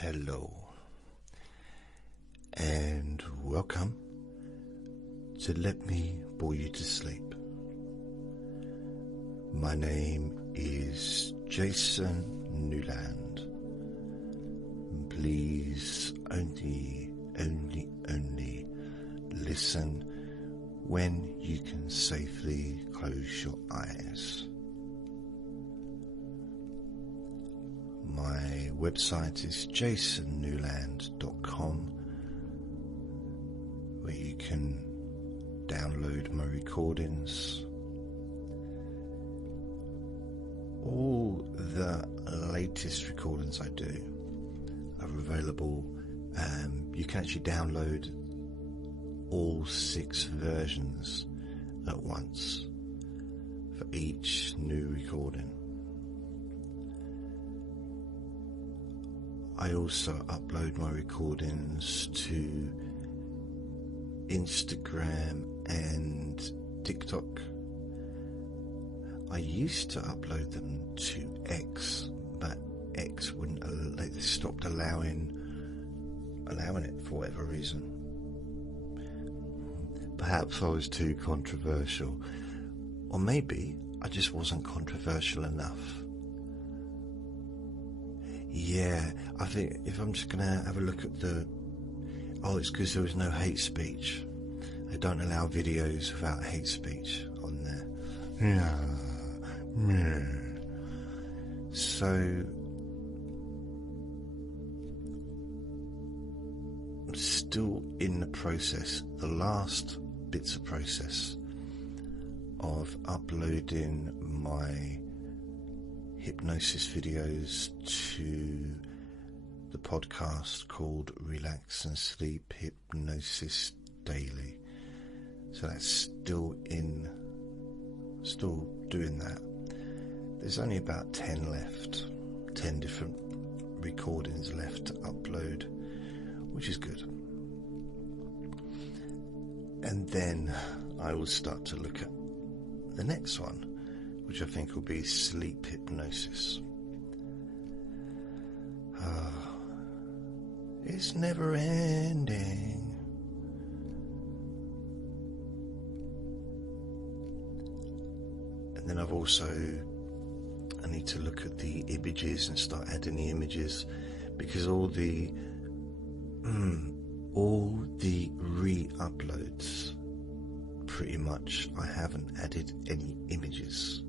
Hello and welcome to Let Me Bore You to Sleep. My name is Jason Newland. Please only listen when you can safely close your eyes. My website is jasonnewland.com, where you can download my recordings. All the latest recordings I do are available. You can actually download all 6 versions at once for each new recording. I also upload my recordings to Instagram and TikTok. I used to upload them to X, but X wouldn't. They stopped allowing it for whatever reason. Perhaps I was too controversial, or maybe I just wasn't controversial enough. Yeah, I think if I'm just going to have a look at it's because there was no hate speech. They don't allow videos without hate speech on there. Yeah. So, I'm still in the process, the last bits of process of uploading my hypnosis videos to the podcast called Relax and Sleep Hypnosis Daily. So that's still doing that. There's only about 10 left, 10 different recordings left to upload, which is good. And then I will start to look at the next one, which I think will be sleep hypnosis. It's never ending. And then I need to look at the images and start adding the images, because all the re-uploads, pretty much I haven't added any images.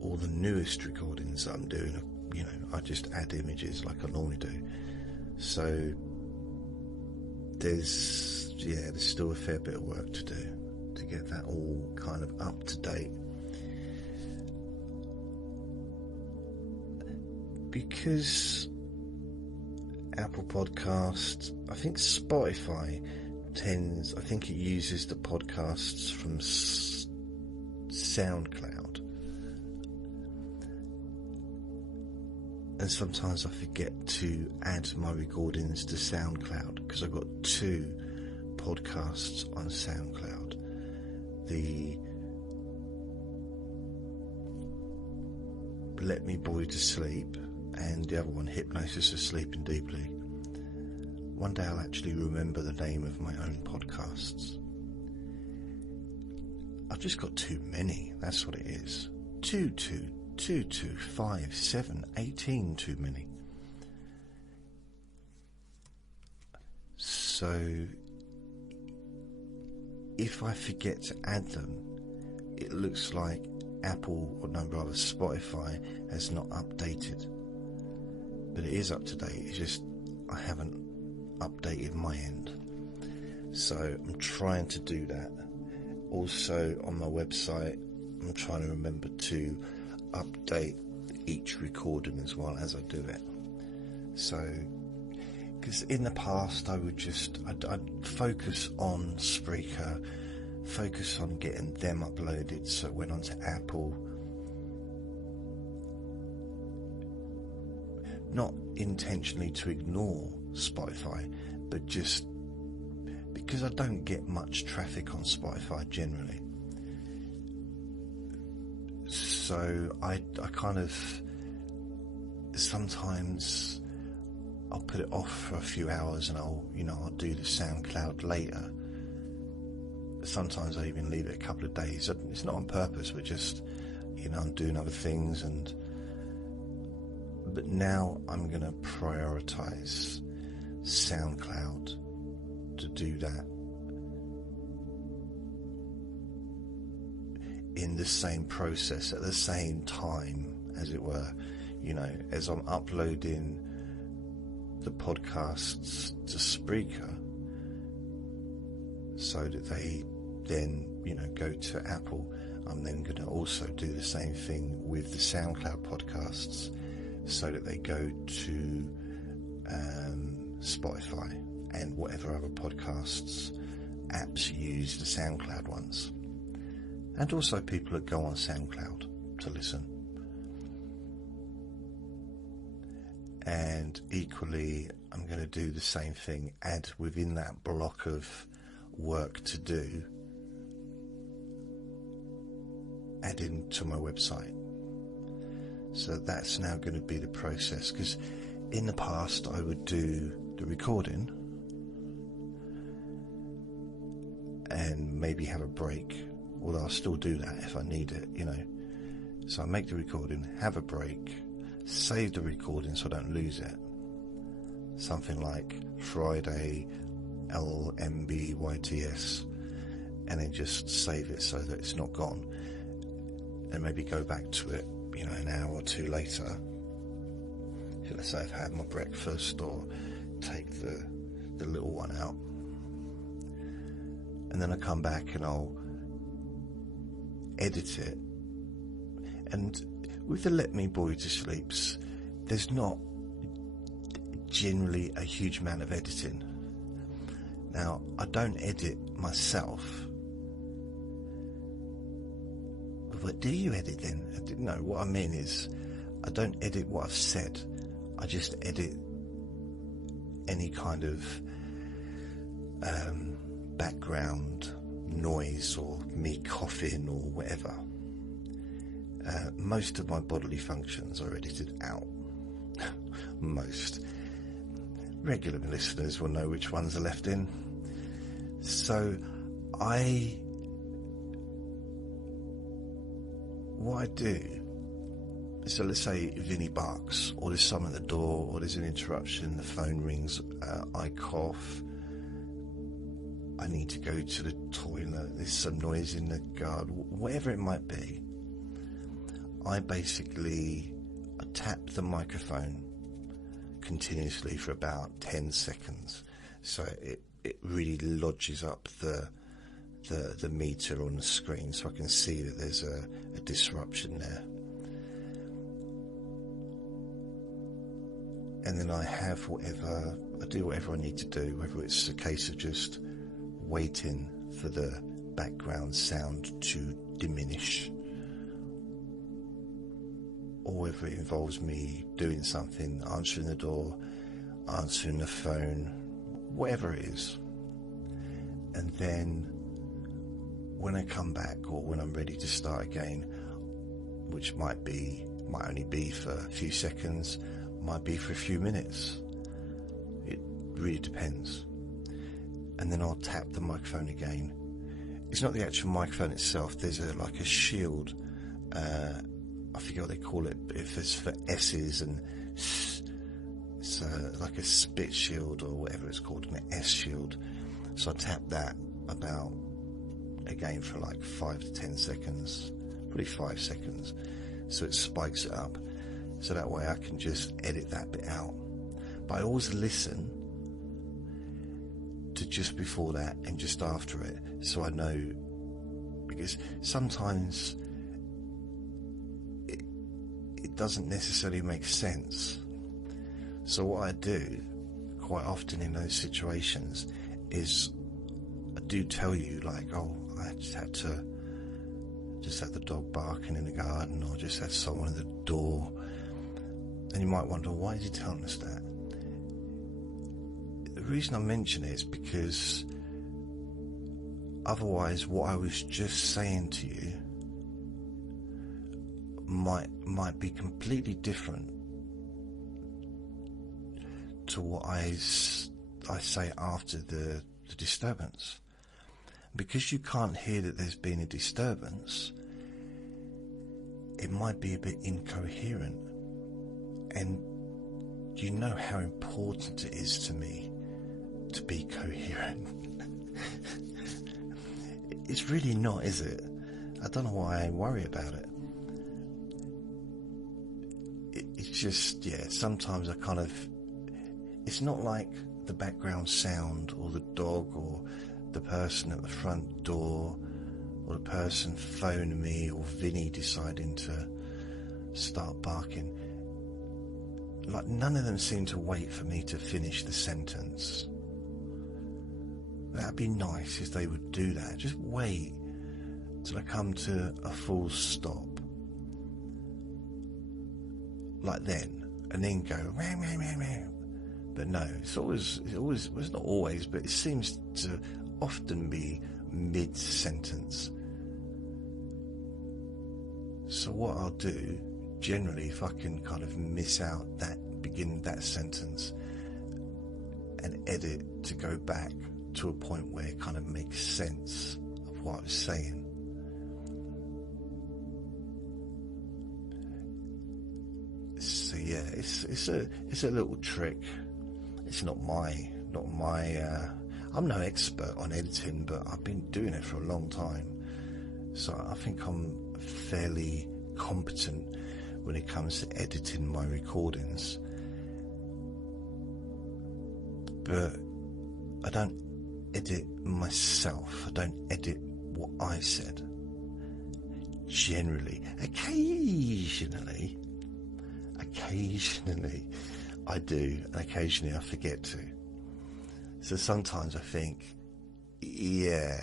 All the newest recordings that I'm doing, I just add images like I normally do. So there's still a fair bit of work to do to get that all kind of up to date. Because Apple Podcasts, I think Spotify I think it uses the podcasts from SoundCloud. And sometimes I forget to add my recordings to SoundCloud, because I've got 2 podcasts on SoundCloud. The Let Me Bore You to Sleep, and the other one, Hypnosis of Sleeping Deeply. One day I'll actually remember the name of my own podcasts. I've just got too many, that's what it is. 2, 5, 7, 18 too many. So if I forget to add them, it looks like Spotify has not updated. But it is up to date, it's just I haven't updated my end. So I'm trying to do that. Also on my website, I'm trying to remember to update each recording as well as I do it. So, because in the past I'd focus on Spreaker, focus on getting them uploaded, so it went on to Apple. Not intentionally to ignore Spotify, but just because I don't get much traffic on Spotify generally. So I kind of sometimes I'll put it off for a few hours and I'll do the SoundCloud later. Sometimes I even leave it a couple of days. It's not on purpose, but just, I'm doing other things. But now I'm going to prioritize SoundCloud to do that in the same process, at the same time, as it were, as I'm uploading the podcasts to Spreaker, so that they then, go to Apple. I'm then going to also do the same thing with the SoundCloud podcasts, so that they go to Spotify and whatever other podcasts apps use the SoundCloud ones. And also people that go on SoundCloud to listen. And equally, I'm going to do the same thing, add within that block of work to do, add into my website. So that's now going to be the process, because in the past I would do the recording and maybe have a break, although I'll still do that if I need it, So I make the recording, have a break, save the recording so I don't lose it. Something like Friday LMBYTS, and then just save it so that it's not gone, and maybe go back to it, an hour or two later. Let's say I've had my breakfast, or take the little one out, and then I come back and I'll edit it. And with the Let Me Bore You to Sleeps, there's not generally a huge amount of editing. Now, I don't edit myself. But do you edit then? No, what I mean is, I don't edit what I've said. I just edit any kind of background noise, or me coughing, or whatever. Most of my bodily functions are edited out. Most. Regular listeners will know which ones are left in. So what I do, so let's say Vinny barks, or there's someone at the door, or there's an interruption, the phone rings, I cough, I need to go to the toilet, there's some noise in the garden, whatever it might be, I tap the microphone continuously for about 10 seconds, so it really lodges up the meter on the screen, so I can see that there's a disruption there. And then I do whatever I need to do, whether it's a case of just waiting for the background sound to diminish, or whether it involves me doing something, answering the door, answering the phone, whatever it is. And then when I come back, or when I'm ready to start again, which might only be for a few seconds, might be for a few minutes, it really depends. And then I'll tap the microphone again. It's not the actual microphone itself, there's like a shield, I forget what they call it, but if it's for S's and it's like a spit shield or whatever it's called, an S shield. So I tap that about, again, for like 5 to 10 seconds, probably 5 seconds, so it spikes it up, so that way I can just edit that bit out. But I always listen to just before that and just after it, so I know, because sometimes it doesn't necessarily make sense. So what I do quite often in those situations is I do tell you, like, oh, I just had the dog barking in the garden, or just had someone at the door. And you might wonder, why is he telling us that? The reason I mention it is because otherwise what I was just saying to you might be completely different to what I say after the disturbance. Because you can't hear that there's been a disturbance, it might be a bit incoherent. And you know how important it is to me to be coherent. It's really not, is it? I don't know why I worry about it. It's just, yeah, sometimes I kind of... It's not like the background sound or the dog or the person at the front door or the person phoning me or Vinny deciding to start barking. Like, none of them seem to wait for me to finish the sentence. That'd be nice if they would do that. Just wait till I come to a full stop. Like then, and then go, meow, meow, meow, meow. But no, it's always, well, it's not always, but it seems to often be mid-sentence. So what I'll do, generally, if I can kind of miss out that beginning that sentence and edit to go back to a point where it kind of makes sense of what I was saying. So yeah, it's a little trick. It's not my I'm no expert on editing, but I've been doing it for a long time, so I think I'm fairly competent when it comes to editing my recordings. But I don't edit myself. I don't edit what I said. Generally, occasionally I do, and occasionally I forget to. So sometimes I think, yeah,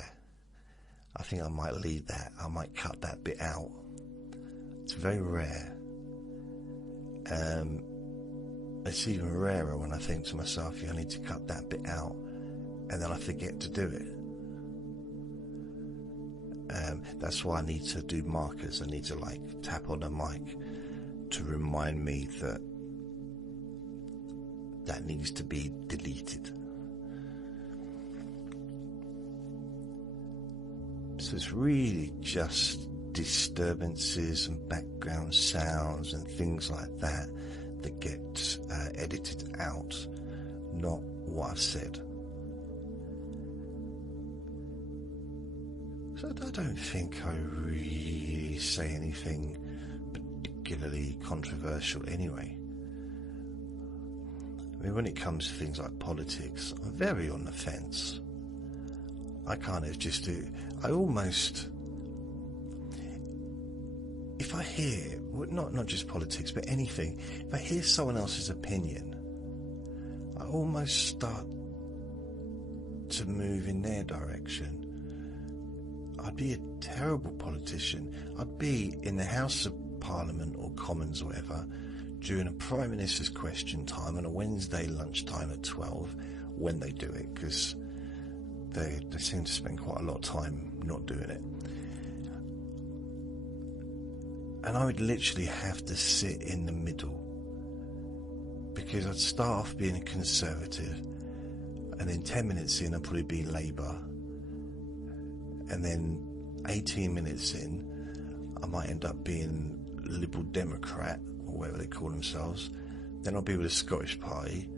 I think I might leave that. I might cut that bit out. It's very rare. It's even rarer when I think to myself, yeah, I need to cut that bit out, and then I forget to do it. That's why I need to do markers. I need to like tap on the mic to remind me that that needs to be deleted. So it's really just disturbances and background sounds and things like that that get edited out, not what I've said. So I don't think I really say anything particularly controversial anyway. I mean, when it comes to things like politics, I'm very on the fence. I kind of just do, I almost, if I hear, not just politics, but anything, if I hear someone else's opinion, I almost start to move in their direction. I'd be a terrible politician. I'd be in the House of Parliament or Commons or whatever during a Prime Minister's question time on a Wednesday lunchtime at 12 when they do it, because they seem to spend quite a lot of time not doing it. And I would literally have to sit in the middle, because I'd start off being a Conservative, and then 10 minutes in I'd probably be Labour, and then 18 minutes in I might end up being Liberal Democrat or whatever they call themselves. Then I'll be with the Scottish Party,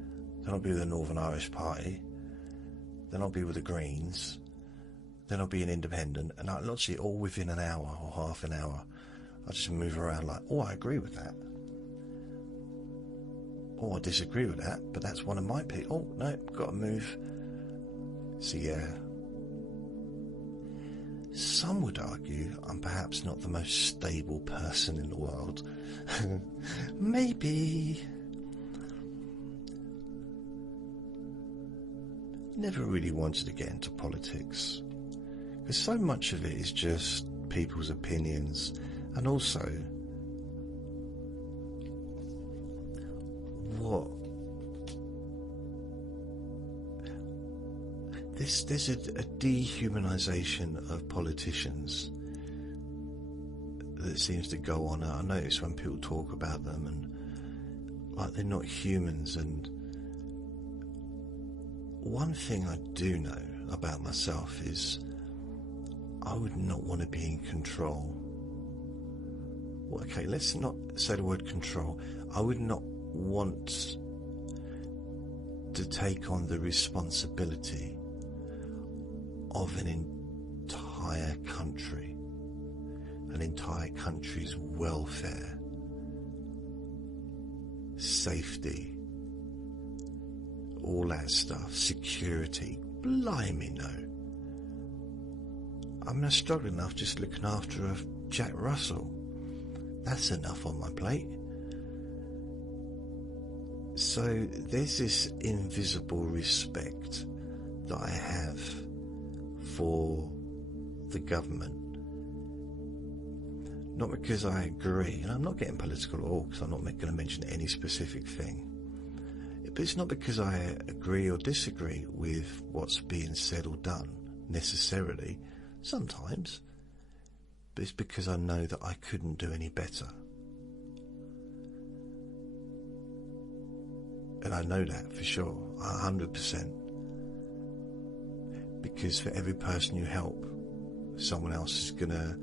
then I'll be with the Northern Irish Party, then I'll be with the Greens, then I'll be an independent, and I'll literally all within an hour or half an hour I just move around like, oh, I agree with that. Oh, I disagree with that, but that's one of my people. Oh, no, got to move. So, yeah. Some would argue I'm perhaps not the most stable person in the world. Maybe. Never really wanted to get into politics, because so much of it is just people's opinions. And also, there's a dehumanization of politicians that seems to go on. I notice when people talk about them and like they're not humans, and one thing I do know about myself is I would not want to be in control. Well, okay, let's not say the word control. I would not want to take on the responsibility of an entire country, an entire country's welfare, safety, all that stuff, security. Blimey, no. I'm not struggling enough just looking after a Jack Russell. That's enough on my plate. So there's this invisible respect that I have for the government. Not because I agree, and I'm not getting political at all, because I'm not going to mention any specific thing. But it's not because I agree or disagree with what's being said or done, necessarily, sometimes, but it's because I know that I couldn't do any better. And I know that for sure, 100%. Because for every person you help, someone else is going to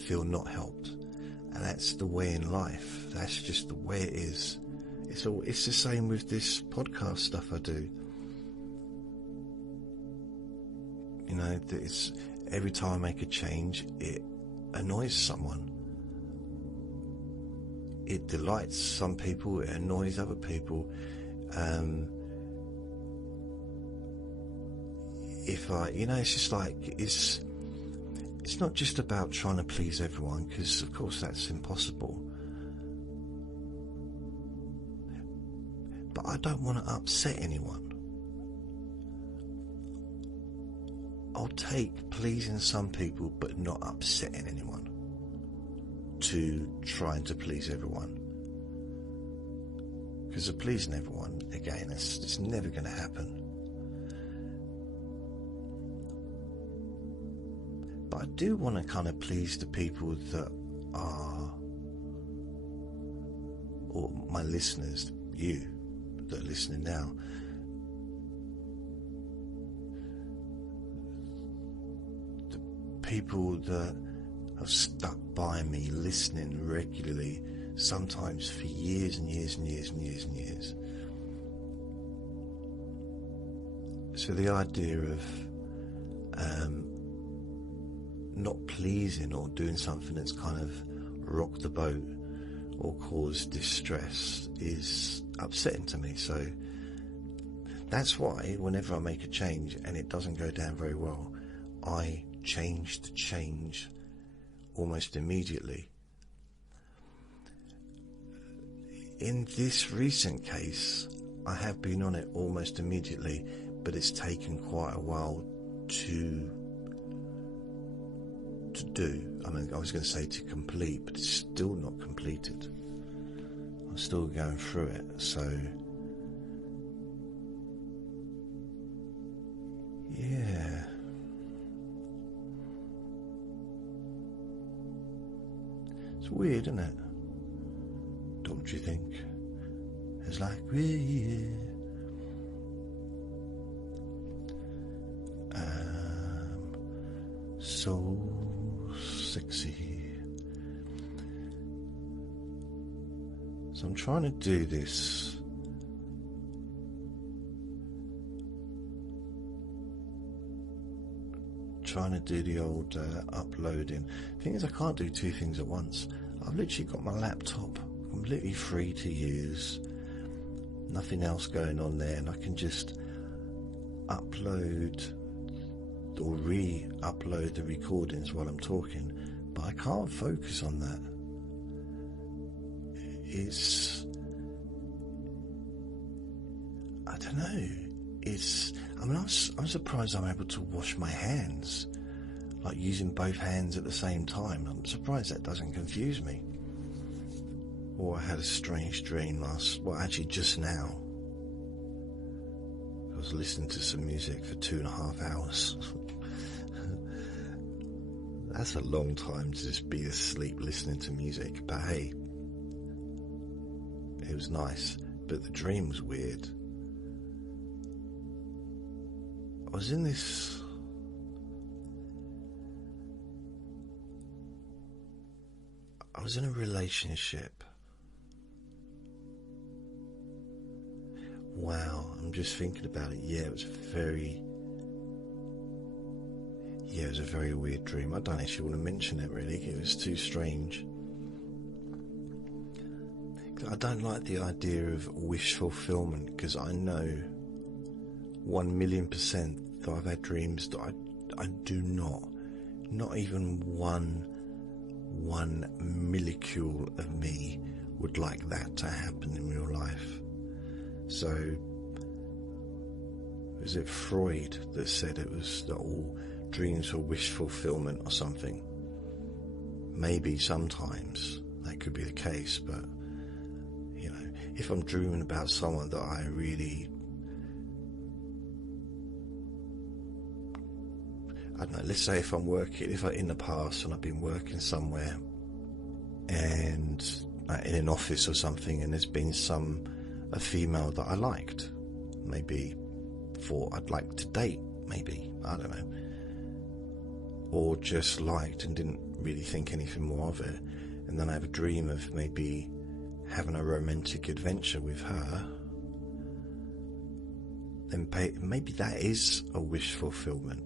feel not helped. And that's the way in life. That's just the way it is. It's the same with this podcast stuff I do. You know, it's every time I make a change, it annoys someone. It delights some people, it annoys other people. It's just like, it's not just about trying to please everyone, because of course that's impossible. But I don't want to upset anyone. I'll take pleasing some people but not upsetting anyone to trying to please everyone. Because of pleasing everyone, again, it's never going to happen. But I do want to kind of please the people that are, or my listeners, you that are listening now. The people that have stuck by me, listening regularly, sometimes for years and years and years and years and years. So the idea of not pleasing or doing something that's kind of rocked the boat or caused distress is upsetting to me. So that's why whenever I make a change and it doesn't go down very well, I change the change almost immediately. In this recent case, I have been on it almost immediately, but it's taken quite a while to do. I mean, I was going to say to complete, but it's still not completed. I'm still going through it, so yeah. It's weird, isn't it? Don't you think? It's like weird. So sexy. So I'm trying to do this. Trying to do the old uploading. The thing is, I can't do two things at once. I've literally got my laptop completely free to use, nothing else going on there, and I can just upload or re-upload the recordings while I'm talking, but I can't focus on that. I don't know, I'm surprised I'm able to wash my hands, like using both hands at the same time. I'm surprised that doesn't confuse me. Or I had a strange dream just now. I was listening to some music for 2.5 hours. That's a long time to just be asleep listening to music, but hey, it was nice, but the dream was weird. was in this. I was in a relationship. Wow, I'm just thinking about it. Yeah, it was a very weird dream. I don't actually want to mention it really. It was too strange. I don't like the idea of wish fulfillment, because I know 1,000,000% that I've had dreams that I do not even one molecule of me would like that to happen in real life. So, was it Freud that said it was that all dreams were wish fulfillment or something? Maybe sometimes that could be the case, but you know, if I'm dreaming about someone that I really, I don't know, let's say if I'm in the past and I've been working somewhere and in an office or something, and there's been a female that I liked, maybe thought I'd like to date, maybe, I don't know, or just liked and didn't really think anything more of it, and then I have a dream of maybe having a romantic adventure with her, then maybe that is a wish fulfillment.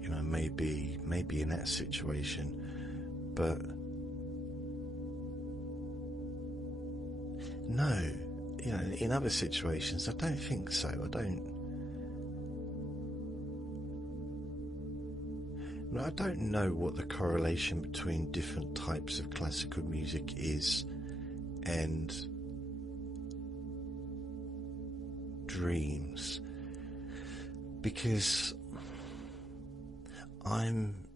You know, maybe in that situation, but no, you know, in other situations, I don't think so. I don't know what the correlation between different types of classical music is and dreams, because I'm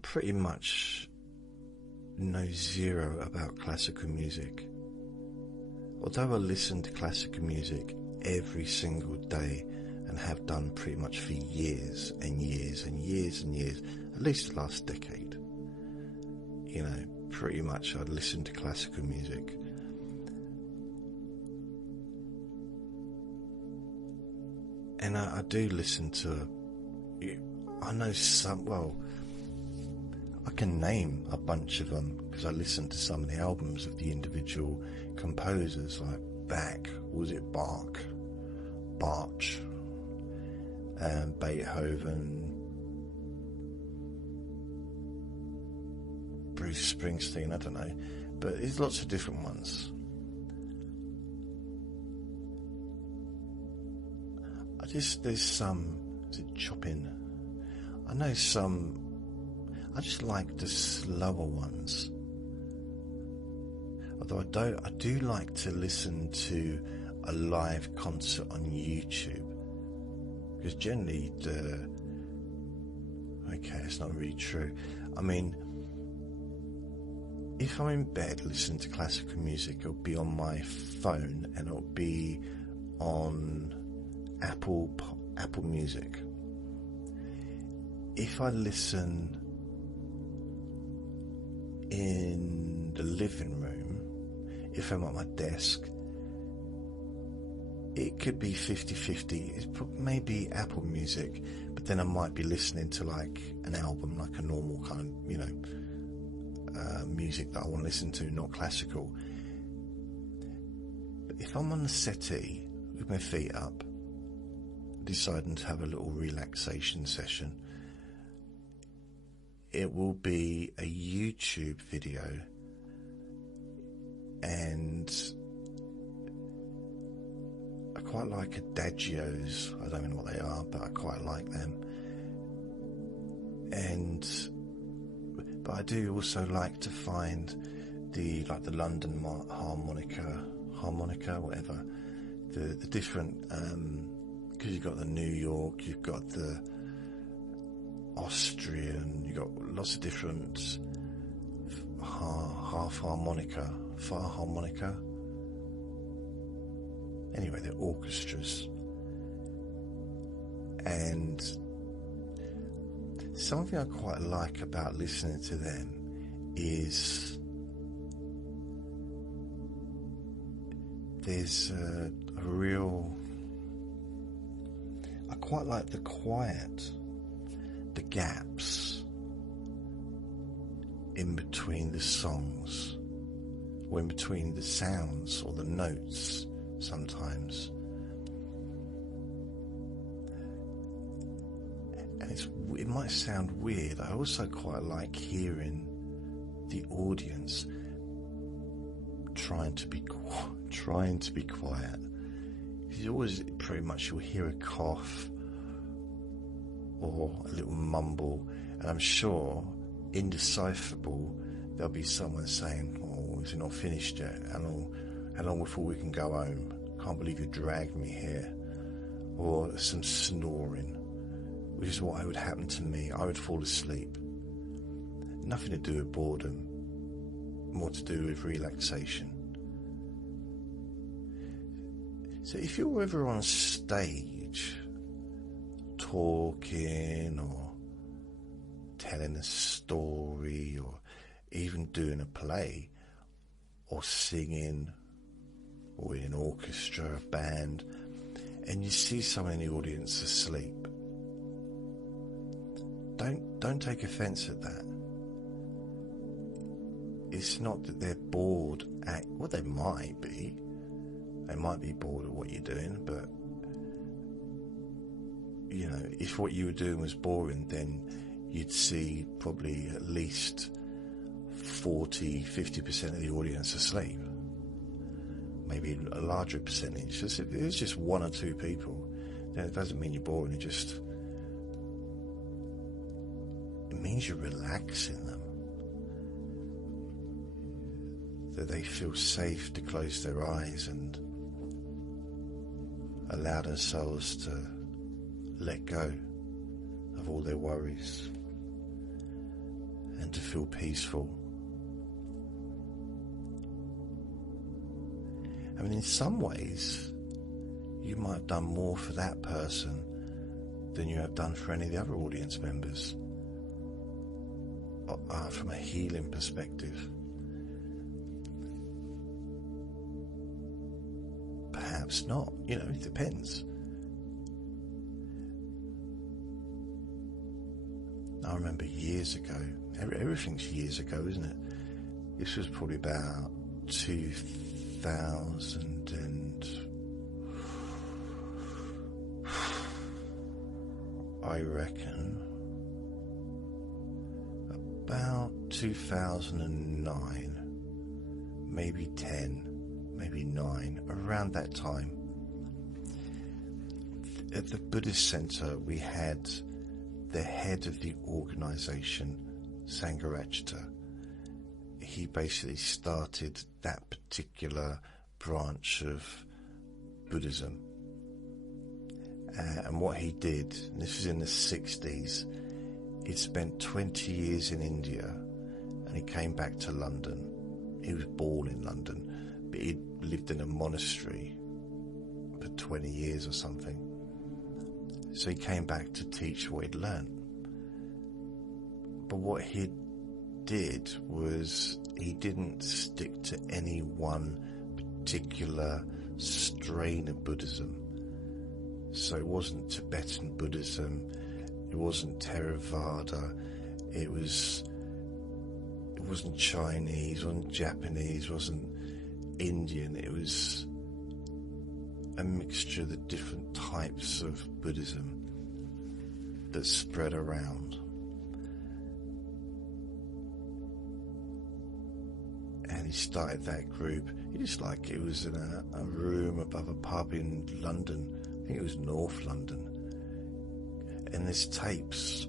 pretty much know zero about classical music. Although I listen to classical music every single day and have done pretty much for years and years and years and years, at least the last decade. You know, pretty much I listen to classical music. And I do listen to, I know I can name a bunch of them because I listened to some of the albums of the individual composers, like Bach, Beethoven, Bruce Springsteen, I don't know, but there's lots of different ones. There's some, is it Chopin? I know some, I just like the slower ones. Although I do like to listen to a live concert on YouTube, because generally it's not really true. I mean, if I'm in bed listening to classical music, it'll be on my phone and it'll be on Apple Music. If I listen in the living room, if I'm at my desk, it could be 50-50. It's maybe Apple Music, but then I might be listening to like an album, like a normal kind of, you know, music that I want to listen to, not classical. But if I'm on the settee with my feet up, deciding to have a little relaxation session, it will be a YouTube video, and I quite like adagios. I don't know what they are, but I quite like them. But I do also like to find the London harmonica, whatever, the different, because you've got the New York, you've got the Austrian, you've got lots of different far harmonica. Anyway, they're orchestras. And something I quite like about listening to them is there's a real... I quite like the quiet, the gaps in between the songs, or in between the sounds or the notes sometimes. And it might sound weird, I also quite like hearing the audience trying to be quiet. You always, pretty much, you'll hear a cough or a little mumble, and I'm sure, indecipherable, there'll be someone saying, "Oh, is it not finished yet? How long before we can go home? Can't believe you dragged me here." Or some snoring, which is what would happen to me. I would fall asleep. Nothing to do with boredom, more to do with relaxation. So if you're ever on stage talking or telling a story or even doing a play or singing or in an orchestra, a band, and you see someone in the audience asleep, don't take offence at that. It's not that they're bored well, they might be. They might be bored of what you're doing, but you know, if what you were doing was boring, then you'd see probably at least 40-50% of the audience asleep. Maybe a larger percentage. If it's just one or two people, then it doesn't mean you're boring. It means you're relaxing them, that they feel safe to close their eyes and allow themselves to let go of all their worries and to feel peaceful. I mean, in some ways, you might have done more for that person than you have done for any of the other audience members, from a healing perspective. Perhaps not, it depends. I remember years ago, everything's years ago, isn't it? This was probably about 2000 and I reckon about 2009, maybe 10, maybe 9, around that time. At the Buddhist Center, we had the head of the organization, Sangharajita. He basically started that particular branch of Buddhism. And what he did, and this was in the 60s, he'd spent 20 years in India and he came back to London. He was born in London, but he'd lived in a monastery for 20 years or something. So he came back to teach what he'd learnt. But what he did was he didn't stick to any one particular strain of Buddhism. So it wasn't Tibetan Buddhism, it wasn't Theravada, it wasn't Chinese, it wasn't Japanese, it wasn't Indian, it was a mixture of the different types of Buddhism that spread around. And he started that group. It was in a room above a pub in London. I think it was North London. And there's tapes.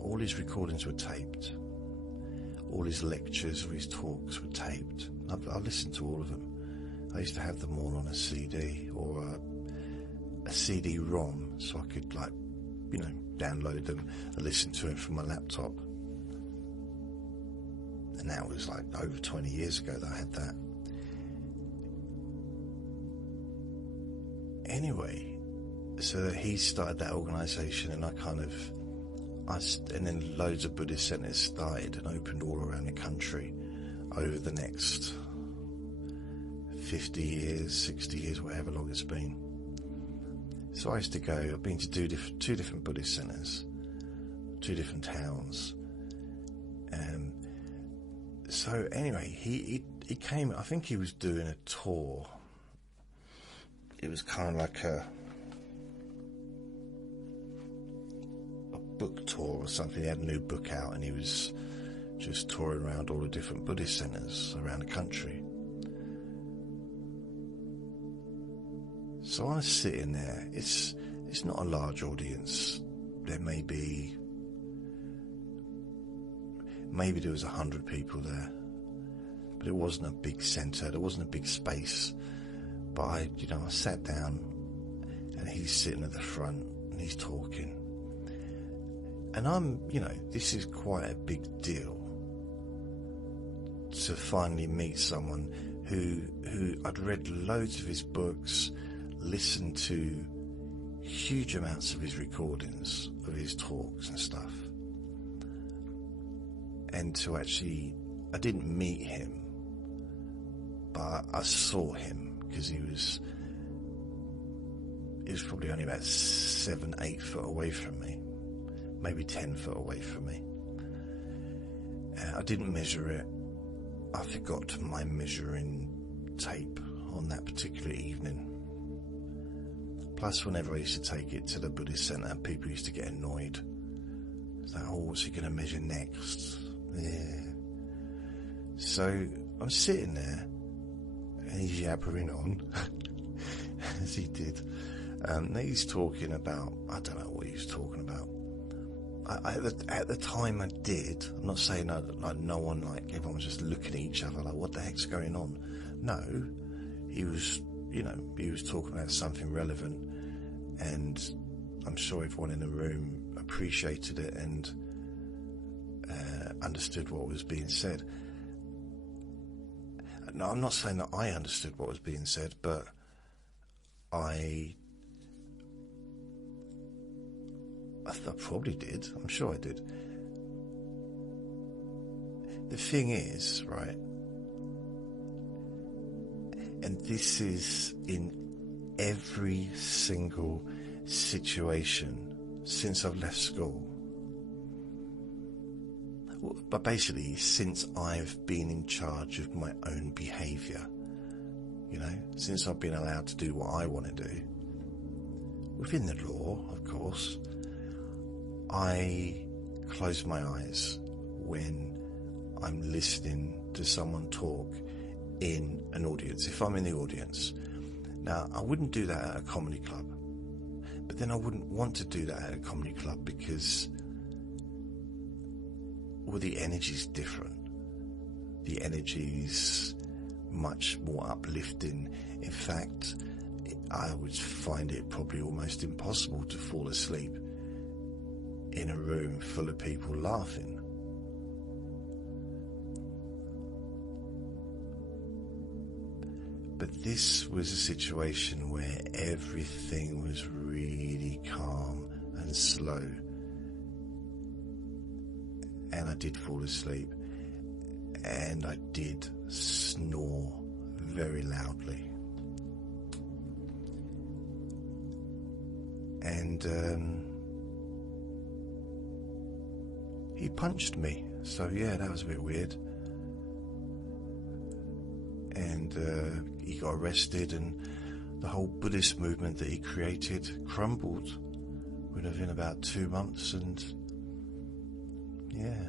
All his recordings were taped. All his lectures or his talks were taped. I listened to all of them. I used to have them all on a CD or a CD-ROM, so I could download them and listen to it from my laptop. And that was over 20 years ago that I had that. Anyway, so he started that organisation, and and then loads of Buddhist centres started and opened all around the country over the next 50 years, 60 years, whatever long it's been. So I used to go, I've been to two different Buddhist centres, 2 different towns. So anyway, he came, I think he was doing a tour. It was kind of like a book tour or something. He had a new book out and he was just touring around all the different Buddhist centres around the country. So I was sitting there. It's not a large audience. There maybe there was 100 people there, but it wasn't a big centre. There wasn't a big space. But I sat down, and he's sitting at the front, and he's talking, and I'm, this is quite a big deal to finally meet someone who I'd read loads of his books, listened to huge amounts of his recordings of his talks and stuff. And to actually, I didn't meet him, but I saw him because he was probably only about 7-8 foot away from me, maybe 10 foot away from me. I didn't measure it. I forgot my measuring tape on that particular evening. Plus, whenever I used to take it to the Buddhist centre, people used to get annoyed. It's like, what's he going to measure next? Yeah. So I'm sitting there, and he's yabbering on, as he did. He's talking about, I don't know what he was talking about. At the time I did, I'm not saying like no one, like everyone was just looking at each other like, what the heck's going on? No, he was talking about something relevant, and I'm sure everyone in the room appreciated it and understood what was being said. No, I'm not saying that I understood what was being said, but I probably did. I'm sure I did. The thing is, right, and this is in every single situation since I've left school, but basically since I've been in charge of my own behaviour, since I've been allowed to do what I want to do, within the law, of course, I close my eyes when I'm listening to someone talk in an audience, if I'm in the audience. Now, I wouldn't do that at a comedy club, but then I wouldn't want to do that at a comedy club because the energy's different. The energy's much more uplifting. In fact, I would find it probably almost impossible to fall asleep in a room full of people laughing. But this was a situation where everything was really calm and slow. And I did fall asleep. And I did snore very loudly. And he punched me. So yeah, that was a bit weird. And he got arrested, and the whole Buddhist movement that he created crumbled within about 2 months, and yeah,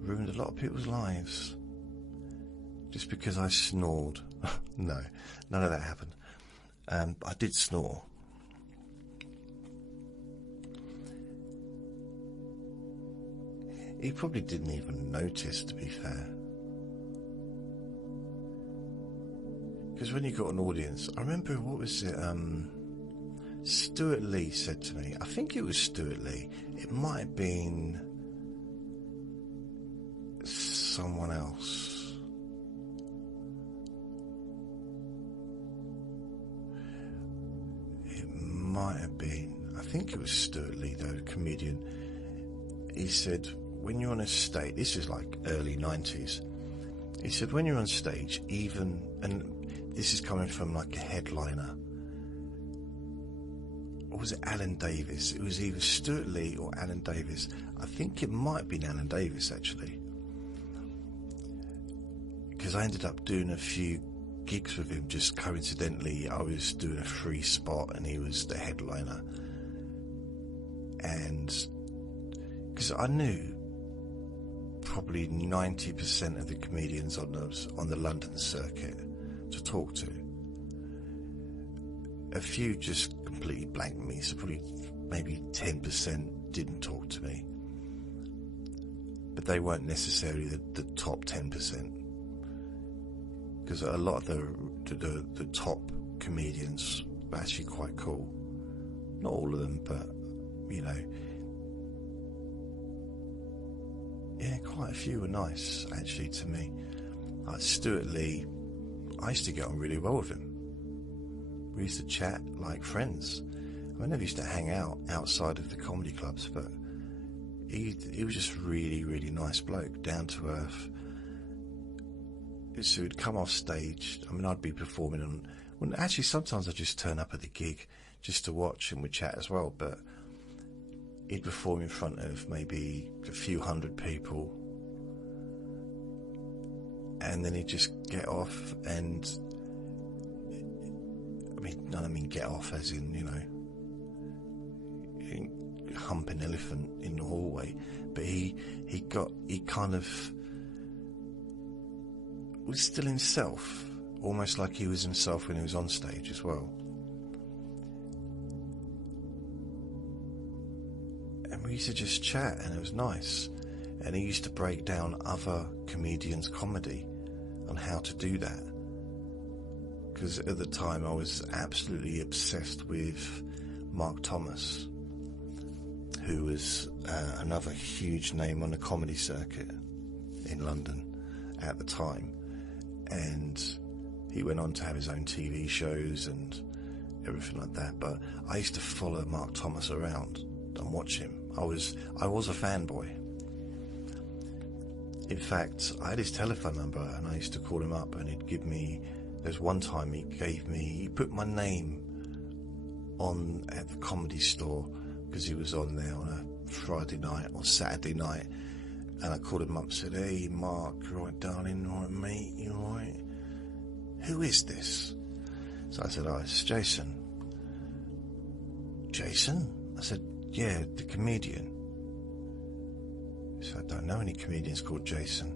ruined a lot of people's lives just because I snored. No, none of that happened. I did snore. He probably didn't even notice, to be fair. Because when you got an audience, I remember, what was it, Stuart Lee said to me, I think it was Stuart Lee, it might have been someone else. It might have been, I think it was Stuart Lee though, a comedian. He said, when you're on a stage, this is like early 90s, He said, when you're on stage, even, and this is coming from like a headliner, or was it Alan Davis? It was either Stuart Lee or Alan Davis. I think it might have been Alan Davis, actually, because I ended up doing a few gigs with him. Just coincidentally, I was doing a free spot and he was the headliner, and because I knew probably 90% of the comedians on the London circuit to talk to. A few just completely blanked me, so probably maybe 10% didn't talk to me, but they weren't necessarily the top 10%, because a lot of the top comedians were actually quite cool. Not all of them, but you know, yeah, quite a few were nice actually to me. Like Stuart Lee, I used to get on really well with him. We used to chat like friends. I never used to hang out outside of the comedy clubs, but he was just really, really nice bloke, down to earth. So he'd come off stage. I mean, I'd be performing on. Well, actually, sometimes I'd just turn up at the gig just to watch, and we'd chat as well. But he'd perform in front of maybe a few hundred people, and then he'd just get off and, I mean get off as in, you know, hump an elephant in the hallway, but he kind of was still himself, almost like he was himself when he was on stage as well. And we used to just chat, and it was nice. And he used to break down other comedians' comedy on how to do that. Because at the time I was absolutely obsessed with Mark Thomas, who was another huge name on the comedy circuit in London at the time. And he went on to have his own TV shows and everything like that. But I used to follow Mark Thomas around and watch him. I was a fanboy. In fact, I had his telephone number, and I used to call him up, and he'd give me. There's one time he put my name on at the Comedy Store because he was on there on a Friday night or Saturday night, and I called him up and said, "Hey Mark, you alright, darling? Alright, mate, you alright? Who is this?" So I said, "Oh, it's Jason." "Jason?" I said, "Yeah, the comedian." He said, "I don't know any comedians called Jason."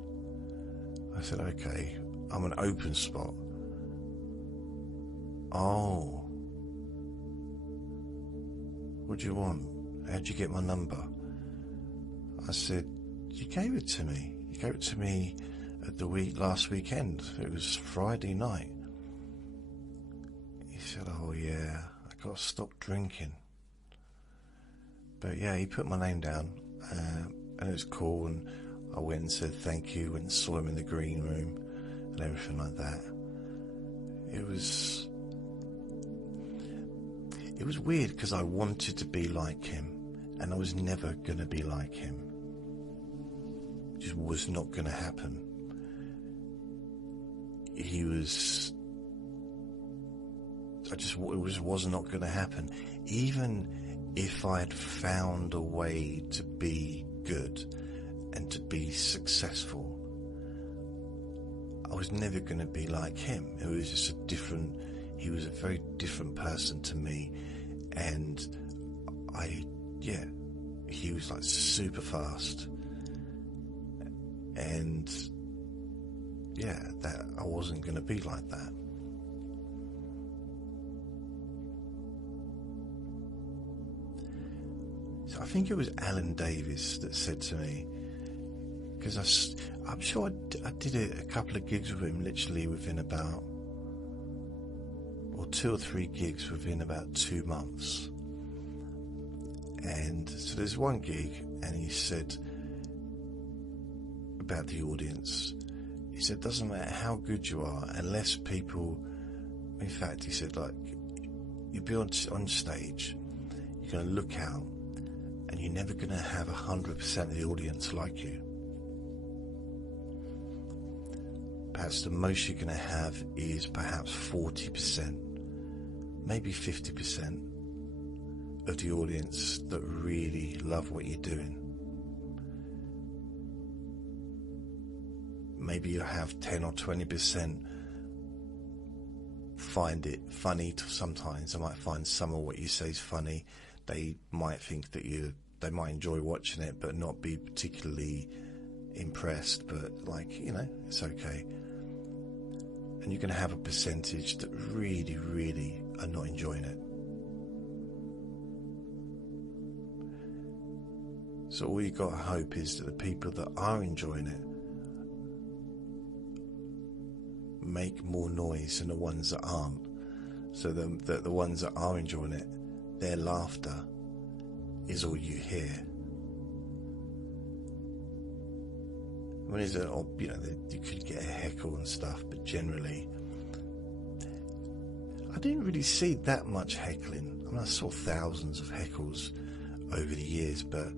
I said, "Okay, I'm an open spot." "Oh. What do you want? How'd you get my number?" I said, "You gave it to me. You gave it to me at the last weekend. It was Friday night." He said, "Oh yeah, I got to stop drinking." But yeah, he put my name down, and it was cool, and I went and said thank you, and saw him in the green room and everything like that. It was weird because I wanted to be like him, and I was never going to be like him. It just was not going to happen. It was not going to happen. Even if I'd found a way to be good and to be successful, I was never going to be like him. It was just he was a very different person to me, and he was like super fast, and that I wasn't going to be like that. So I think it was Alan Davis that said to me, because I'm sure I did a couple of gigs with him literally within about, or 2 or 3 gigs within about 2 months. And so there's one gig, and he said about the audience, he said, doesn't matter how good you are, unless people, in fact, he said, like, you'll be on stage, you're going to look out, and you're never going to have 100% of the audience like you. perhaps the most you're going to have is perhaps 40%, maybe 50% of the audience that really love what you're doing. Maybe you'll have 10 or 20% find it funny sometimes. They might find some of what you say is funny. They might think that they might enjoy watching it but not be particularly impressed, but it's okay. And you're going to have a percentage that really, really are not enjoying it. So all you got to hope is that the people that are enjoying it make more noise than the ones that aren't, so that the ones that are enjoying it, their laughter is all you hear. I mean, you could get a heckle and stuff, but generally I didn't really see that much heckling. I mean, I saw thousands of heckles over the years, but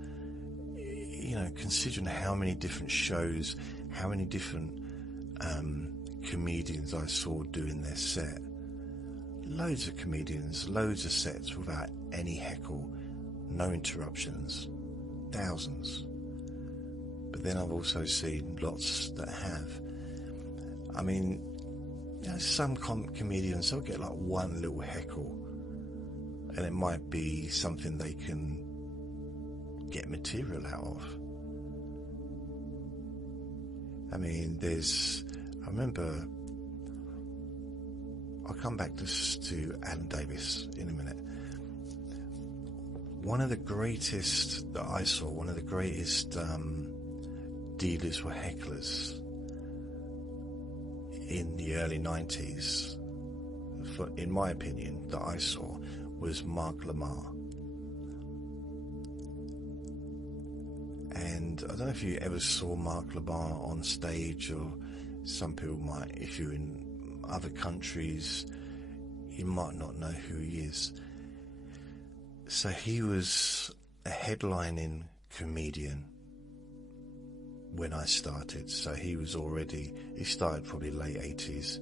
considering how many different shows, how many different comedians I saw doing their set, loads of comedians, loads of sets without any heckle, no interruptions, thousands. But then I've also seen lots that have. I mean, some comedians, they'll get like one little heckle, and it might be something they can get material out of. I mean, I remember, I'll come back to Alan Davis in a minute. One of the greatest that I saw, one of the greatest dealers were hecklers in the early 90s, in my opinion, that I saw, was Mark Lamar. And I don't know if you ever saw Mark Lamar on stage, or some people might. If you're in other countries, you might not know who he is. So he was a headlining comedian when I started. So he started probably late 80s,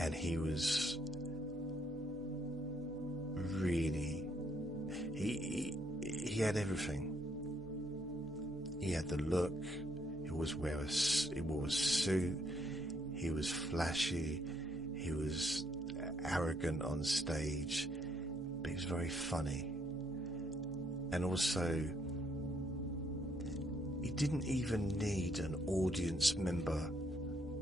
and he was really, he had everything. He had the look, he wore a suit, he was flashy, he was arrogant on stage, but he was very funny. And also, he didn't even need an audience member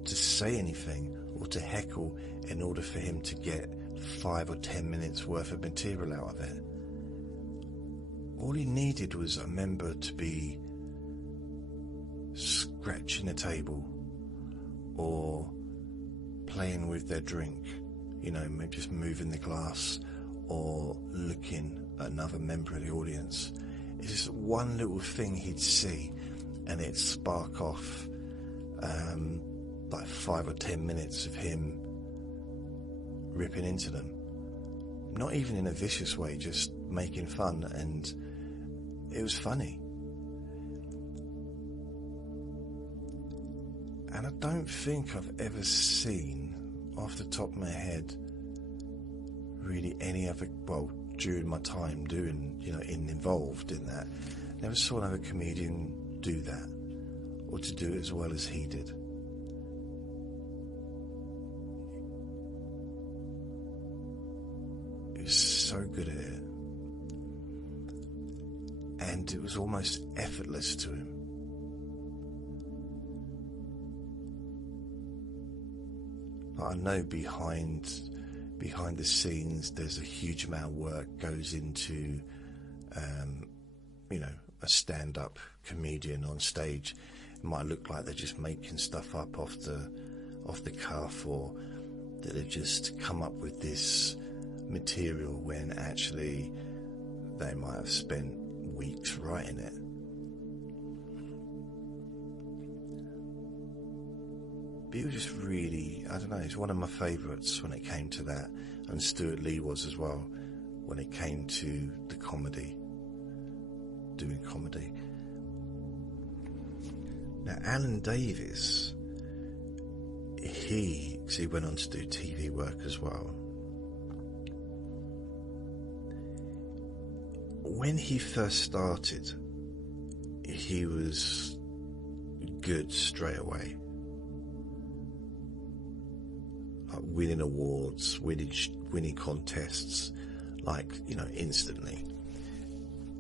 to say anything or to heckle in order for him to get 5 or 10 minutes worth of material out of it. All he needed was a member to be scratching a table or playing with their drink, maybe just moving the glass or looking at another member of the audience. It's just one little thing he'd see, and it'd spark off like 5 or 10 minutes of him ripping into them. Not even in a vicious way, just making fun, and it was funny. And I don't think I've ever seen, off the top of my head, really any other, during my time doing, involved in that, never saw another comedian do that, or to do it as well as he did. He was so good at it, and it was almost effortless to him. I know behind the scenes there's a huge amount of work goes into a stand-up comedian on stage. It might look like they're just making stuff up off the cuff, or that they've just come up with this material when actually they might have spent weeks writing it. It was just really, I don't know, it's one of my favourites when it came to that, and Stuart Lee was as well when it came to the comedy, doing comedy. Now Alan Davis, he went on to do TV work as well. When he first started, he was good straight away. Like winning awards, winning contests, like, you know, instantly.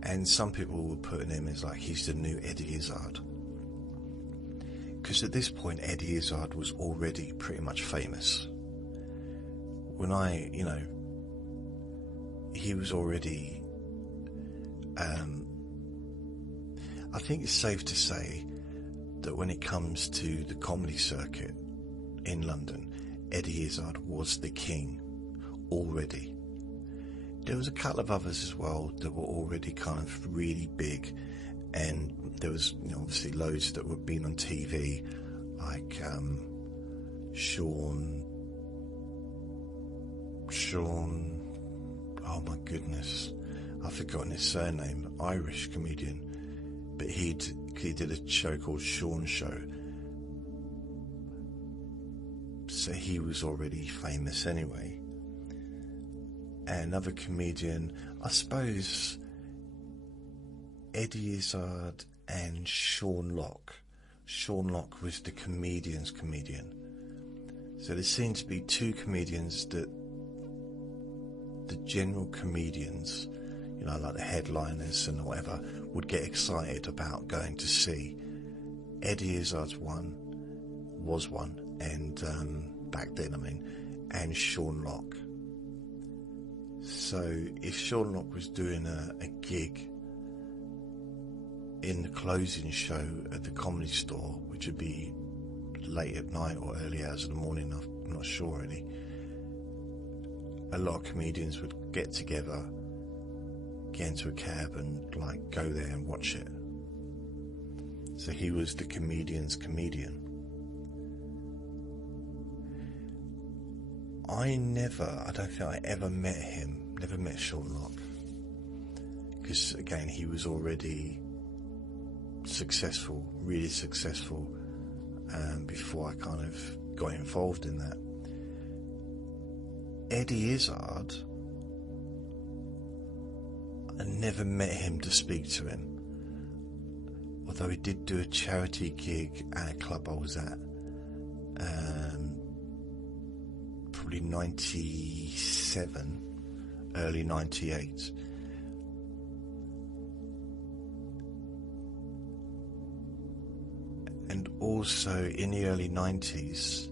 And some people were putting him as like he's the new Eddie Izzard. Because at this point, Eddie Izzard was already pretty much famous. When he was already, I think it's safe to say that when it comes to the comedy circuit in London, Eddie Izzard was the king already. There was a couple of others as well that were already kind of really big, and there was, you know, obviously loads that were being on TV, like Sean, oh my goodness, I've forgotten his surname, Irish comedian, but he did a show called Sean Show, so he was already famous anyway. Another comedian, I suppose, Eddie Izzard and Sean Locke. Sean Locke was the comedian's comedian. So there seemed to be two comedians that the general comedians, you know, like the headliners and whatever, would get excited about going to see. Eddie Izzard's was one, and back then, I mean, and Sean Locke. So if Sean Locke was doing a gig in the closing show at the Comedy Store, which would be late at night or early hours of the morning, I'm not sure really, a lot of comedians would get together, get into a cab and like go there and watch it. So he was the comedian's comedian. I don't think I ever met him, never met Sean Locke, because again, he was already successful, really successful, before I kind of got involved in that. Eddie Izzard, I never met him to speak to him, although he did do a charity gig at a club I was at, probably 97, early 98. And also in the early 90s,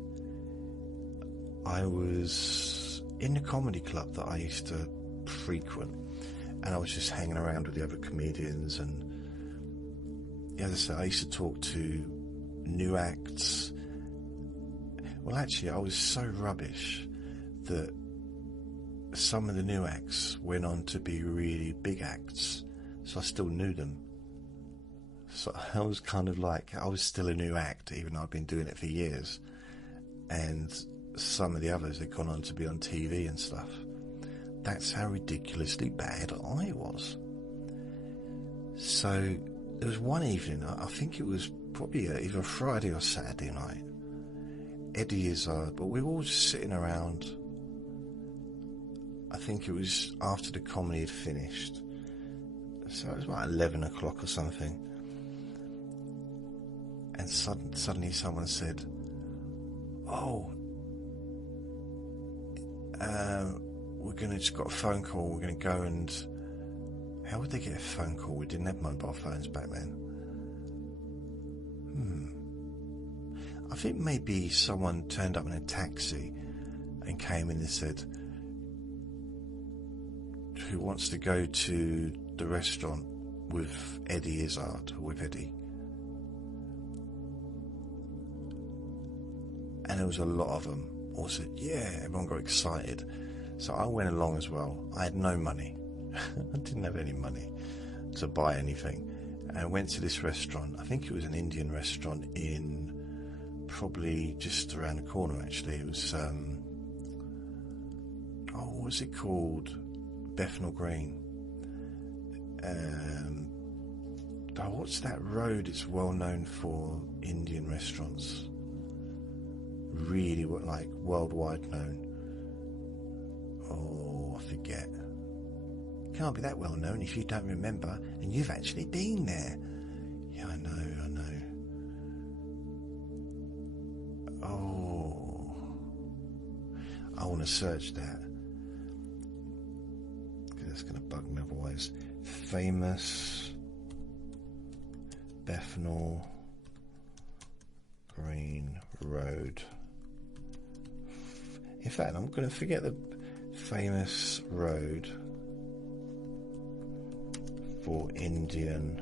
I was in a comedy club that I used to frequent, and I was just hanging around with the other comedians, and as I said, I used to talk to new acts. Well, actually, I was so rubbish that some of the new acts went on to be really big acts, so I still knew them. So I was kind of like, I was still a new act, even though I'd been doing it for years. And some of the others had gone on to be on TV and stuff. That's how ridiculously bad I was. So there was one evening, I think it was probably either a Friday or Saturday night, Eddie Izzard, but we were all just sitting around. I think it was after the comedy had finished, so it was about 11 o'clock or something, and suddenly someone said, just got a phone call, we're going to go and... How would they get a phone call? We didn't have mobile phones back then. I think maybe someone turned up in a taxi and came in and said, who wants to go to the restaurant with Eddie Izzard, or with Eddie? And there was a lot of them all said, yeah, everyone got excited. So I went along as well. I had no money. I didn't have any money to buy anything. And I went to this restaurant. I think it was an Indian restaurant in probably just around the corner, actually. It was, what was it called? Bethnal Green. What's that road? It's well known for Indian restaurants. really like worldwide known? Oh, I forget. Can't be that well known if you don't remember, and you've actually been there. Yeah, I know. Oh, I want to search that, because that's going to bug me otherwise. Famous Bethnal Green Road. In fact, I'm going to forget the famous road for Indian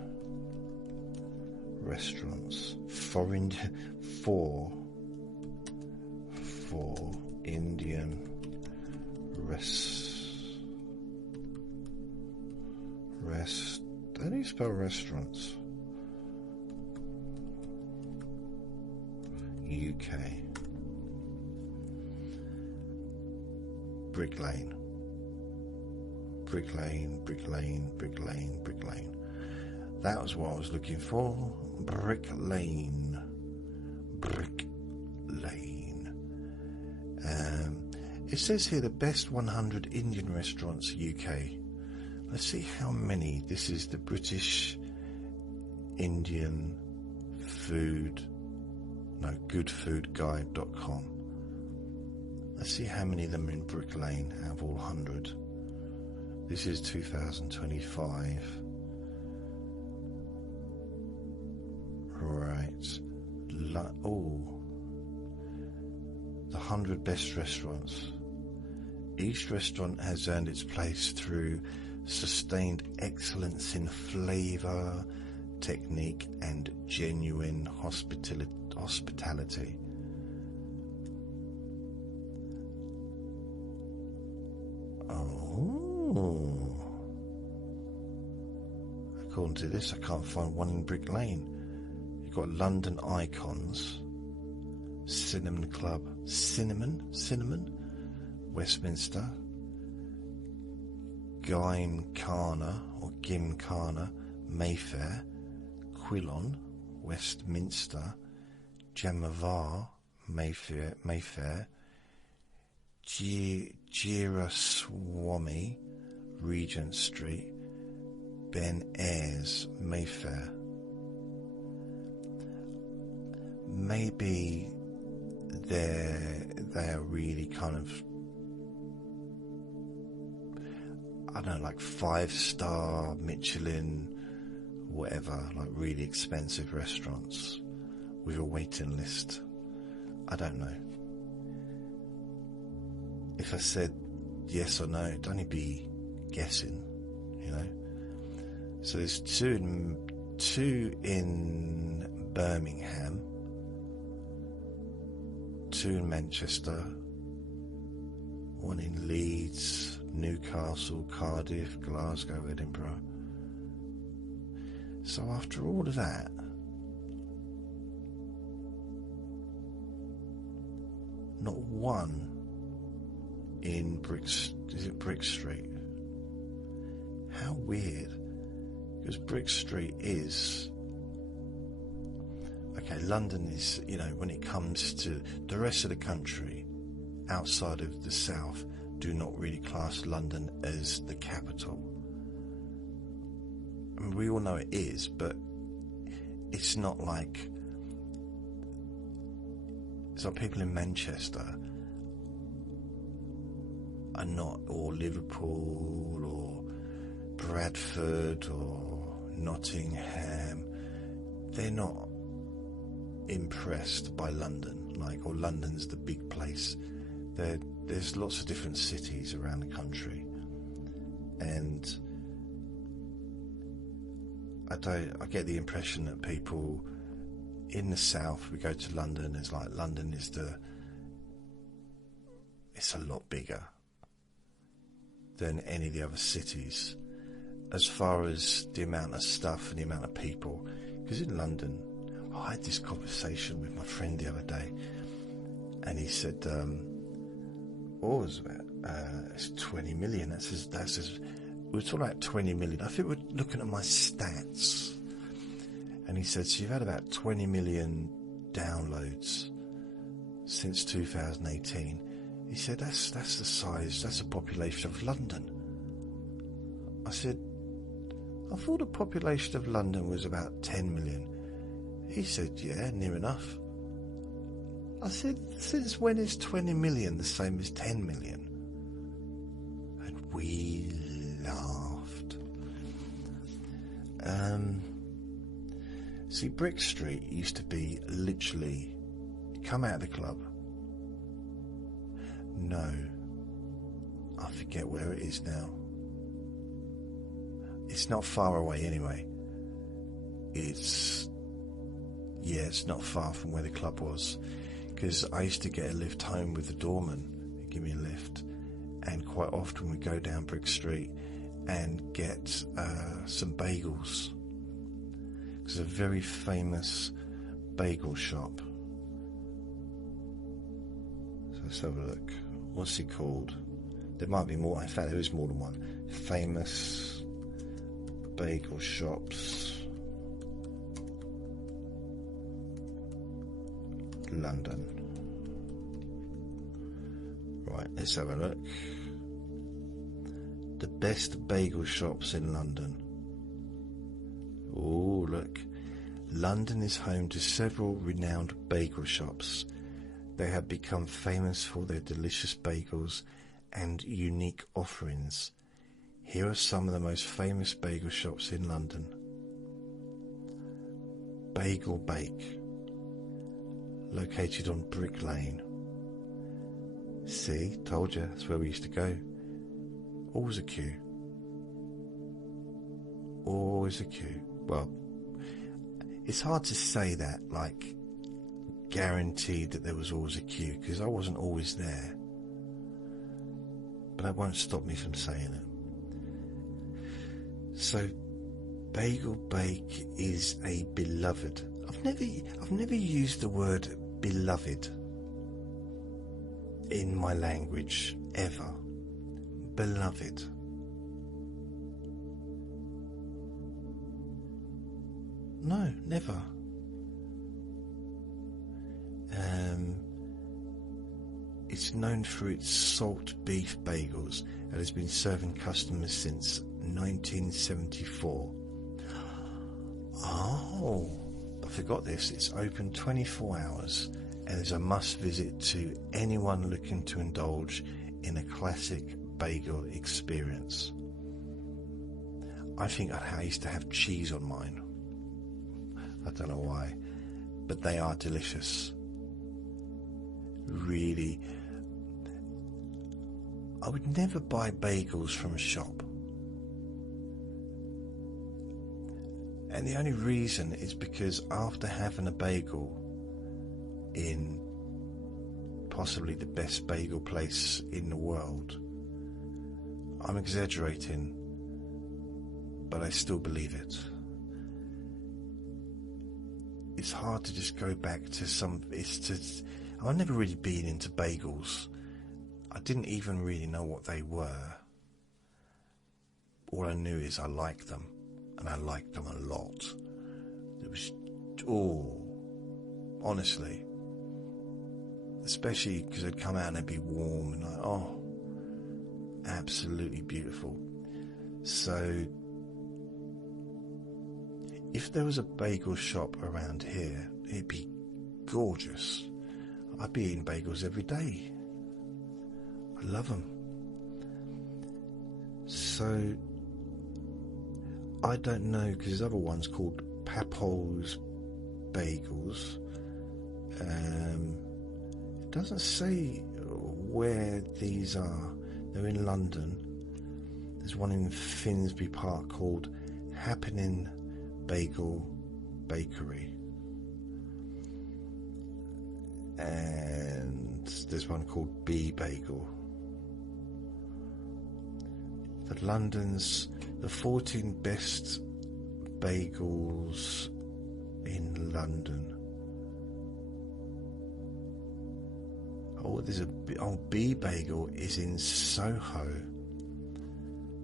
restaurants. For Indian how do you spell restaurants? UK. Brick Lane. That was what I was looking for. Brick Lane. It says here the best 100 Indian restaurants UK. Let's see how many. This is the British Indian goodfoodguide.com. Let's see how many of them are in Brick Lane out of all 100. This is 2025. Right. The 100 best restaurants. Each restaurant has earned its place through sustained excellence in flavour, technique and genuine hospitality. Oh. According to this, I can't find one in Brick Lane. You've got London Icons, Cinnamon Club, Cinnamon, Westminster, Gymkhana, Mayfair, Quilon, Westminster, Jamavar, Mayfair, Giraswamy, Regent Street, Ben Ayres, Mayfair. Maybe they're really kind of, I don't know, like 5-star Michelin, whatever, like really expensive restaurants with a waiting list. I don't know. If I said yes or no, it'd only be guessing, you know. So there's two in Birmingham, 2 in Manchester, 1 in Leeds, Newcastle, Cardiff, Glasgow, Edinburgh. So after all of that, not one in Brick Street. How weird. Because Brick Street is, okay, London is, you know, when it comes to the rest of the country outside of the south, do not really class London as the capital. I mean, we all know it is, but it's not like, it's like people in Manchester are not, or Liverpool or Bradford or Nottingham, they're not impressed by London, like, or London's the big place. There's lots of different cities around the country, and I get the impression that people in the south, we go to London, it's like London is it's a lot bigger than any of the other cities as far as the amount of stuff and the amount of people. Because in London, I had this conversation with my friend the other day, and he said, what was it? It's 20 million. We're talking about 20 million. I think we're looking at my stats. And he said, so you've had about 20 million downloads since 2018. He said, that's the size, that's the population of London. I said, I thought the population of London was about 10 million. He said, yeah, near enough. I said, since when is 20 million the same as 10 million? And we laughed. See, Brick Street used to be literally, you come out of the club. No, I forget where it is now. It's not far away anyway. It's not far from where the club was, because I used to get a lift home with the doorman. He'd give me a lift, and quite often we'd go down Brick Street and get some bagels. There's a very famous bagel shop. So let's have a look. What's it called? There might be more. In fact, there is more than one. Famous bagel shops. London. Right, let's have a look. The best bagel shops in London. Oh, look. London is home to several renowned bagel shops. They have become famous for their delicious bagels and unique offerings. Here are some of the most famous bagel shops in London. Bagel Bake, located on Brick Lane. See, told you, that's where we used to go. Always a queue. Always a queue. Well, it's hard to say that, like, guaranteed that there was always a queue, because I wasn't always there. But that won't stop me from saying it. So, Bagel Bake is a beloved. I've never used the word beloved in my language ever. Beloved. No, never. It's known for its salt beef bagels and has been serving customers since 1974. Oh, I forgot this. It's open 24 hours and is a must visit to anyone looking to indulge in a classic bagel experience. I think I used to have cheese on mine. I don't know why, but they are delicious. Really, I would never buy bagels from a shop. And the only reason is because after having a bagel in possibly the best bagel place in the world, I'm exaggerating, but I still believe it. It's hard to just go back to I've never really been into bagels. I didn't even really know what they were. All I knew is I liked them, and I liked them a lot. It was, honestly, especially because they'd come out and they'd be warm and absolutely beautiful. So, if there was a bagel shop around here, it'd be gorgeous. I'd be eating bagels every day. I love them. So, I don't know, because there's other ones called Papol's Bagels. It doesn't say where these are. They're in London. There's one in Finsbury Park called Happening Bagel Bakery. And there's one called B Bagel. The 14 best bagels in London. There's B Bagel is in Soho.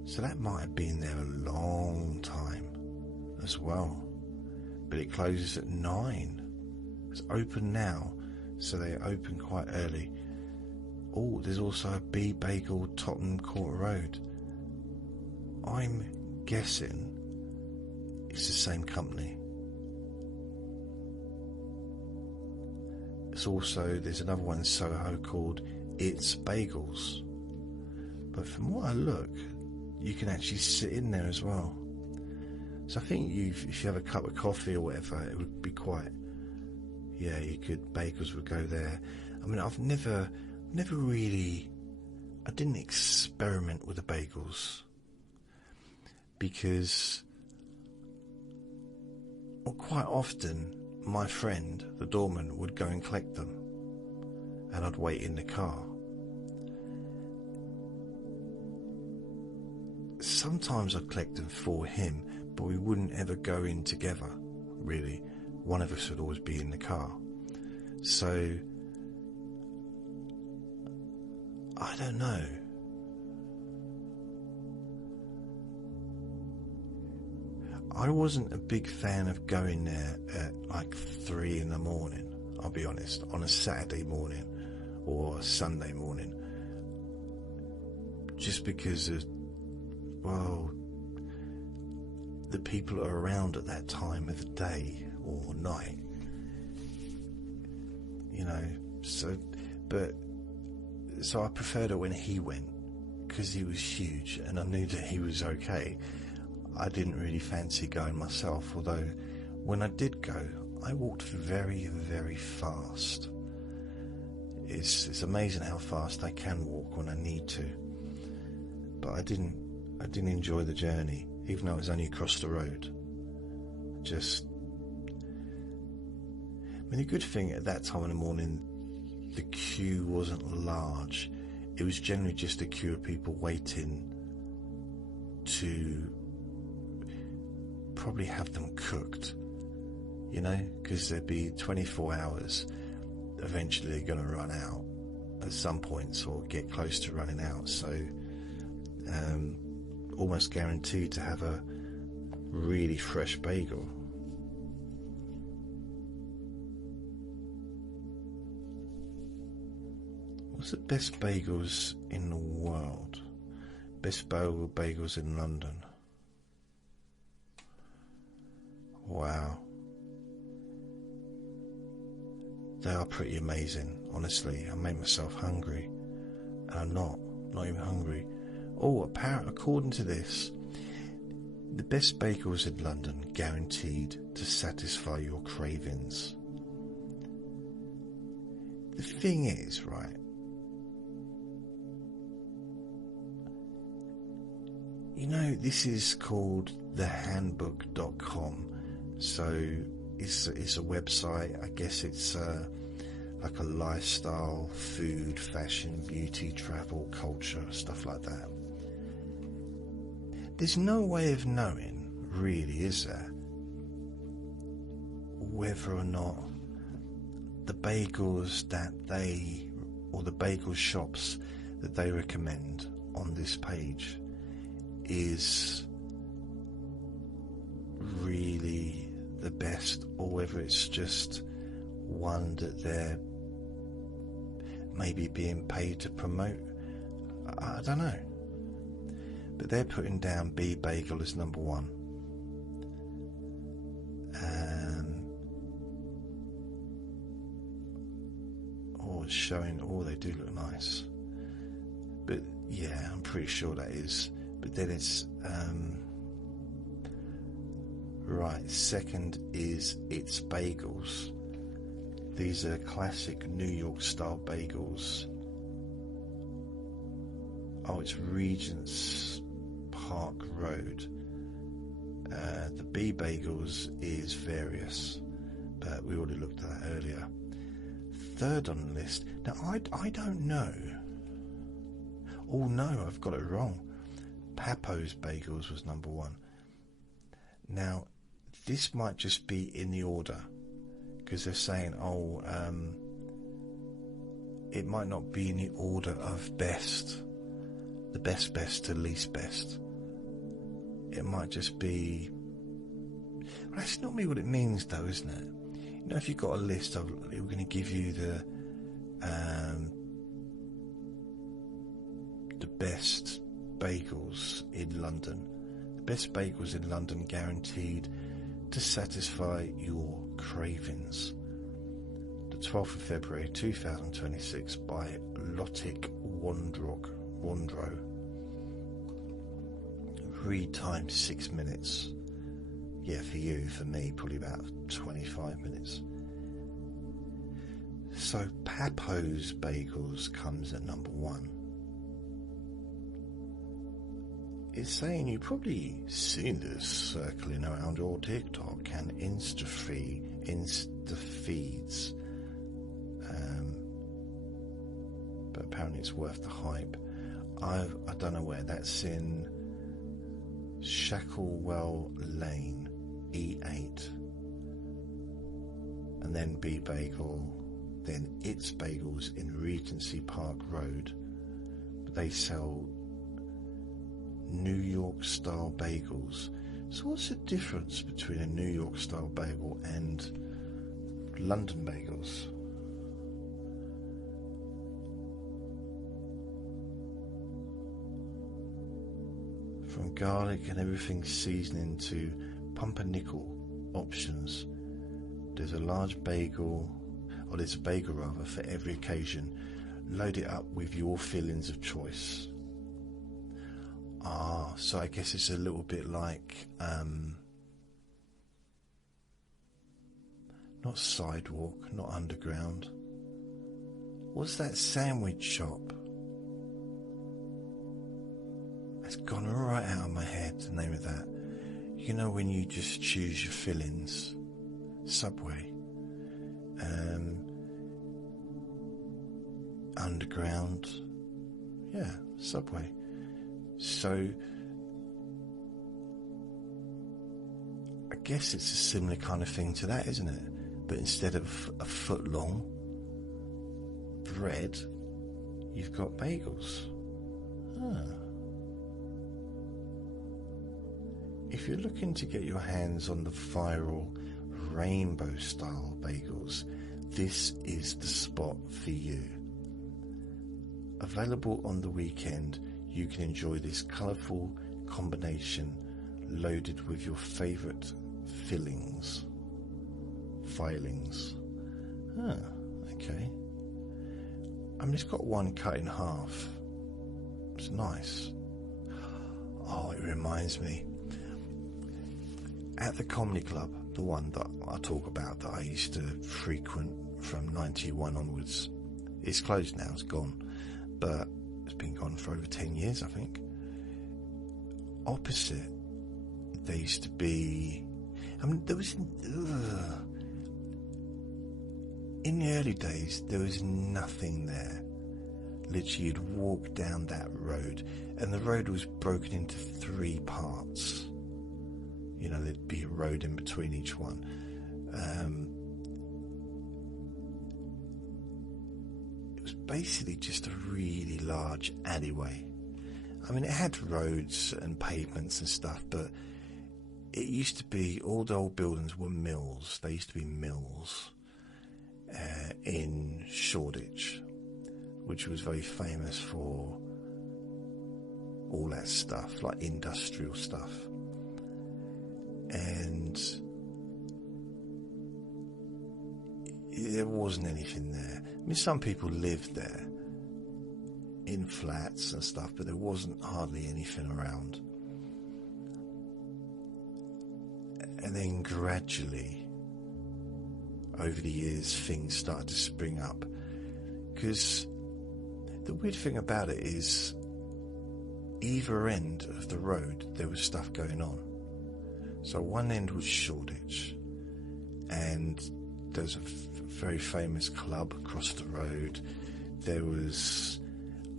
So that might have been there a long time as well. But it closes at 9. It's open now so they open quite early. Oh, there's also a Bagel, Tottenham Court Road. I'm guessing it's the same company. There's another one in Soho called It's Bagels. But from what I look, you can actually sit in there as well. So I think if you have a cup of coffee or whatever, it would be quite, bagels would go there. I mean, I've never really, I didn't experiment with the bagels because quite often my friend, the doorman, would go and collect them and I'd wait in the car. Sometimes I'd collect them for him, but we wouldn't ever go in together, really. One of us would always be in the car. So, I don't know. I wasn't a big fan of going there at like 3 in the morning, I'll be honest, on a Saturday morning or a Sunday morning. Just because of, the people are around at that time of the day or night. So I preferred it when he went, because he was huge and I knew that he was okay. I didn't really fancy going myself, although when I did go, I walked very, very fast. It's amazing how fast I can walk when I need to. But I didn't enjoy the journey, even though it was only across the road. The good thing at that time in the morning, the queue wasn't large. It was generally just a queue of people waiting to probably have them cooked, because there'd be 24 hours. Eventually they're going to run out at some points or get close to running out, so almost guaranteed to have a really fresh bagel. What's the best bagels in the world? Best bagels in London. Wow. They are pretty amazing, honestly. I make myself hungry. And I'm not even hungry. According to this, the best bagels in London guaranteed to satisfy your cravings. The thing is, right, this is called thehandbook.com. So it's a website. I guess it's like a lifestyle, food, fashion, beauty, travel, culture, stuff like that. There's no way of knowing, really, is there, whether or not the bagels or the bagel shops that they recommend on this page is really the best, or whether it's just one that they're maybe being paid to promote. I don't know. But they're putting down Bagel as number one. It's showing, they do look nice. But yeah, I'm pretty sure that is. But then it's right, second is It's Bagels. These are classic New York style bagels. It's Regent's Park Road. The B Bagels is various, but we already looked at that earlier. Third on the list. Now I don't know. Oh no, I've got it wrong. Papo's Bagels was number one. Now, this might just be in the order, because they're saying, it might not be in the order of best, the best to least best. It might just be, that's not me what it means though, isn't it? Now, if you've got a list, we're going to give you the best bagels in London. The best bagels in London, guaranteed to satisfy your cravings. The 12th of February 2026 by Lotic Wondro. Read time 6 minutes. Yeah, for you, for me, probably about 25 minutes. So Papo's Bagels comes at number 1. It's saying you've probably seen this circling around your TikTok and Insta feeds. But apparently it's worth the hype. I don't know where that's in. Shacklewell Lane, E8, and then B Bagel, then It's Bagels in Regency Park Road. They sell New York style bagels. So what's the difference between a New York style bagel and London bagels? From garlic and everything seasoning to pumpernickel options. There's a bagel for every occasion. Load it up with your fillings of choice. So I guess it's a little bit like not Sidewalk, not Underground. What's that sandwich shop? It's gone right out of my head, the name of that. You know, when you just choose your fillings. Subway. Underground. Yeah, Subway. So I guess it's a similar kind of thing to that, isn't it? But instead of a foot long bread, you've got bagels. If you're looking to get your hands on the viral rainbow style bagels, this is the spot for you. Available on the weekend, you can enjoy this colourful combination loaded with your favourite filings. Okay. I mean, it's got one cut in half. It's nice. Oh, it reminds me. At the comedy club, the one that I talk about that I used to frequent from 91 onwards, it's closed now, it's gone. But it's been gone for over 10 years, I think. Opposite, there used to be... I mean, there was... in the early days, there was nothing there. Literally, you'd walk down that road, and the road was broken into 3 parts. You know, there'd be a road in between each one. It was basically just a really large alleyway. I mean, it had roads and pavements and stuff, but it used to be, all the old buildings were mills. They used to be mills in Shoreditch, which was very famous for all that stuff, like industrial stuff. And there wasn't anything there. I mean, some people lived there in flats and stuff, but there wasn't hardly anything around. And then gradually, over the years, things started to spring up. Because the weird thing about it is, either end of the road, there was stuff going on. So one end was Shoreditch, and there's a very famous club across the road. There was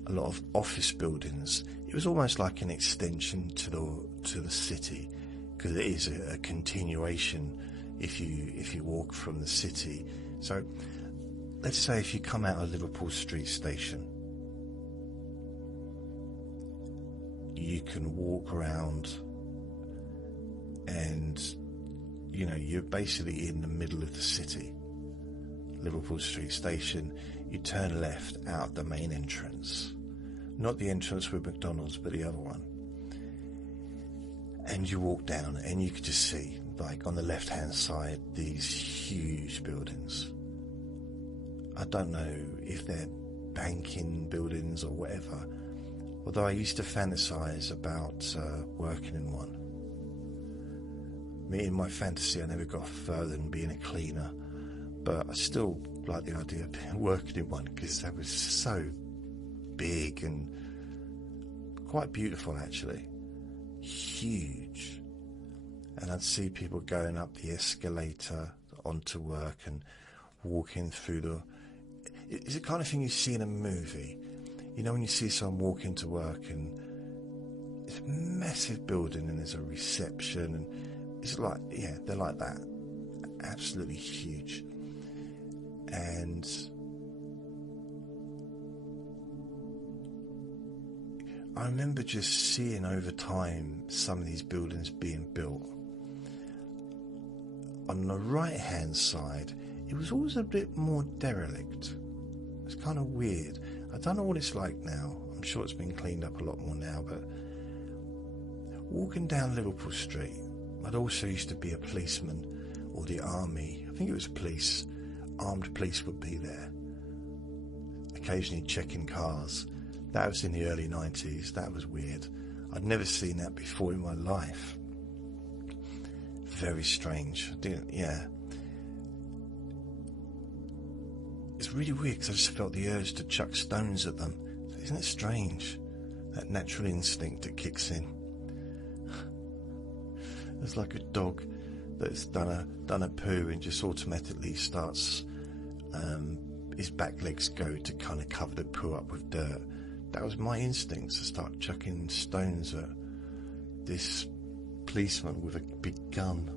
a lot of office buildings. It was almost like an extension to the city, because it is a continuation if you walk from the city. So let's say if you come out of Liverpool Street Station, you can walk around, and you know, you're basically in the middle of the city. Liverpool Street Station, you turn left out the main entrance. Not the entrance with McDonald's, but the other one. And you walk down and you could just see, like on the left-hand side, these huge buildings. I don't know if they're banking buildings or whatever, although I used to fantasize about working in one. Me, in my fantasy, I never got further than being a cleaner, but I still like the idea of working in one, because that was so big and quite beautiful, actually. Huge. And I'd see people going up the escalator onto work and walking through the... It's the kind of thing you see in a movie. You know, when you see someone walk into work and it's a massive building and there's a reception, and it's like, yeah, they're like that. Absolutely huge. And I remember just seeing over time some of these buildings being built. On the right hand side, it was always a bit more derelict. It's kind of weird. I don't know what it's like now. I'm sure it's been cleaned up a lot more now, but walking down Liverpool Street, I'd also used to be a policeman, or the army. I think it was police. Armed police would be there, occasionally checking cars. That was in the early 90s. That was weird. I'd never seen that before in my life. Very strange. It's really weird, because I just felt the urge to chuck stones at them. Isn't it strange? That natural instinct that kicks in. It's like a dog that's done a poo and just automatically starts, his back legs go to kind of cover the poo up with dirt. That was my instinct, to start chucking stones at this policeman with a big gun.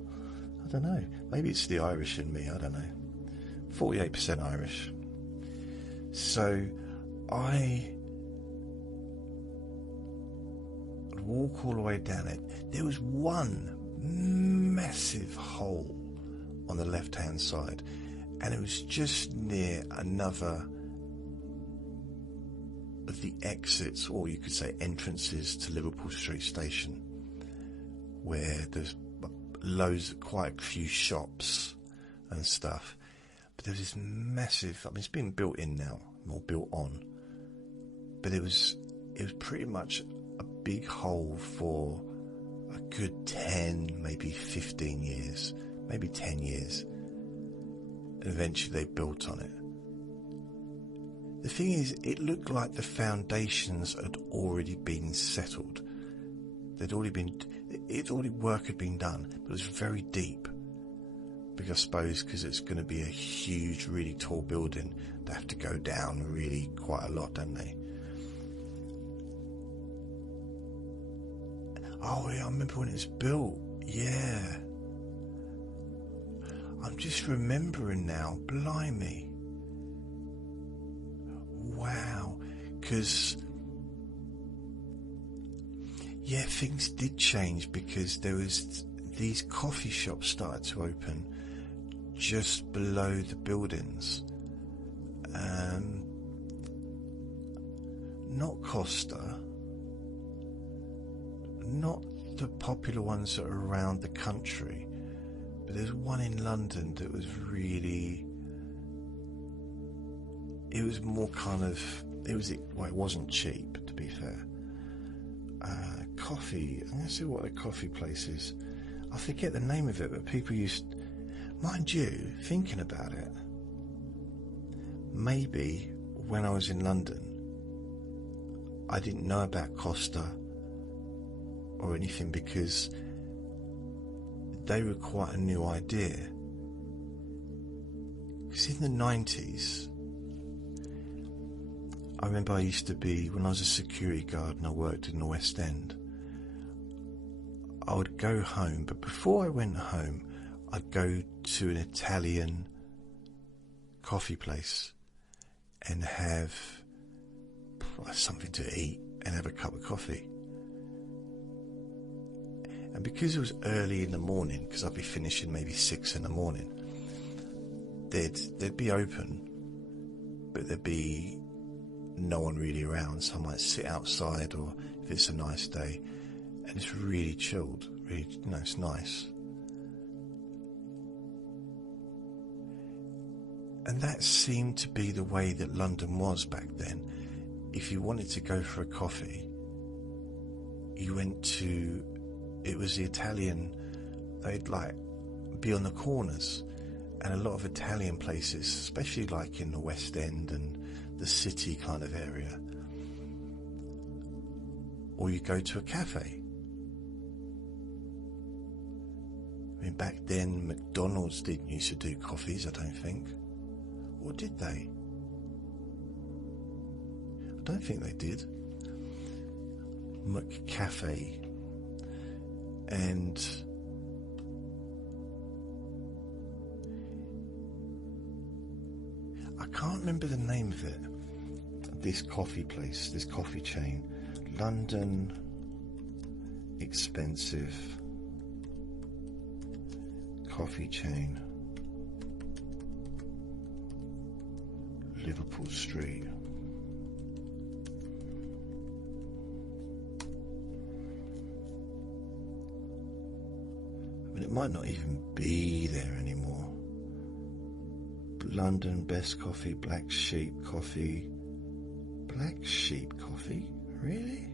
I don't know. Maybe it's the Irish in me. I don't know. 48% Irish. So I would walk all the way down it. There was one massive hole on the left-hand side, and it was just near another of the exits, or you could say entrances, to Liverpool Street Station, where there's quite a few shops and stuff. But there was this massive, I mean, it's been built in now, or built on, but it was pretty much a big hole for a good 10, maybe 15 years, maybe 10 years. And eventually they built on it. The thing is, it looked like the foundations had already been settled. Work had been done, but it was very deep. Because I suppose because it's going to be a huge, really tall building, they have to go down really quite a lot, don't they? Oh yeah, I remember when it was built. Yeah. I'm just remembering now. Blimey. Wow. Because, yeah, things did change, because there was these coffee shops started to open just below the buildings. Not Costa, not the popular ones that are around the country, but there's one in London that was really, it was more kind of, it wasn't cheap, to be fair. Coffee, I'm going to see what a coffee place is. I forget the name of it, but people used, mind you, thinking about it, maybe when I was in London, I didn't know about Costa or anything, because they were quite a new idea. Because in the 90s, I remember I used to be, when I was a security guard and I worked in the West End, I would go home, but before I went home, I'd go to an Italian coffee place and have something to eat and have a cup of coffee. And because it was early in the morning, because I'd be finishing maybe 6 in the morning, they'd be open, but there'd be no one really around. So I might sit outside, or if it's a nice day, and it's really chilled, really, it's nice. And that seemed to be the way that London was back then. If you wanted to go for a coffee, you went to, it was the Italian, they'd like be on the corners, and a lot of Italian places, especially like in the West End and the city kind of area, or you go to a cafe. I mean, back then McDonald's didn't used to do coffees, I don't think. Or did they? I don't think they did. McCafe. And I can't remember the name of it. This coffee place, this coffee chain. London expensive coffee chain. Liverpool Street. I mean, it might not even be there anymore. London best coffee, Black Sheep coffee. Black Sheep coffee? Really?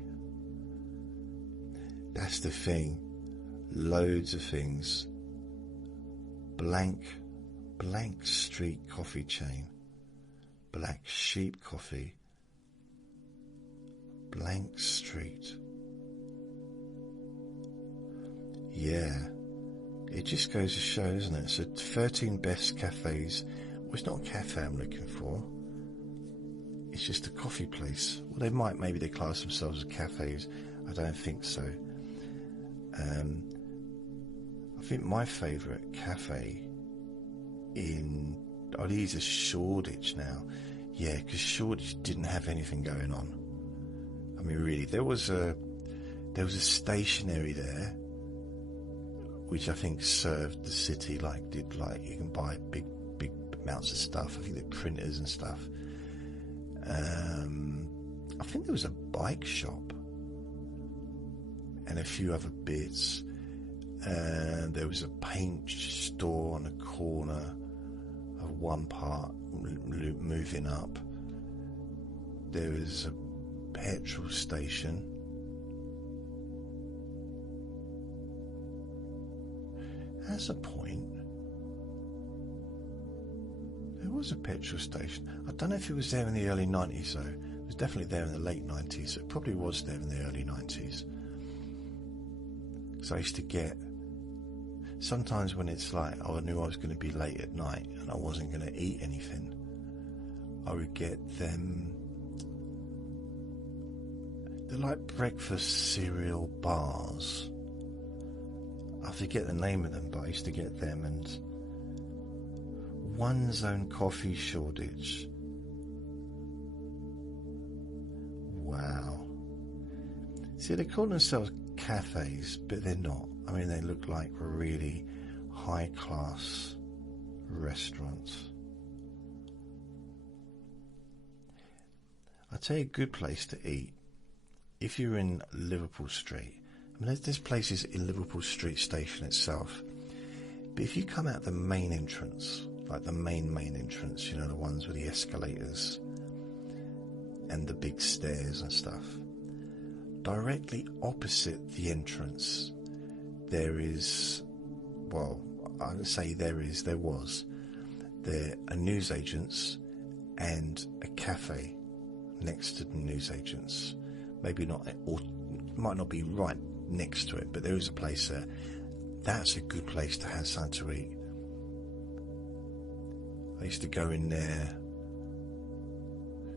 That's the thing. Loads of things. Blank Street coffee chain. Black Sheep coffee. Blank Street. Yeah. It just goes to show, doesn't it? So 13 best cafes. Well, it's not a cafe I'm looking for. It's just a coffee place. Well, maybe they class themselves as cafes. I don't think so. I think my favourite cafe I'd use a Shoreditch now. Yeah, because Shoreditch didn't have anything going on. I mean, really, there was a stationery there, which I think served the city, you can buy big amounts of stuff. I think they're printers and stuff. I think there was a bike shop and a few other bits. There was a paint store on a corner of one part moving up. There was a petrol station. As a point, there was a petrol station. I don't know if it was there in the early 90s though. It was definitely there in the late 90s. So it probably was there in the early 90s. Because I used to get, sometimes when it's like, I knew I was going to be late at night and I wasn't going to eat anything, I would get them, they're like breakfast cereal bars. I forget the name of them, but I used to get them. And One Zone Coffee, Shoreditch. Wow. See, they call themselves cafes, but they're not. I mean, they look like really high-class restaurants. I'll tell you a good place to eat. If you're in Liverpool Street, I mean, there's places in Liverpool Street Station itself, but if you come out the main entrance, like the main entrance, the ones with the escalators and the big stairs and stuff, directly opposite the entrance, there is, well, I would say there was a newsagent's and a cafe next to the newsagent's. Maybe not, or might not be right next to it, but there is a place there. That's a good place to have something to eat. I used to go in there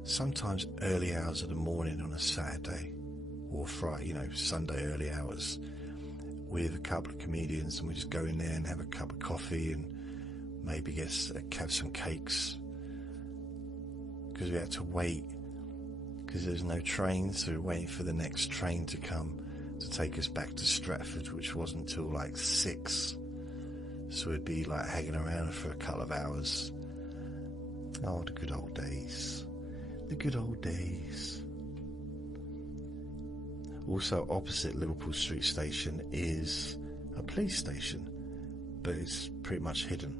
sometimes early hours of the morning on a Saturday or Friday, Sunday early hours, with a couple of comedians, and we just go in there and have a cup of coffee and maybe have some cakes, because we had to wait because there's no train, so we're waiting for the next train to come to take us back to Stratford, which wasn't until 6. So we'd be hanging around for a couple of hours Oh, the good old days. The good old days. Also opposite Liverpool Street Station is a police station, but it's pretty much hidden.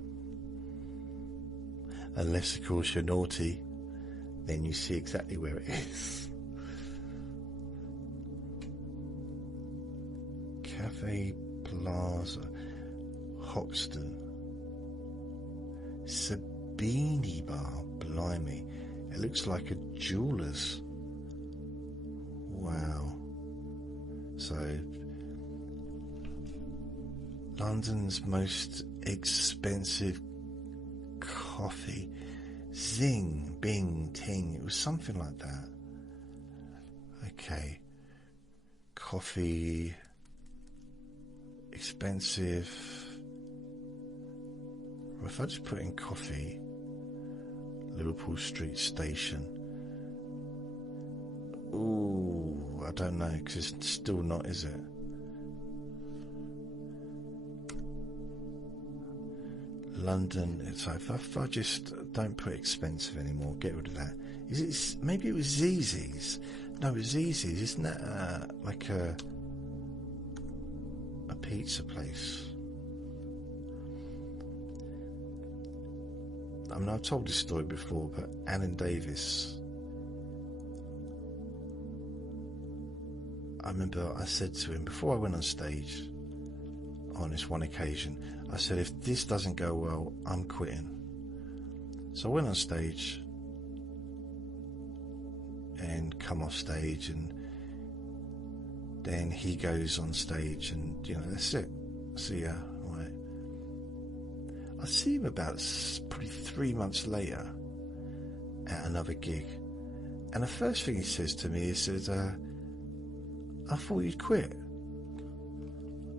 Unless, of course, you're naughty, then you see exactly where it is. Cafe Plaza, Hoxton, Sabini Bar, blimey, it looks like a jeweller's. Wow. So, London's most expensive coffee, zing, bing, ting, it was something like that. Okay, coffee, expensive. Well, if I just put in coffee, Liverpool Street Station, ooh, I don't know, because it's still not, is it? London, it's like, if I just don't put expensive anymore, get rid of that. Is it, maybe it was Zzz's? No, it was Zzz's, isn't that like a pizza place? I mean, I've told this story before, but Alan Davis, I remember I said to him before I went on stage on this one occasion, I said, if this doesn't go well, I'm quitting. So I went on stage and come off stage, and then he goes on stage, and you know, that's it, see ya. Right. I see him about probably 3 months later at another gig, and the first thing he says to me, he says, I thought you'd quit.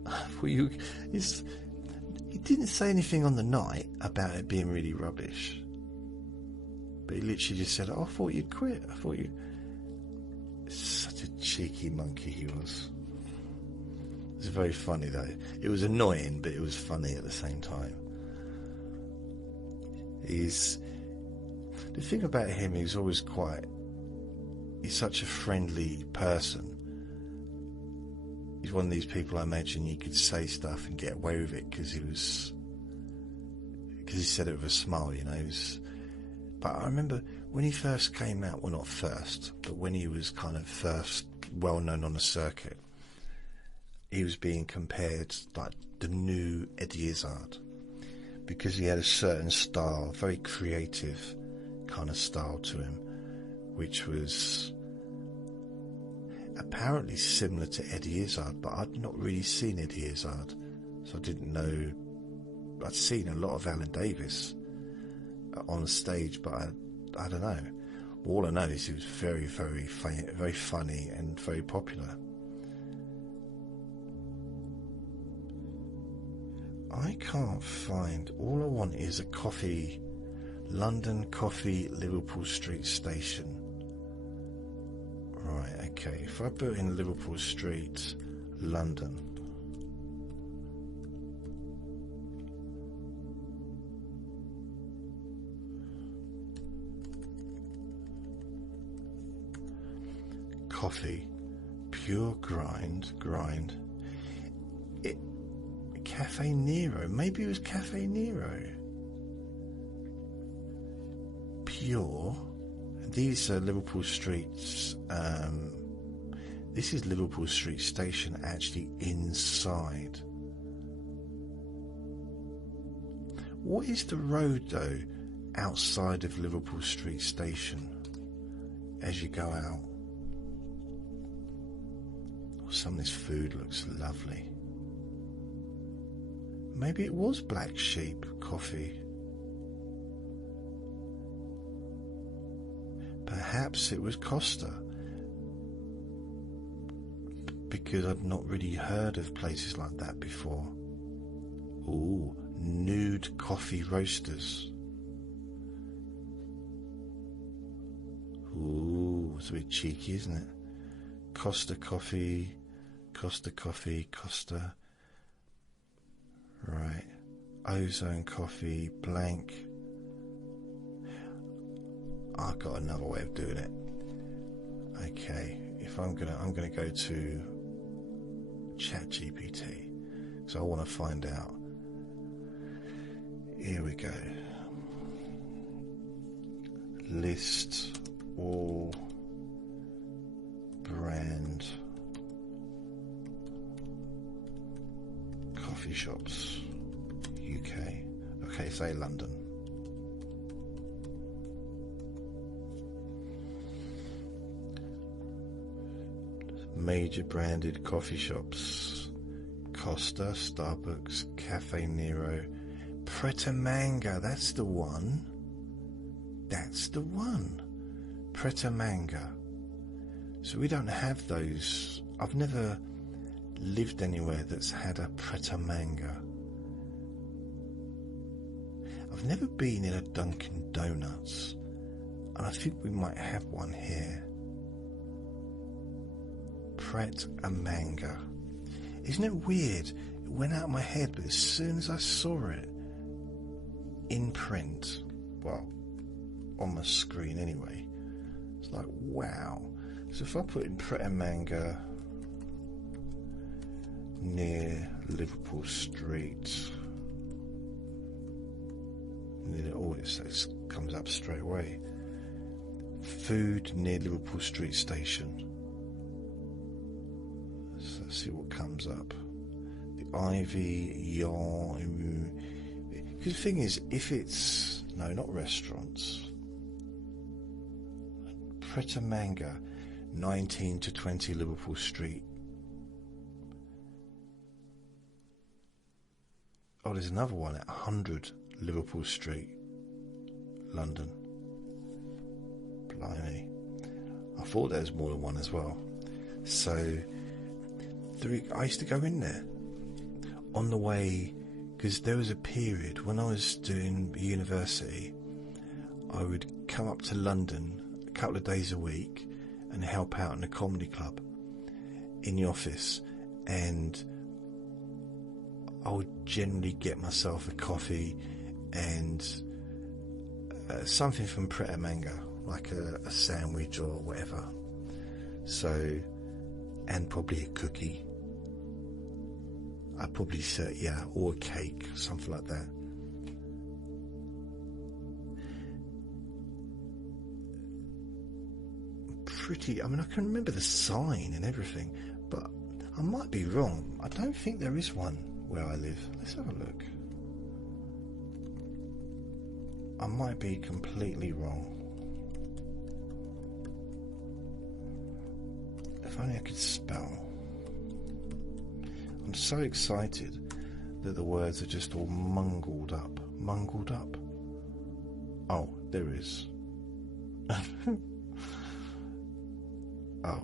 I thought you... He didn't say anything on the night about it being really rubbish, but he literally just said, oh, I thought you'd quit. I thought you... Such a cheeky monkey he was. It was very funny though. It was annoying, but it was funny at the same time. The thing about him, he's always he's such a friendly person. He's one of these people, I imagine you could say stuff and get away with it because he said it with a smile, you know. But I remember when he first came out, well, not first, but when he was kind of first well known on the circuit, he was being compared like the new Eddie Izzard, because he had a certain style, very creative kind of style to him, which was apparently similar to Eddie Izzard, but I'd not really seen Eddie Izzard, so I didn't know. I'd seen a lot of Alan Davis on stage, but I don't know. All I know is he was very, very funny and very popular. I can't find. All I want is a coffee, London Coffee, Liverpool Street Station. Right, okay, if I put in Liverpool Street, London, coffee, pure grind, Cafe Nero, maybe it was Cafe Nero, pure. These are Liverpool Streets. This is Liverpool Street Station, actually inside. What is the road though outside of Liverpool Street Station as you go out? Oh, some of this food looks lovely. Maybe it was Black Sheep Coffee. Perhaps it was Costa, because I'd not really heard of places like that before. Ooh, Nude Coffee Roasters. Ooh, it's a bit cheeky, isn't it? Costa Coffee, Costa Coffee, Costa. Right. Ozone Coffee, blank. I've got another way of doing it. Okay, if I'm gonna go to ChatGPT, so I want to find out. Here we go. List all brand coffee shops, UK. Okay, say London. Major branded coffee shops: Costa, Starbucks, Cafe Nero, Pret a Manger. That's the one. That's the one. Pret a Manger. So we don't have those. I've never lived anywhere that's had a Pret a Manger. I've never been in a Dunkin' Donuts, and I think we might have one here. Pret a Manger. Isn't it weird? It went out of my head, but as soon as I saw it in print, well, on my screen anyway, it's like, wow. So if I put in Pret a Manger near Liverpool Street, it comes up straight away. Food near Liverpool Street Station. So let's see what comes up. The Ivy, Yarn. Because the thing is, if it's no, not restaurants. Pret a Manger, 19 to 20 Liverpool Street. Oh, there's another one at 100 Liverpool Street, London. Blimey. I thought there was more than one as well. So I used to go in there on the way, because there was a period when I was doing university, I would come up to London a couple of days a week and help out in a comedy club in the office, and I would generally get myself a coffee and something from Pret a Manger, like a sandwich or whatever. So, and probably a cookie. I'd probably say, yeah, or a cake, something like that. I mean, I can remember the sign and everything, but I might be wrong. I don't think there is one where I live. Let's have a look. I might be completely wrong. If only I could spell. I'm so excited that the words are just all mungled up. Mungled up. Oh, there is. Oh,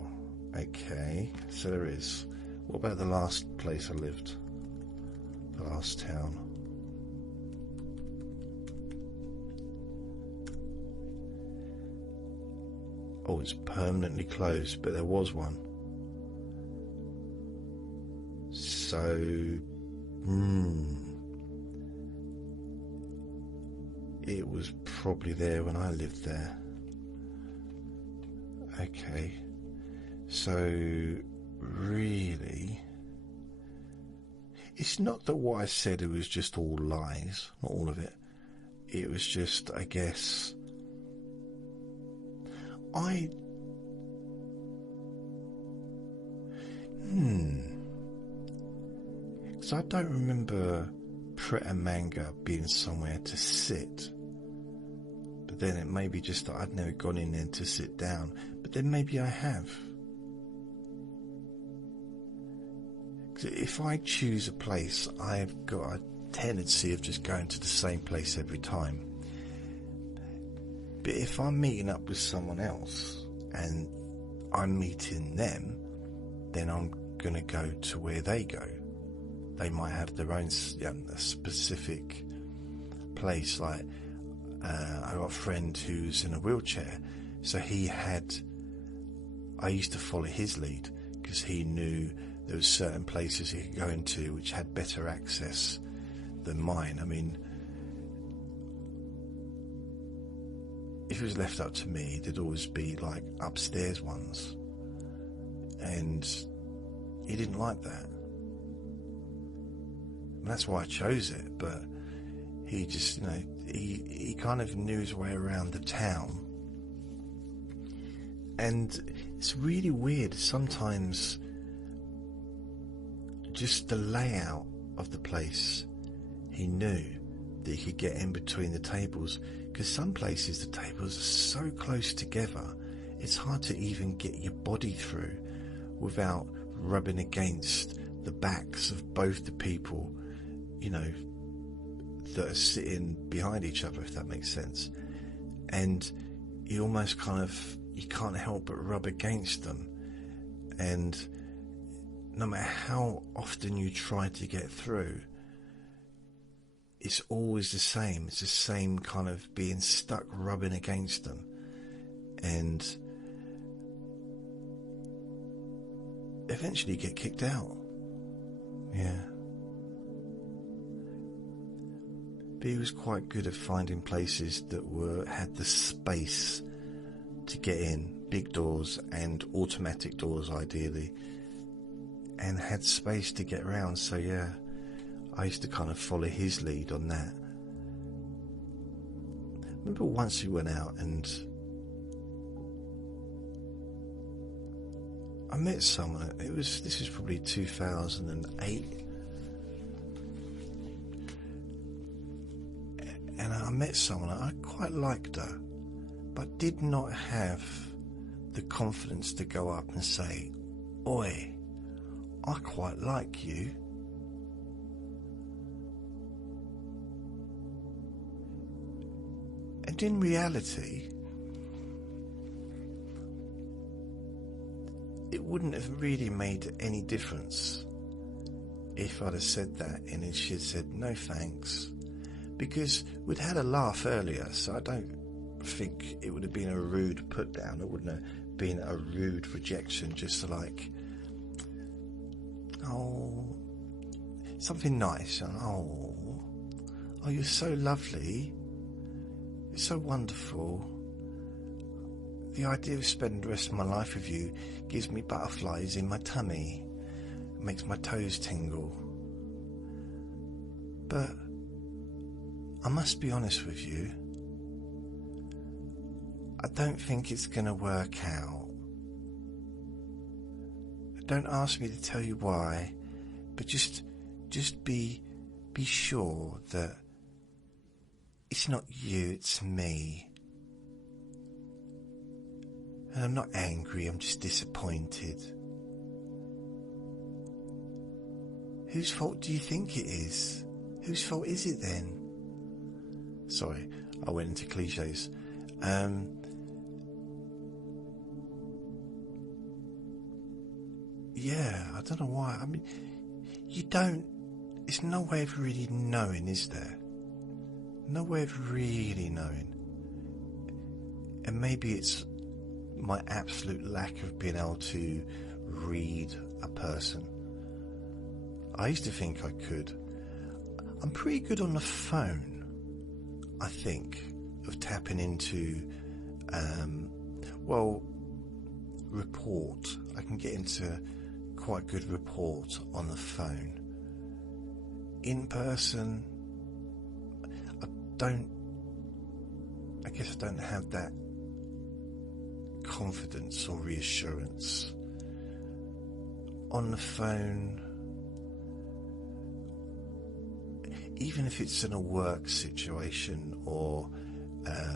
okay. So there is. What about the last place I lived? The last town. Oh, it's permanently closed, but there was one. So, it was probably there when I lived there. Okay. So, really, it's not that what I said it was just all lies, not all of it. It was just, I guess, because I don't remember Pret a Manger being somewhere to sit. But then it may be just that I'd never gone in there to sit down. But then maybe I have. If I choose a place, I've got a tendency of just going to the same place every time. But if I'm meeting up with someone else and I'm meeting them, then I'm going to go to where they go. They might have their own specific place. Like, I got a friend who's in a wheelchair, so I used to follow his lead because he knew there were certain places he could go into which had better access than mine. I mean, if it was left up to me, there'd always be like upstairs ones, and he didn't like that. And that's why I chose it. But he just, he kind of knew his way around the town, and it's really weird sometimes. Just the layout of the place, he knew that he could get in between the tables, because some places the tables are so close together it's hard to even get your body through without rubbing against the backs of both the people, that are sitting behind each other, if that makes sense. And you almost you can't help but rub against them, and no matter how often you try to get through, it's always the same. It's the same kind of being stuck rubbing against them. And eventually you get kicked out. Yeah. But he was quite good at finding places that had the space to get in. Big doors and automatic doors ideally. And had space to get around. So yeah, I used to kind of follow his lead on that. I remember once we went out and I met someone. This was probably 2008, and I met someone. I quite liked her, but did not have the confidence to go up and say, "Oi, I quite like you." And in reality, it wouldn't have really made any difference if I'd have said that and then she'd said no thanks, because we'd had a laugh earlier, so I don't think it would have been a rude put down. It wouldn't have been a rude rejection, just like, oh, something nice. Oh, you're so lovely. It's so wonderful. The idea of spending the rest of my life with you gives me butterflies in my tummy. It makes my toes tingle. But I must be honest with you. I don't think it's going to work out. Don't ask me to tell you why, but just be sure that it's not you, it's me. And I'm not angry, I'm just disappointed. Whose fault do you think it is? Whose fault is it then? Sorry, I went into cliches. Yeah, I don't know why. I mean, it's no way of really knowing, is there? No way of really knowing. And maybe it's my absolute lack of being able to read a person. I used to think I could. I'm pretty good on the phone, I think, of tapping into, report. I can get into quite good report on the phone. In person, I guess I don't have that confidence or reassurance. On the phone, even if it's in a work situation or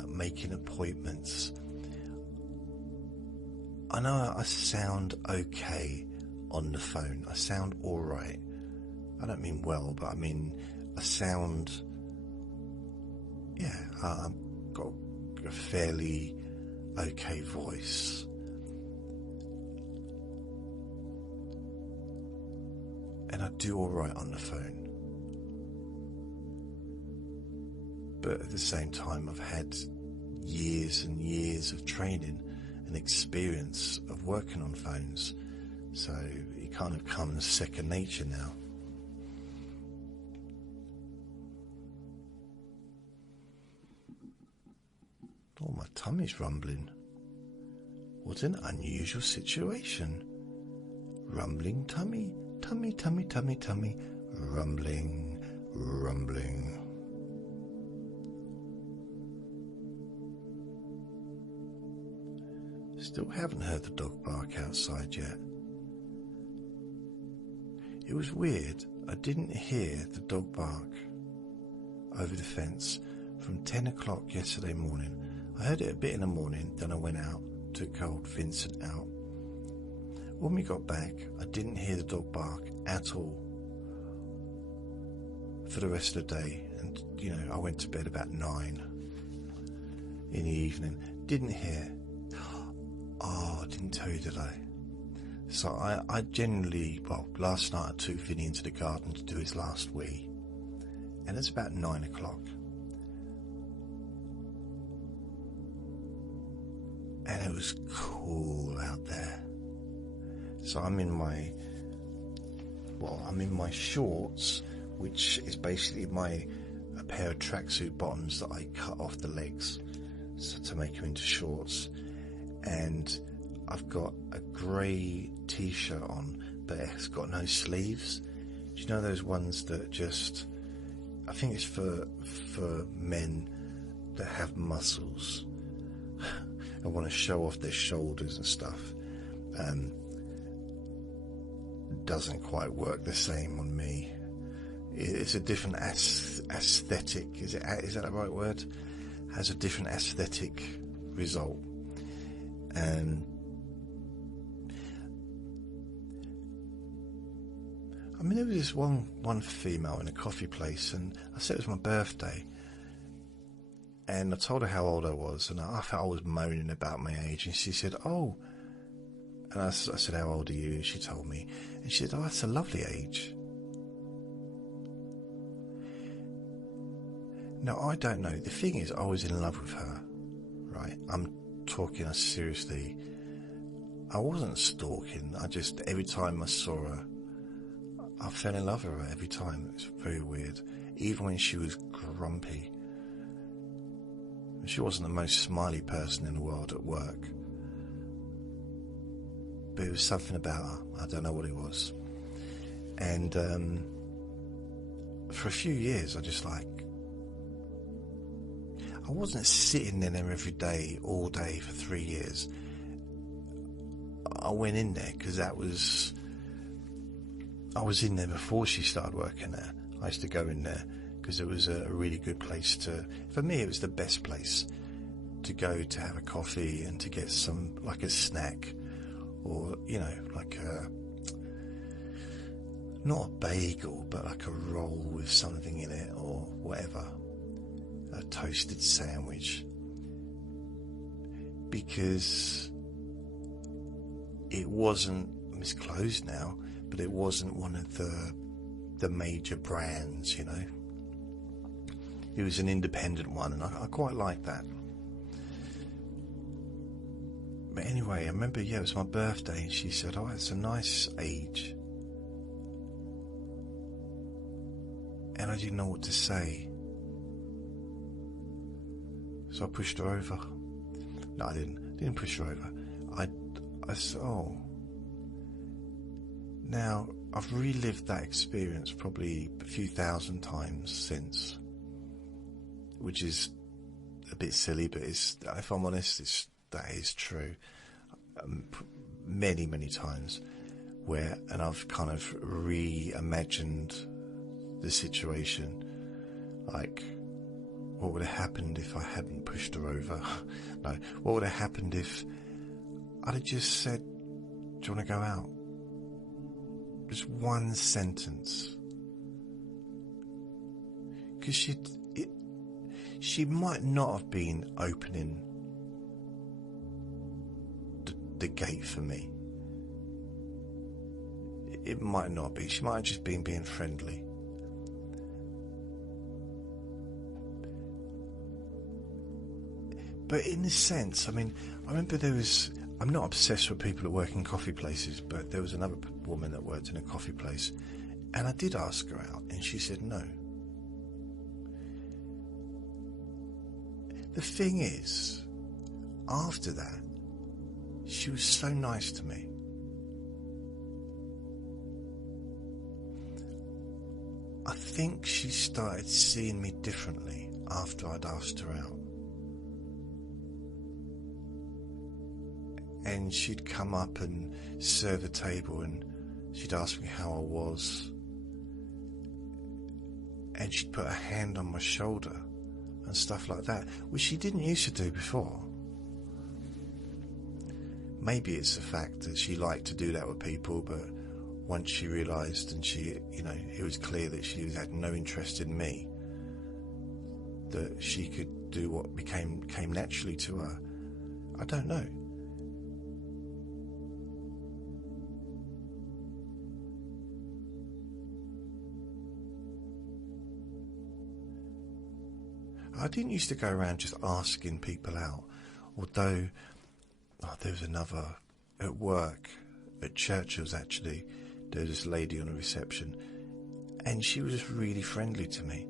making appointments, I know I sound okay on the phone. I sound alright. I don't mean well, but I mean I sound, I've got a fairly okay voice. And I do alright on the phone. But at the same time, I've had years and years of training and experience of working on phones. So it kind of comes second nature now. Oh, my tummy's rumbling. What an unusual situation. Rumbling tummy, tummy, tummy, tummy, tummy, rumbling, rumbling. Still haven't heard the dog bark outside yet. It was weird, I didn't hear the dog bark over the fence from 10 o'clock yesterday morning. I heard it a bit in the morning, then I went out, took old Vincent out. When we got back, I didn't hear the dog bark at all for the rest of the day. And, I went to bed about 9 in the evening. Didn't hear. Oh, I didn't tell you, did I? So I generally, last night I took Vinny into the garden to do his last wee. And it's about 9 o'clock. And it was cool out there. So I'm in my shorts, which is basically a pair of tracksuit bottoms that I cut off the legs to make them into shorts. And I've got a grey t-shirt on, but it's got no sleeves. Do you know those ones that just, I think it's for men that have muscles and want to show off their shoulders and stuff. Doesn't quite work the same on me. It's a different aesthetic. Is that the right word? Has a different aesthetic result. There was this one female in a coffee place, and I said it was my birthday, and I told her how old I was, and I felt I was moaning about my age, and she said, "Oh," and I said, "How old are you?" And she told me, and she said, "Oh, that's a lovely age." Now, I don't know. The thing is, I was in love with her, right? I'm talking seriously. I wasn't stalking. Every time I saw her, I fell in love with her every time. It's very weird. Even when she was grumpy. She wasn't the most smiley person in the world at work. But it was something about her. I don't know what it was. And for a few years, I wasn't sitting in there every day, all day for 3 years. I went in there because I was in there before she started working there. I used to go in there because it was a really good place for me, it was the best place to go to have a coffee and to get some, like a snack, or, not a bagel, but like a roll with something in it, or whatever. A toasted sandwich. Because it wasn't, it's closed now, but it wasn't one of the major brands, It was an independent one, and I quite liked that. But anyway, I remember, it was my birthday, and she said, "Oh, it's a nice age." And I didn't know what to say. So I pushed her over. No, I didn't push her over. I said, "Oh." Now, I've relived that experience probably a few thousand times since, which is a bit silly, but if I'm honest, that is true. Many, many times and I've kind of reimagined the situation, like, what would have happened if I hadn't pushed her over? No, what would have happened if I'd have just said, "Do you want to go out?" Just one sentence. Because she might not have been opening the gate for me. It might not be. She might have just been being friendly. But in a sense, I remember I'm not obsessed with people that work in coffee places, but there was another woman that worked in a coffee place, and I did ask her out, and she said no. The thing is, after that, she was so nice to me. I think she started seeing me differently after I'd asked her out. And she'd come up and serve the table, and she'd ask me how I was. And she'd put a hand on my shoulder and stuff like that, which she didn't used to do before. Maybe it's the fact that she liked to do that with people, but once she realised and she, it was clear that she had no interest in me, that she could do what came naturally to her. I don't know. I didn't used to go around just asking people out, although there was another at work, at Churchill's actually. There was this lady on the reception, and she was really friendly to me,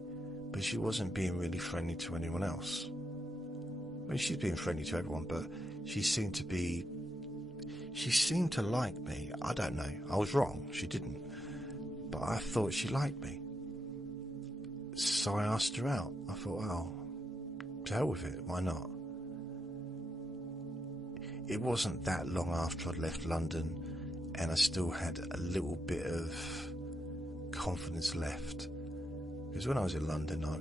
but she wasn't being really friendly to anyone else. I mean, she's being friendly to everyone, but she seemed to like me. I don't know. I was wrong. She didn't. But I thought she liked me. So I asked her out. I thought, well, to hell with it. Why not? It wasn't that long after I'd left London, and I still had a little bit of confidence left. Because when I was in London, I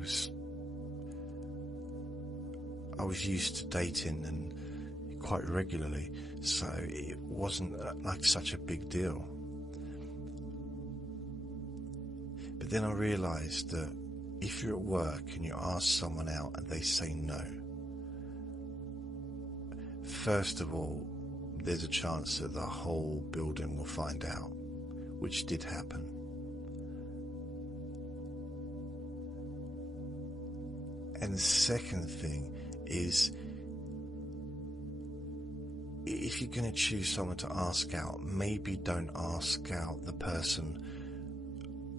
was used to dating and quite regularly, so it wasn't like such a big deal. But then I realised that if you're at work and you ask someone out and they say no, first of all, there's a chance that the whole building will find out, which did happen. And the second thing is, if you're going to choose someone to ask out, maybe don't ask out the person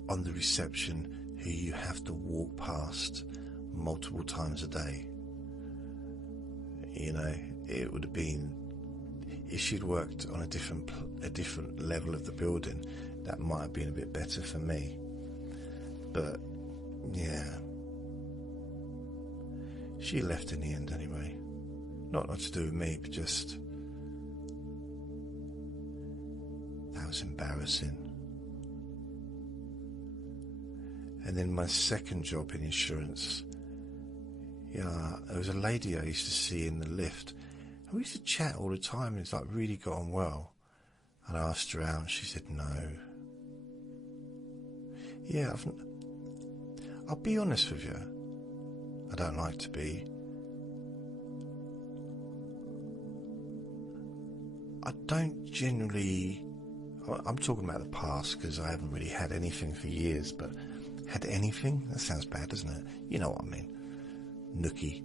on the reception who you have to walk past multiple times a day. It would have been, if she'd worked on a different level of the building, that might have been a bit better for me. But yeah, she left in the end anyway. Not to do with me, but just that was embarrassing. And then my second job in insurance, there was a lady I used to see in the lift. We used to chat all the time, and it's like really got on well. And I asked her out, and she said no. Yeah, I'll be honest with you. I don't like to be. I don't generally, I'm talking about the past because I haven't really had anything for years, but had anything? That sounds bad, doesn't it? You know what I mean. Nookie.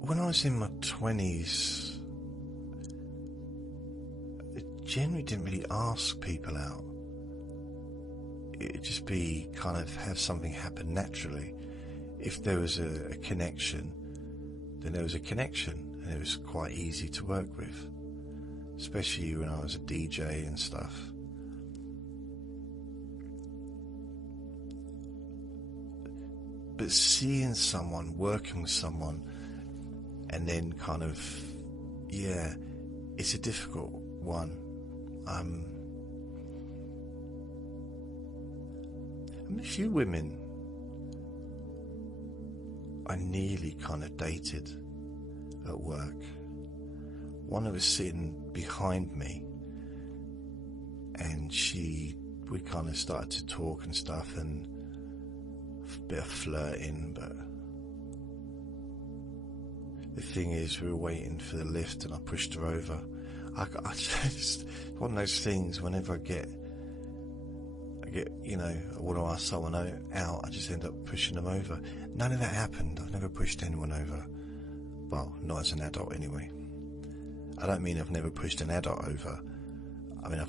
When I was in my 20s, I generally didn't really ask people out. It'd just be kind of have something happen naturally. If there was a connection, then there was a connection, and it was quite easy to work with, especially when I was a DJ and stuff. But seeing someone, working with someone, and then kind of, it's a difficult one. I mean, a few women I nearly kind of dated at work. One was sitting behind me, and we kind of started to talk and stuff, and a bit of flirting, but the thing is, we were waiting for the lift, and I pushed her over. I just, one of those things, whenever I get, I want to ask someone out, I just end up pushing them over. None of that happened. I've never pushed anyone over. Well, not as an adult anyway. I don't mean I've never pushed an adult over. I mean,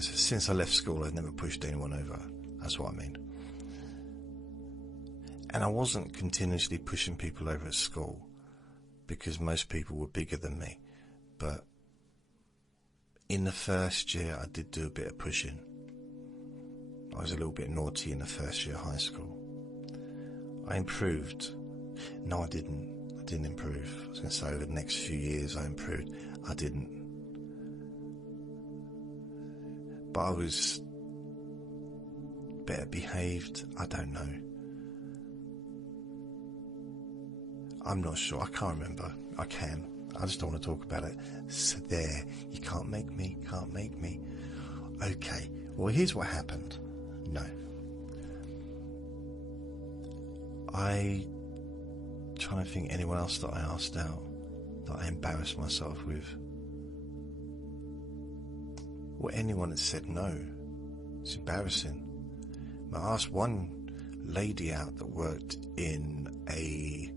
since I left school, I've never pushed anyone over. That's what I mean. And I wasn't continuously pushing people over at school, because most people were bigger than me. But in the first year, I did do a bit of pushing. I was a little bit naughty in the first year of high school. I improved. No, I didn't. I didn't improve. I was going to say over the next few years I improved. I didn't. But I was better behaved. I don't know. I'm not sure. I can't remember. I can. I just don't want to talk about it. So there. You can't make me. Can't make me. Okay. Well, here's what happened. No. Trying to think anyone else that I asked out, that I embarrassed myself with. Or anyone that said no. It's embarrassing. I asked one lady out that worked in a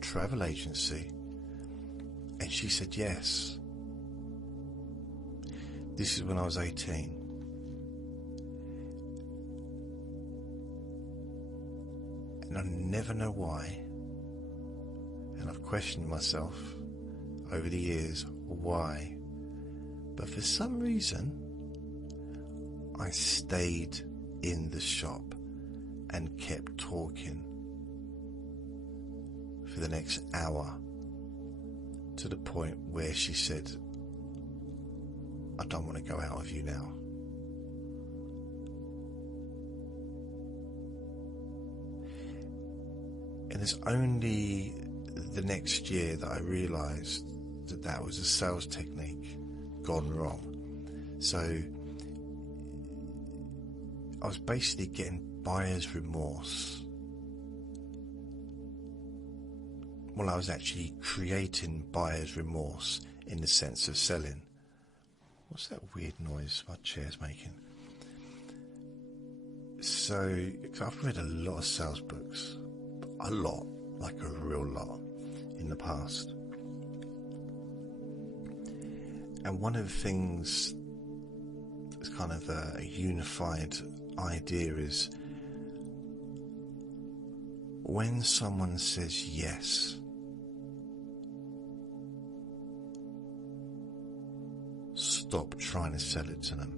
travel agency, and she said yes. This is when I was 18. And I never know why, and I've questioned myself over the years why, but for some reason I stayed in the shop and kept talking for the next hour, to the point where she said, I don't want to go out with you now. And it's only the next year that I realised that that was a sales technique gone wrong. So I was basically getting buyer's remorse. Well, I was actually creating buyer's remorse in the sense of selling. What's that weird noise my chair's making? So, I've read a lot of sales books. A lot, like a real lot, in the past. And one of the things that's kind of a unified idea is when someone says yes, stop trying to sell it to them.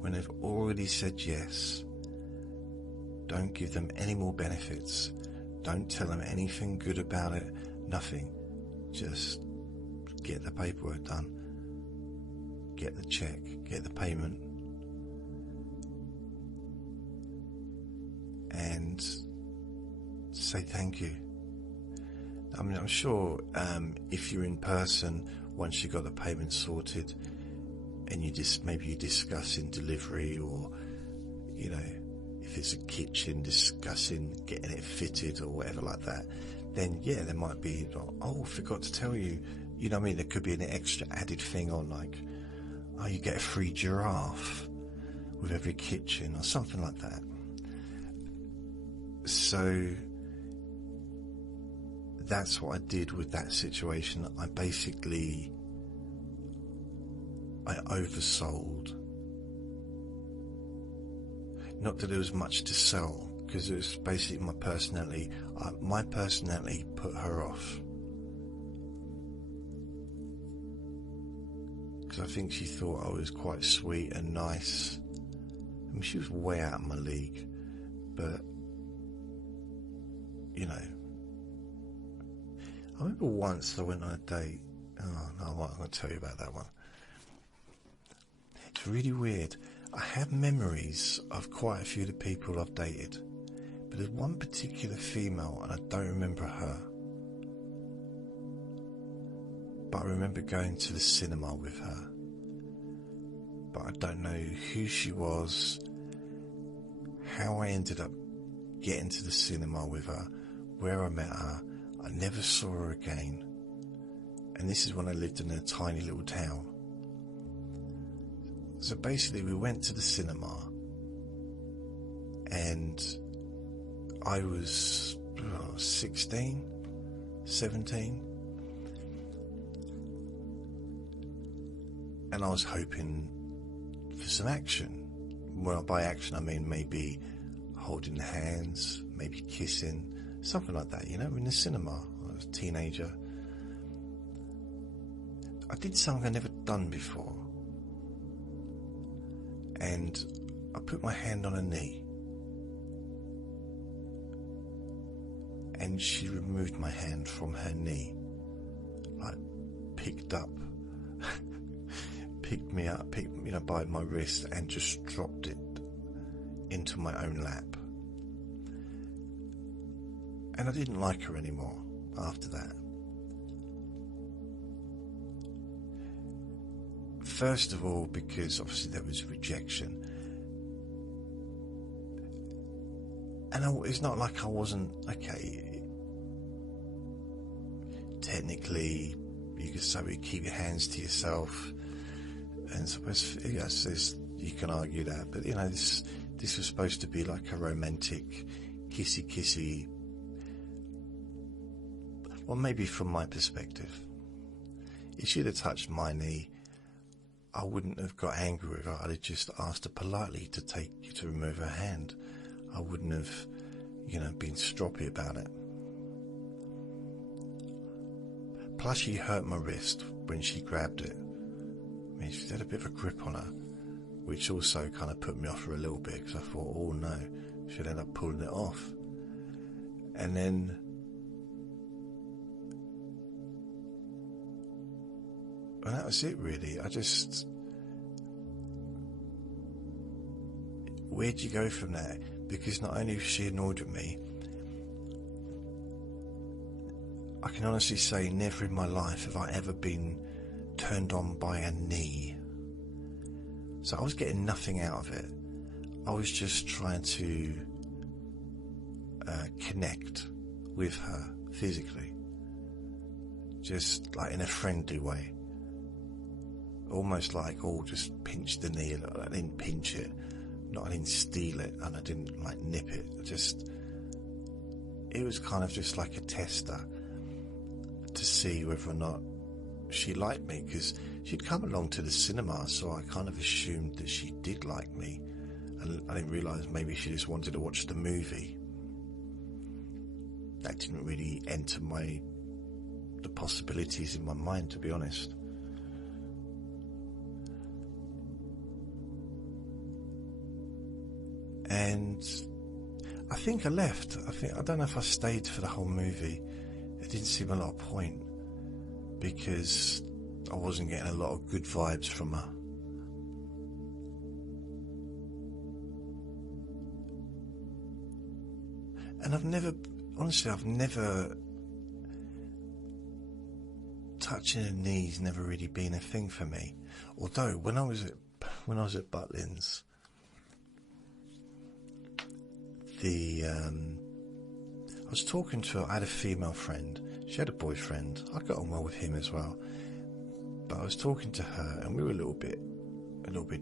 When they've already said yes, don't give them any more benefits. Don't tell them anything good about it. Nothing. Just get the paperwork done. Get the check. Get the payment. And say thank you. I mean, I'm sure if you're in person, once you got the payment sorted, and maybe you discuss in delivery, or if it's a kitchen, discussing getting it fitted or whatever like that, then yeah, there might be, oh, forgot to tell you, you know what I mean, there could be an extra added thing on, like, oh, you get a free giraffe with every kitchen or something like that. So that's what I did with that situation. I oversold. Not that there was much to sell, because it was basically my personality. My personality put her off, because I think she thought I was quite sweet and nice. I mean, she was way out of my league, but I remember once I went on a date. Oh no, I'm not going to tell you about that one. It's really weird. I have memories of quite a few of the people I've dated, but there's one particular female and I don't remember her. But I remember going to the cinema with her. But I don't know who she was, how I ended up getting to the cinema with her, where I met her. I never saw her again. And this is when I lived in a tiny little town. So basically we went to the cinema, and I was 16, 17, and I was hoping for some action. Well, by action I mean maybe holding hands, maybe kissing, something like that, in the cinema. I was a teenager. I did something I'd never done before. And I put my hand on her knee. And she removed my hand from her knee. Like, picked me up, by my wrist and just dropped it into my own lap. And I didn't like her anymore after that. First of all, because obviously there was rejection. And it's not like I wasn't, okay, technically, you could say you keep your hands to yourself. And suppose, yes, you can argue that. But, this was supposed to be like a romantic, kissy. Well, maybe from my perspective. If she'd have touched my knee, I wouldn't have got angry with her. I'd have just asked her politely to remove her hand. I wouldn't have, been stroppy about it. Plus, she hurt my wrist when she grabbed it. I mean, she had a bit of a grip on her, which also kind of put me off her a little bit, because I thought, oh no, she'd end up pulling it off. And then and that was it, really. Where'd you go from there? Because not only was she annoyed with me, I can honestly say never in my life have I ever been turned on by a knee. So I was getting nothing out of it. I was just trying to connect with her physically, just like in a friendly way. Almost like, just pinch the knee. I didn't pinch it. I didn't steal it, and I didn't nip it. It was kind of just like a tester to see whether or not she liked me, because she'd come along to the cinema, so I kind of assumed that she did like me, and I didn't realise maybe she just wanted to watch the movie. That didn't really enter the possibilities in my mind, to be honest. And I think I left. I don't know if I stayed for the whole movie. It didn't seem a lot of point, because I wasn't getting a lot of good vibes from her. And I've never touching her knees never really been a thing for me. Although when I was at Butlins, I was talking to her. I had a female friend. She had a boyfriend. I got on well with him as well. But I was talking to her, and we were a little bit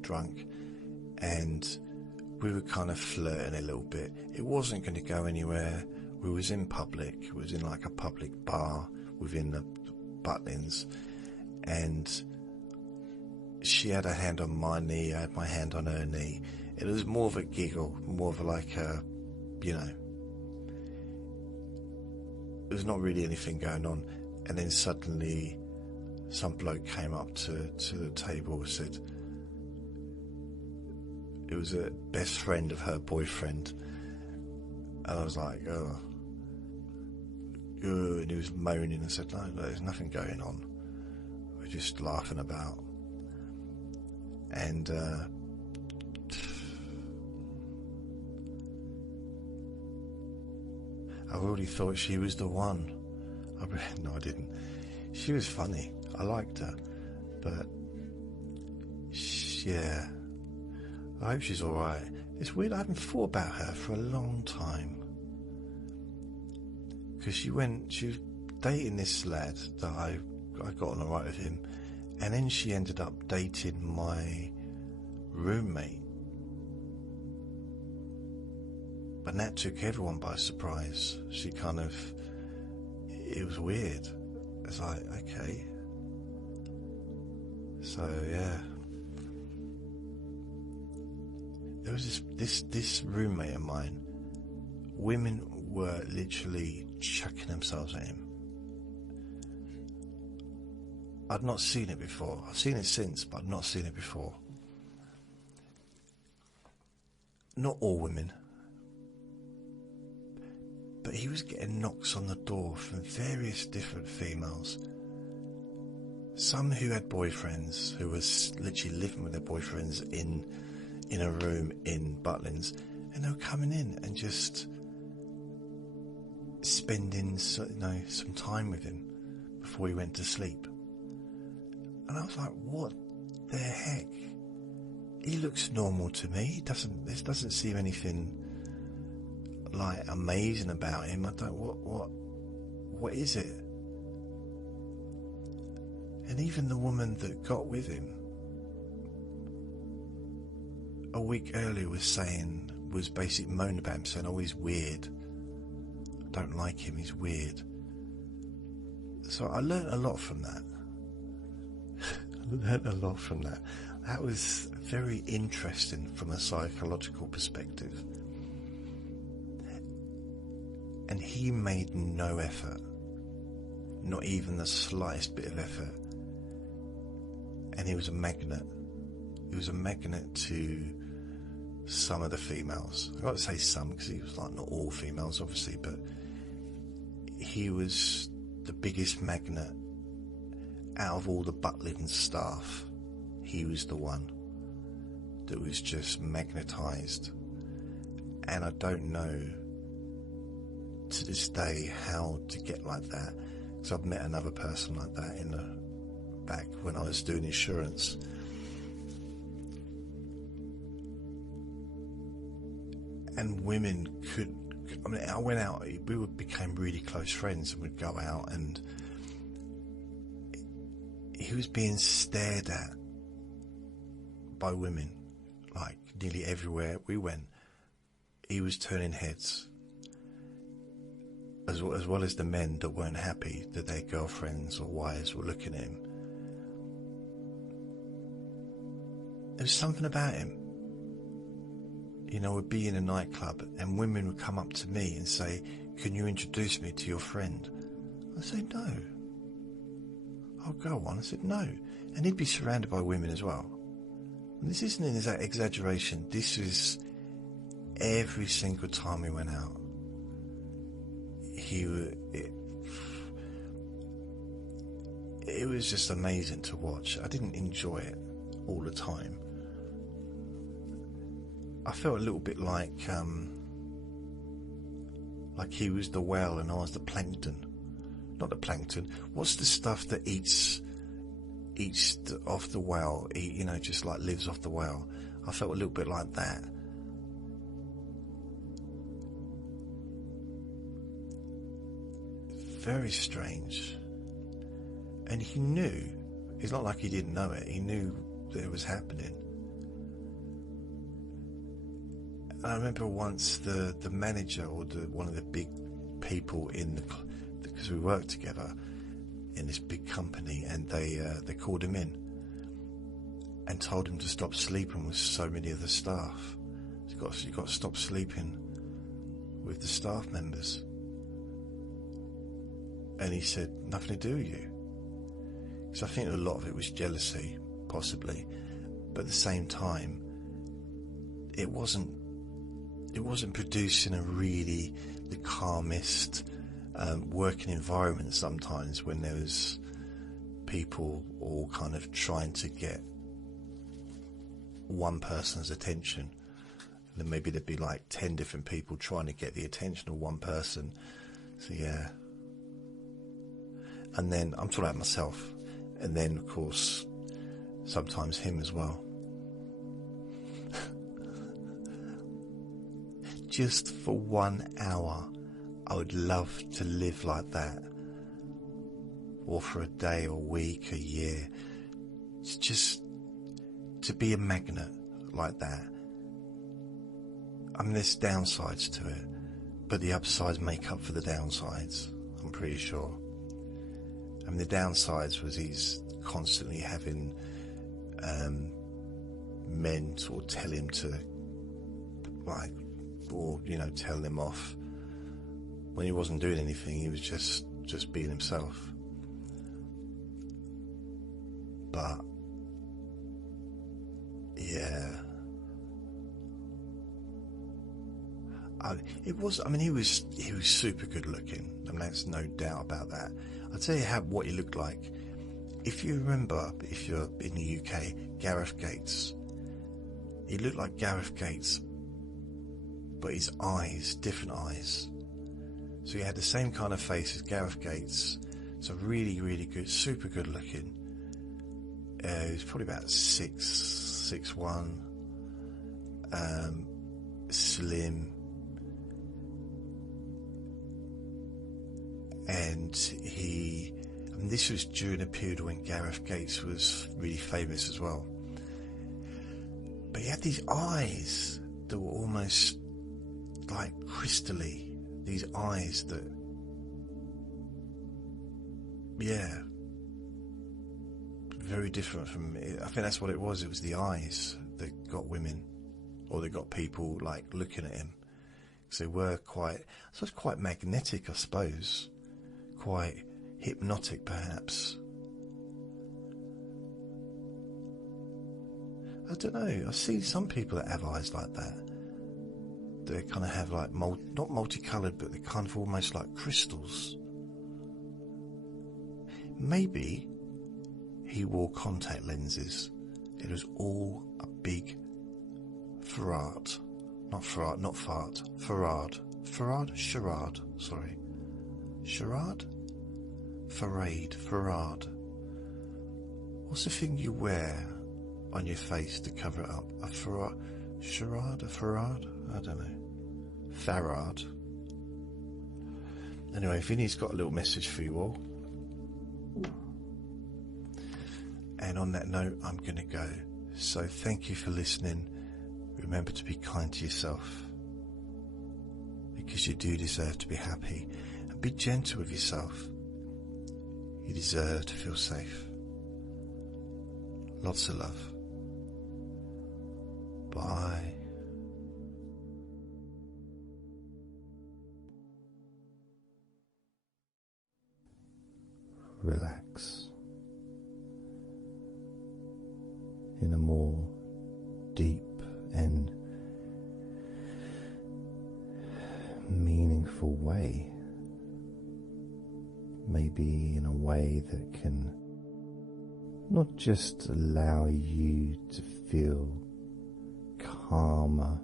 drunk, and we were kind of flirting a little bit. It wasn't going to go anywhere. We was in public. It was in like a public bar within the Butlins, and she had her hand on my knee. I had my hand on her knee. It was more of a giggle, more of like a, there was not really anything going on. And then suddenly some bloke came up to the table and said, it was a best friend of her boyfriend, and I was like, and he was moaning and said, no, there's nothing going on, we're just laughing about. And I really thought she was the one. No, I didn't. She was funny. I liked her. But, yeah. I hope she's alright. It's weird, I haven't thought about her for a long time. Because she was dating this lad that I got on alright with him. And then she ended up dating my roommate. And that took everyone by surprise. It was weird. It's like, okay. So, yeah. There was this roommate of mine women were literally chucking themselves at him. I'd not seen it before. I've seen it since, but I'd not seen it before. Not all women, but he was getting knocks on the door from various different females. Some who had boyfriends, who was literally living with their boyfriends in a room in Butlins, and they were coming in and just spending some time with him before he went to sleep. And I was like, what the heck? He looks normal to me. This doesn't seem anything like amazing about him. I don't, what is it? And even the woman that got with him a week earlier was basically moaning about him, saying, oh, he's weird. I don't like him, he's weird. So I learned a lot from that. That was very interesting from a psychological perspective. And he made no effort, not even the slightest bit of effort. And he was a magnet. He was a magnet to some of the females. I've got to say some, because he was like not all females, obviously, but he was the biggest magnet out of all the Butlins staff. He was the one that was just magnetised. And I don't know to this day how to get like that, because I've met another person like that back when I was doing insurance. And women I went out, became really close friends, and we'd go out, and he was being stared at by women, like nearly everywhere we went. He was turning heads, as well as the men that weren't happy that their girlfriends or wives were looking at him. There was something about him. We'd be in a nightclub and women would come up to me and say, can you introduce me to your friend? I'd say, no. I'll go on. I said, no. And he'd be surrounded by women as well. And this isn't an exaggeration. This was every single time we went out. It was just amazing to watch. I didn't enjoy it all the time. I felt a little bit like he was the whale and I was the plankton. Not the plankton. What's the stuff that eats off the whale? Just like lives off the whale. I felt a little bit like that. Very strange. And he knew. It's not like he didn't know it. He knew that it was happening. And I remember once the manager or one of the big people because we worked together in this big company, and they called him in and told him to stop sleeping with so many of the staff. You've got to stop sleeping with the staff members. And he said, nothing to do with you. So I think a lot of it was jealousy, possibly, but at the same time, it wasn't producing the calmest working environment sometimes, when there was people all kind of trying to get one person's attention. And then maybe there'd be like 10 different people trying to get the attention of one person. So yeah. And then I'm talking about myself. And then, of course, sometimes him as well. Just for 1 hour, I would love to live like that. Or for a day, or a week, a year. It's just to be a magnet like that. I mean, there's downsides to it, but the upsides make up for the downsides, I'm pretty sure. I mean, the downsides was he's constantly having men sort of tell him to, like, or, tell him off when he wasn't doing anything, he was just being himself. But yeah, he was super good looking. I mean, there's no doubt about that. I'll tell you what he looked like. If you remember, if you're in the UK, Gareth Gates. He looked like Gareth Gates, but his eyes, different eyes. So he had the same kind of face as Gareth Gates. So really, really good, super good looking. He was probably about 6'1", slim, and this was during a period when Gareth Gates was really famous as well. But he had these eyes that were almost like crystally. These eyes that, yeah, very different from. I think that's what it was. It was the eyes that got women, or that got people like looking at him. Because they were quite magnetic, I suppose, quite hypnotic, perhaps. I don't know. I see some people that have eyes like that. They kind of have like not multicoloured, but they're kind of almost like crystals. Maybe he wore contact lenses. It was all a big charade. Farade. What's the thing you wear on your face to cover it up? A farade? I don't know. Farad. Anyway, Vinny's got a little message for you all. And on that note, I'm going to go. So thank you for listening. Remember to be kind to yourself, because you do deserve to be happy. And be gentle with yourself. You deserve to feel safe. Lots of love. Bye. Relax in a more deep and meaningful way, maybe in a way that can not just allow you to feel calmer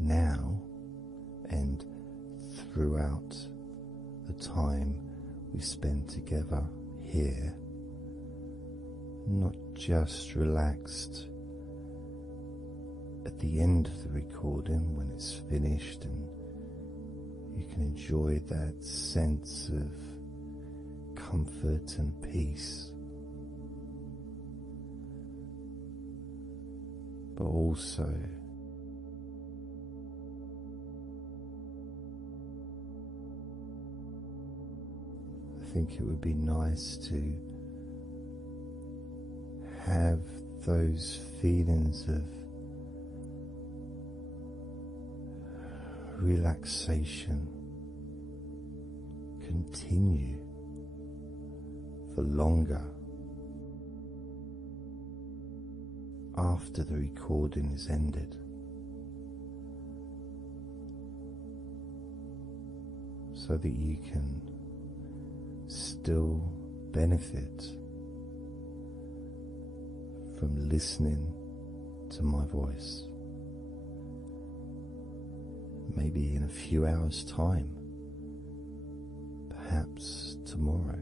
now and throughout the time we spend together here, not just relaxed at the end of the recording when it's finished and you can enjoy that sense of comfort and peace, but also I think it would be nice to have those feelings of relaxation continue for longer after the recording is ended, so that you can still benefit from listening to my voice. Maybe in a few hours' time, perhaps tomorrow.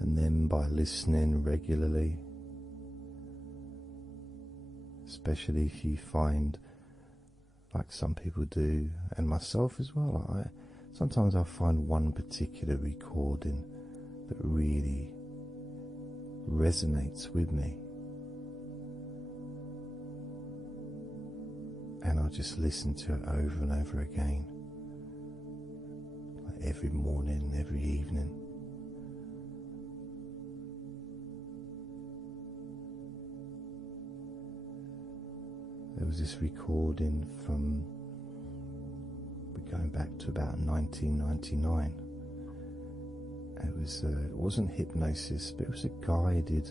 And then by listening regularly, especially if you find, like some people do, and myself as well, sometimes I find one particular recording that really resonates with me, and I just listen to it over and over again, like every morning, every evening. There was this recording from, we're going back to about 1999. It wasn't hypnosis, but it was a guided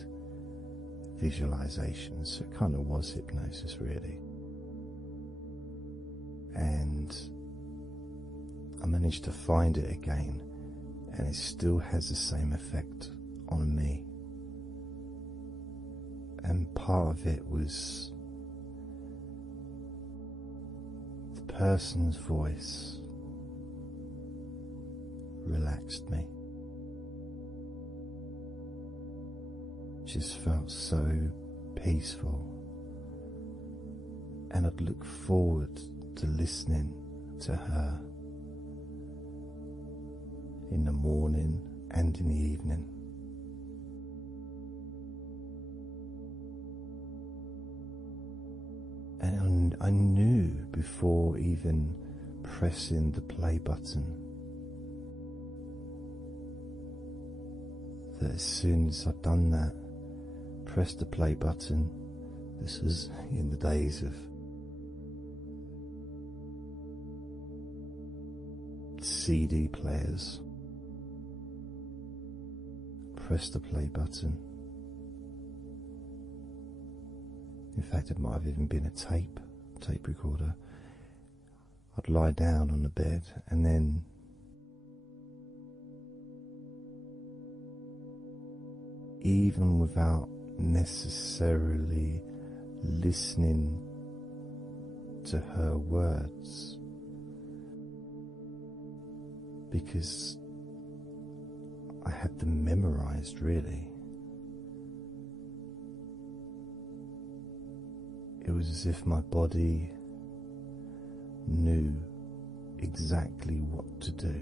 visualization, so it kind of was hypnosis really. And I managed to find it again, and it still has the same effect on me. And part of it was the person's voice relaxed me. Just felt so peaceful, and I'd look forward to listening to her in the morning and in the evening. And I knew before even pressing the play button that as soon as I'd done that, pressed the play button, this was in the days of CD players, pressed the play button. In fact, it might have even been a tape recorder. I'd lie down on the bed, and then even without necessarily listening to her words, because I had them memorized really, it was as if my body knew exactly what to do.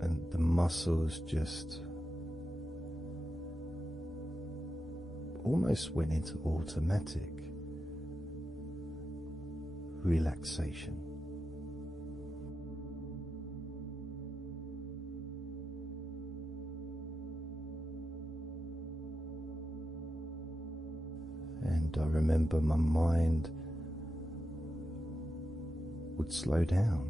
And the muscles just almost went into automatic relaxation. And I remember my mind would slow down.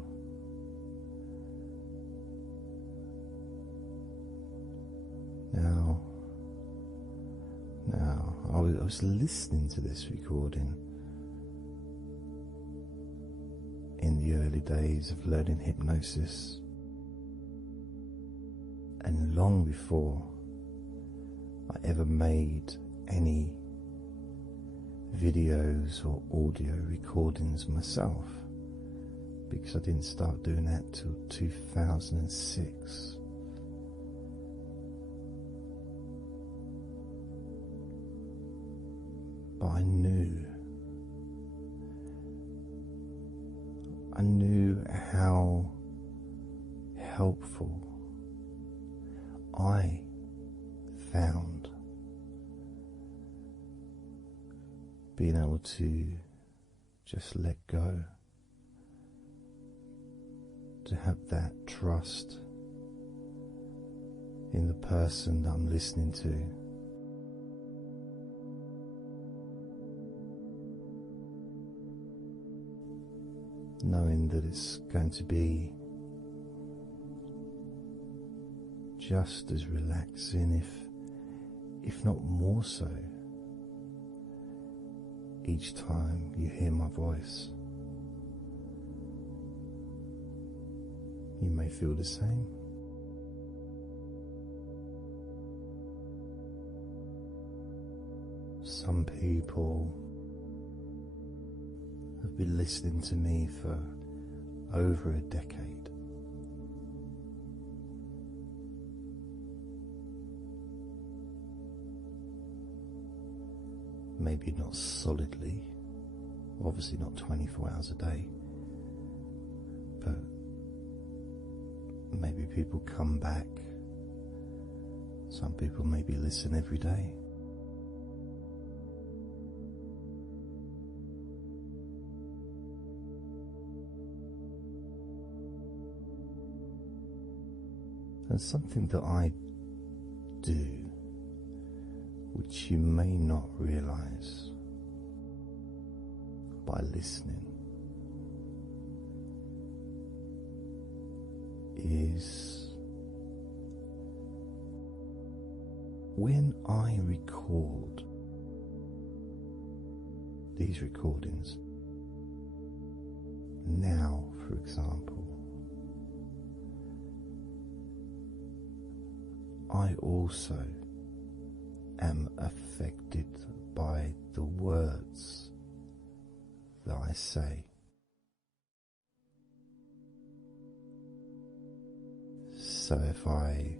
Now, I was listening to this recording in the early days of learning hypnosis, and long before I ever made any videos or audio recordings myself, because I didn't start doing that till 2006. But I knew how helpful I found being able to just let go, to have that trust in the person that I'm listening to. Knowing that it's going to be just as relaxing, if not more so, each time you hear my voice. You may feel the same. Some people have been listening to me for over a decade. Maybe not solidly, obviously not 24 hours a day, but maybe people come back. Some people maybe listen every day. And something that I do which you may not realize by listening, is when I record these recordings now, for example, I also am affected by the words that I say. So if I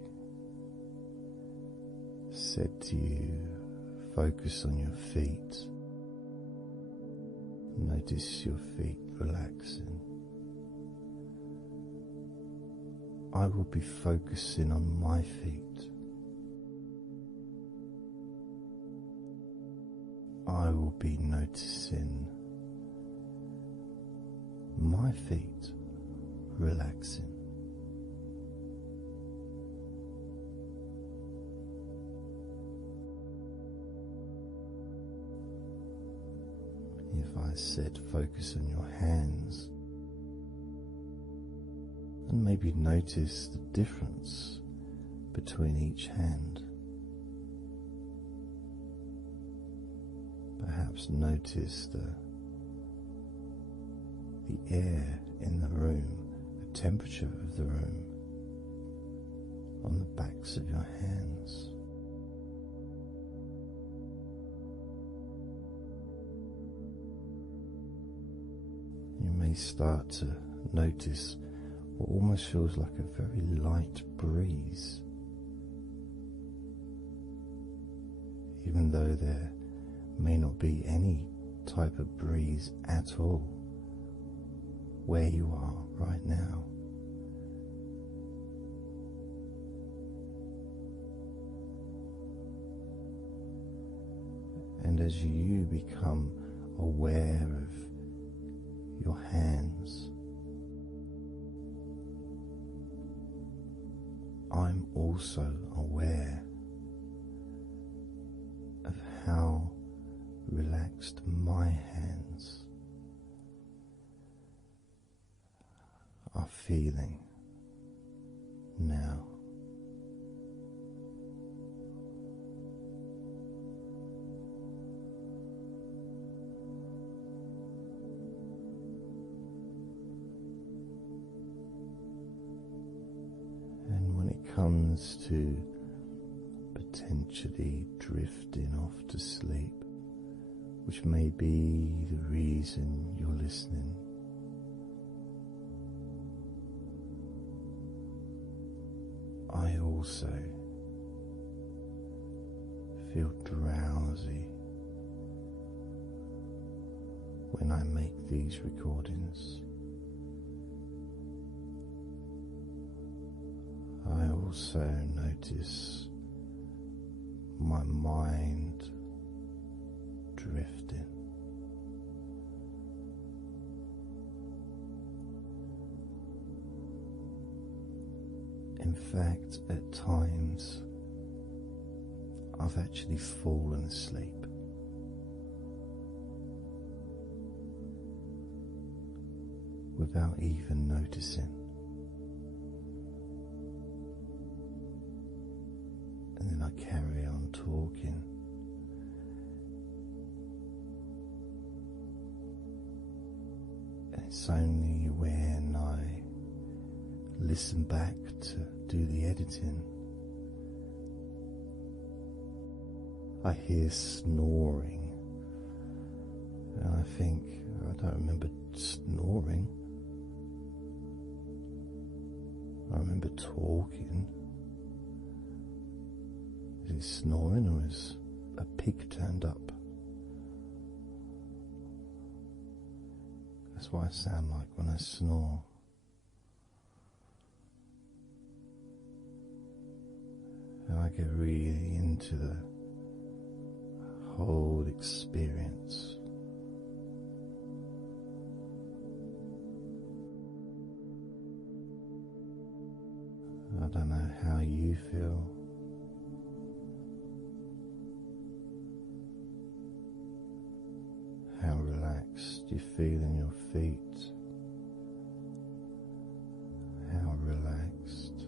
said to you, focus on your feet, notice your feet relaxing, I will be focusing on my feet. I will be noticing my feet relaxing. If I said focus on your hands, and maybe notice the difference between each hand. Perhaps notice the air in the room, the temperature of the room on the backs of your hands. You may start to notice what almost feels like a very light breeze, even though there may not be any type of breeze at all where you are right now. And as you become aware of your hands, I'm also aware of how relaxed my hands are feeling now. And when it comes to potentially drifting off to sleep, which may be the reason you're listening, I also feel drowsy when I make these recordings. I also notice my mind drifting. In fact, at times I've actually fallen asleep. Without even noticing. And then I carry on talking. And it's only when I listen back to do the editing, I hear snoring, and I think, I don't remember snoring. I remember talking. Is it snoring, or is a pig turned up? That's what I sound like when I snore. And I get really into the whole experience. I don't know how you feel, you feel in your feet? How relaxed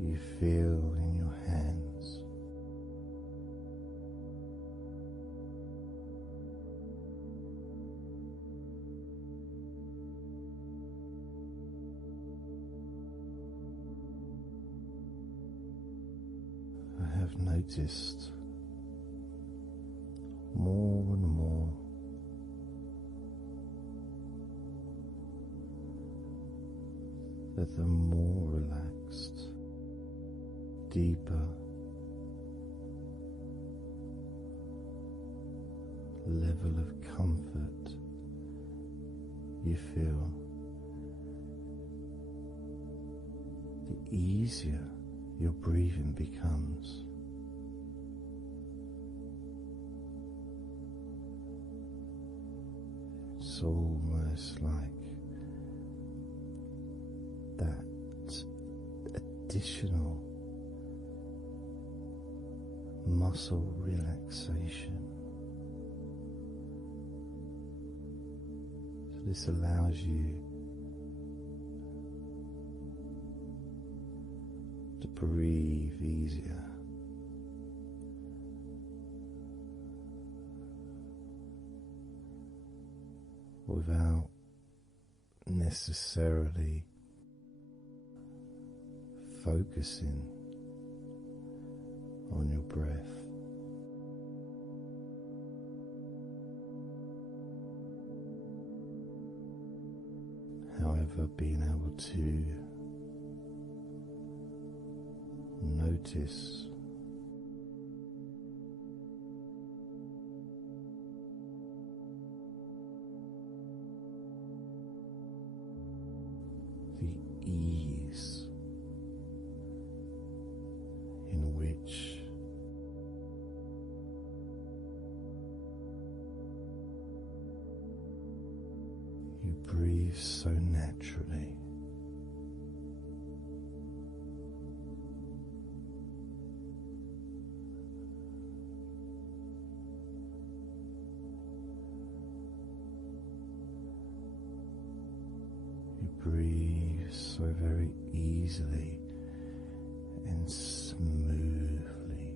you feel in your hands. I have noticed more and more that the more relaxed, deeper level of comfort you feel, the easier your breathing becomes. It's almost like that additional muscle relaxation. So this allows you to breathe easier. Without necessarily focusing on your breath. However, being able to notice the ease in which you breathe so naturally. Breathe so very easily and smoothly.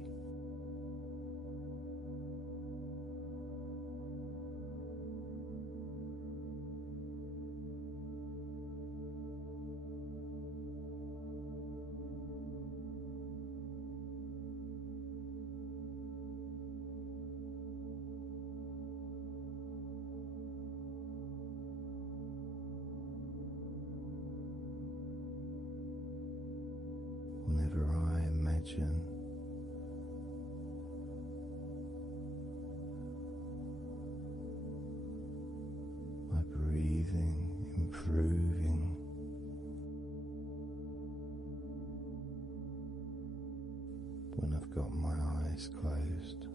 Whenever I imagine my breathing improving, when I've got my eyes closed,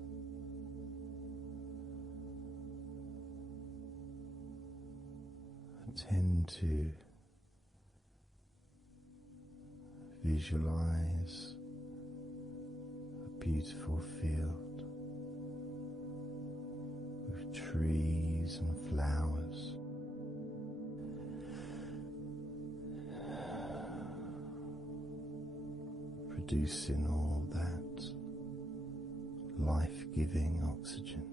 I tend to visualize a beautiful field with trees and flowers, producing all that life-giving oxygen.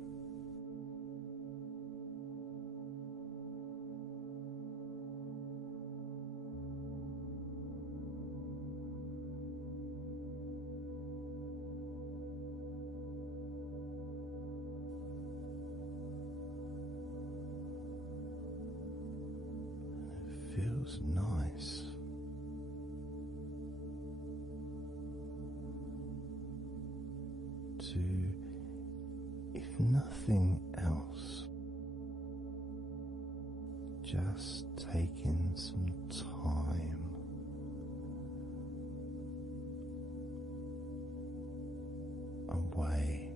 Feels nice to, if nothing else, just taking some time away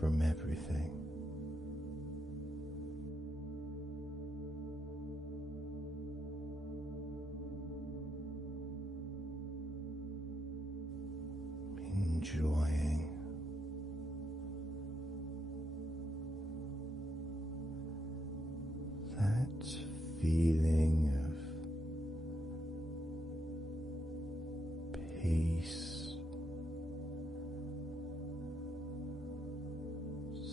from everything. enjoying that feeling of peace,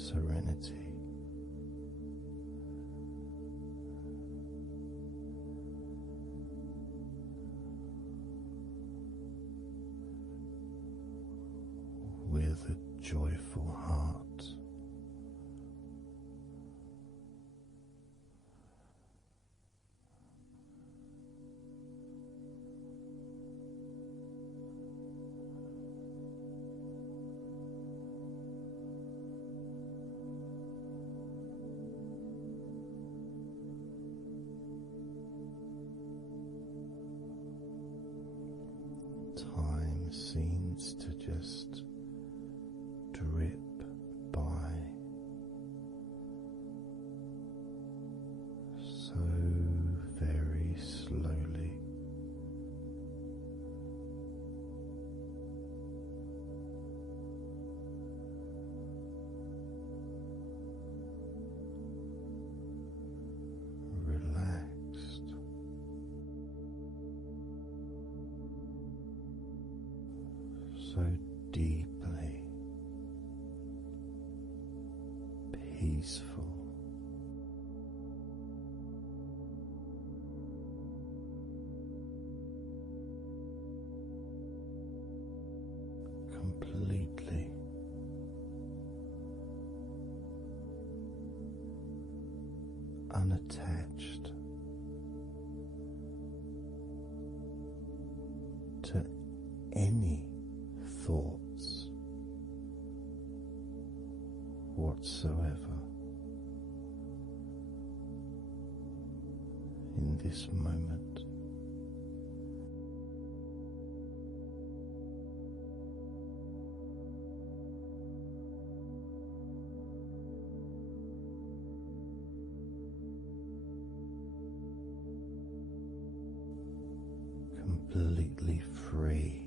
serenity. With a joyful heart, time seems to just drip by so very slowly. Relaxed, so deeply peaceful, completely unattached to any thoughts whatsoever in this moment. Completely free.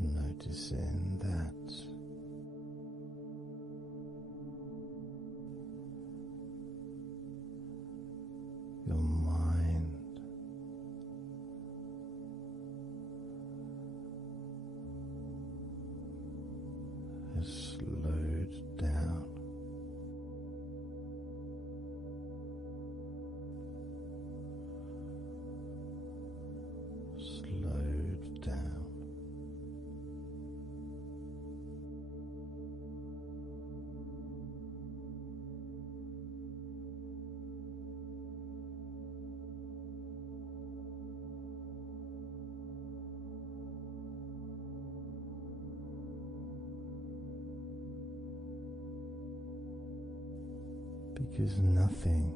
Noticing that your mind has slowed down, slowed down. Because nothing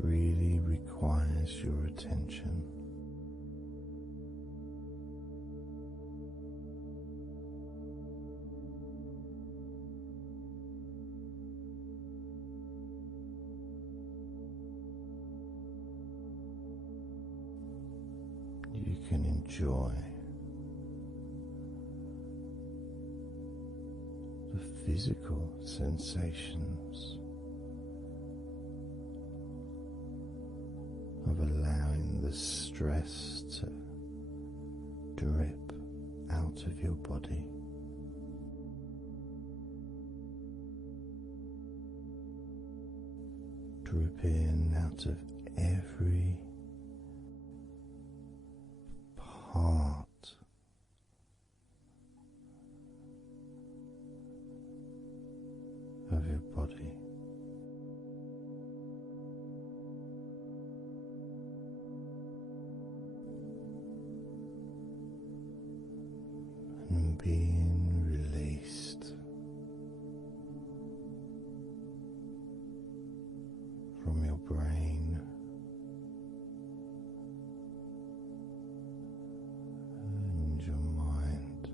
really requires your attention. You can enjoy the physical sensations of allowing the stress to drip out of your body. Drip in out of every part of your body. And being released brain and your mind.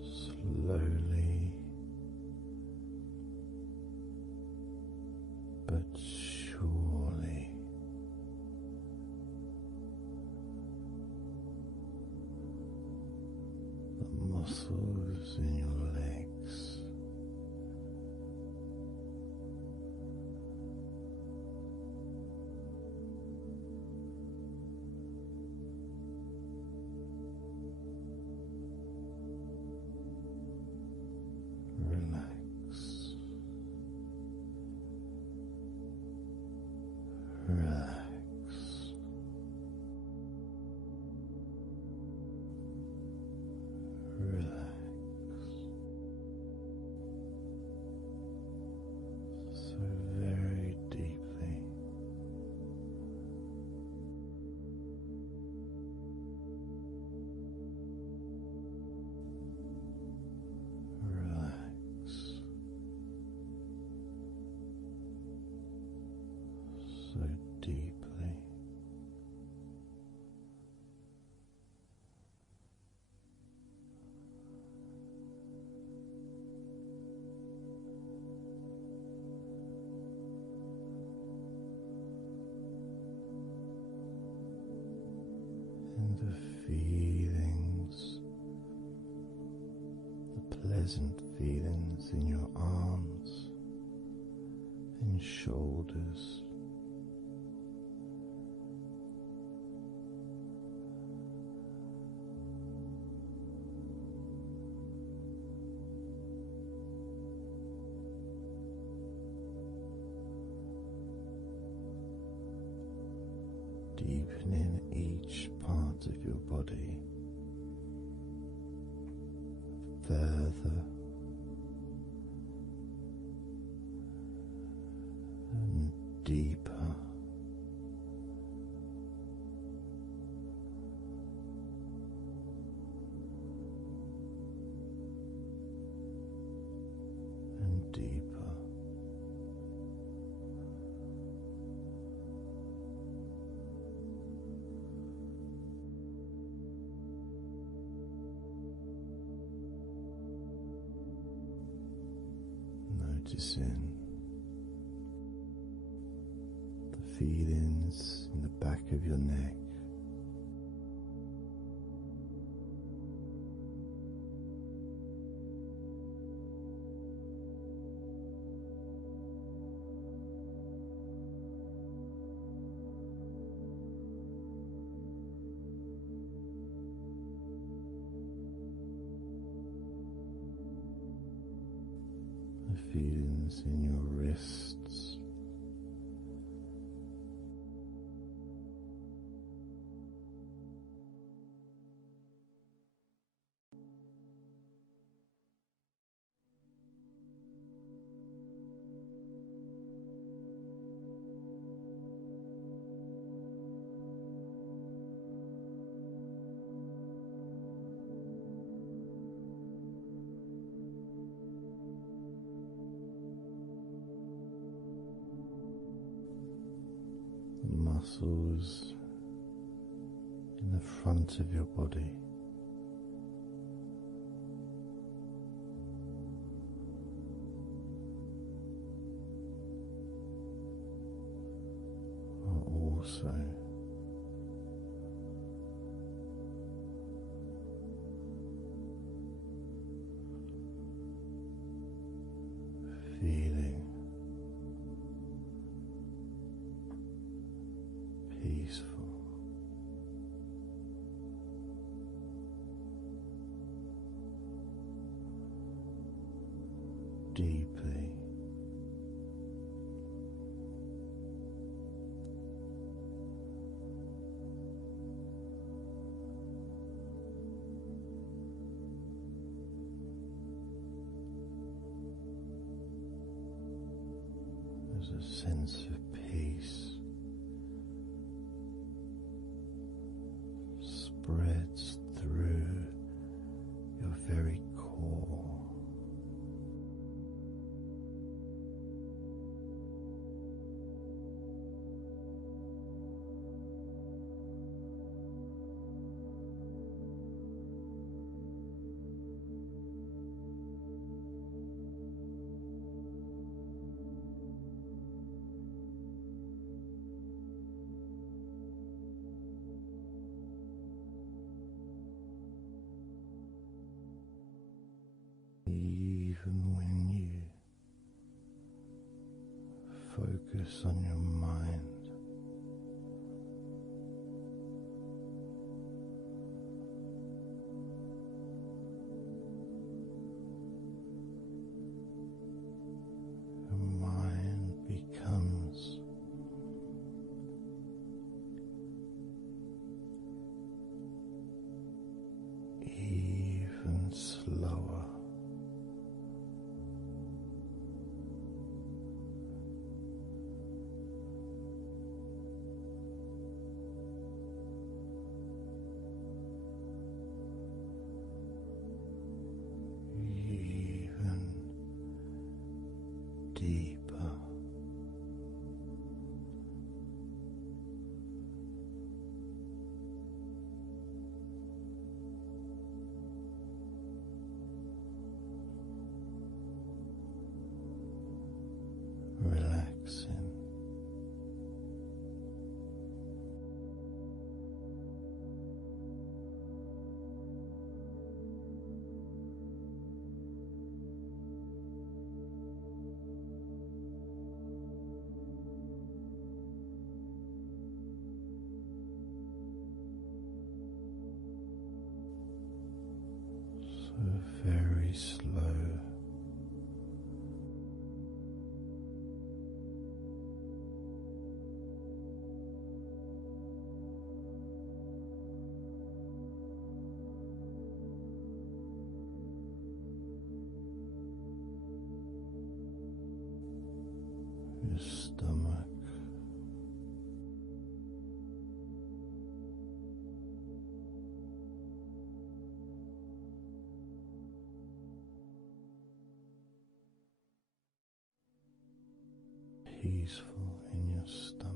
Slowly but surely the muscles in your legs relax, relax, relax, so very deeply. Relax, so deeply. And the feelings, the pleasant feelings in your arms and shoulders, deepening each part of your body further and deeper. And deeper. Noticing the feelings in the back of your neck, the feelings in your wrists, the muscles in the front of your body, are also feeling peaceful. Deeply as a sense of peace spreads through your very core. Even when you focus on your mind, your mind becomes even slower. Deeper. Relaxing. Very slow. Your stomach. Peaceful in your stomach.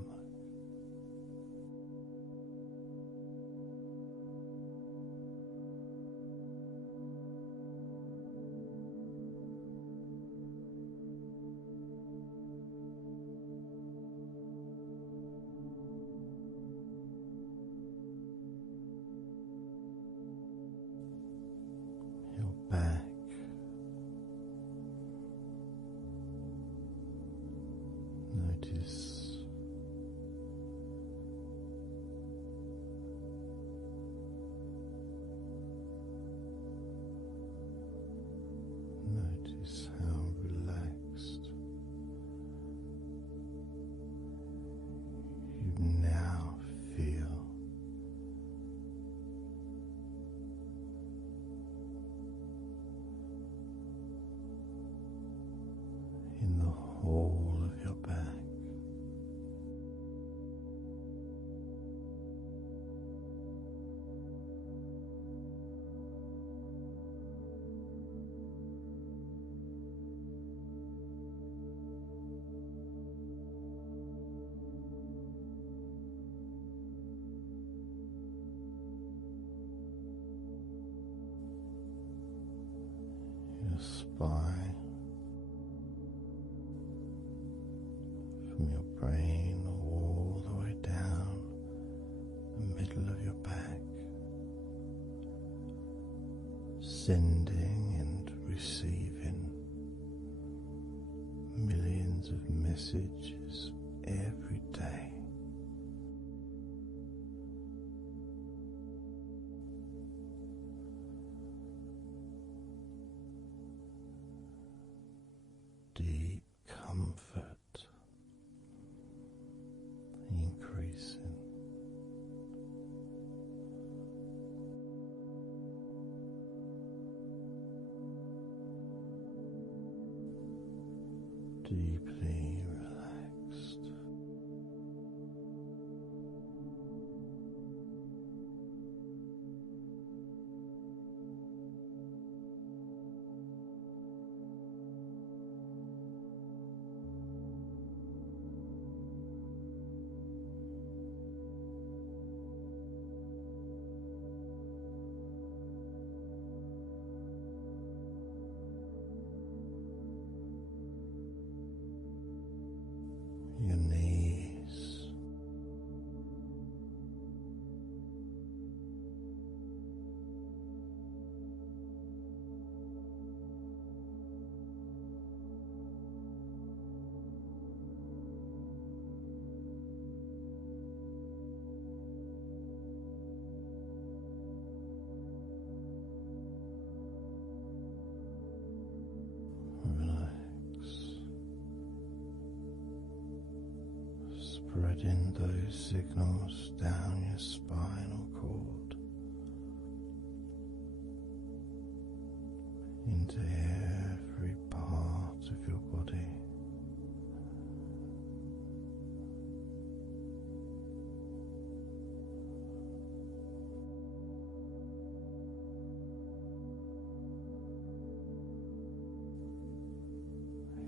Your back. Notice how relaxed you now feel. In the whole of your back. Your spine. From your brain all the way down the middle of your back, sending and receiving millions of messages every day. Deep comfort increasing. Deeply relaxed. spreading those signals down your spinal cord into every part of your body.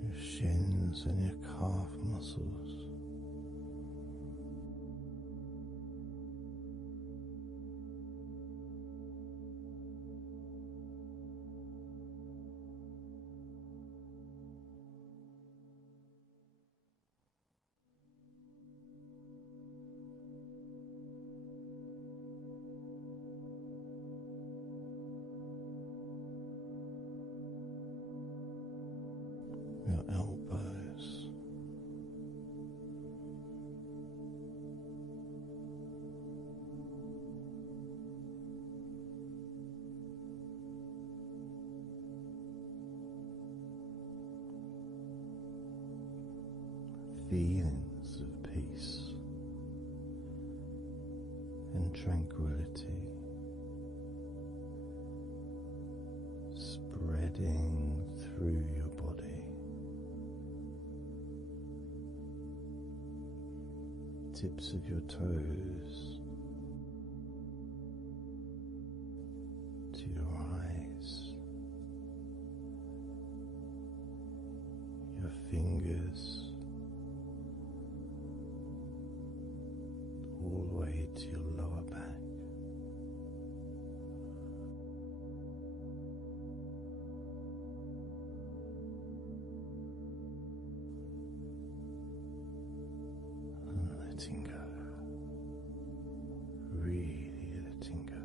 Your shins and your calf muscles. Your elbows, feelings of peace and tranquility spreading through your body. Tips of your toes to your eyes, your fingers all the way to your lower back. Letting go, really letting go.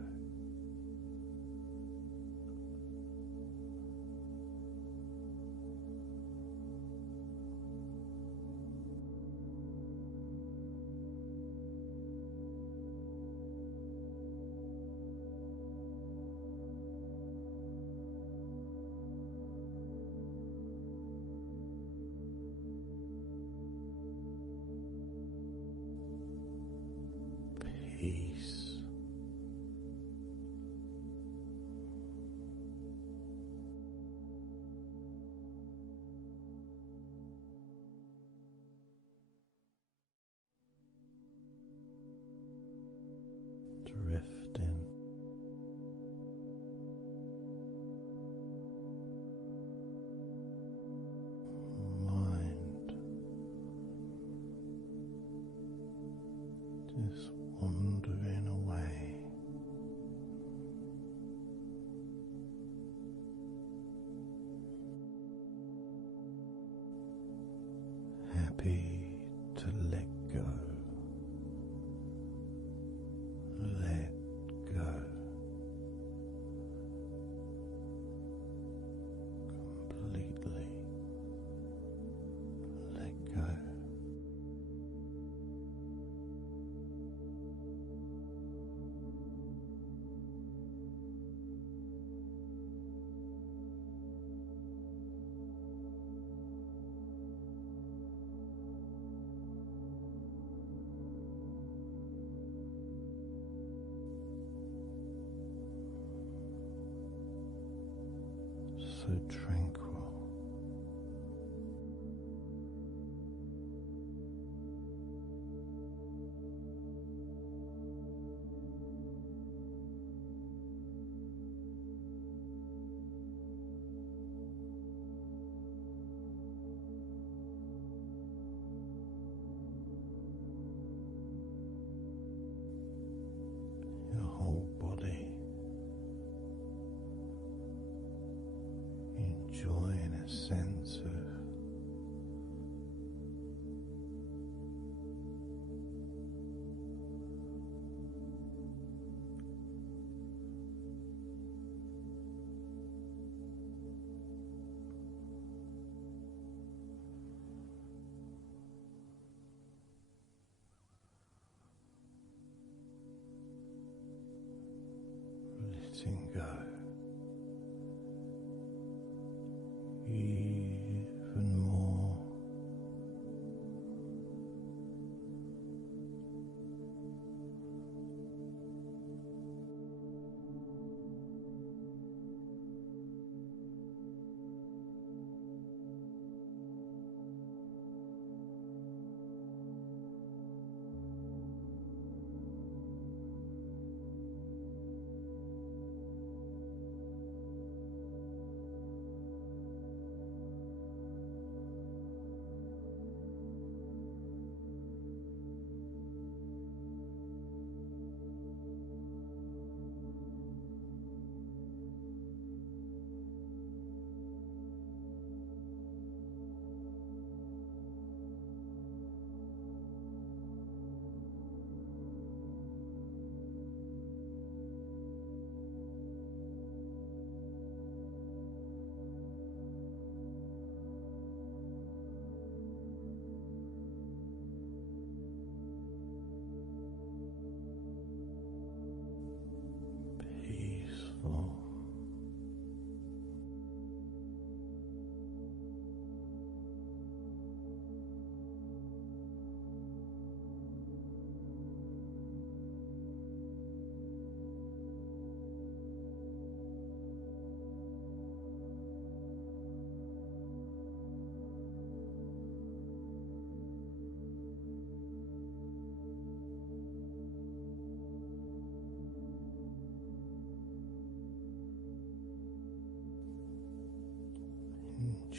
Peace. Drifting. Mind just wandering away. Happy to let go. Let go. Completely let go. So tranquil. Your whole body enjoying a sense of letting go. Even more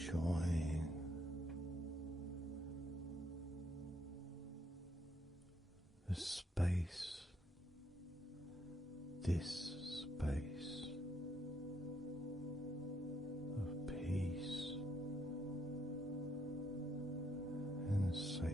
enjoying the space, this space of peace and safety.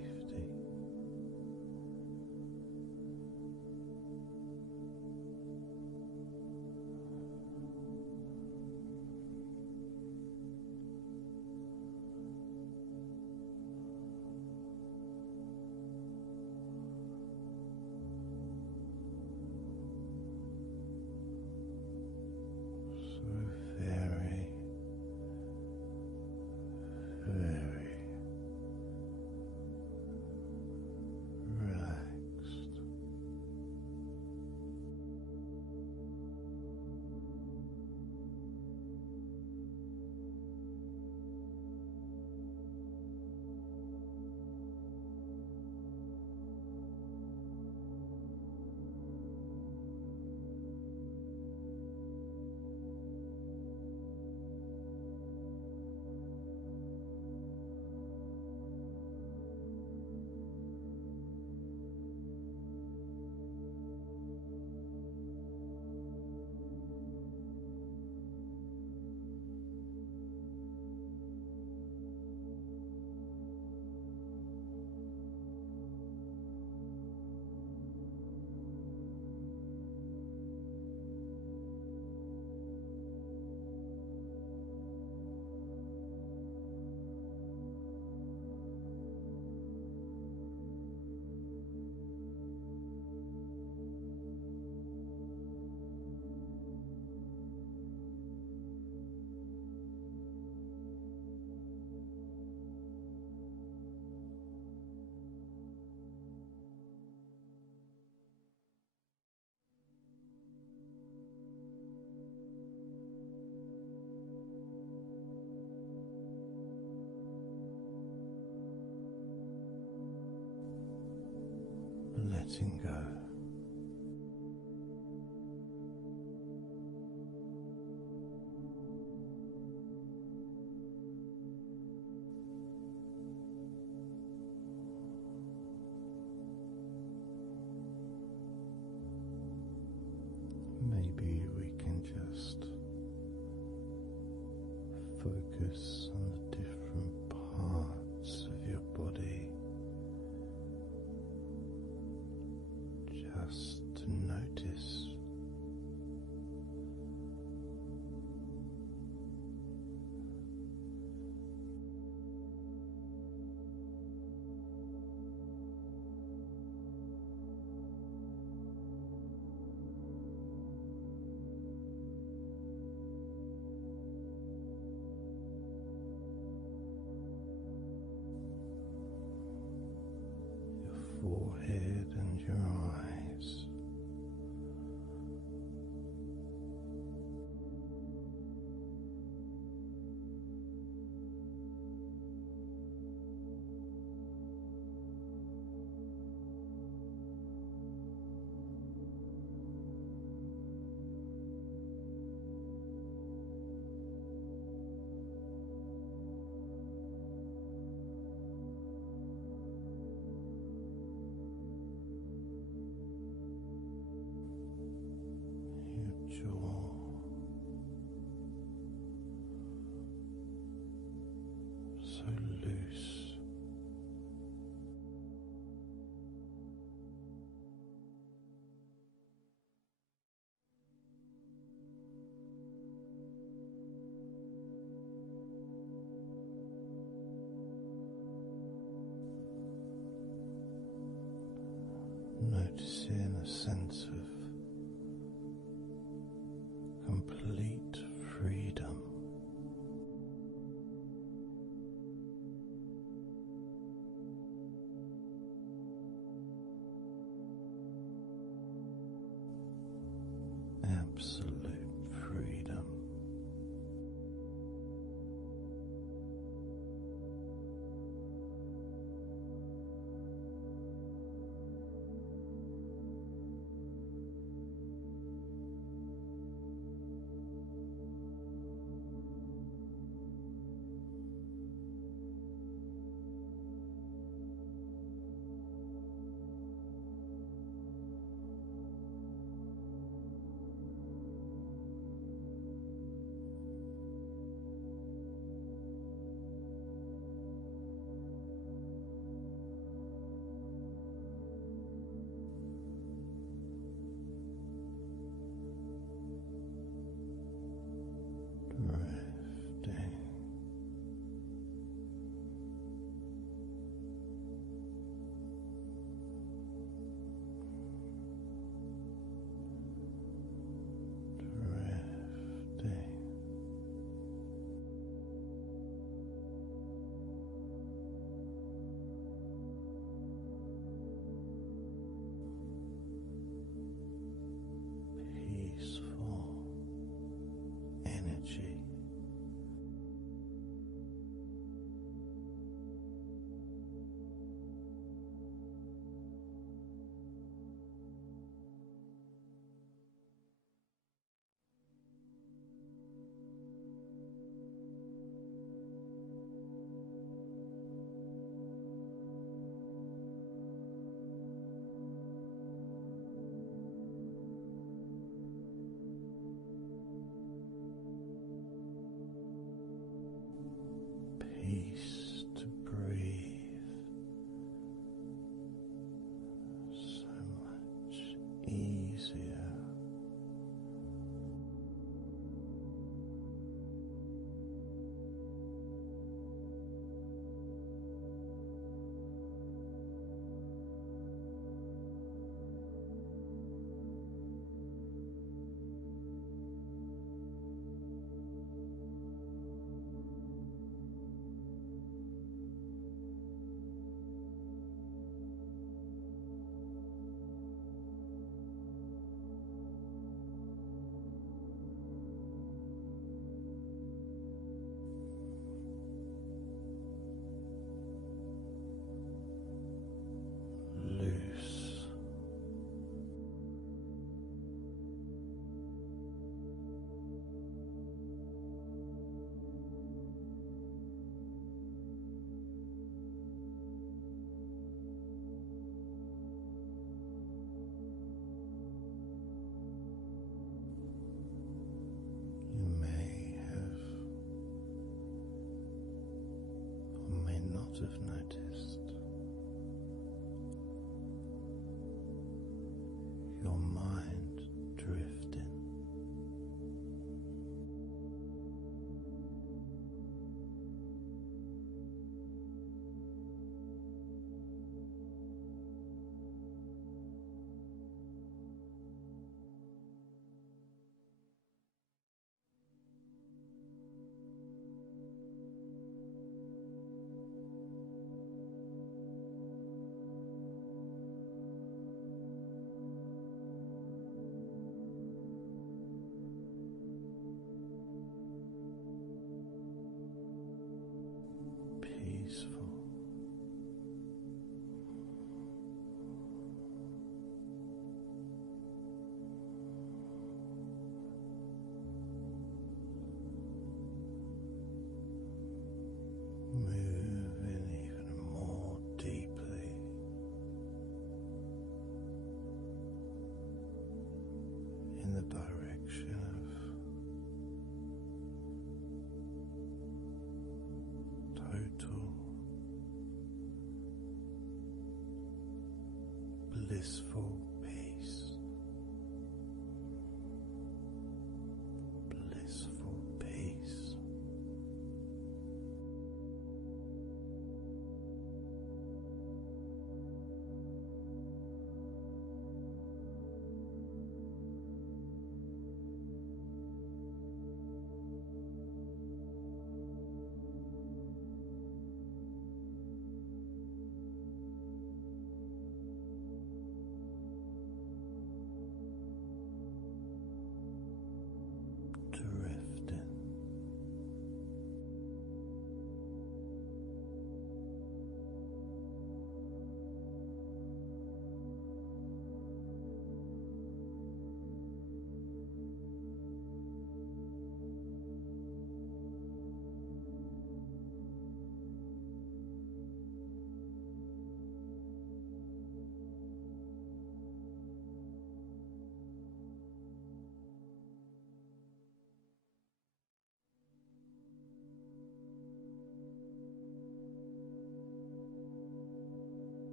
Letting go. Maybe we can just focus on the different parts of your body. Just to notice your forehead and your eyes. So loose. Noticing a sense of complete freedom. Absolute freedom. space to breathe so much easier. Have noticed your mind drifting. Peaceful. Moving even more deeply in the direction of total blissful peace. Blissful peace.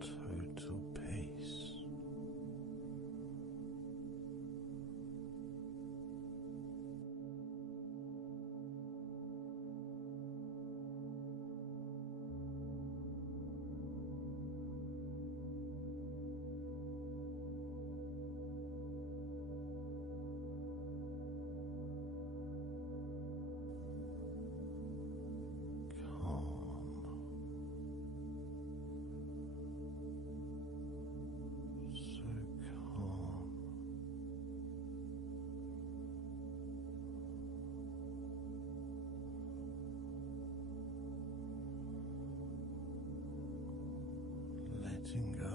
Total peace. Letting go.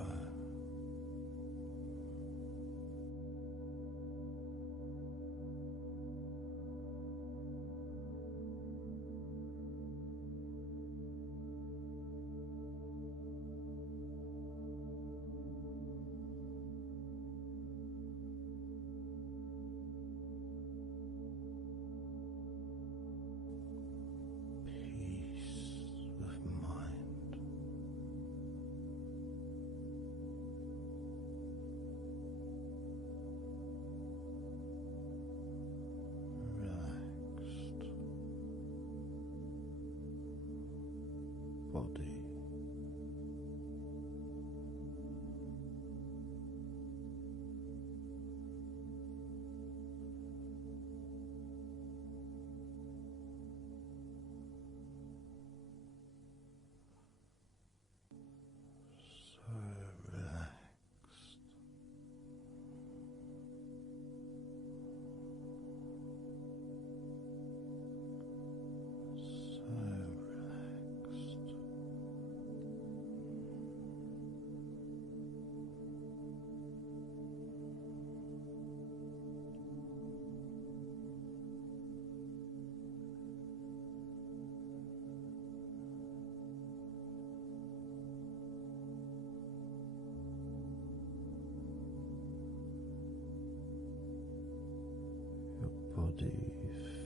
body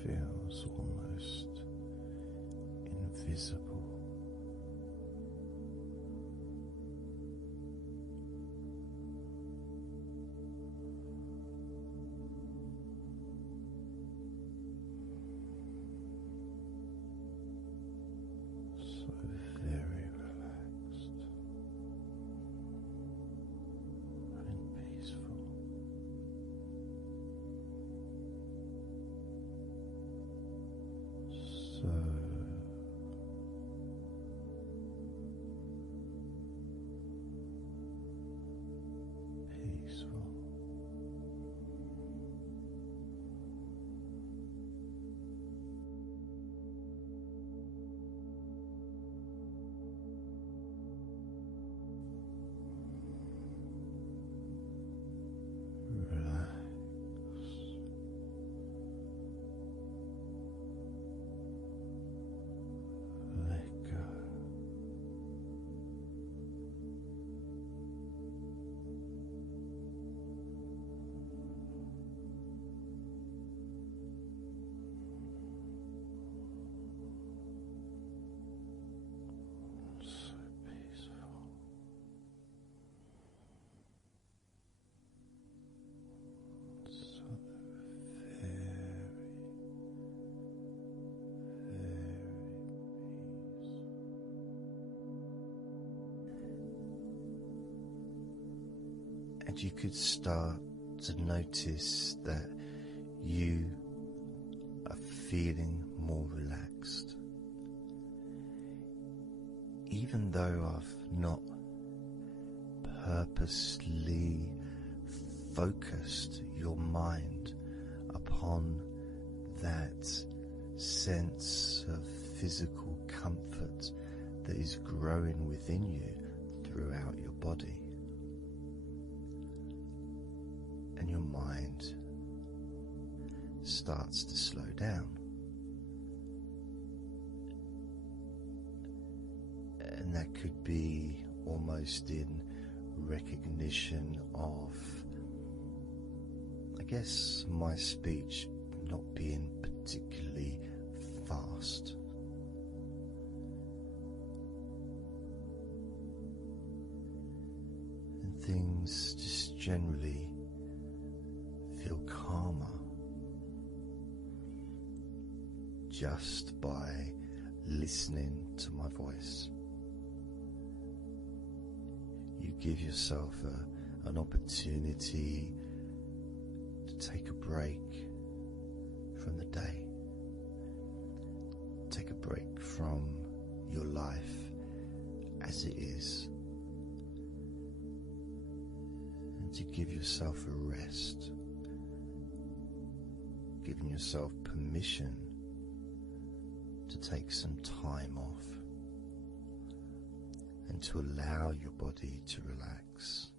feels almost invisible. So very relaxed and peaceful. So peaceful. Relax. Let go. So peaceful. So very, very peaceful. And you could start to notice that you are feeling more relaxed. Even though I've not purposely focused your mind upon that sense of physical comfort that is growing within you throughout your body. And your mind starts to slow down. And that could be almost in recognition of, I guess, my speech not being particularly fast. And things just generally feel calmer just by listening to my voice. You give yourself an opportunity to take a break from the day, take a break from your life as it is, and to give yourself a rest, giving yourself permission to take some time off and to allow your body to relax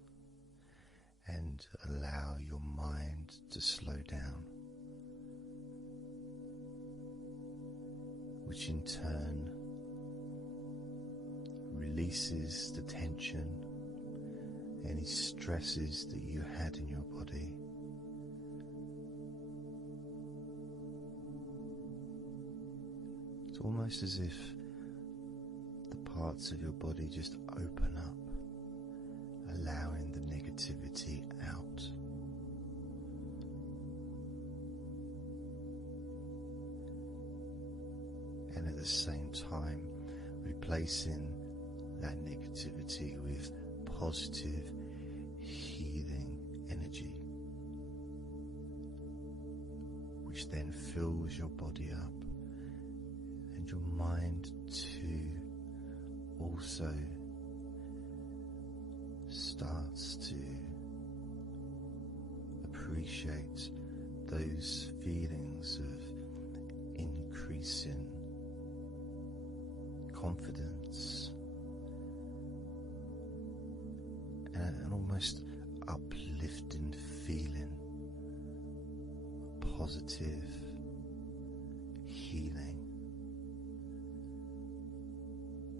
and allow your mind to slow down, which in turn releases the tension, any stresses that you had in your body. It's almost as if the parts of your body just open up, allowing the negativity out. And at the same time, replacing that negativity with positive, healing energy, which then fills your body up and your mind too also starts to appreciate those feelings of increasing confidence and an almost uplifting feeling, positive healing,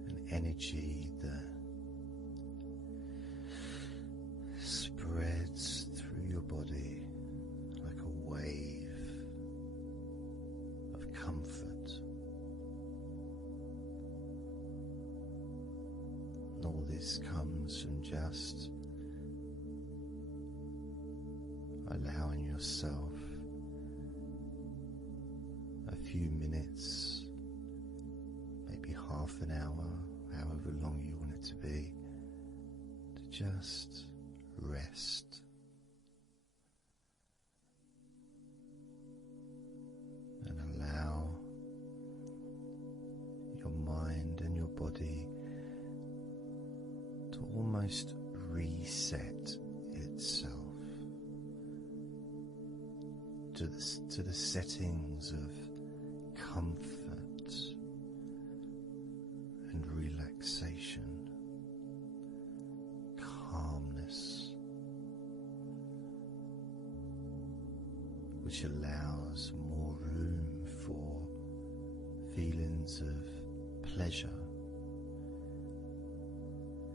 an energy that spreads through your body like a wave this comes from just allowing yourself a few minutes, maybe half an hour, however long you want it to be, to just rest. And allow your mind and your body to almost reset itself to the settings of comfort and relaxation, calmness, which allows more room for feelings of pleasure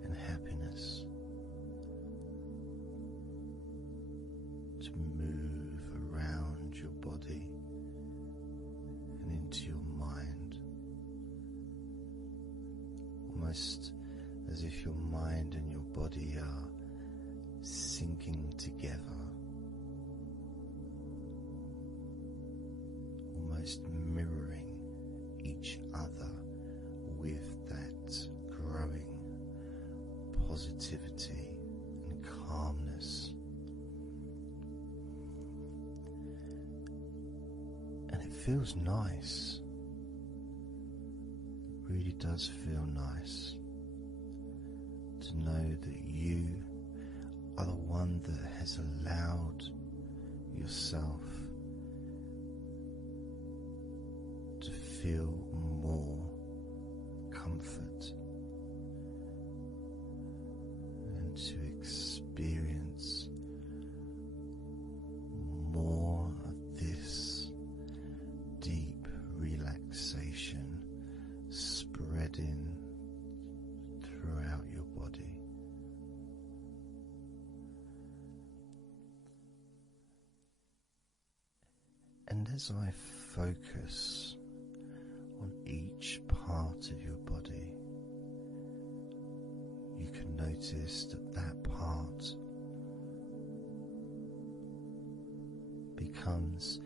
and happiness to move around your body and into your mind, almost as if your mind and your body are syncing together, almost mirroring each other with that growing positivity and calmness. And it feels nice. It really does feel nice to know that you are the one that has allowed yourself to feel more comfort and to experience more of this deep relaxation spreading throughout your body. And as I focus on each part of your body, you can notice that that part becomes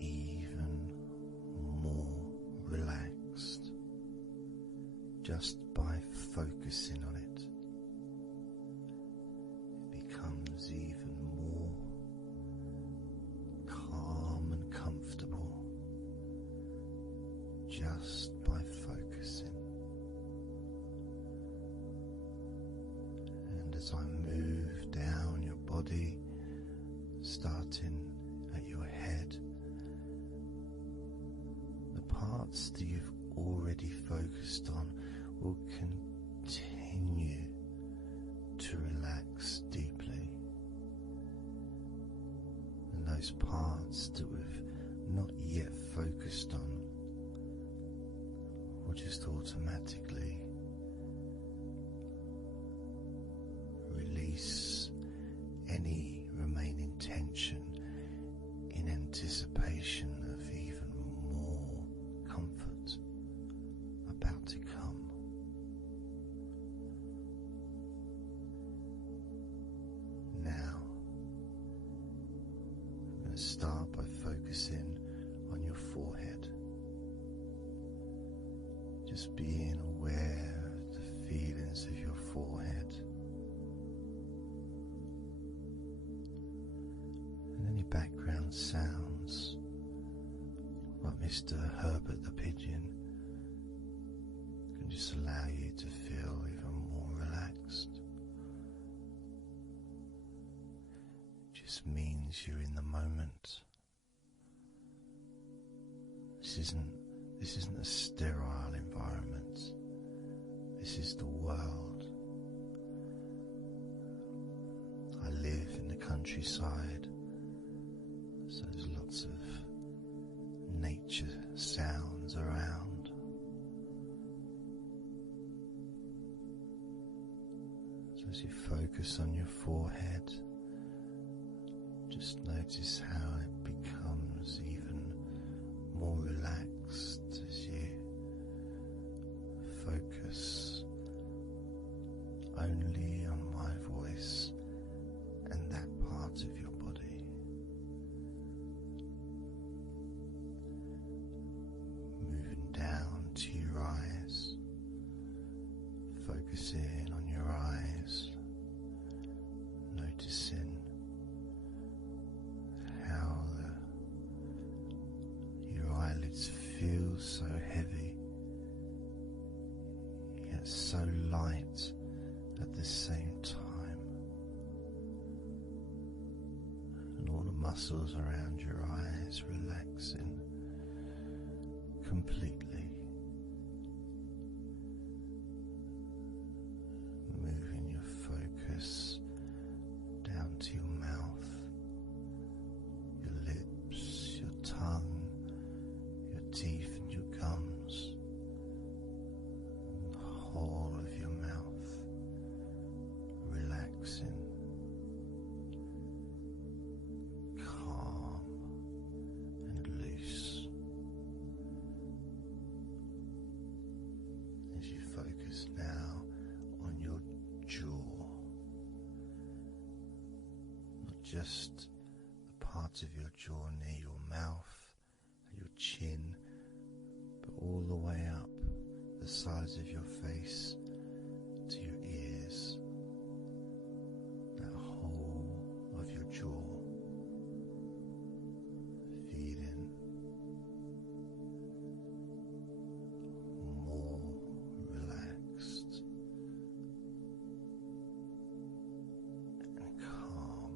even more relaxed just by focusing on it. It becomes even more calm and comfortable just by focusing. And as I move down your body, starting at your head, the parts that you've already focused on will continue to relax deeply, and those parts that we've not yet focused on will just automatically release any remaining tension in anticipation of even more comfort about to come. Now, I'm going to start by focusing on your forehead. Just being aware of the feelings of your forehead. And any background sounds, like Mr. Herbert the pigeon, can just allow you to feel even more relaxed. It just means you're in the moment. This isn't a sterile environment. This is the world. I live in the countryside, so there's lots of nature sounds around. So as you focus on your forehead, just notice how it becomes even more relaxed as you focus same time, and all the muscles around your eyes relaxing completely, moving your focus down to your mouth, your lips, your tongue, your teeth and your gums, and the whole of your mouth relaxing, calm and loose. As you focus now on your jaw, not just the part of your jaw near your mouth and your chin, but all the way up the sides of your face to your ears, that whole of your jaw, feeling more relaxed and calm.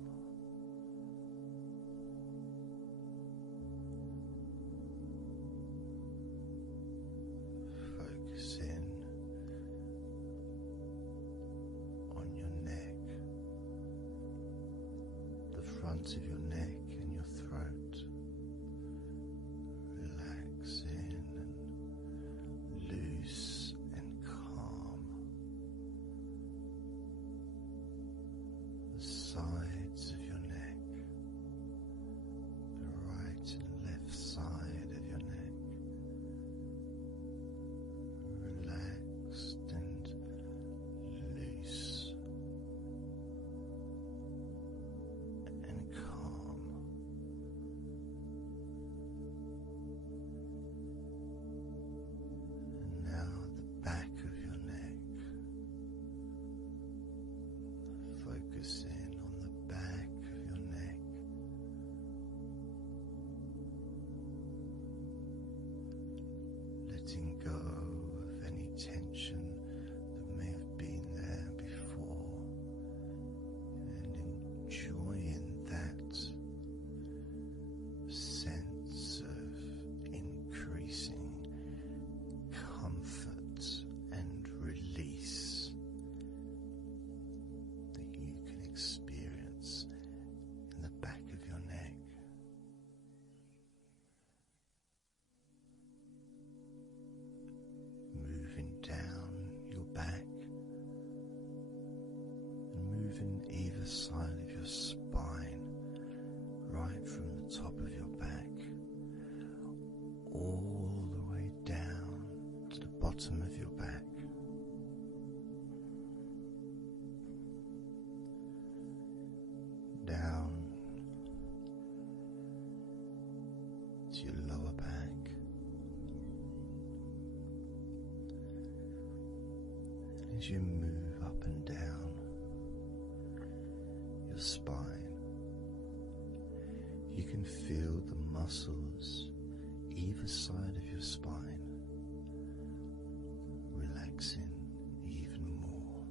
Focusing on your neck, the front of your neck and your throat, relaxing and loose and calm. The sides of your neck, the right and left side of your neck, relaxed and loose and calm. And now the back of your neck, focusing on the back of your neck, letting go of any tension that may have been there before, and enjoying that sense of increasing comfort and release that you can experience in the back of your neck. Moving down your back and moving either side of your spine, right from the top of your back all the way down to the bottom of your back. Down to your lower back. As you move up and down your spine, you can feel the muscles either side of your spine relaxing even more.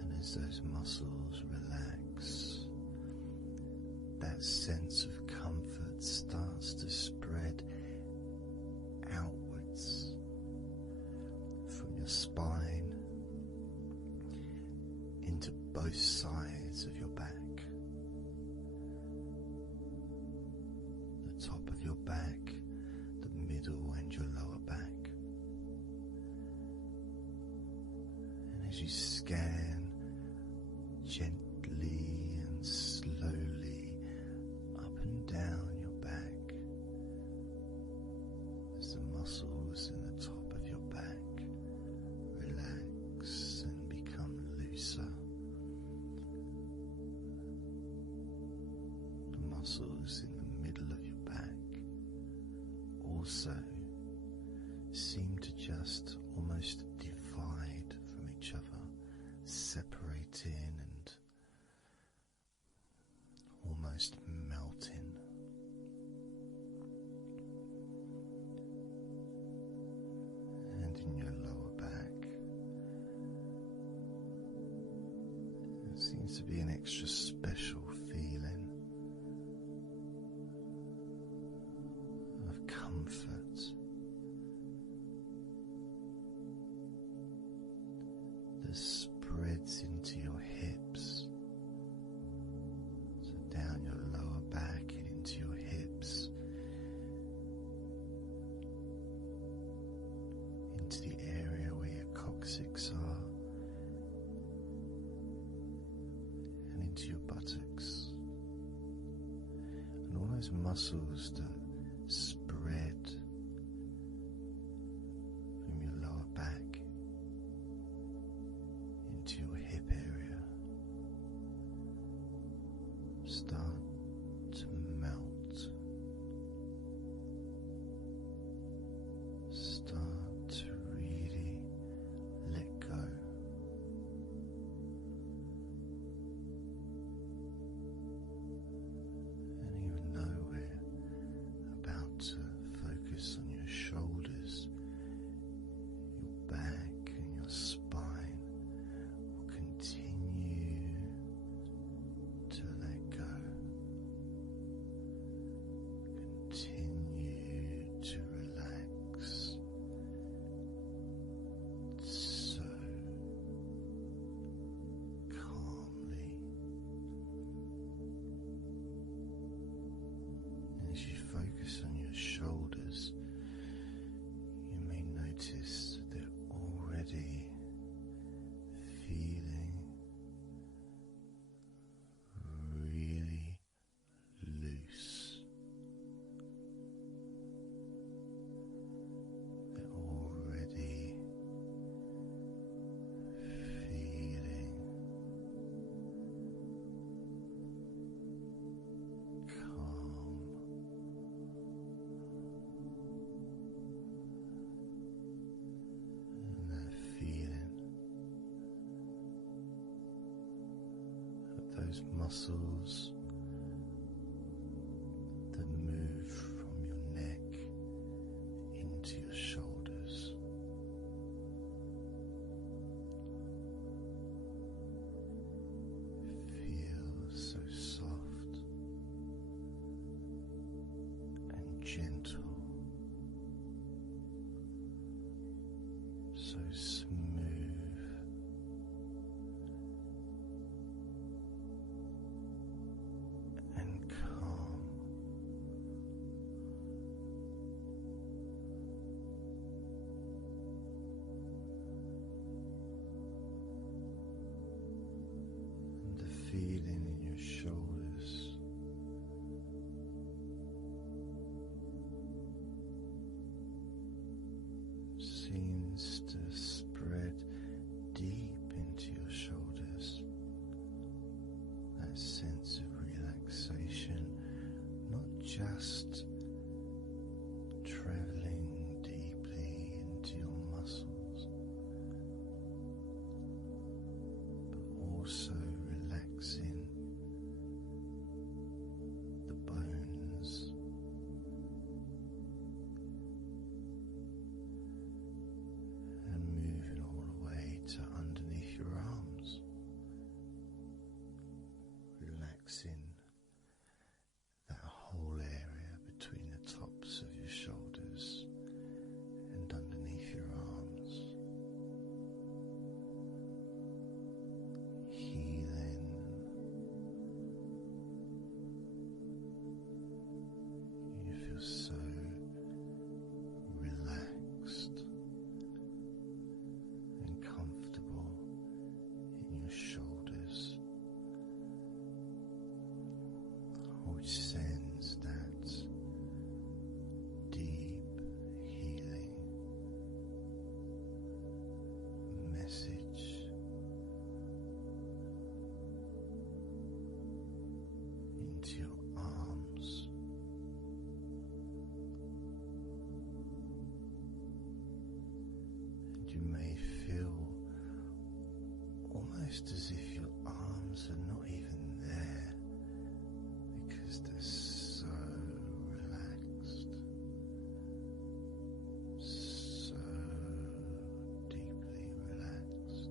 And as those muscles relax, that sense of comfort starts to spread outwards from your spine into both sides of your back, the top of your back, the middle and your lower back. And as you scan gently and slowly up and down your back, as the muscles in the top of your back relax and become looser, the muscles in the middle of your back also seem to just almost divide from each other, separating and almost melting. seems to be an extra special feeling of comfort that spreads into your hips, so down your lower back and into your hips, into the area where your coccyx are, and into your buttocks, and all those muscles that spread from your lower back into your hip area start to melt, start to really let go. And even though we're about to focus on your shoulders, your back and your spine will continue to let go. Continue to relax so calmly. And as you focus on your shoulders, you may notice that they're already feeling really loose. They're already feeling calm. And that feeling of those muscles that move from your neck into your shoulders feels so soft and gentle, so smooth, and calm. And the feeling in your shoulders seems to spread deep into your shoulders. That sense of relaxation, not just traveling deeply into your muscles, but also relaxing the bones, and moving all the way to underneath your arms, relaxing that whole area between the tops of your shoulders and underneath your arms, healing. You feel so relaxed and comfortable in your shoulders, which sends that deep healing message into your arms, and you may feel almost as if your arms are not even there because they're so relaxed, so deeply relaxed.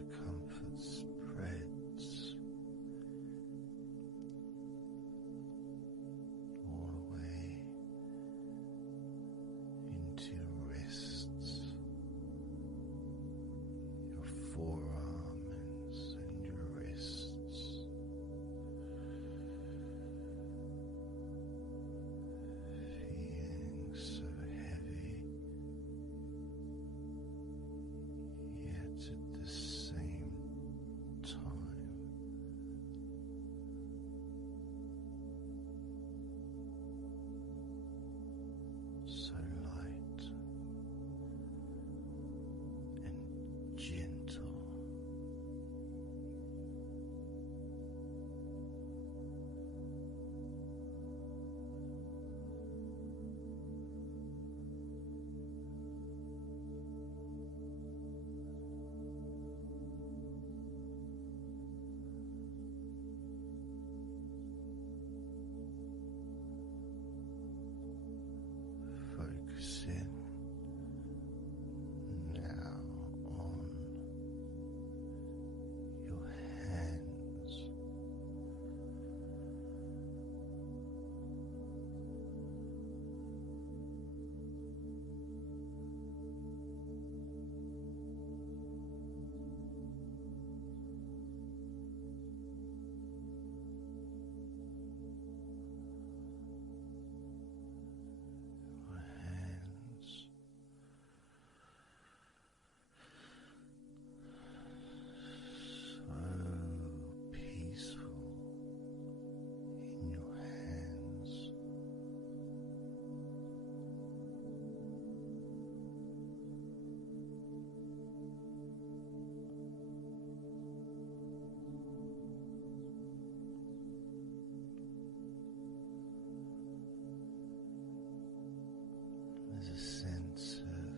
of comfort spreads all the way into your wrists, your forearms and your wrists, feeling so heavy, yet at the same time so light and gentle. Focusing now on your hands. Your hands so peaceful in your hands. There's a sense of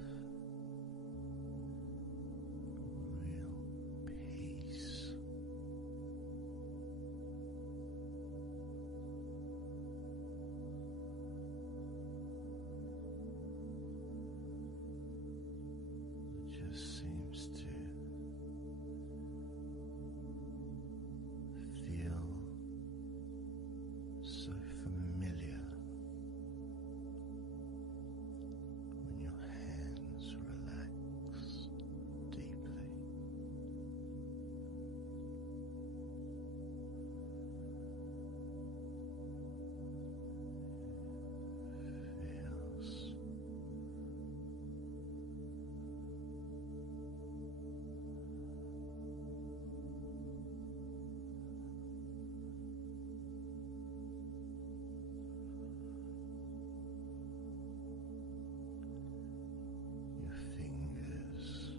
real peace. It just seems to feel so familiar when your hands relax deeply. Feels your fingers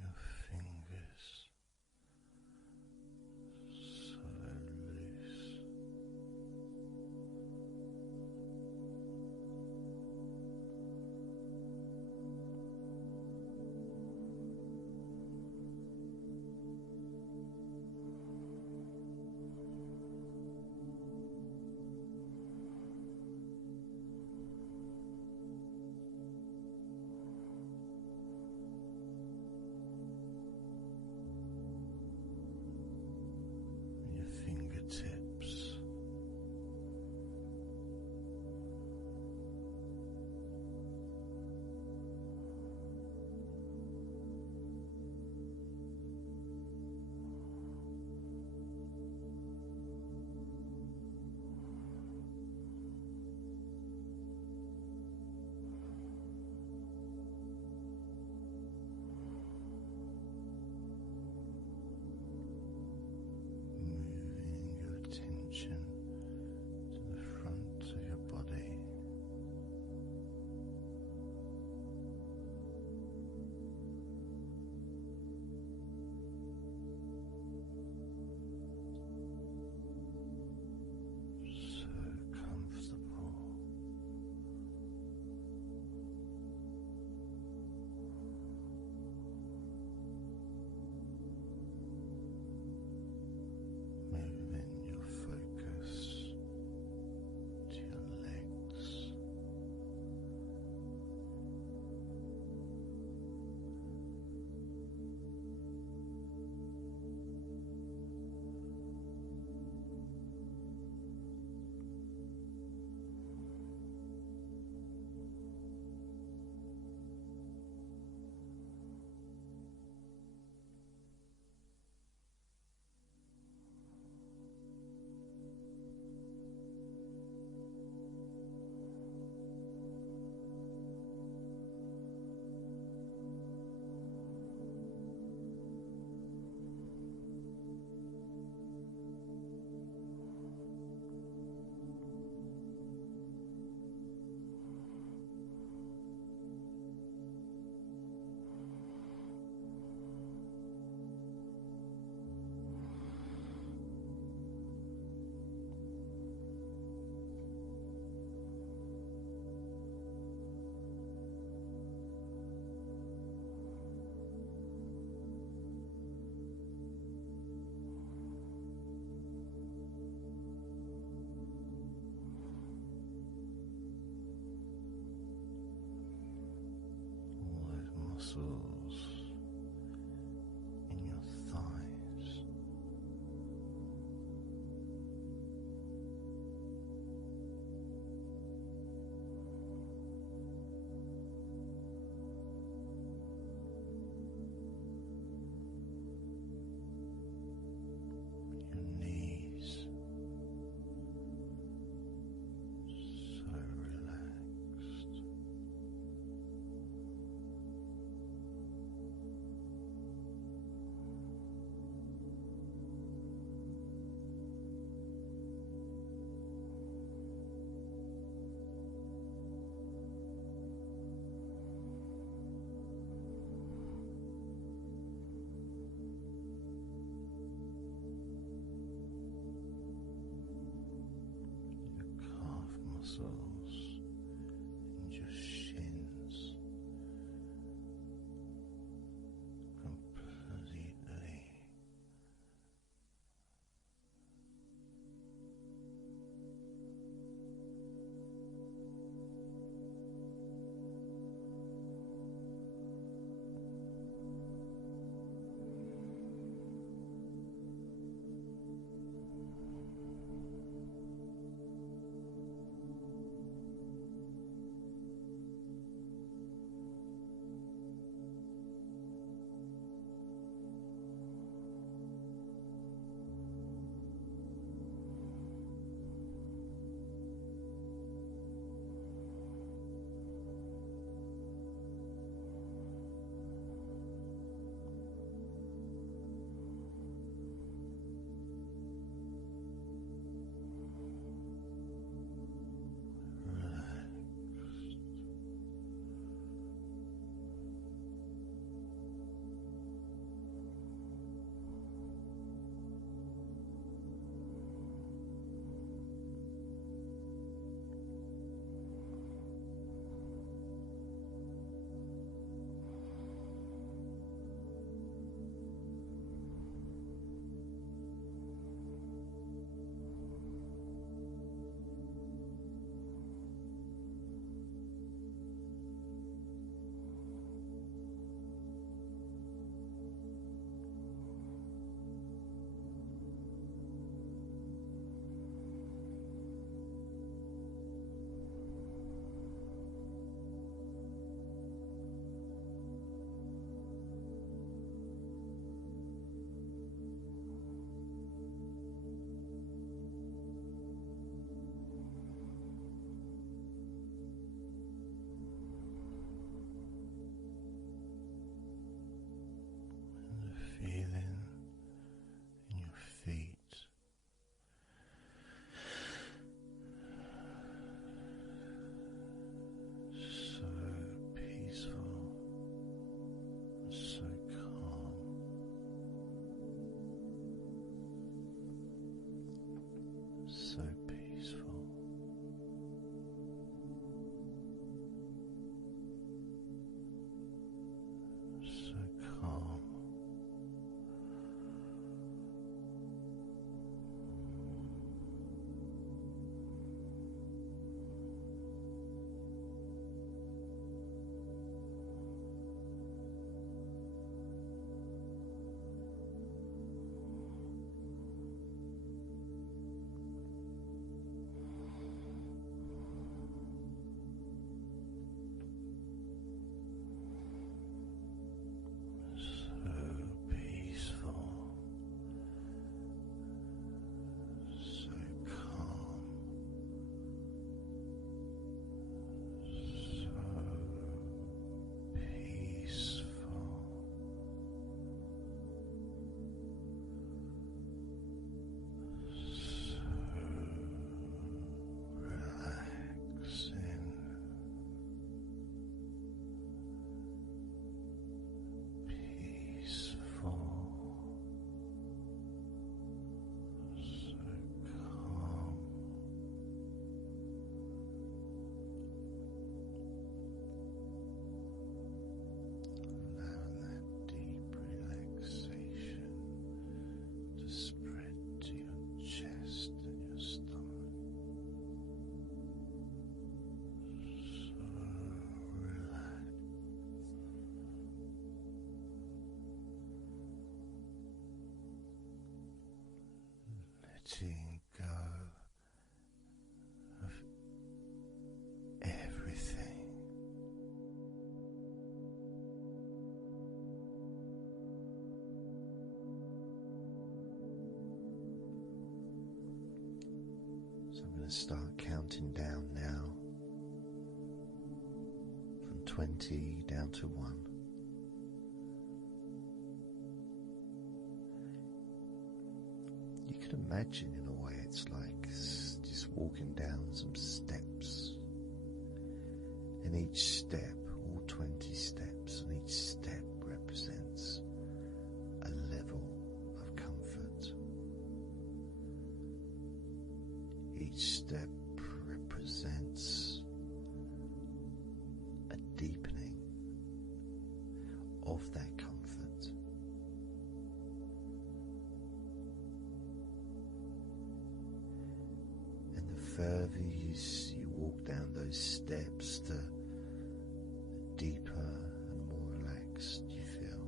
your fingers so loose. Your fingertips moving your attention to the front of your body. muscles in your thighs. Your knees, so relaxed. Your calf muscles and your shins completely letting go of everything. So I'm going to start counting down now from 20 down to 1. You can imagine in a way it's like just walking down some steps, and each step, all 20 steps, and each step represents a level of comfort. Each step represents a deepening of that comfort. Further you walk down those steps, the deeper and more relaxed you feel.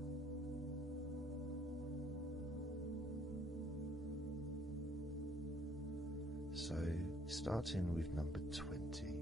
So, starting with number 20.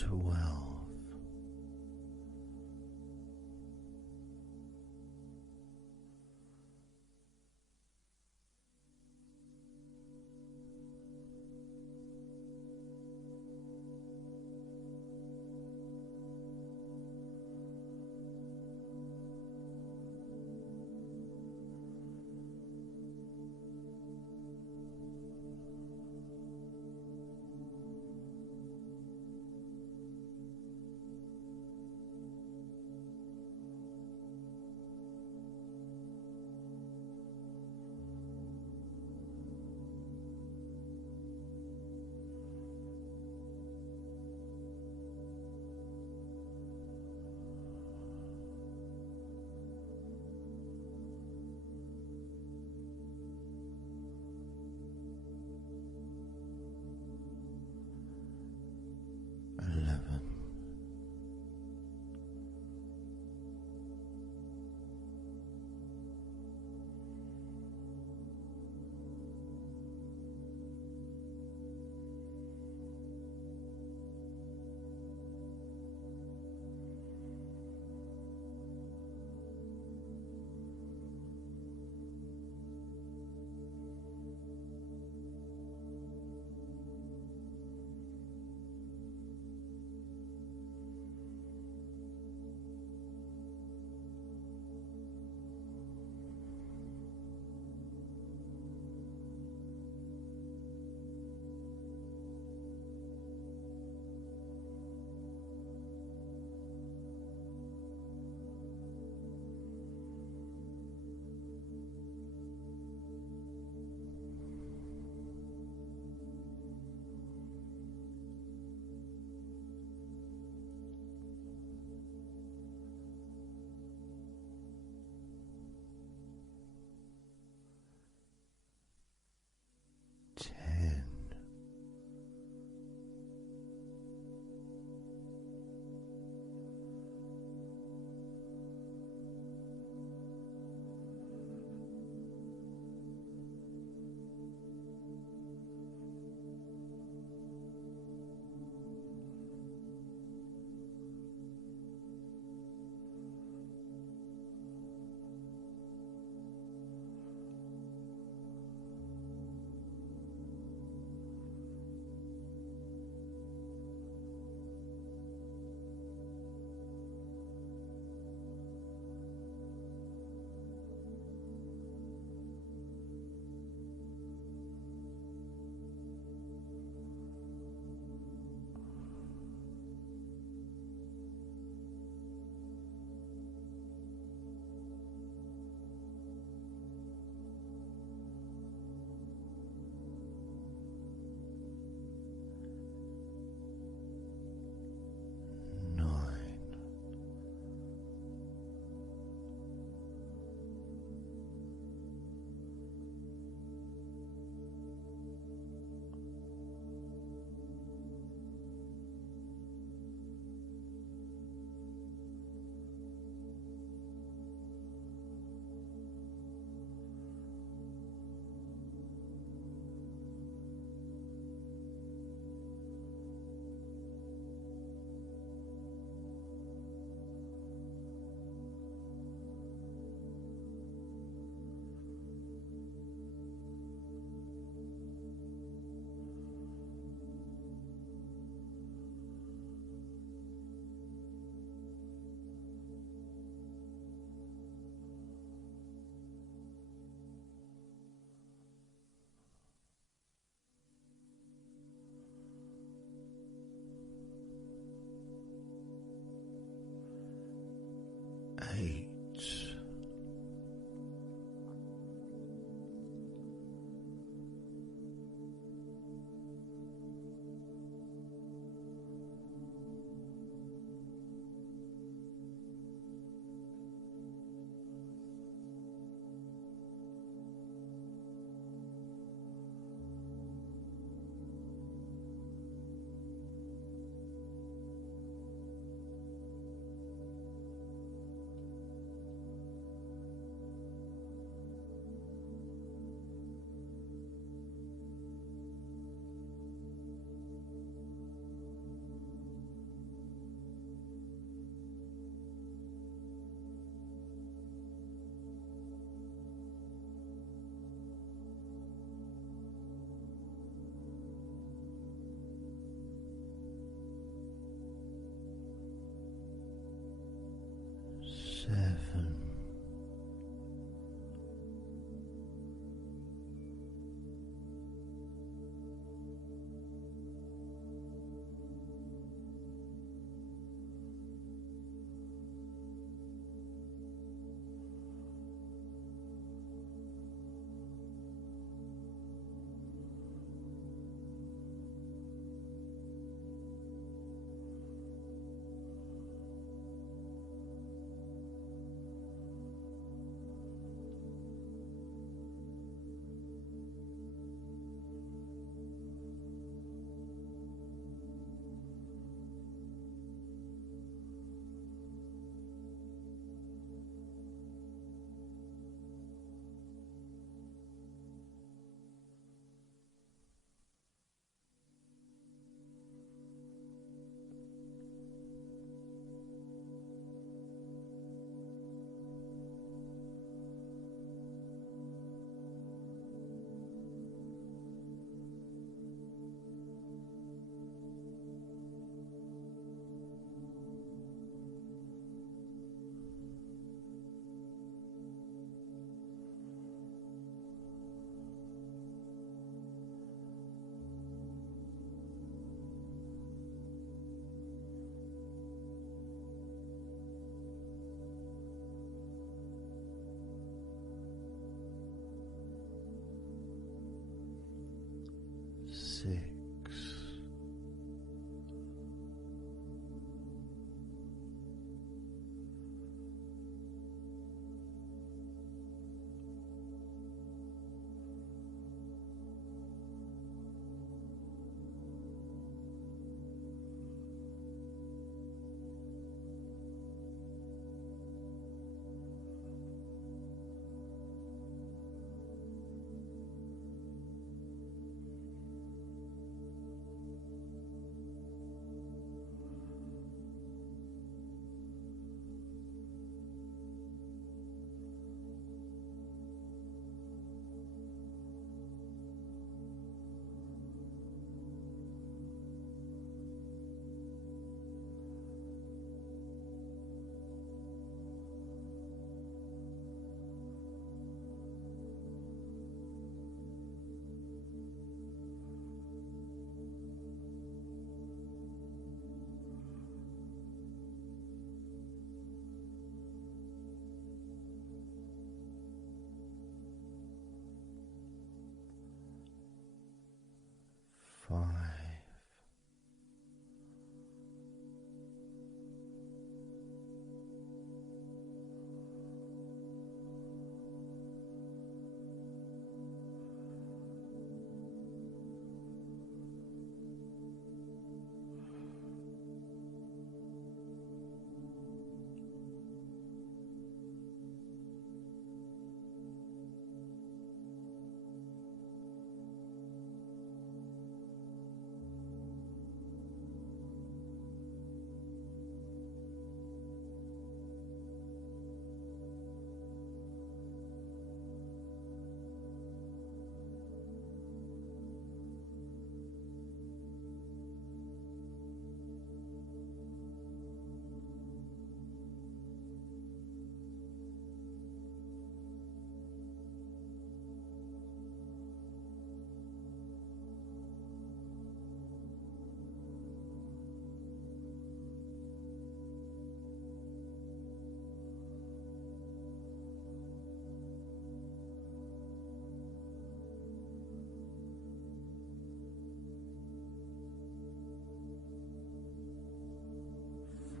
12. 6. 5.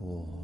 4. 3.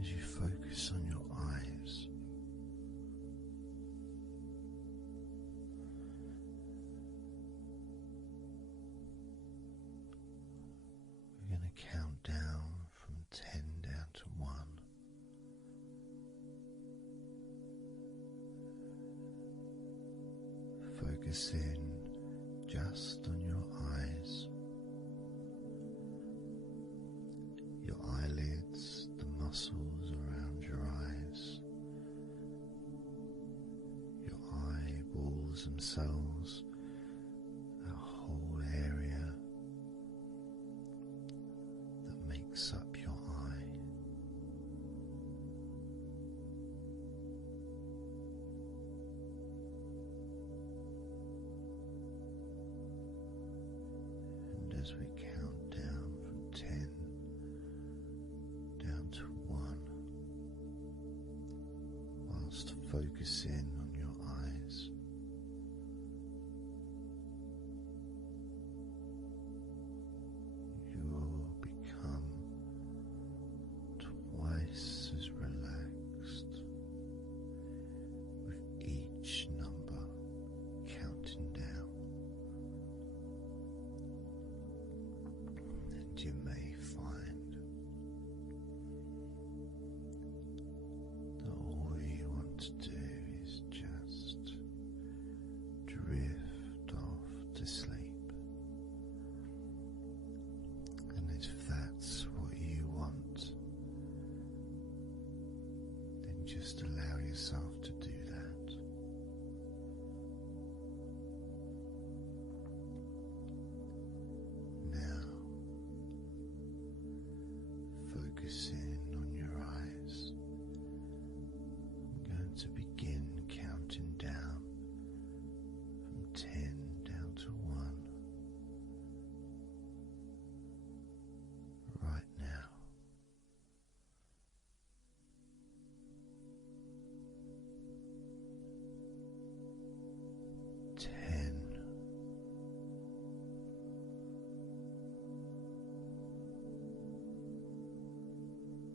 as you focus on your eyes. We're going to count down from 10 down to 1. Focus in just on your eyes, your eyelids, the muscles around your eyes, your eyeballs themselves, that whole area that makes up your eye. As we count down from 10 down to 1, whilst focusing on your eyes, you will become twice as relaxed with each number counting down. You may find that all you want to do is just drift off to sleep, and if that's what you want, just allow yourself to do that. Now, focusing on your eyes, I'm going to begin counting down from 10 down to 1 right now. 10. 9.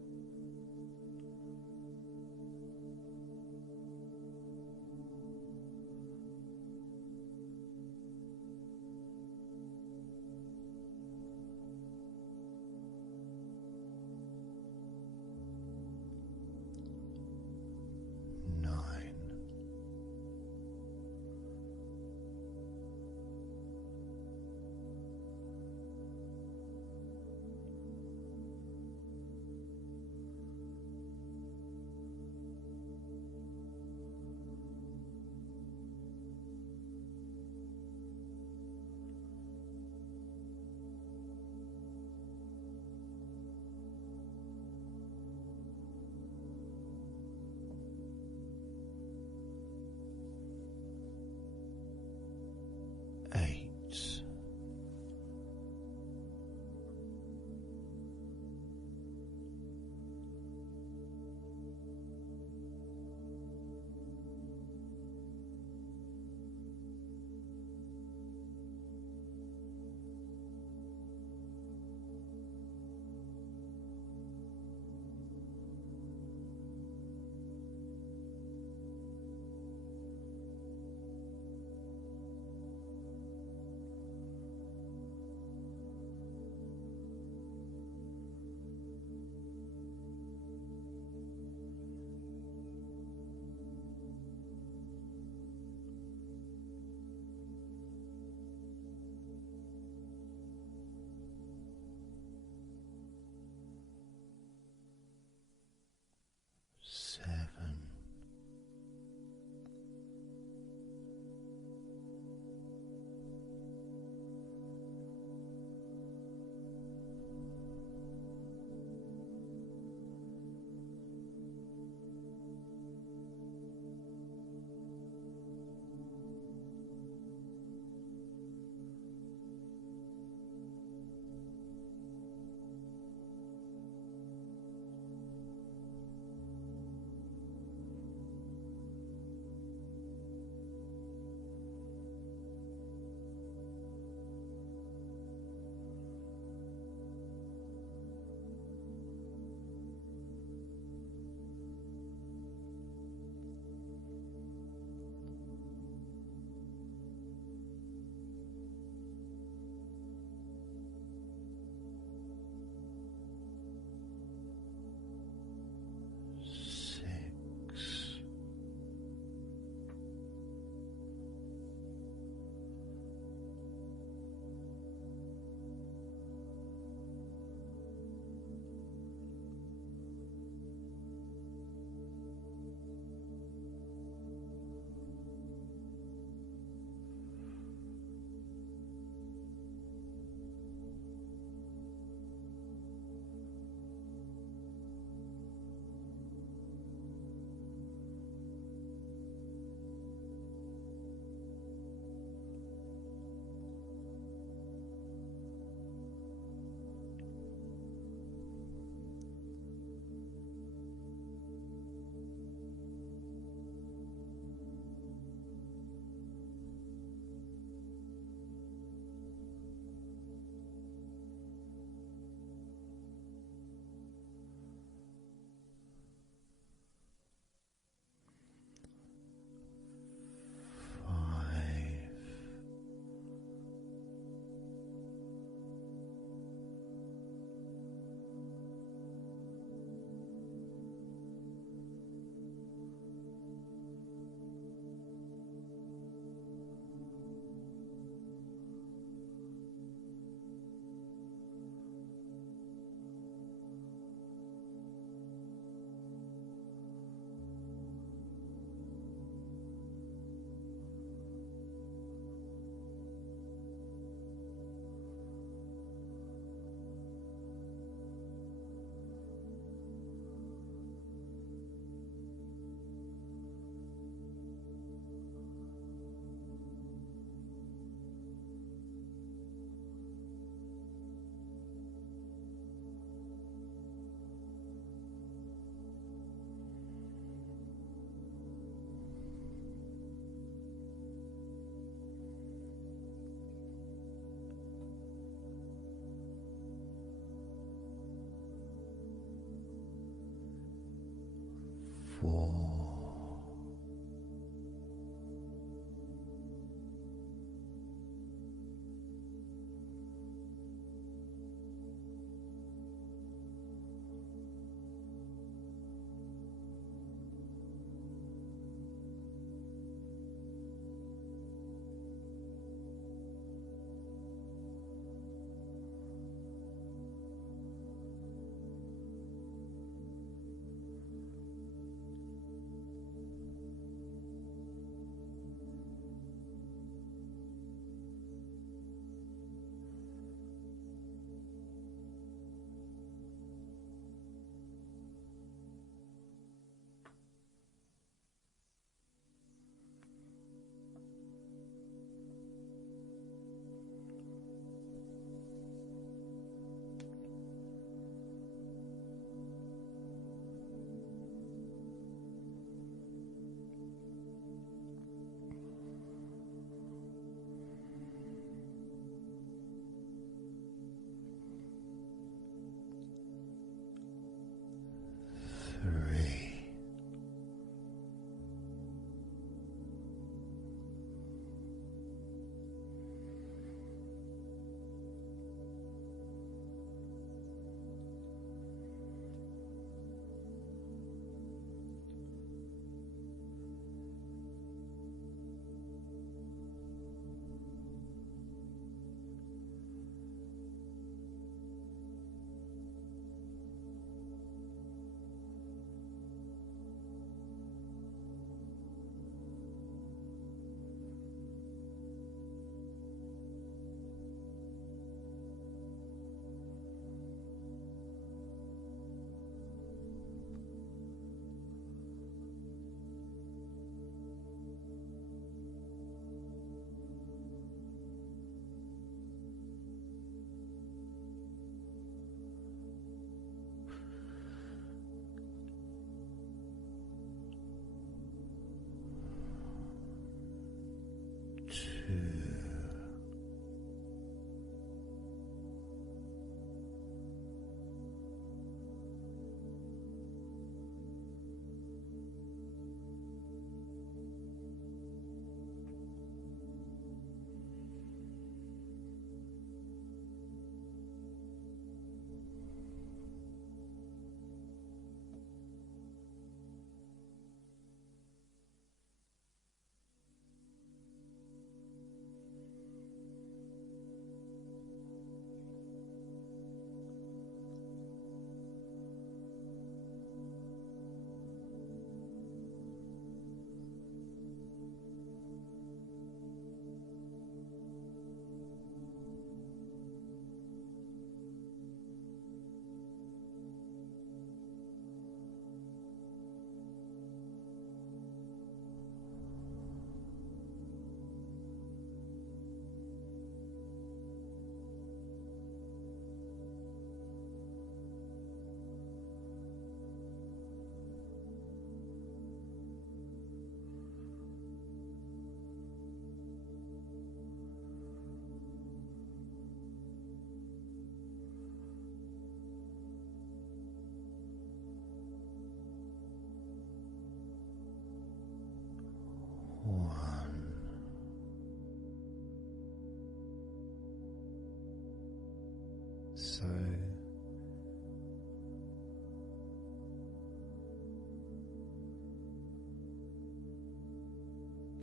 So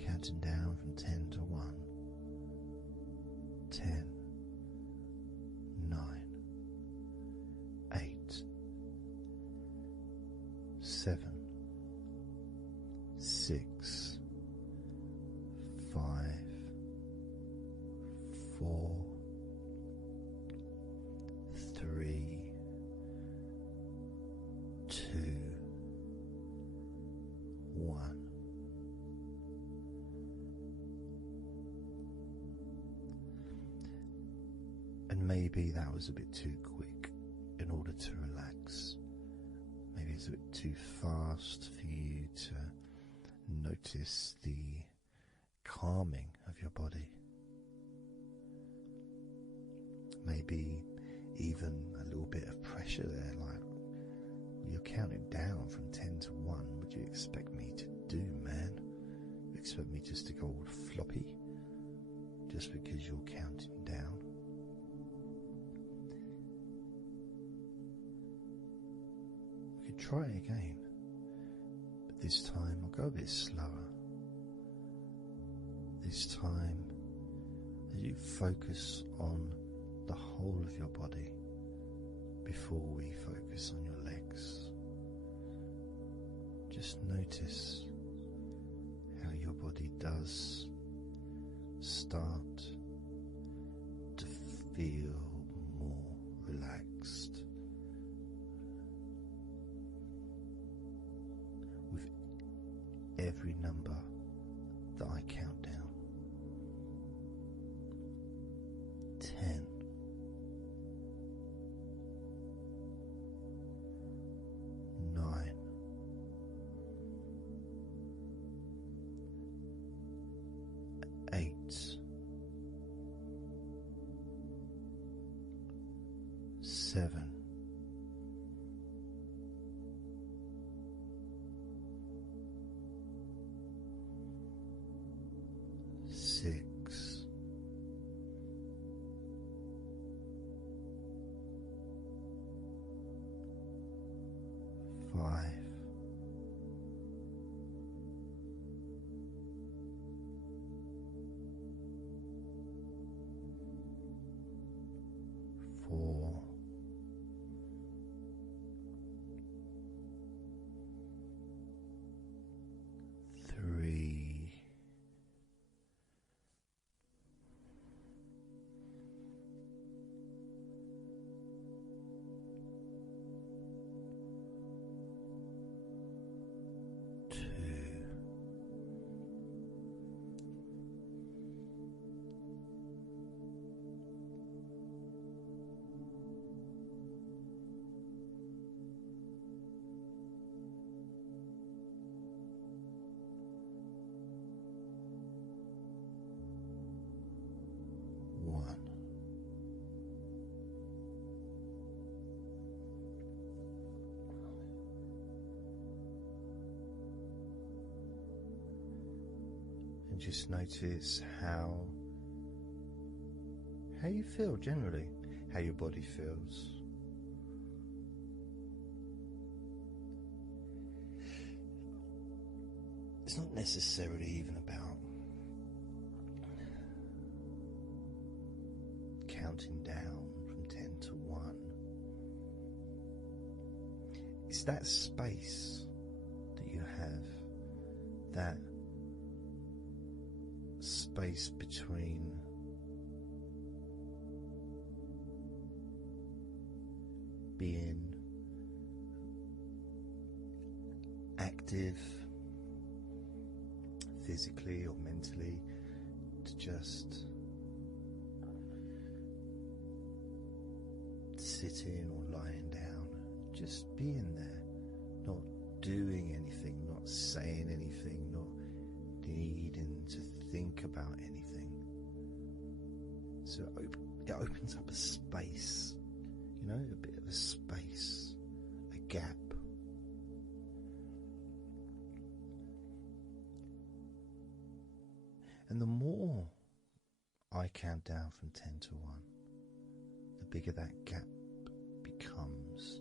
counting down from 10 to 1. 10, 9, 8, 7, 6, 5, 4, 3, 2, 1. And maybe that was a bit too quick in order to relax. Maybe it's a bit too fast for you to notice the calming of your body. Maybe even a little bit of pressure there, like you're counting down from 10 to 1. What do you expect me to do, man? You expect me just to go all floppy just because you're counting down? We could try it again, but this time I'll go a bit slower. This time, as you focus on the whole of your body before we focus on your legs, just notice how your body does start to feel more relaxed with every number that I count down. 10, 9, 8, 7, 6, 5, 4, 3, 2, 1. And just notice how you feel generally, how your body feels. It's not necessarily even about counting down from 10 to 1. It's that space that you have, that space between being active physically or mentally to just sitting or lying down, just being there, not doing anything, not saying anything, not needing to think about anything. So it opens up a space, a bit of a space, a gap. And the more I count down from 10 to 1, the bigger that gap becomes.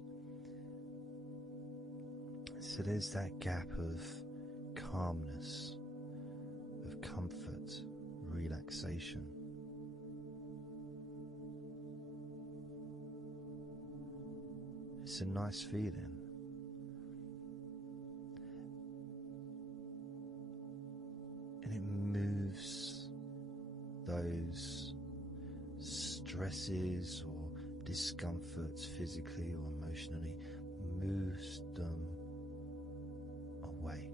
So there's that gap of calmness, of comfort, relaxation. It's a nice feeling. And it moves those stresses or discomforts physically or emotionally, moves them away.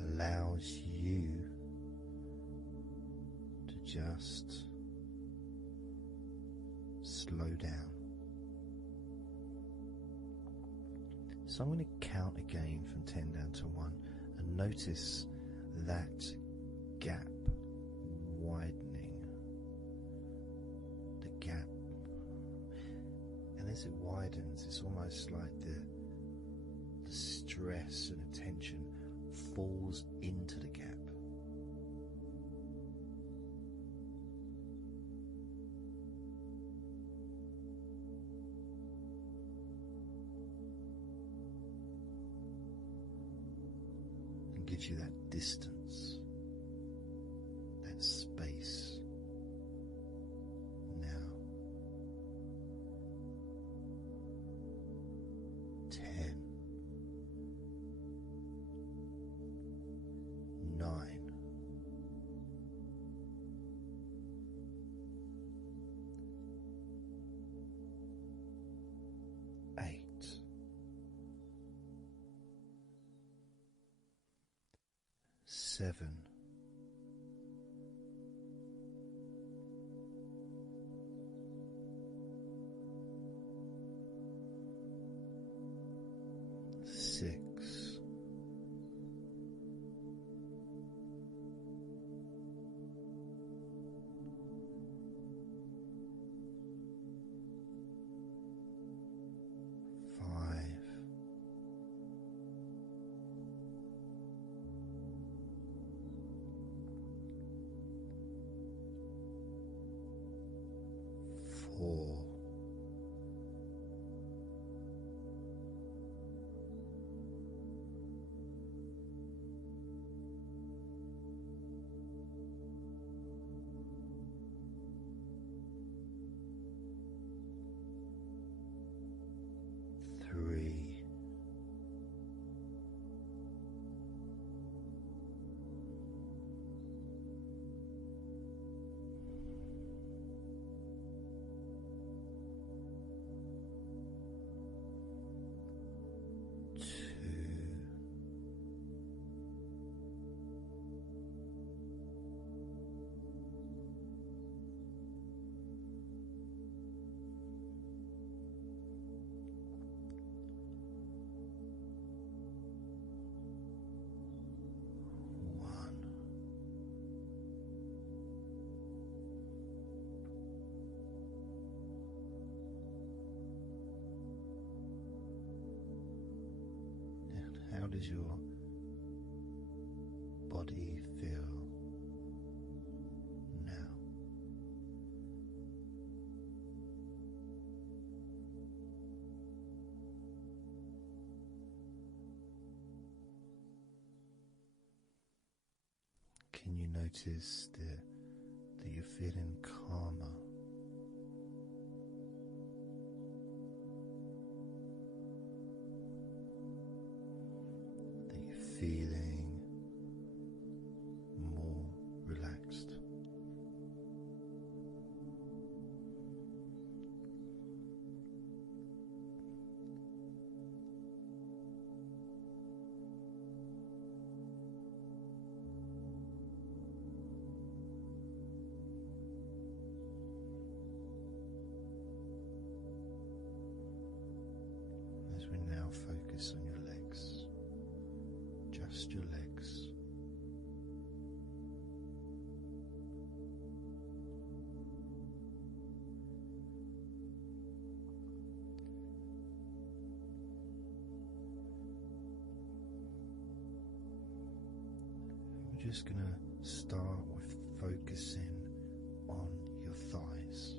Allows you to just slow down. So I'm going to count again from 10 down to 1 and notice that gap widening. The gap. And as it widens, it's almost like the stress and attention falls into the gap. And gives you that distance, that space. Now, 10, 9, 8, 7, 6, 5, 4, 3, 2, 1. And how does your body feel now? Can you notice that you're feeling calmer? That you're feeling more relaxed? As we now focus on your legs, just your legs. We're just going to start with focusing on your thighs.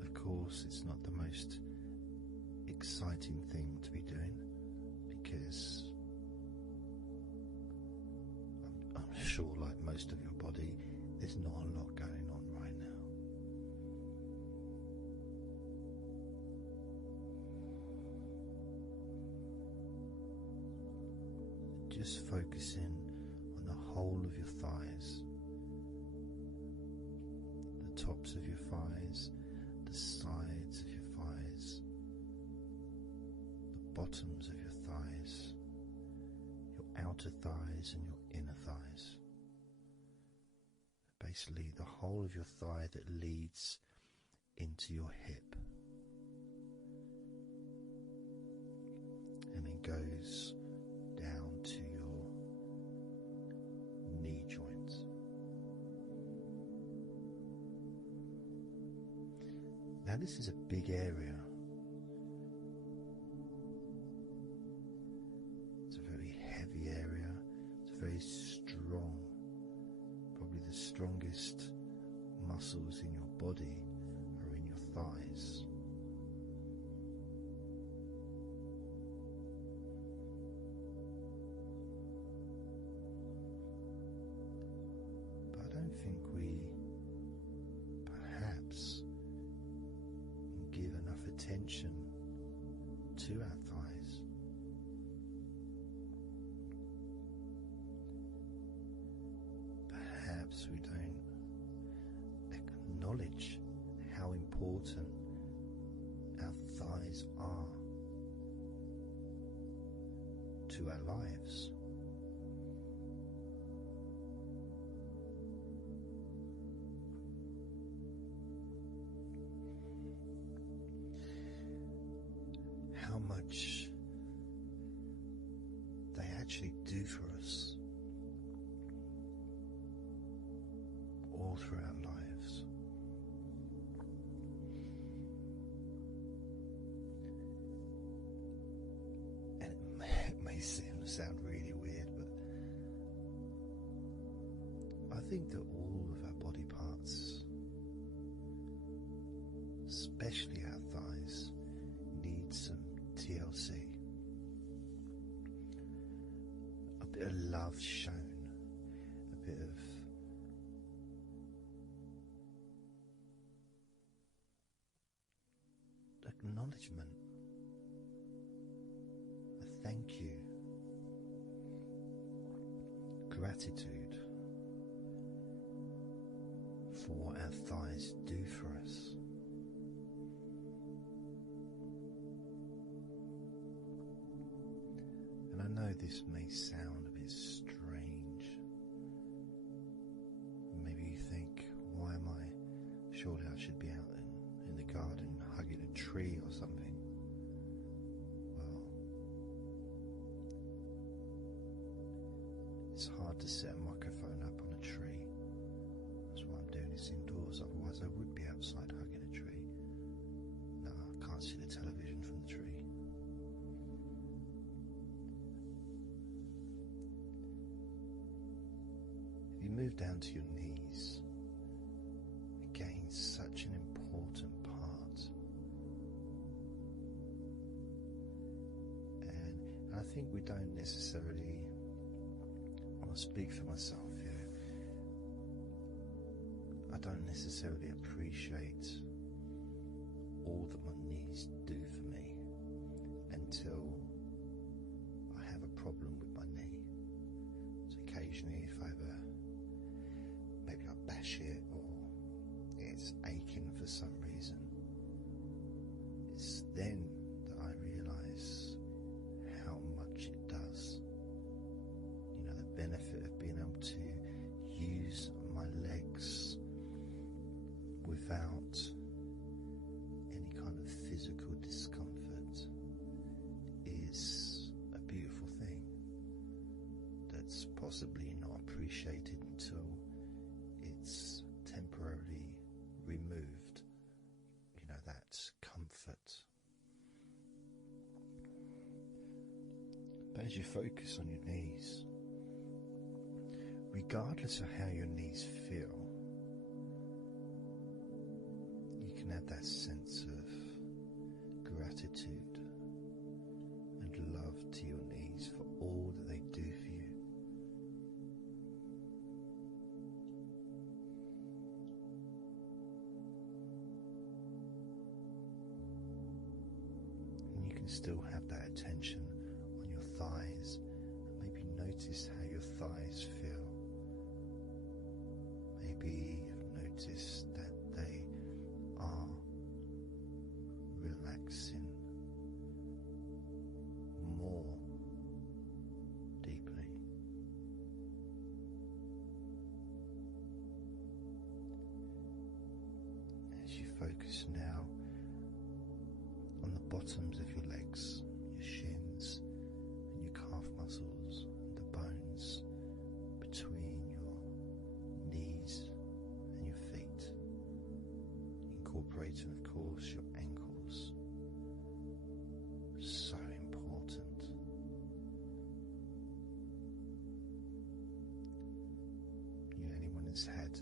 Of course, it's not the most exciting thing to be doing, because I'm sure, like most of your body, there's not a lot going on right now. Just focusing on the whole of your thighs, the tops of your thighs, the sides of your thighs, the bottoms of your thighs, your outer thighs and your inner thighs. Basically the whole of your thigh that leads into your hip and then goes down to your knee joints. Now this is a big area. It's a very heavy area. It's very strong. Probably the strongest muscles in your body are in your thighs. But I don't think we perhaps give enough attention to our thighs. Perhaps we don't acknowledge how important our thighs are to our lives. How much they actually do for us all through our lives. And it may sound really weird, but I think that all of our body parts, especially our thighs, need some TLC. A bit of love shown, a bit of acknowledgement, a thank you, gratitude for what our thighs do for us. And I know this may sound a bit strange. Maybe you think, why am I? Surely I should be out in the garden hugging a tree or something. Well, it's hard to set a microphone up on a tree. That's why I'm doing this indoors, otherwise I would be outside hugging a tree. No, I can't see the television from the tree. If you move down to your knees, again, such an important part. And I think we don't necessarily, I want to speak for myself here, I don't necessarily appreciate all that my knees do for me until I have a problem with my knee. So occasionally if I have maybe I bash it or it's aching for some reason, it's then that I realise how much it does. You know, the benefit of being able to use my legs without any kind of physical discomfort is a beautiful thing that's possibly not appreciated until it's as you focus on your knees, regardless of how your knees feel, you can have that sense of gratitude and love to your knees for all that they do for you. And you can still have that attention on your thighs, and maybe notice how your thighs feel. Maybe you've noticed that they are relaxing more deeply. As you focus now on the bottoms of your legs, your shins and your calf muscles, and the bones between your knees and your feet, incorporating of course your ankles. So important. Anyone who's had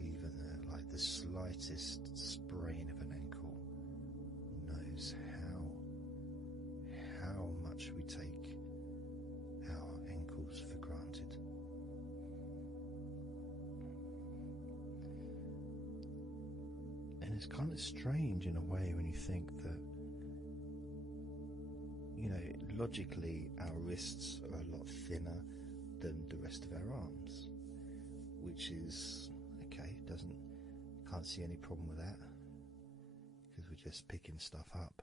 even like the slightest sprain of an ankle knows how much we take our ankles for granted. And it's kind of strange in a way when you think that, logically our wrists are a lot thinner than the rest of our arms, which is okay, can't see any problem with that because we're just picking stuff up.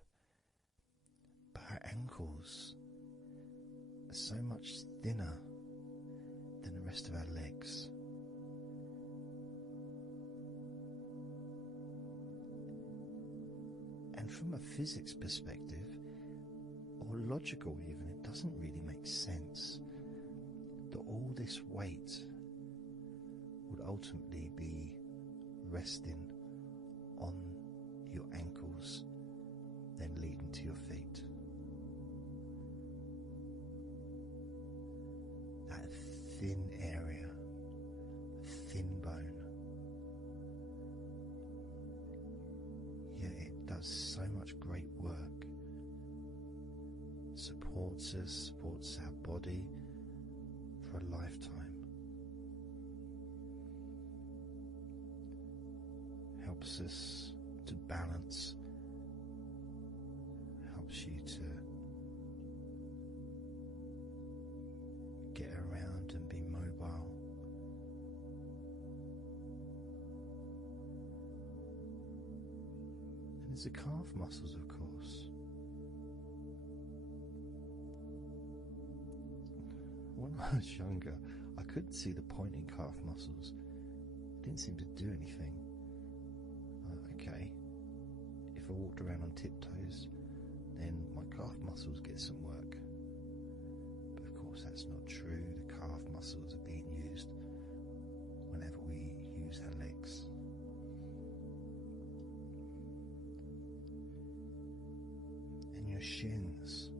But our ankles are so much thinner than the rest of our legs. And from a physics perspective, or logical even, it doesn't really make sense that all this weight would ultimately be resting on your ankles, then leading to your feet. That thin area, thin bone, yet it does so much great work. Supports us, supports our body for a lifetime. Helps us to balance, helps you to get around and be mobile. And there's the calf muscles, of course. When I was younger, I couldn't see the point in calf muscles. It didn't seem to do anything. Okay, if I walked around on tiptoes, then my calf muscles get some work. But of course that's not true. The calf muscles are being used whenever we use our legs. And your shins,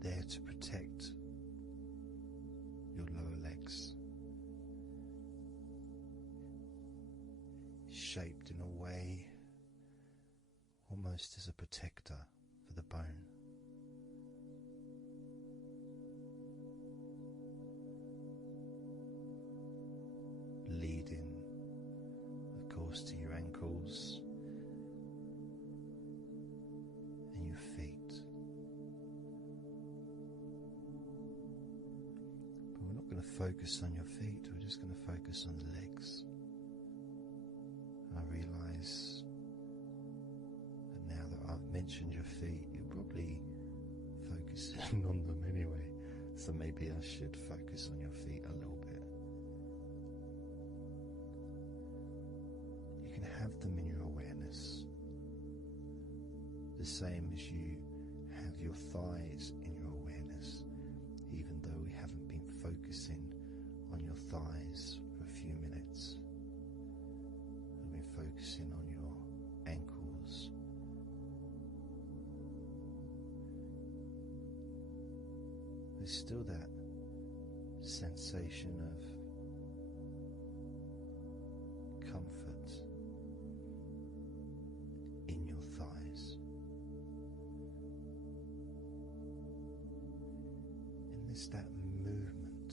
there to protect your lower legs, shaped in a way almost as a protector for the bone. Leading, of course, to your ankles and your feet. But we're not going to focus on your feet, we're just going to focus on the legs. I realise that now that I've mentioned your feet, you're probably focusing on them anyway, so maybe I should focus on your feet a little bit. You can have them in your awareness, the same as you have your thighs in your awareness, even though we haven't been focusing on your thighs for a few minutes. Focusing on your ankles, there's still that sensation of comfort in your thighs. And there's that movement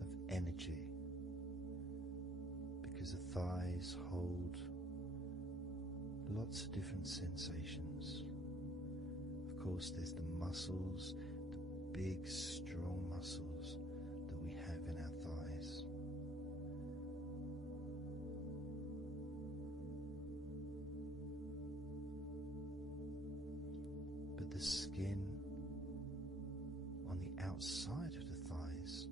of energy, because the thighs hold lots of different sensations. Of course, there's the muscles, the big, strong muscles that we have in our thighs. But the skin on the outside of the thighs,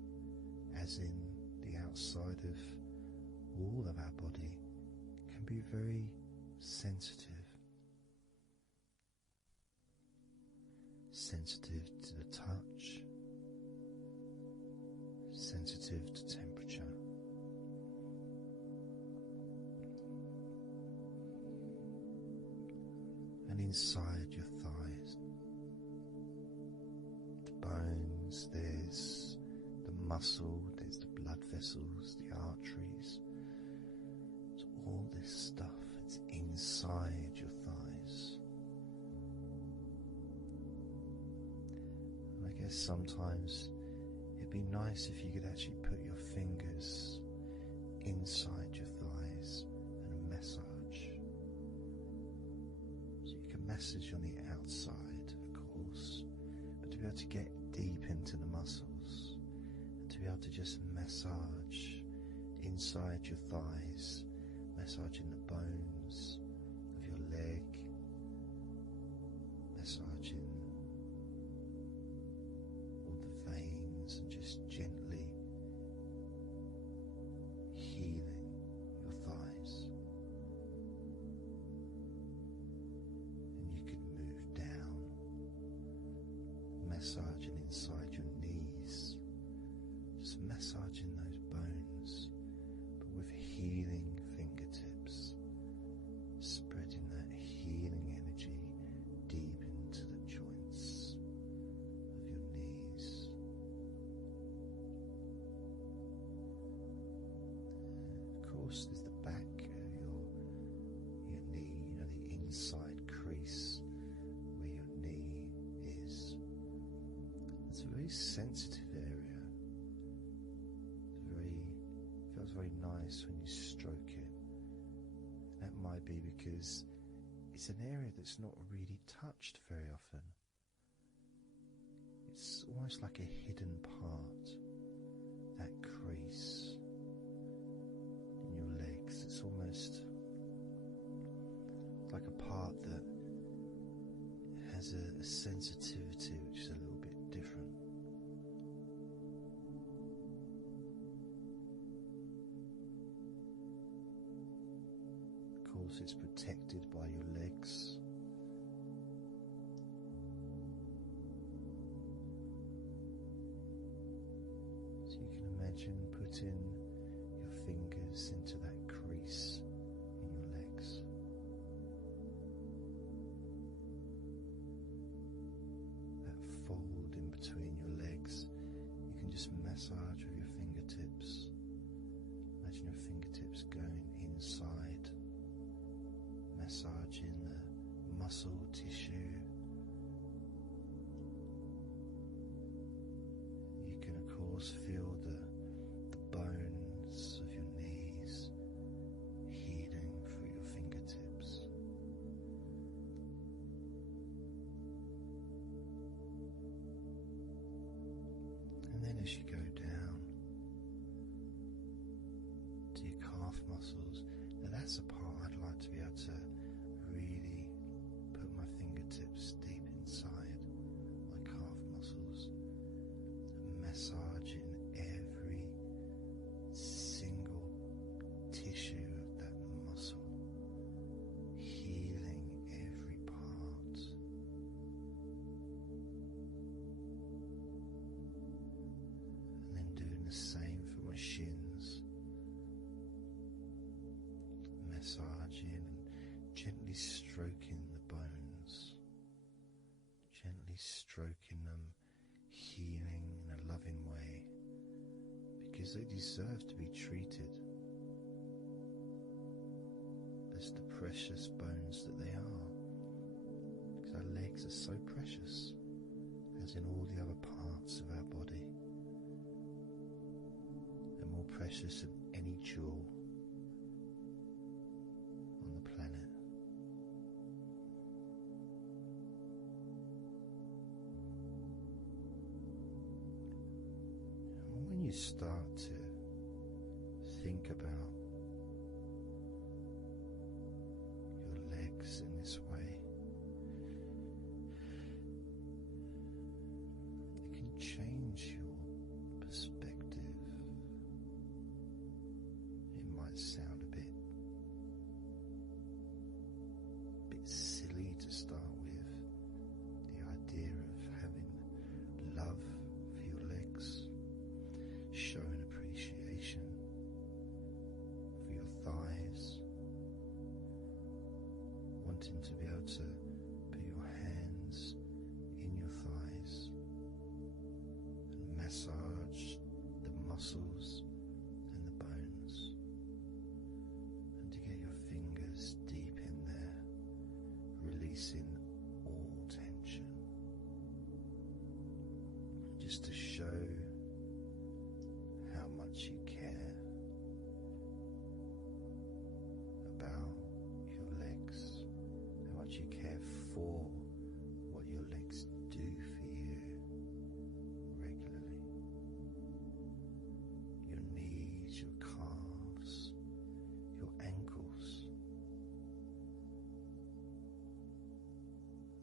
as in the outside of all of our body, can be very sensitive. Sensitive to the touch, sensitive to temperature. And inside your thighs, the bones, there's the muscle, there's the blood vessels, the arteries. It's all this stuff, it's inside your thighs. And I guess sometimes it'd be nice if you could actually put your fingers inside your thighs and massage. So you can massage on the outside, of course, but to be able to get deep into the muscles and to be able to just massage inside your thighs, massaging the bones of your leg, massaging all the veins, and just gently healing your thighs. And you can move down, massaging inside your knees, just massaging those bones, but with healing fingertips, spreading that healing energy deep into the joints of your knees. Of course, there's the back of your knee, the inside crease where your knee is. It's a very sensitive area. Feels very nice when you stroke it. That might be because it's an area that's not really touched very often. It's almost like a hidden part, that crease in your legs. It's almost like a part that has a sensitivity which is a little bit different. Of course, it's protected by your legs. So you can imagine putting your fingers into that crease in your legs. That fold in between your legs, you can just massage with your fingertips. Imagine your fingertips going inside, massaging the muscle tissue. You can of course feel the bones of your knees healing through your fingertips. And then as you go down to your calf muscles, now that's a part I'd like to be able to really put my fingertips deep inside my calf muscles, massaging every single tissue of that muscle, healing every part. And then doing the same for my shins, massaging and gently stroking the bones, gently stroking them, healing because they deserve to be treated as the precious bones that they are. Because our legs are so precious, as in all the other parts of our body. They're more precious than any jewel on the planet. And when you start to think about your legs in this way, it can change your perspective. It might sound a bit silly to start with, the idea of having love for your legs, showing appreciation for your thighs, wanting to be able to put your hands in your thighs and massage the muscles and the bones, and to get your fingers deep in there, releasing all tension, just to show how much you care about your legs, how much you care for what your legs do for you regularly. Your knees, your calves, your ankles,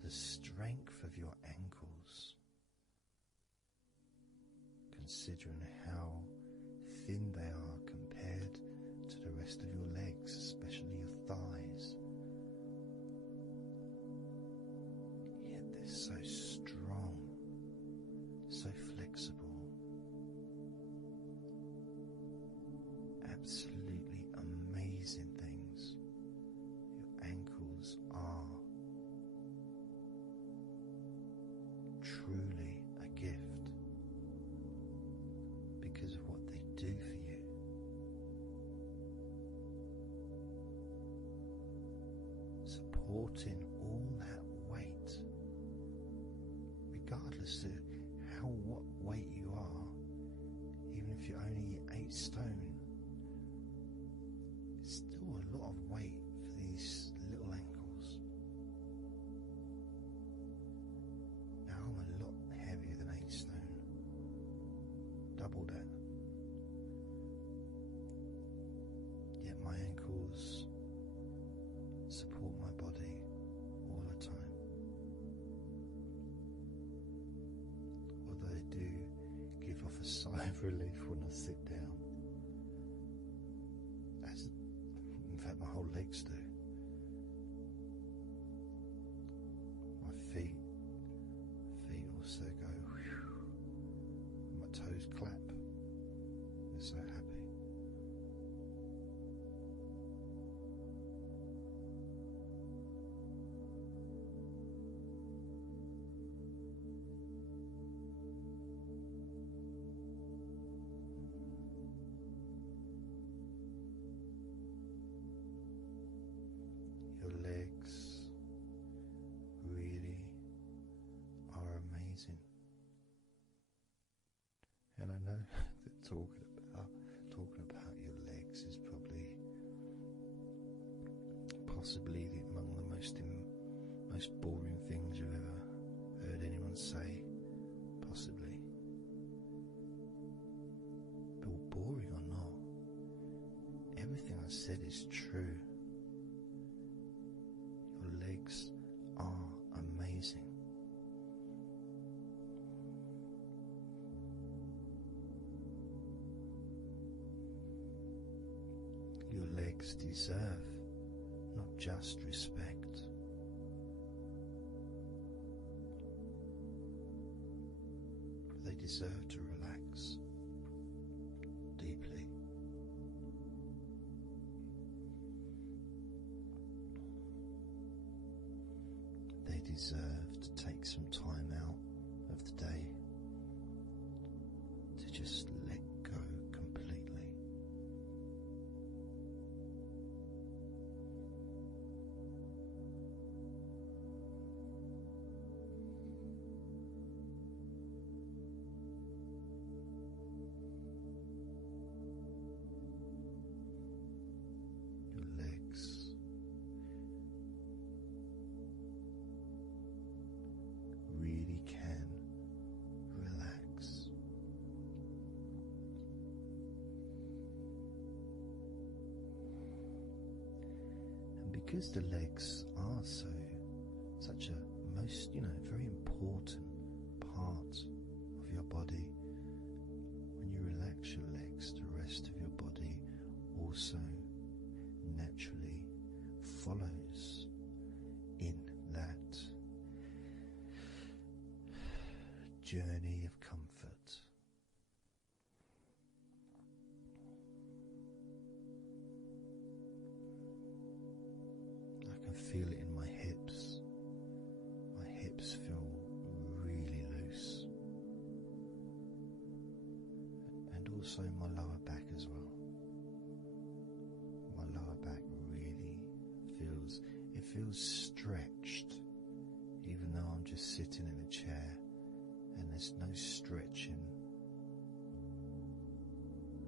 the strength of your ankles, considering how thin they are compared to the rest of your legs, especially your thighs. Yet they're so strong, so flexible, absolutely amazing things. Your ankles are truly a gift because of what they do for you. Supporting all that weight, regardless of what weight you are, even if you're only 8 stone, it's still a lot of weight for these little ankles. Now I'm a lot heavier than 8 stone, double that. Yet my ankles support my body all the time. Although they do give off a sigh of relief when I sit down. As in fact my whole legs do. My feet also go whew, and my toes clap. They're so happy. Your legs really are amazing. And I know that talking about your legs is possibly among the most boring things you've ever heard anyone say, possibly. But boring or not, everything I said is true. Your legs are amazing. Your legs deserve not just respect, but they deserve to relax deeply. They deserve to take some time out of the day to just let go completely. because the legs are such a most, very important part of your body, when you relax your legs, the rest of your body also naturally follows in that journey of comfort. I can feel it in my hips. My hips feel really loose, and also my lower back as well. My lower back really feels stretched, even though I'm just sitting in a chair and there's no stretching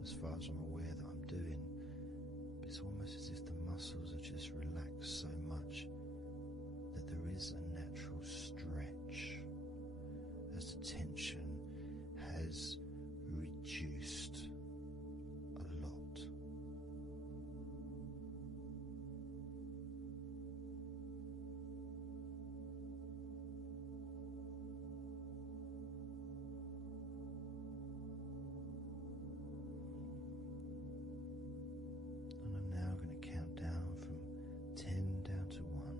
as far as I'm aware that I'm doing. But it's almost as if the muscles are just relaxed so much that there is a natural stretch as the tension has reduced a lot. And I'm now going to count down from 10 down to 1.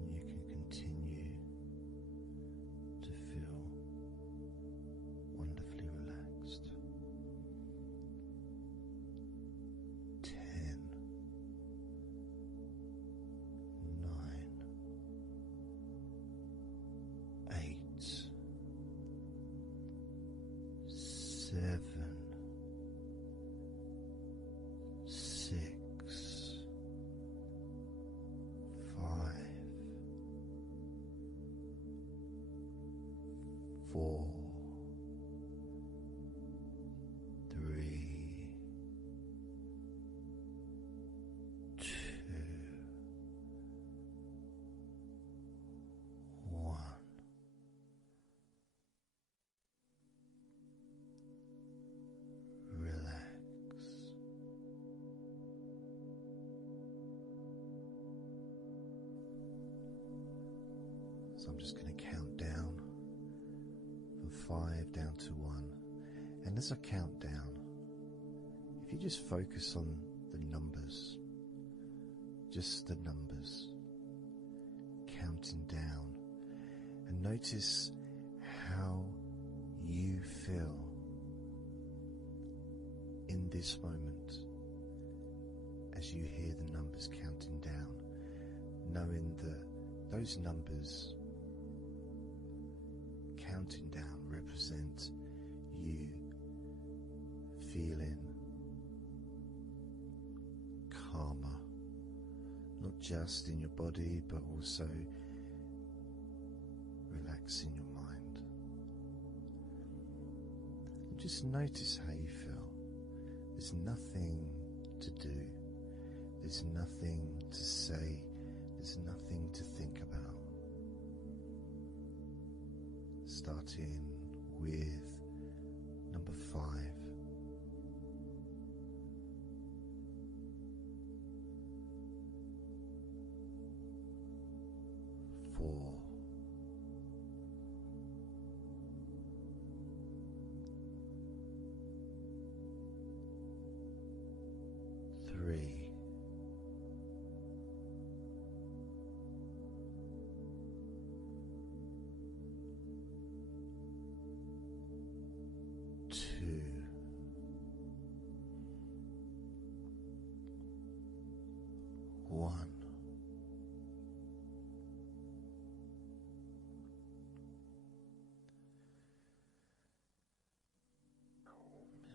And you can continue to feel wonderfully relaxed. 10, 9, 8, 7, 6, 5, 4, 3, 2, 1. Relax. So I'm just going to count down from 5 down to 1. And as I count down, if you just focus on the numbers, just the numbers, counting down, and notice how you feel in this moment as you hear the numbers counting down, knowing that those numbers counting down represent you feeling calmer, not just in your body but also relaxing your mind. And just notice how you feel. There's nothing to do, there's nothing to say, there's nothing to think about. Starting with number 5. 4. 3. 2. 1.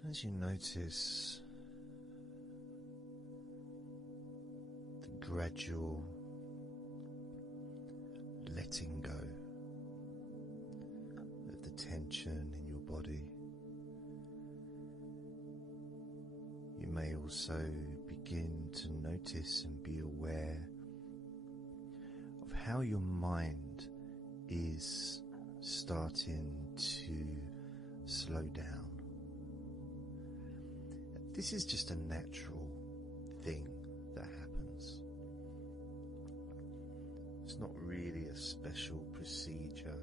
As you notice the gradual letting go of the tension in your body, you may also begin to notice and be aware of how your mind is starting to slow down. At this is just a natural thing that happens. It's not really a special procedure.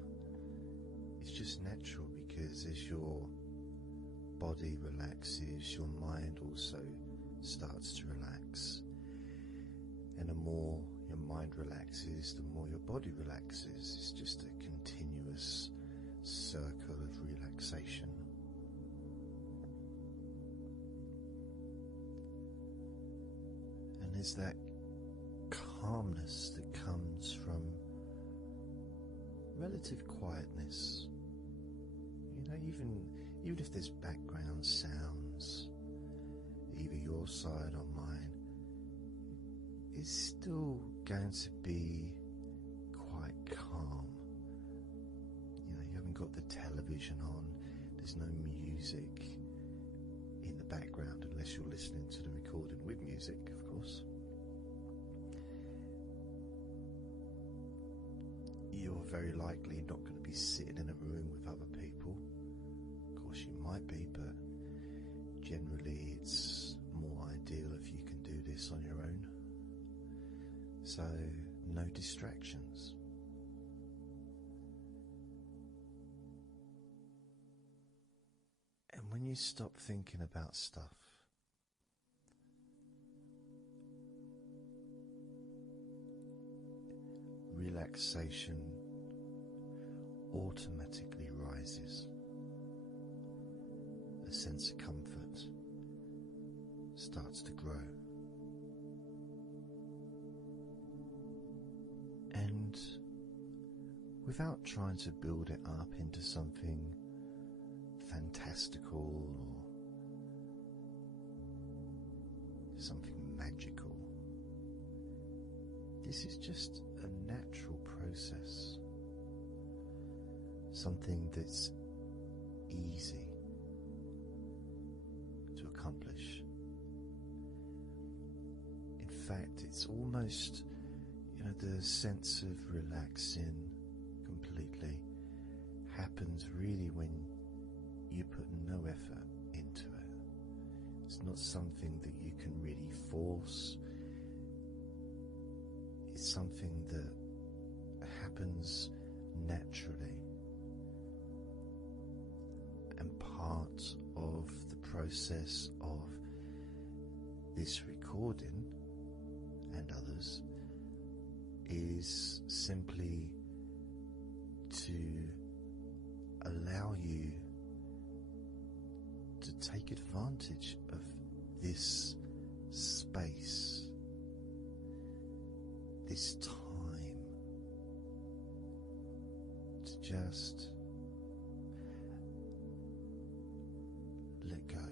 It's just natural, because as your body relaxes, your mind also starts to relax. And the more your mind relaxes, the more your body relaxes. It's just a continuous circle of relaxation. And there's that calmness that comes from relative quietness. You know, even if there's background sounds, either your side or mine, it's still going to be quite calm. You know, you haven't got the television on, there's no music in the background, unless you're listening to the recording with music, of course. You're very likely not going to be sitting in a room with other people. Of course you might be, but generally it's more ideal if you can do this on your own. So, no distractions. And when you stop thinking about stuff, relaxation automatically rises. A sense of comfort starts to grow. And without trying to build it up into something fantastical or something magical, this is just a natural process, something that's easy to accomplish. In fact, it's almost, the sense of relaxing completely happens really when you put no effort into it. It's not something that you can really force. It's something that happens naturally. And part of the process of this recording and others is simply to allow you to take advantage of this space, this time, to just let go,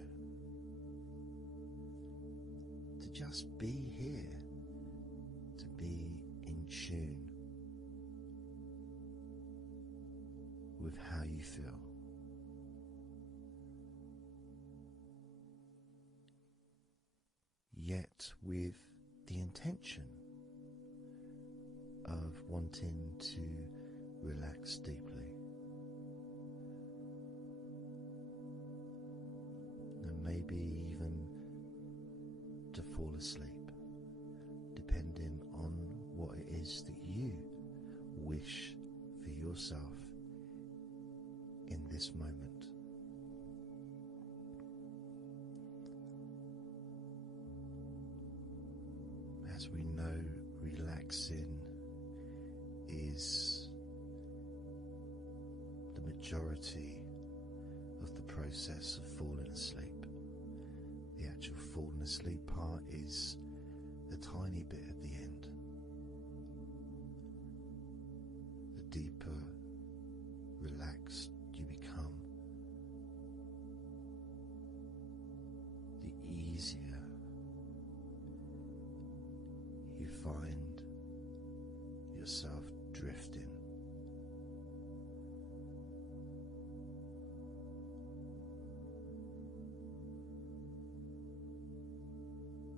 to just be here, to be in tune with how you feel. Yet with the intention of wanting to relax deeply, and maybe even to fall asleep, depending on what it is that you wish for yourself in this moment. As we know, relaxing is the majority of the process of falling asleep. The actual falling asleep part is the tiny bit at the end. The deeper relaxed you become, the easier you find yourself drifting.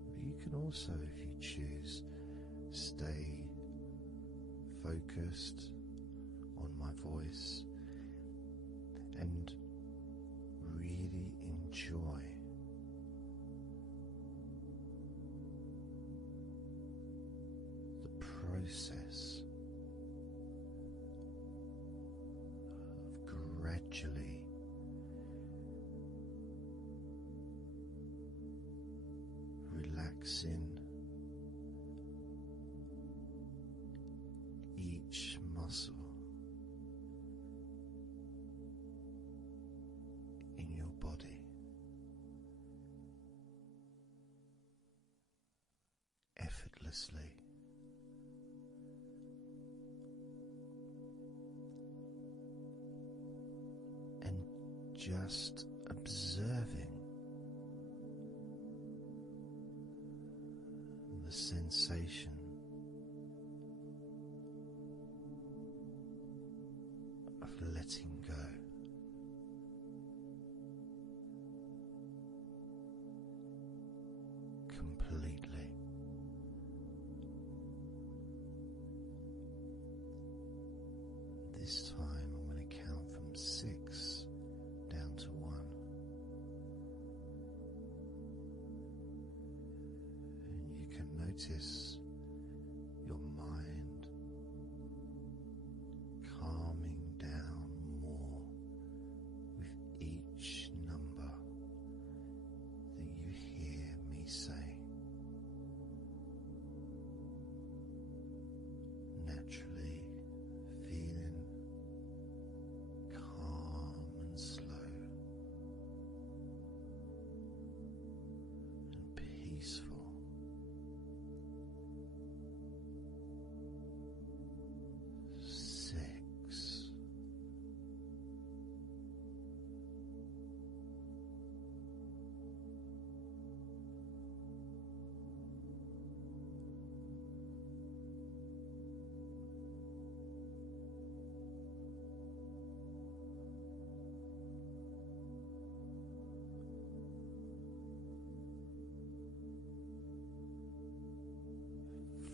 But you can also, if you choose, stay focused on my voice and really enjoy process of gradually relaxing each muscle in your body, effortlessly, and just observing the sensation of letting go. Completely. This time I'm going to count from 6 down to 1. And you can notice your mind calming down more with each number that you hear me say. Naturally feeling calm and slow and peaceful. 6.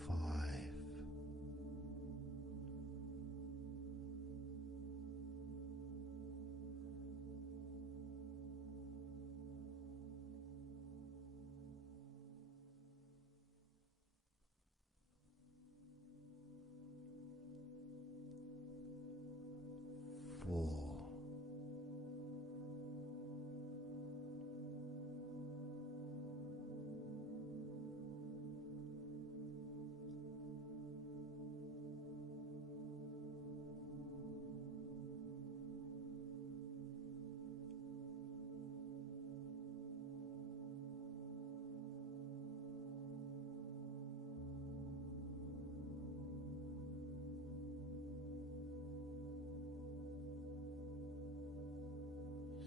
5. 4.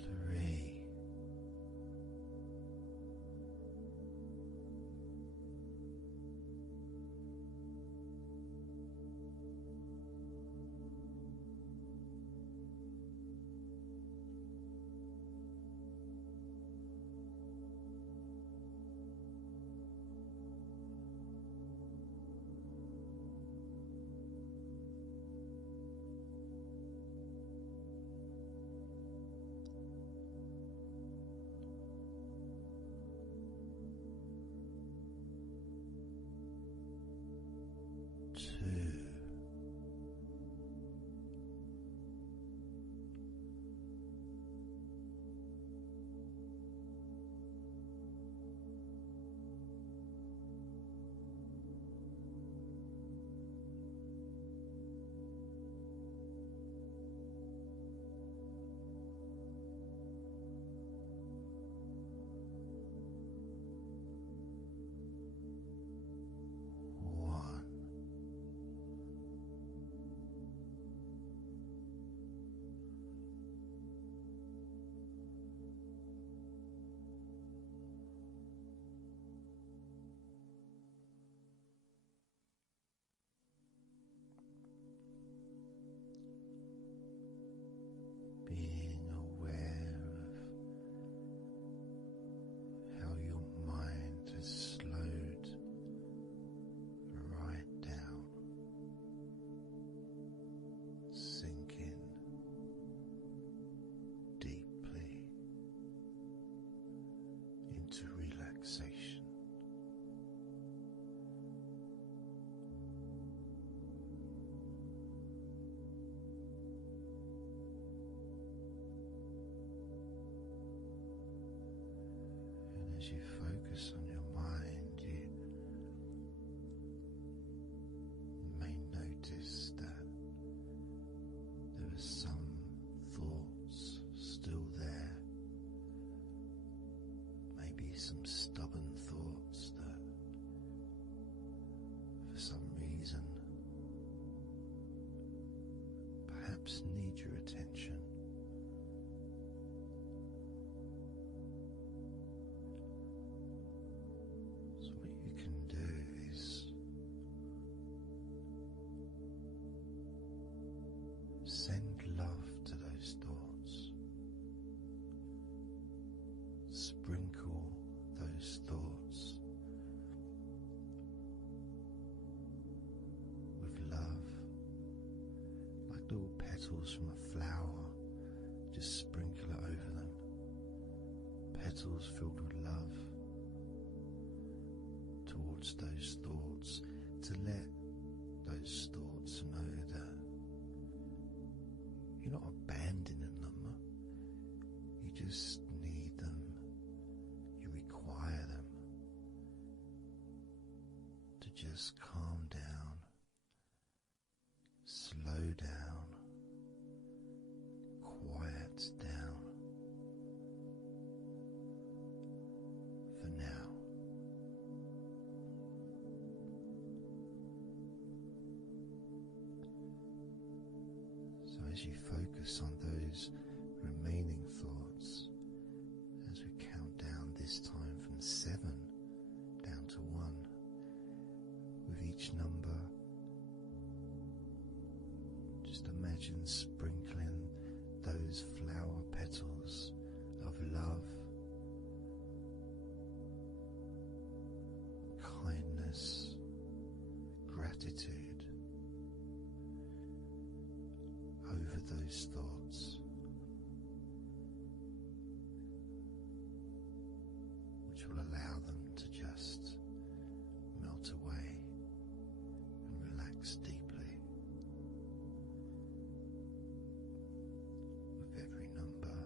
3. 2. 1. Being aware of how your mind has slowed right down, sinking deeply into relaxation. as you focus on your mind, you may notice that there are some thoughts still there, maybe some stubborn thoughts that for some reason perhaps need your attention. So what you can do is send love to those thoughts. Sprinkle those thoughts with love, like little petals from a flower. Just sprinkle it over them. Petals filled with love towards those thoughts, to let those thoughts know that you're not abandoning them. You just need them. You require them to just calm down, slow down, quiet down for now. So as you focus on those remaining thoughts, as we count down this time from 7 down to 1, with each number, just imagine sprinkling those flower petals of love, kindness, gratitude over those thoughts, which will allow them to just melt away and relax deeply. With every number,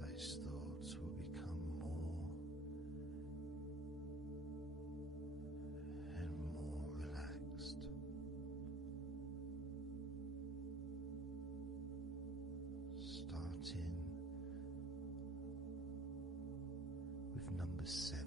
those thoughts will become more and more relaxed. Starting with number 7.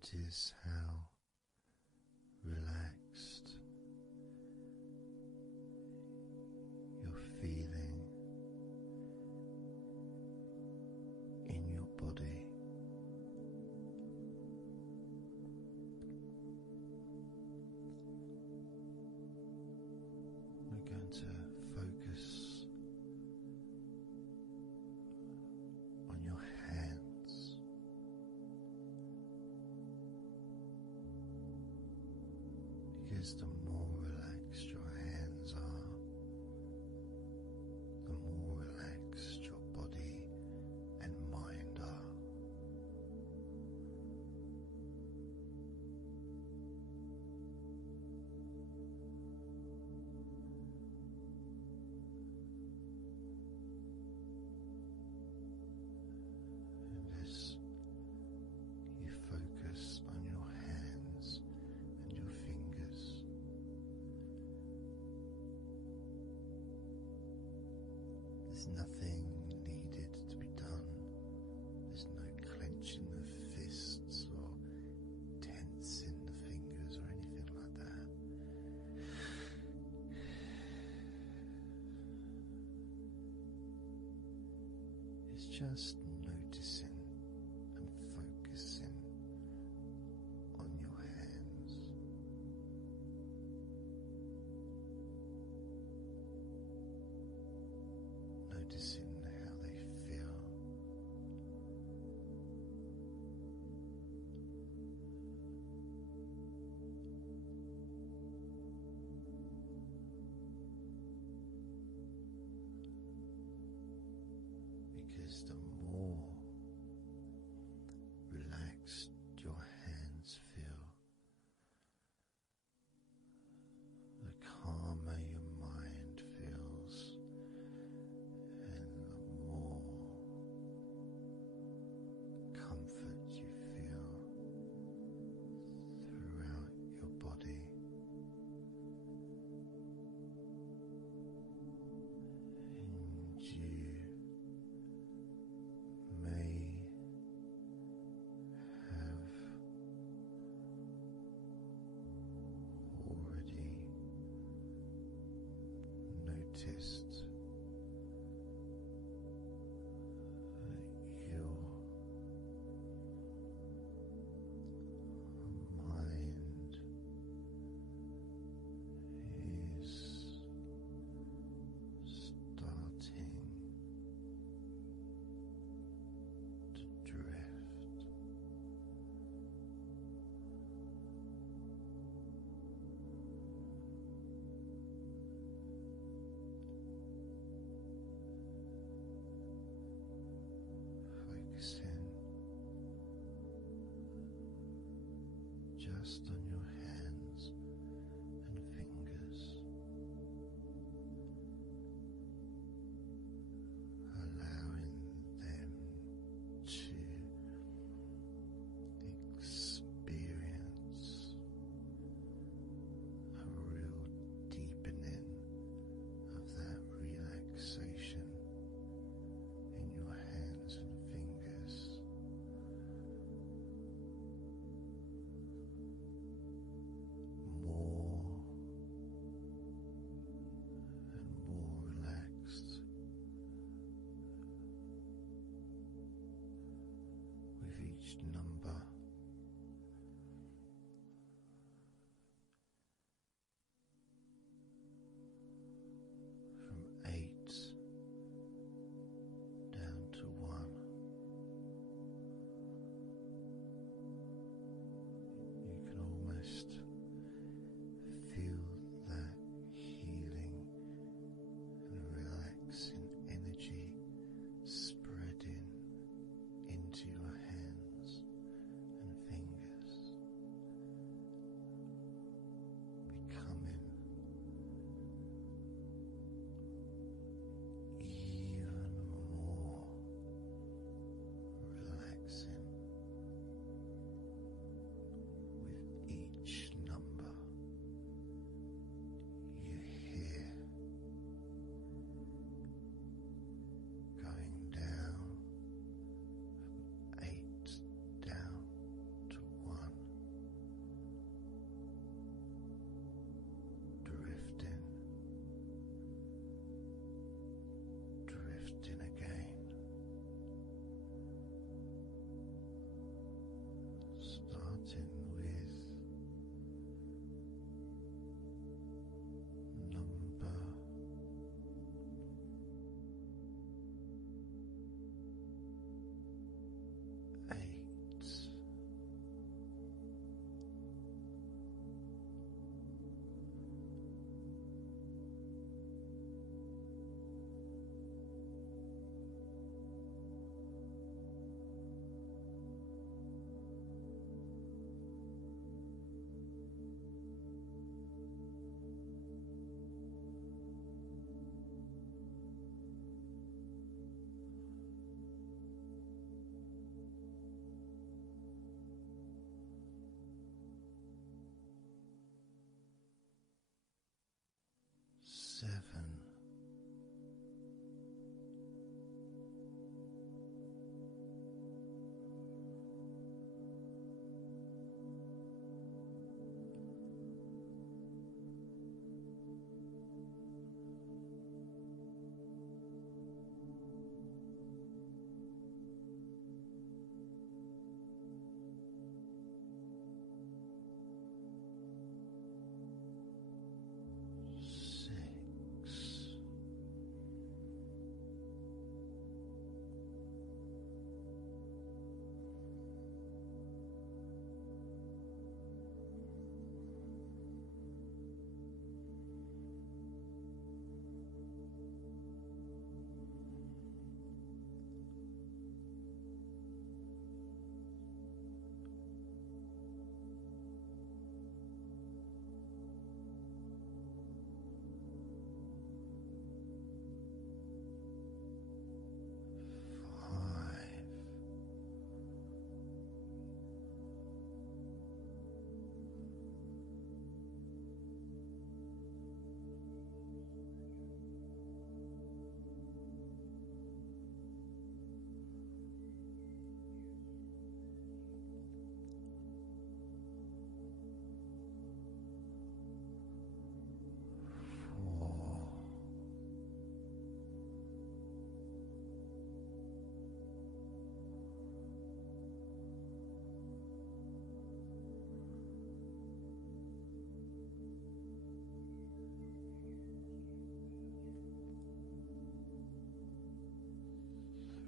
Notice how relaxed you're feeling in your body. We're going to focus on your hands. Because the more relaxed your hands are, the more relaxed your body and mind are. And as you focus on your hands and your fingers, there's nothing needed to be done. There's no clenching the fists or tensing the fingers or anything like that. It's just noticing and focusing on your hands. Noticing how they feel. Because the more relaxed your hands feel, the calmer your mind feels, and the more comfort you feel throughout your body. And you may have already noticed that your mind is starting to drift. Focusing just on your hands and fingers, allowing them to experience a real deepening of that relaxation in your hands and fingers. More and more relaxed with each number. From 8 down to 1. You can almost feel that healing and relaxing energy spreading into your hands. drifting again. Starting with number 8. 7.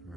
3. 1.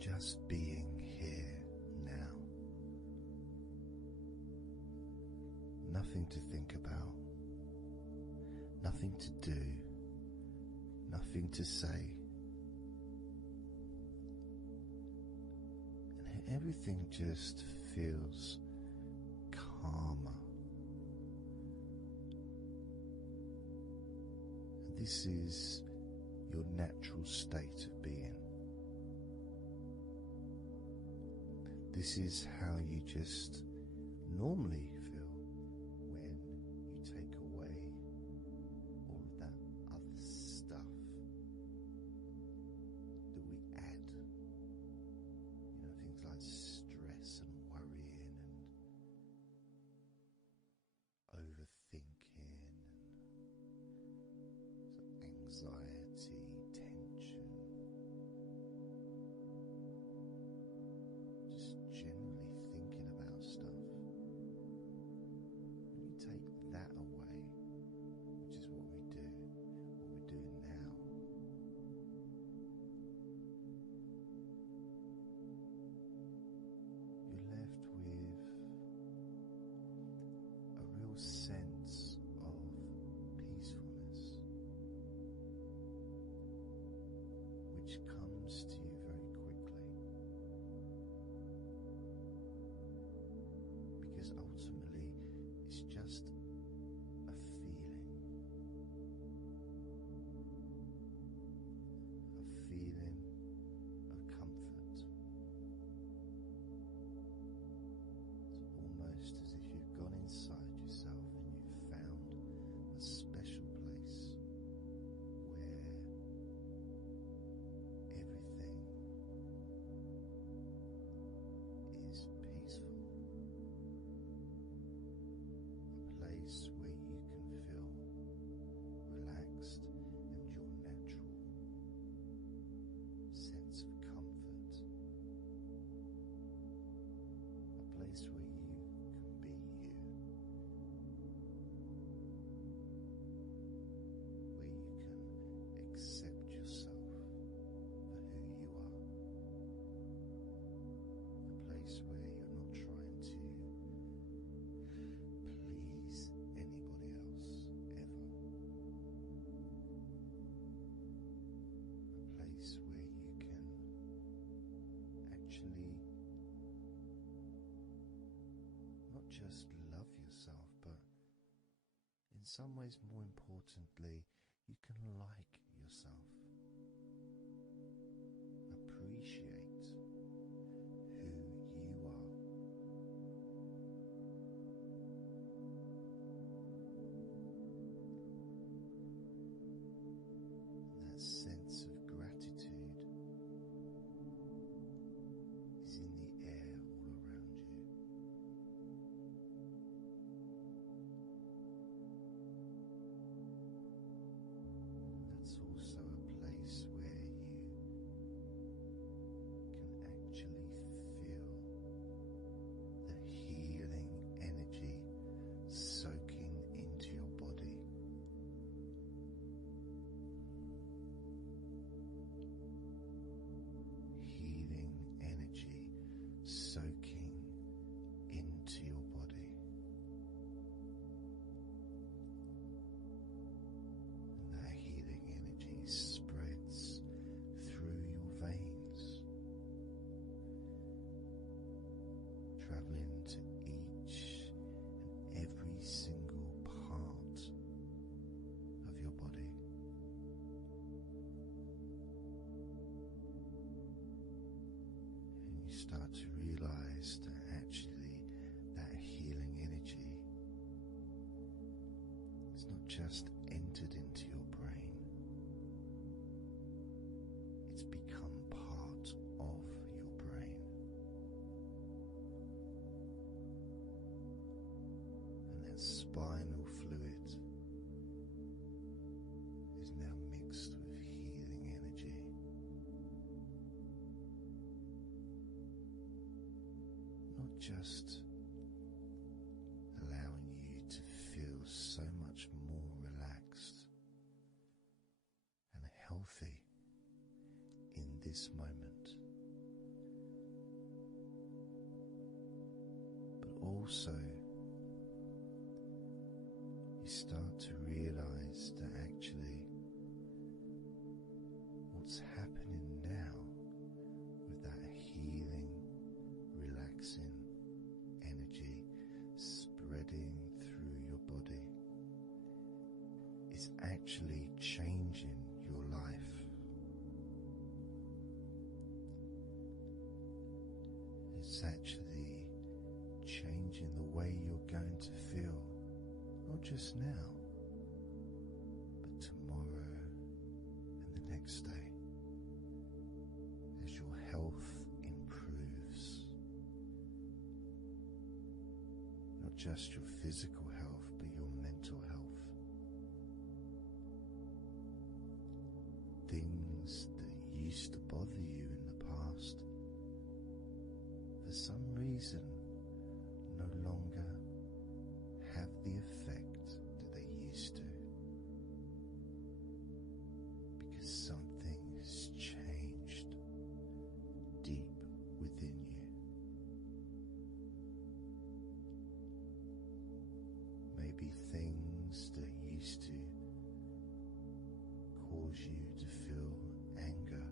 Just being here now. Nothing to think about, nothing to do, nothing to say. And everything just feels calmer. And this is your natural state of being. This is how you just normally feel when you take away all of that other stuff that we add. You know, things like stress and worrying and overthinking and which comes to you very quickly, because ultimately it's just a feeling of comfort. It's almost as if you've gone inside yourself and you've found a special place where everything is peaceful, a place where you can feel relaxed and your natural sense of comfort, a place where you can be you, where you can accept yourself for who you are, a place where you're not trying to please anybody else ever, a place where you can actually not just love yourself, but in some ways, more importantly, you can like yourself, appreciate who you are. That sense of gratitude is in the air all around you. That's also a place where you can actually feel the healing energy soaking into your body. Healing energy soaking into your body. And that healing energy spreads through your veins, traveling to each and every single part of your body. And you start to realize that actually that healing energy is not just entered into your brain, it's become part of your brain. And that spinal fluid is now mixed with healing energy. Not just allowing you to feel so much more relaxed and healthy in this moment, but also you start to realize that actually what's happening now with that healing, relaxing energy spreading through your body is actually changing your life. It's actually changing the way you're going to feel, not just now, but tomorrow and the next day, as your health improves. Not just your physical health, but your mental health. Things that used to bother you in the past, for some reason, no longer have the effect that they used to, because something has changed deep within you. Maybe things that used to cause you to feel anger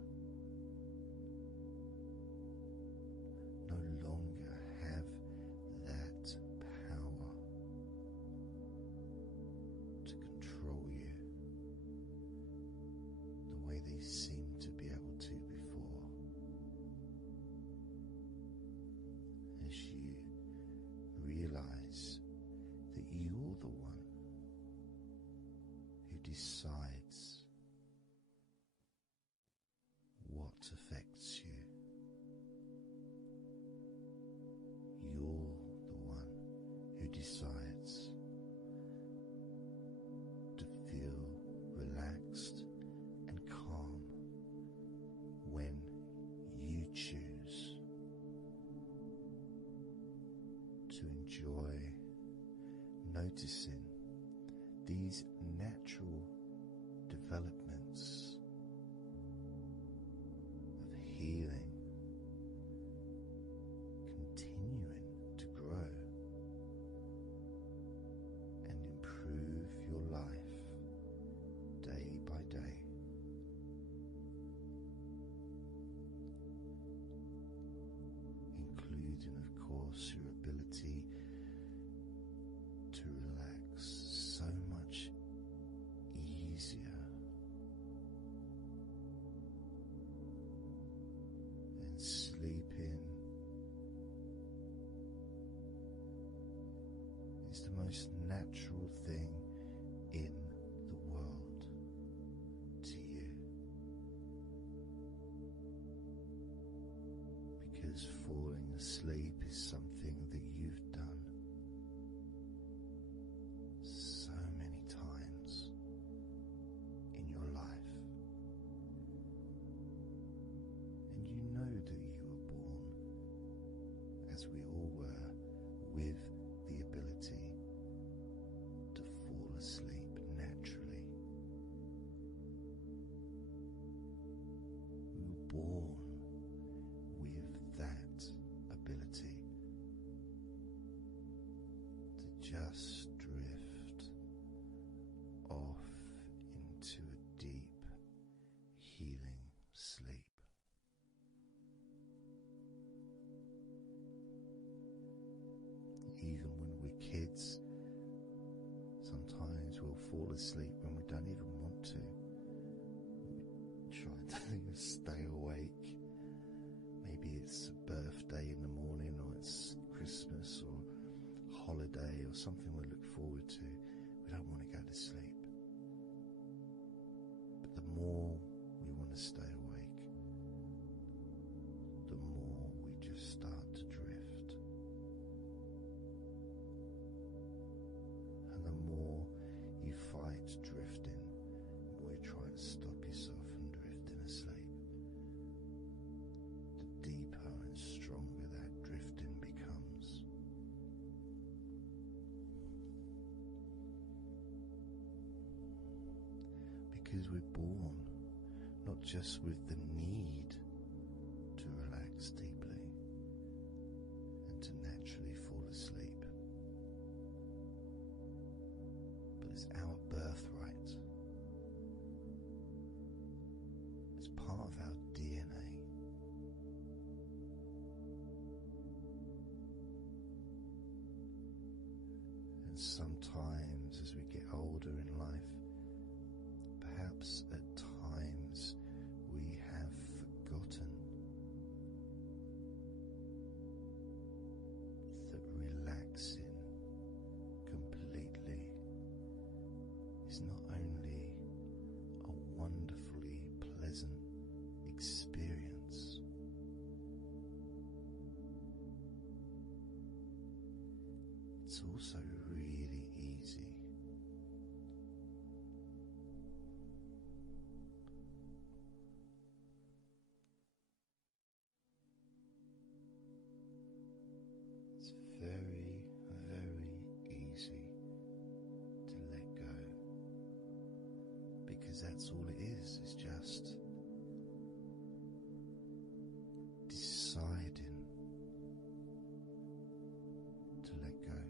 decides what affects you. You're the one who decides to feel relaxed and calm when you choose to enjoy noticing these natural developments of healing continuing to grow and improve your life day by day. Including, of course, your ability to relax so much easier and sleeping is the most natural thing in the world to you, because falling asleep is something that you've done so many times in your life, and you know that you were born, as we all were, with the ability to fall asleep naturally. We were born with that ability to just drift off into a deep, healing sleep. Even when we're kids, sometimes we'll fall asleep when we don't even want to. We try to stay awake. Maybe it's a birthday in the morning, or it's Christmas or holiday or something we look forward to. We don't want to go to sleep. But the more we want to stay awake, the more we just start to drift. And the more you fight drifting, the more you try to stop yourself from drifting asleep, the deeper and stronger that drifting becomes. Because we're born not just with the need to relax deeply and to naturally fall asleep, but it's our birthright. It's part of our DNA. And sometimes as we get older in life, perhaps at times we have forgotten that relaxing completely is not only a wonderfully pleasant experience, it's also really easy. It's very, very easy to let go, because that's all it is. It's just deciding to let go.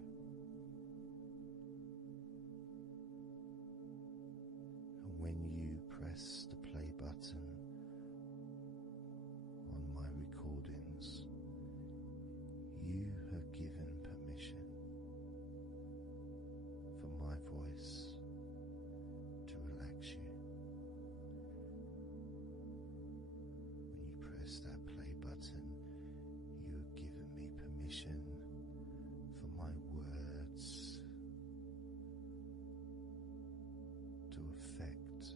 And when you press the play button on my recordings, you have given permission for my voice to relax you. When you press that play button, you have given me permission for my words to affect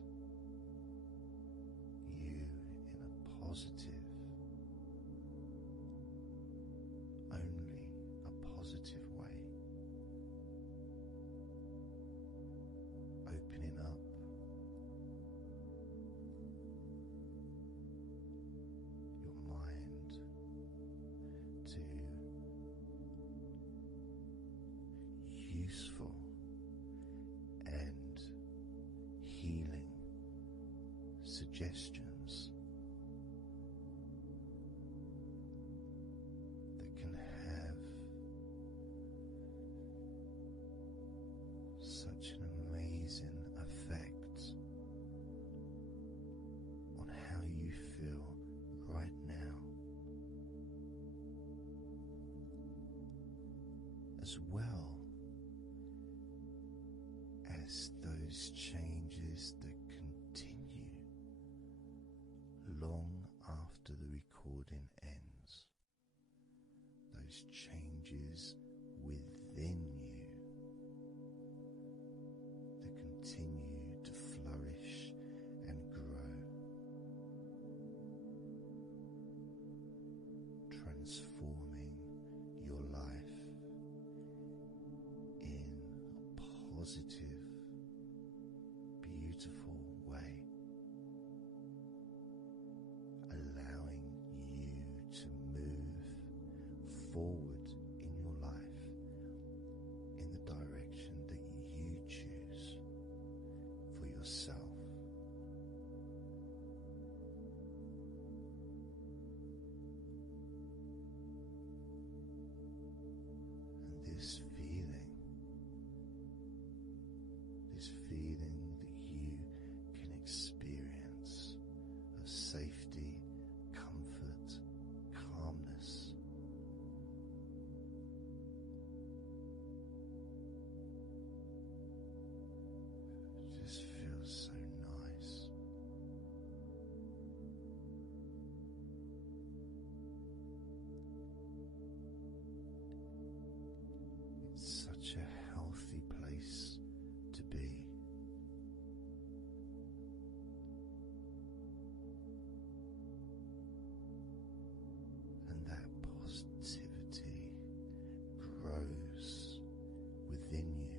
you in a positive, only a positive way, opening up your mind to useful and healing suggestions that can have such an amazing effect on how you feel right now, as well as those changes that continue long after the recording ends, those changes within you that continue to flourish and grow, transforming your life in a positive, beautiful way, allowing you to move forward in your life in the direction that you choose for yourself. And this feeling that you can experience of safety, comfort, calmness, just feels so nice. It's such a healthy place to be. And that positivity grows within you.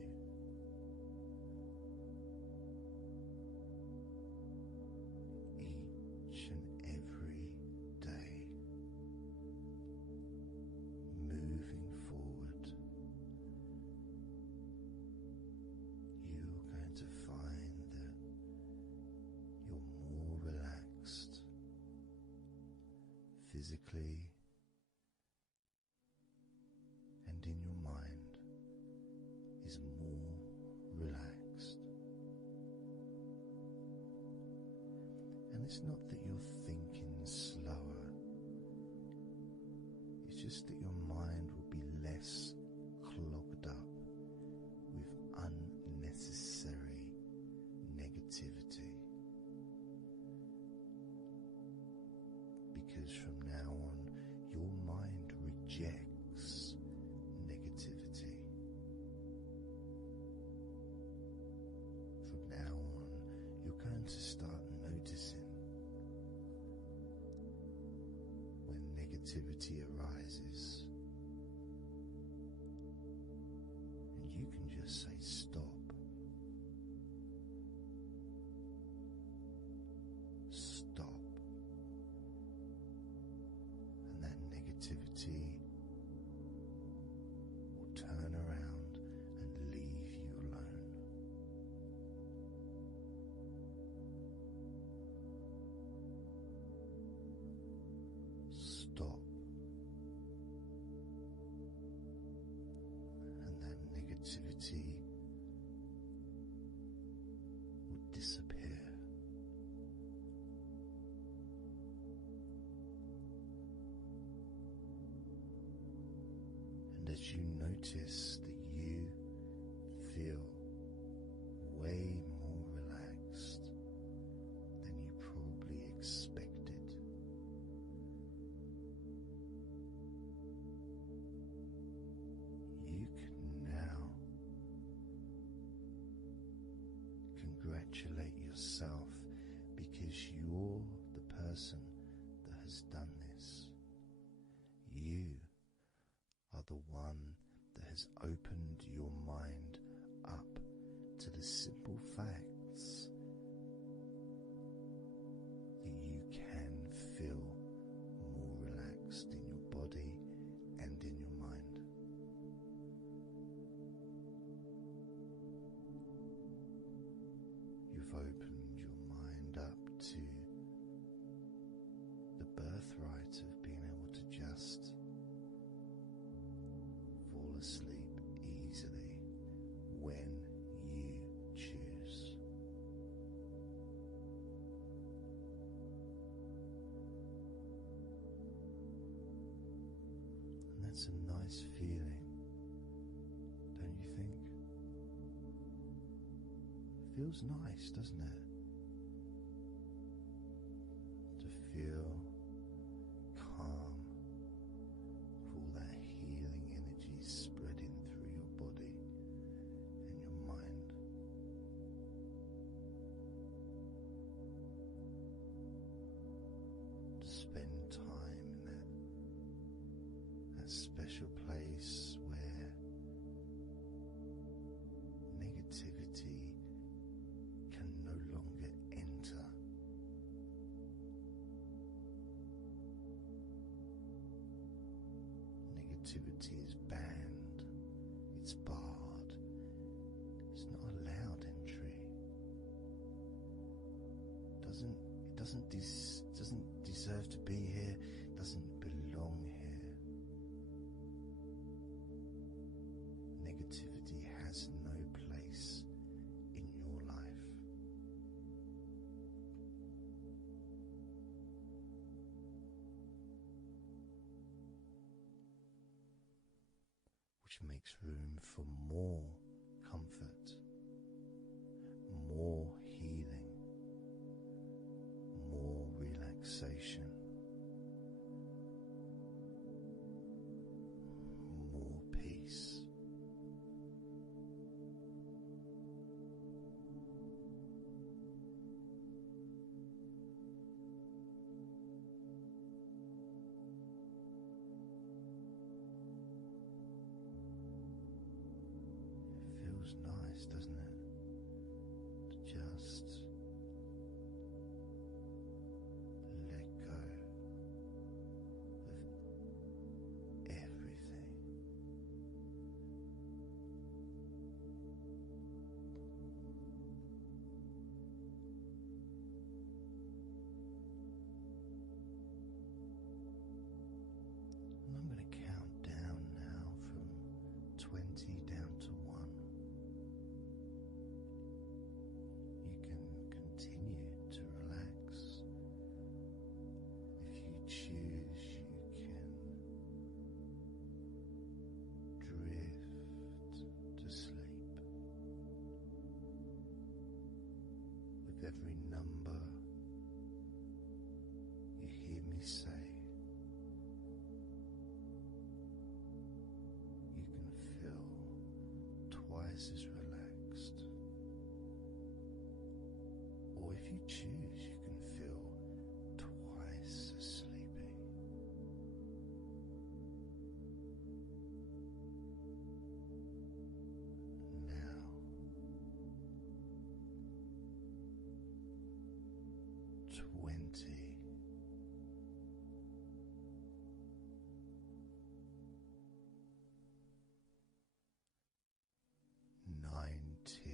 Each and every day, moving forward, you're going to find that you're more relaxed physically and in your mind is more relaxed. And it's not that you're thinking slower, it's just that your mind will be less clogged up with unnecessary negativity. Because from now on, your mind rejects negativity. From now on, you're going to start noticing when negativity arises, and you can just say stop. Stop. And that negativity will turn around and leave you alone. Stop. And that negativity will disappear. And as you notice that you feel way more relaxed than you probably expected, you can now congratulate yourself because you're the person that has done this. You are the one that has opened your mind up to the simple facts that you can feel more relaxed in your body and in your mind. You've opened your mind up to the birthright of being able to just fall asleep easily when you choose. And that's a nice feeling, don't you think? Feels nice, doesn't it? To feel calm with all that healing energy spreading through your body and your mind. To spend time in that special place where negativity can no longer enter. Negativity is banned, it's barred, it's not allowed entry. It doesn't deserve to be here, it doesn't belong here. Negativity has no place in your life. Which makes room for more comfort, more healing, more relaxation, more peace. Feels nice, doesn't it? To just let go of everything. And I'm going to count down now from 20 down to 1. You can continue to relax. If you choose, you can drift to sleep. With every number you hear me say, you can feel twice as relaxed. Or if you choose, you can feel twice as sleepy. Now, 20. 19.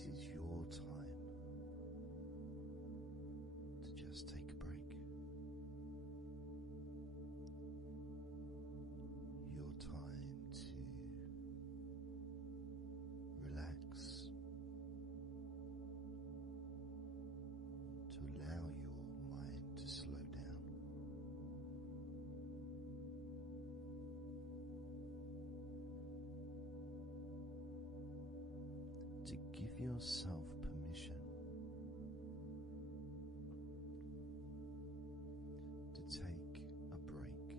This is your time to just take a break. Your time to relax, to allow your mind to slow down. To give yourself permission to take a break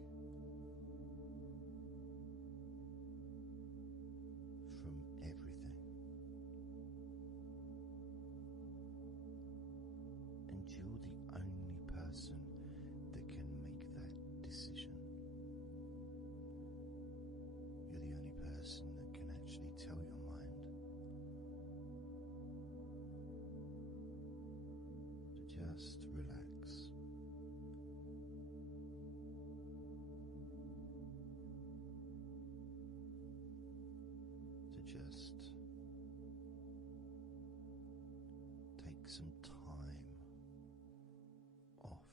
from everything, and you're the only person that can make that decision. You're the only person that can actually tell your mind to just relax. To just take some time off.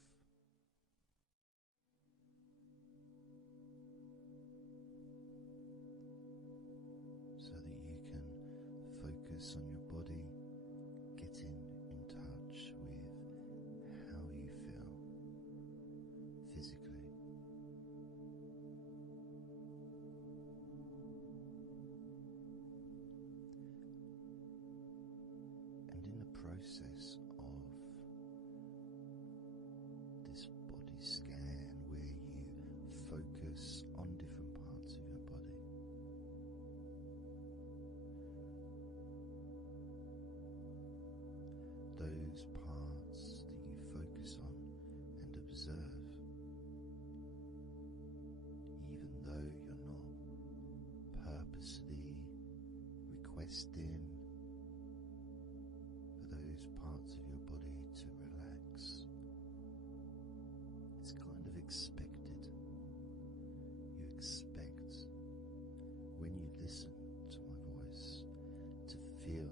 So that you can focus on your body, getting in touch with how you feel physically. And in the process of this body scan, where you focus on different parts of your body, those parts that you focus on and observe, even though you're not purposely requesting for those parts of your body to relax, it's kind of expected. You expect, when you listen to my voice, to feel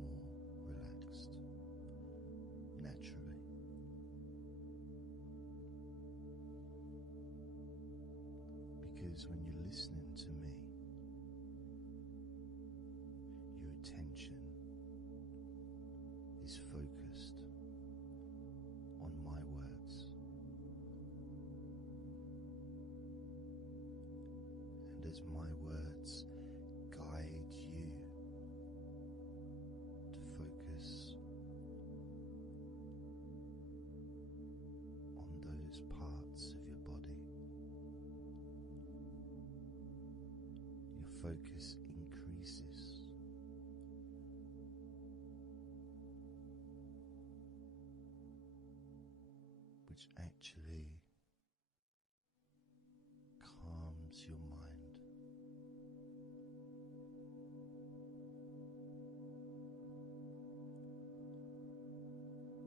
more relaxed naturally. Because when you're listening to me, your attention is focused on my words. And as my words guide you to focus on those parts of your body, your focus increases. Which actually calms your mind.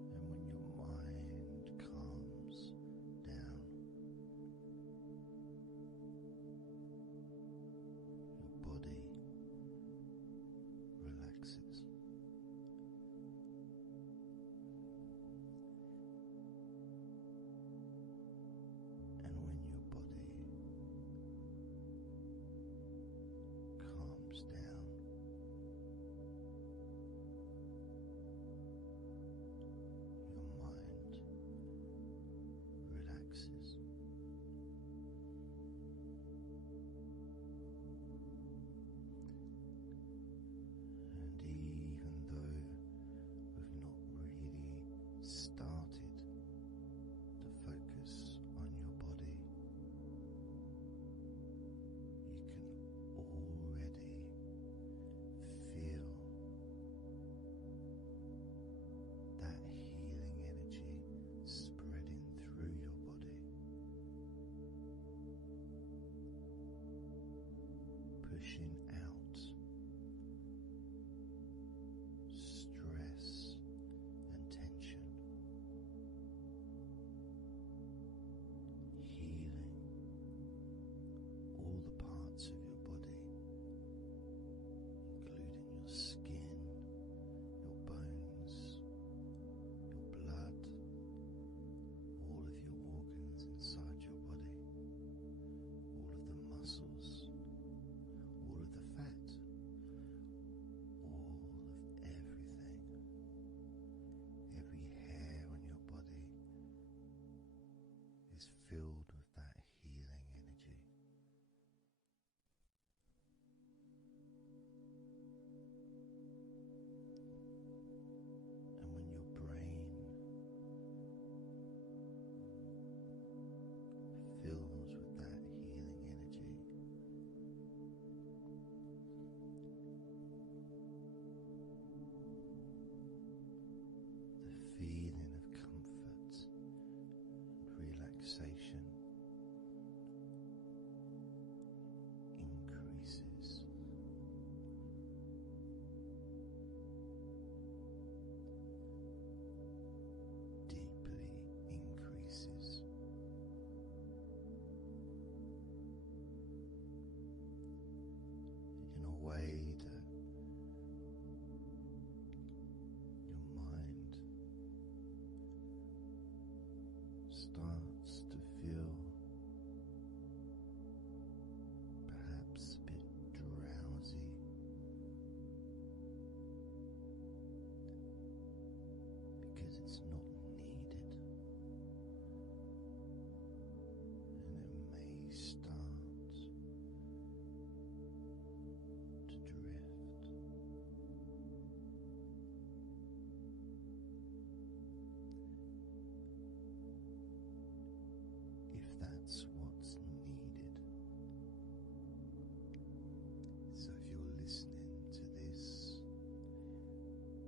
And when your mind calms down, your body relaxes. starts to feel perhaps a bit drowsy, because it's not needed, and it may start to drift. If that's what's needed, so if you're listening to this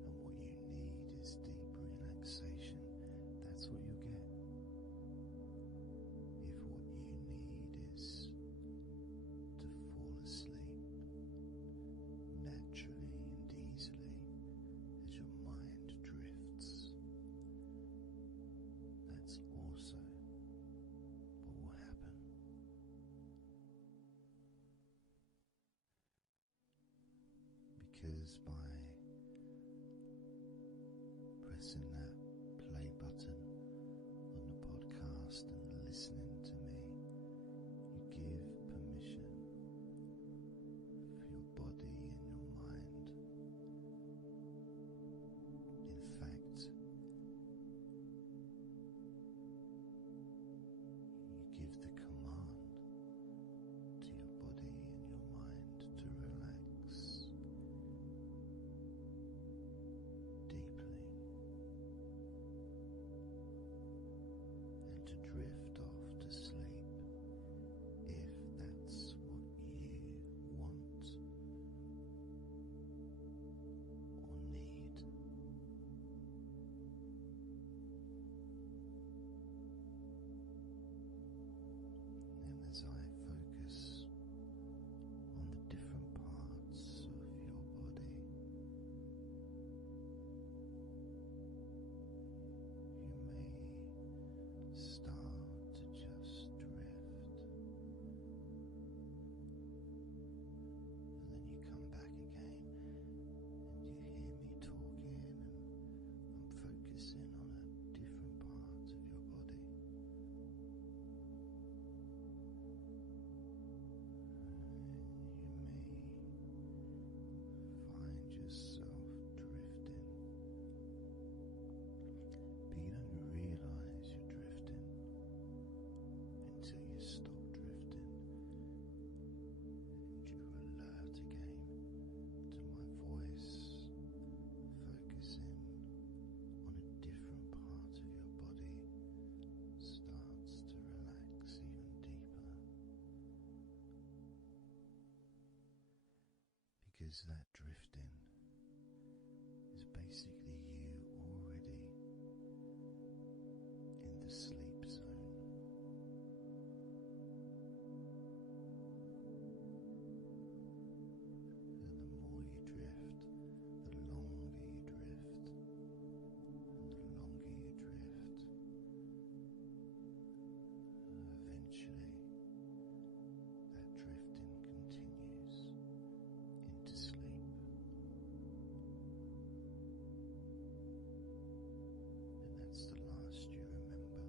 and what you need is deep relaxation, that's what you'll get. If what you need is to fall asleep naturally and easily as your mind drifts, that's also what will happen. Because by pressing that play button on the podcast and listening to me, you give permission for your body and your mind. In fact, you give the command to your body and your mind to relax deeply and to drift off to sleep if that's what you want or need. And as I focus on the different parts of your body, you may start to just drift, and then you come back again and you hear me talking, and I'm focusing on a different part of your body. You may find yourself drifting, but you don't realize you're drifting until you stop drifting and you're alert again to my voice, focusing on a different part of your body starts to relax even deeper, because that drifting is basically you already in the sleep zone. And the more you drift, the longer you drift, and the longer you drift, eventually that drifting continues into sleep. And that's the last you remember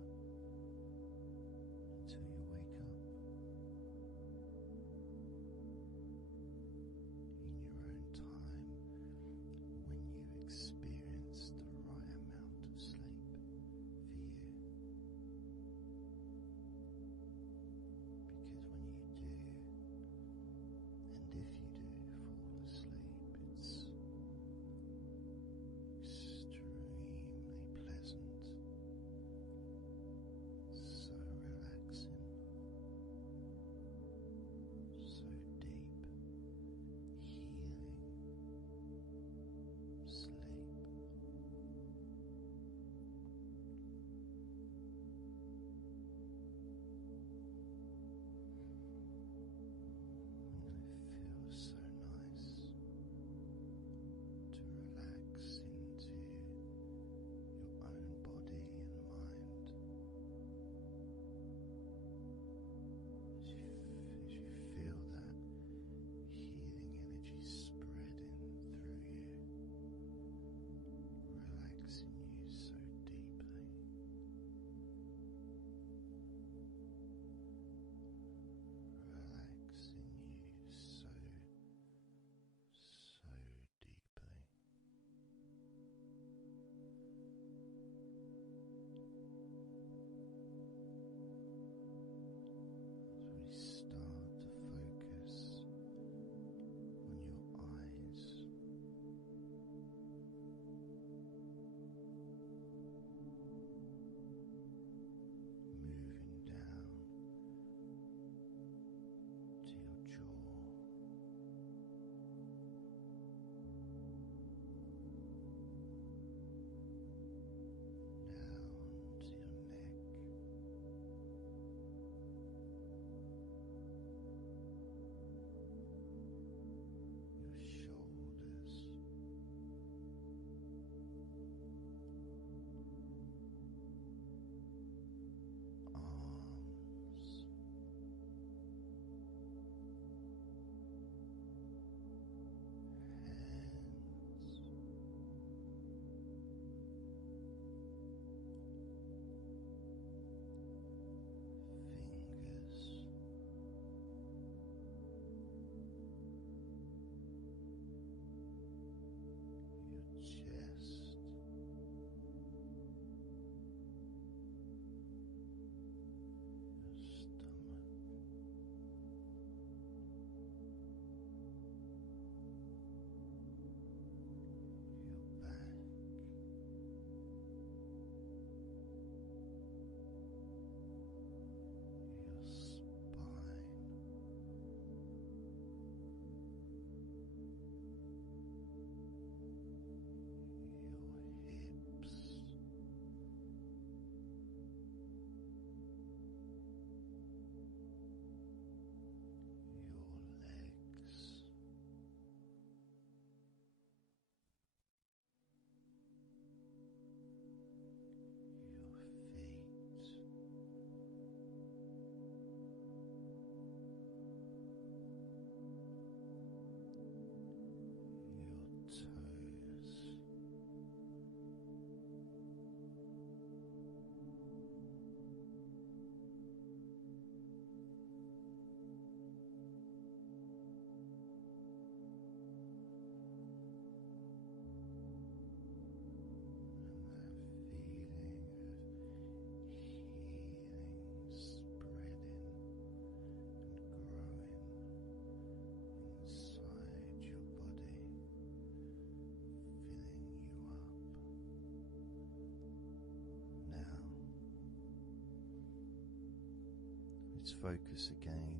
Let's focus again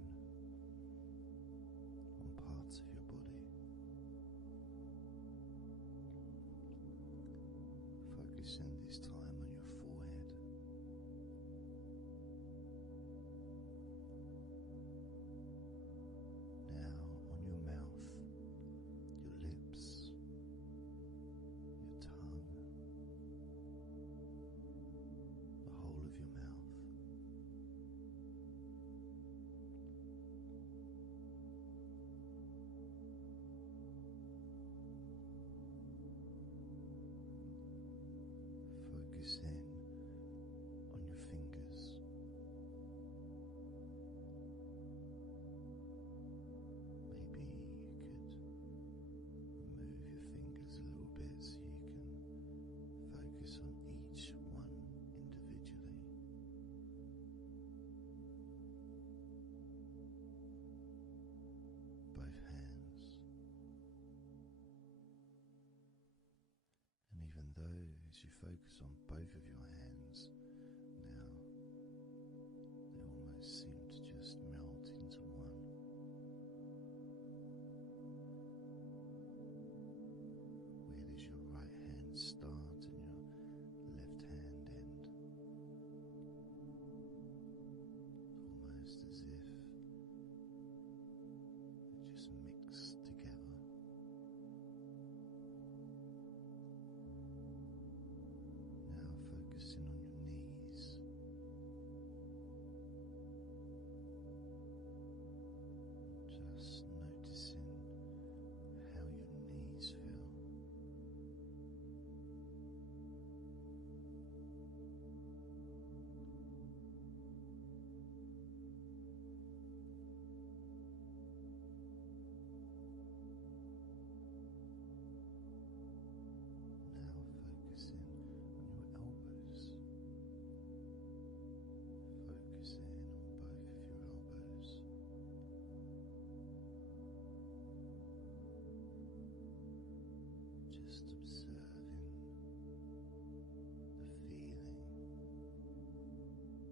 on parts of your body. Focusing this time on your forehead. Now on your mouth, your lips, your tongue, the whole of your mouth. Focus in on your fingers. Maybe you could move your fingers a little bit so you can focus on each one individually. Both hands. And even though as you focus on both of your hands now, they almost seem to just melt into one. Where does your right hand start and your left hand end? Almost as if they just mix together. Now focusing on your knees. Just noticing how your knees feel. Now focusing on your elbows. Focusing on both of your elbows. Just observing the feeling of your elbows.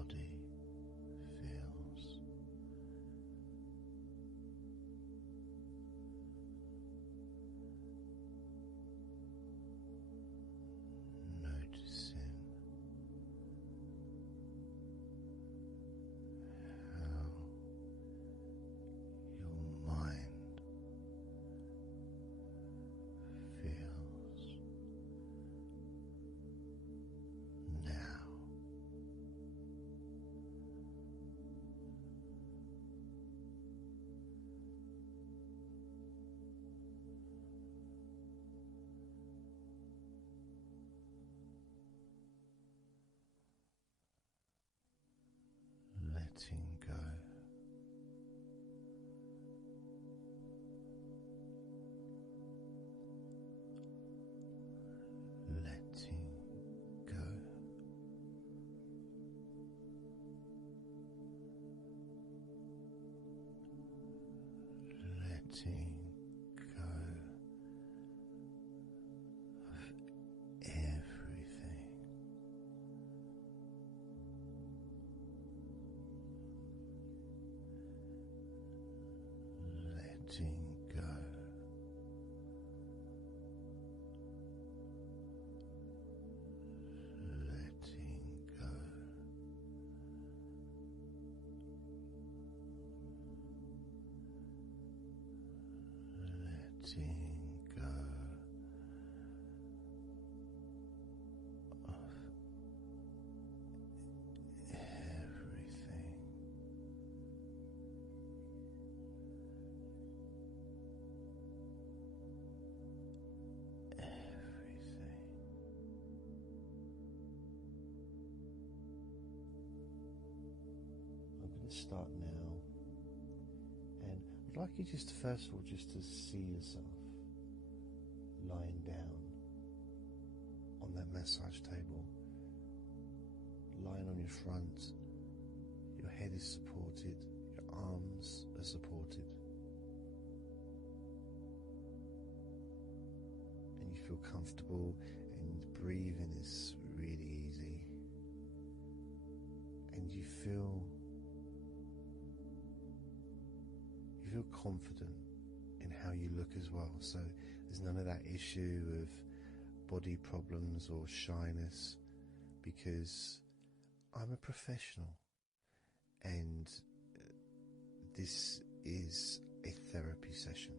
body feels. Noticing how your mind feels now. Letting go. Letting go. Letting go of everything. Letting go. Letting go. Letting go of everything. Everything. I'm going to start now, and I'd like you just first of all just to see yourself lying down on that massage table, lying on your front, your head is supported, your arms are supported, and you feel comfortable, and breathing is really easy, and you feel confident in how you look as well. So there's none of that issue of body problems or shyness, because I'm a professional and this is a therapy session,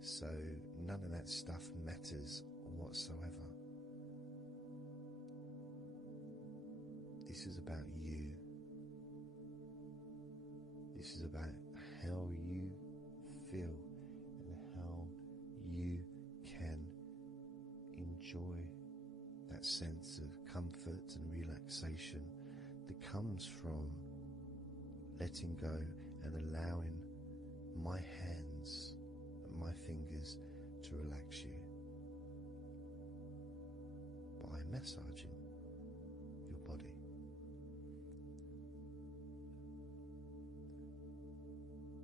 so none of that stuff matters whatsoever. This is about you. This is about how you feel and how you can enjoy that sense of comfort and relaxation that comes from letting go and allowing my hands and my fingers to relax you by massaging your body.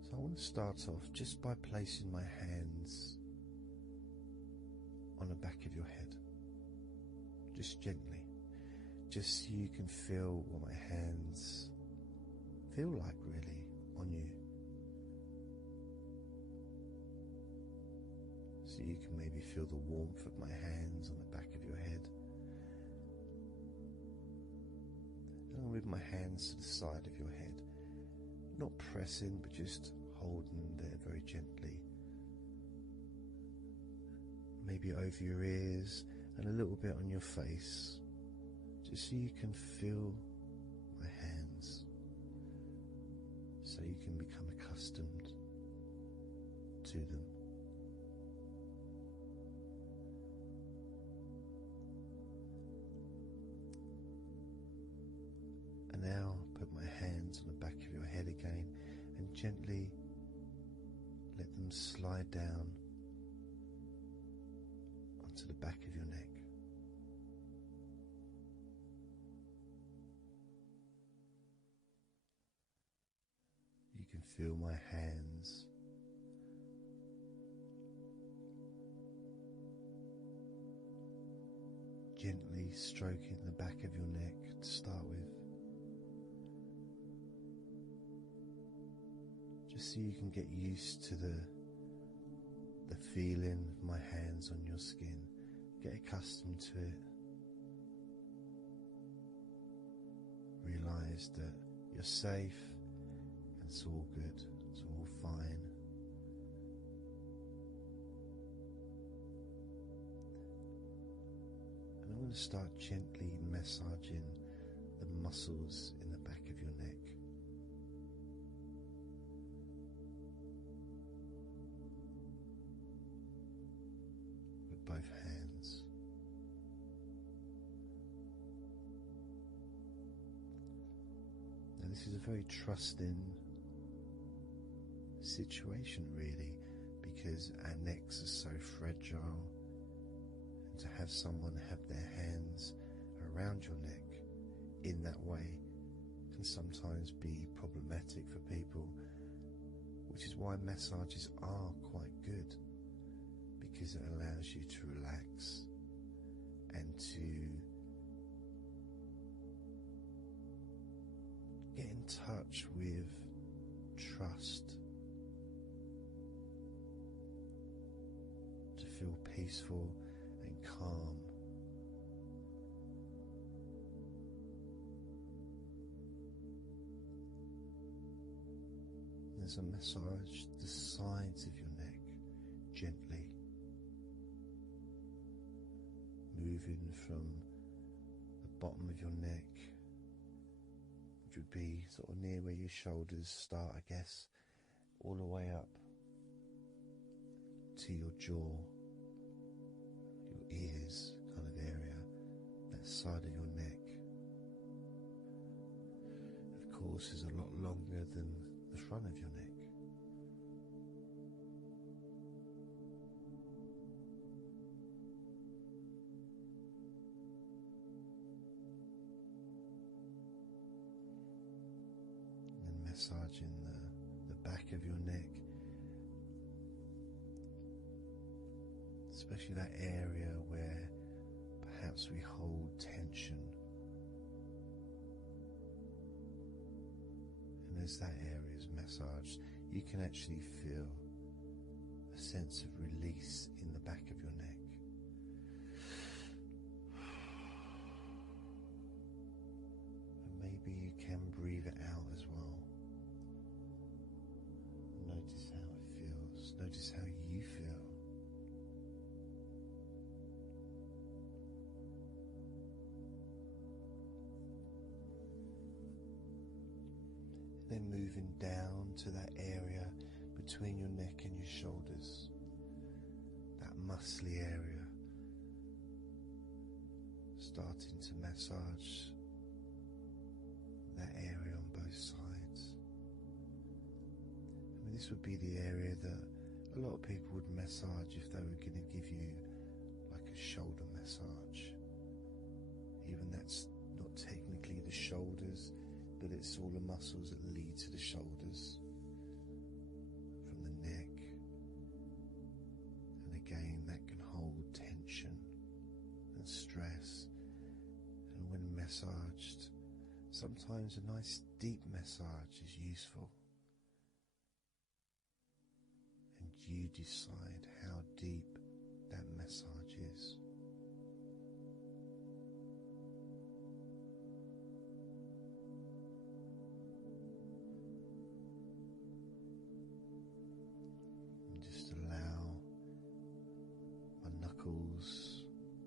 So I want to start off just by placing my hands on the back of your head, just gently, just so you can feel what my hands feel like really on you. So you can maybe feel the warmth of my hands on the back of your head. And I'll move my hands to the side of your head, not pressing but just holding there very gently, maybe over your ears and a little bit on your face, just so you can feel my hands, so you can become accustomed to them. And now put my hands on the back of your head again and gently let them slide down onto the back of your neck. You can feel my hands gently stroking the back of your neck to start with, just so you can get used to the feeling of my hands on your skin. Get accustomed to it. Realize that you're safe and it's all good, it's all fine. And I'm going to start gently massaging the muscles in the back of your neck. With both hands. Now this is a very trusting situation really, because our necks are so fragile, and to have someone have their hands around your neck in that way can sometimes be problematic for people, which is why massages are quite good, because it allows you to relax and to get in touch with trust, to feel peaceful and calm. There's a massage the sides of your neck gently, moving from the bottom of your neck, which would be sort of near where your shoulders start, I guess, all the way up to your jaw, your ears kind of area, that side of your neck. Of course, is a lot longer than the front of your neck. And massaging the back of your neck, especially that area where perhaps we hold tension. And as that area is massaged, you can actually feel a sense of release in the back of your neck. And maybe you can breathe it out as well. Notice how it feels. Notice how you feel. Then moving down to that area between your neck and your shoulders, that muscly area, starting to massage that area on both sides. I mean, this would be the area that a lot of people would massage if they were going to give you like a shoulder massage. Even that's not technically the shoulders, but it's all the muscles that lead to the shoulders, from the neck, and again that can hold tension and stress. And when massaged, sometimes a nice deep massage is useful, and you decide how deep that massage is.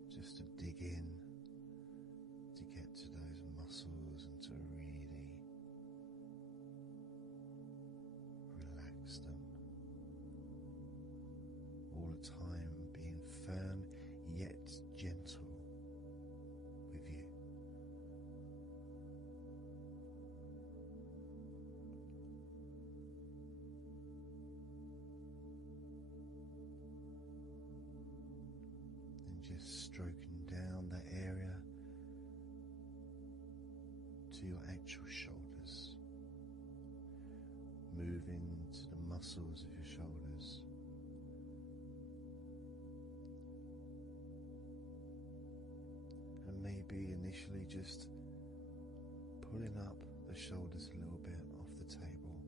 Just to dig in, to get to those muscles and to really relax them. All the time being firm yet gentle with you. Just stroking down that area to your actual shoulders, moving to the muscles of your shoulders, and maybe initially just pulling up the shoulders a little bit off the table,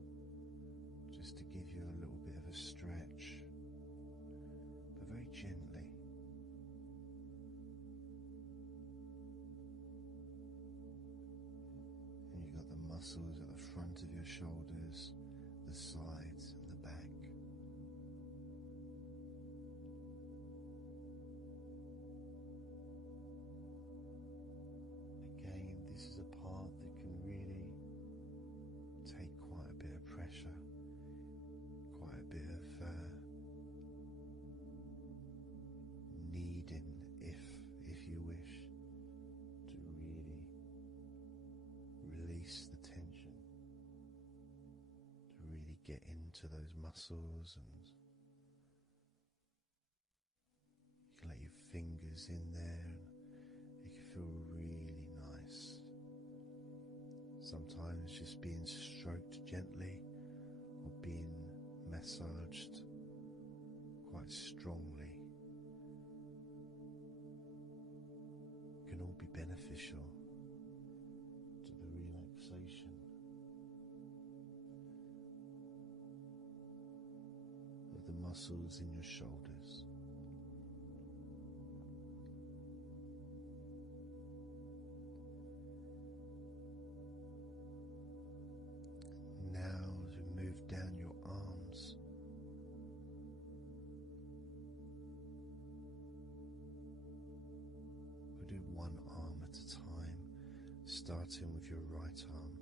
just to give you a little bit of a stretch, but very gently. And you've got the muscles at the front of your shoulders, the sides and the back. Again, this is a part that can really take quite a bit of pressure, quite a bit of needing, if you wish, to really release the tension, to really get into those muscles, and you can let your fingers in there and it can feel really nice. Sometimes just being stroked gently or being massaged quite strongly can all be beneficial to the relaxation of the muscles in your shoulders. Now, as we move down your arms, we'll do one arm at a time, starting with your right arm.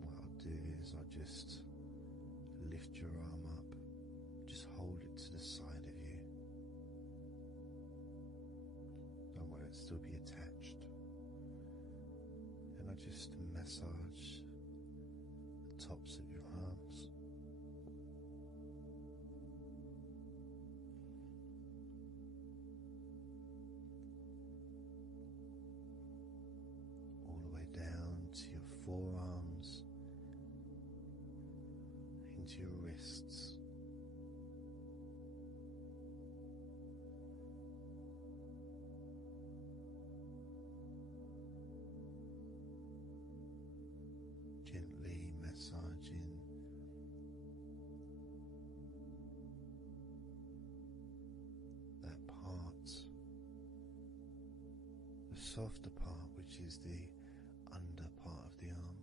What I'll do is I'll just lift your arm up, just hold it to the side of you. Don't worry, it'll still be attached. And I just massage the tops of your arms. All the way down to your forearms, into your wrists. Gently massaging that part, the softer part, which is the under part of the arm,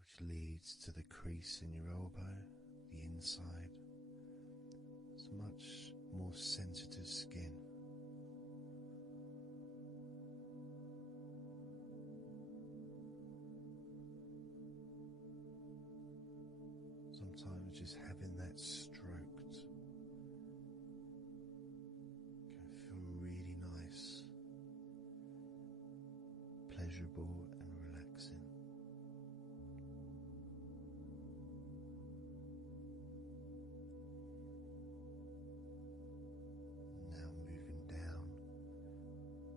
which leads to the crease in your elbow, the inside. It's much more sensitive skin. Sometimes just having that stroked can feel really nice, pleasurable and relaxing. Now moving down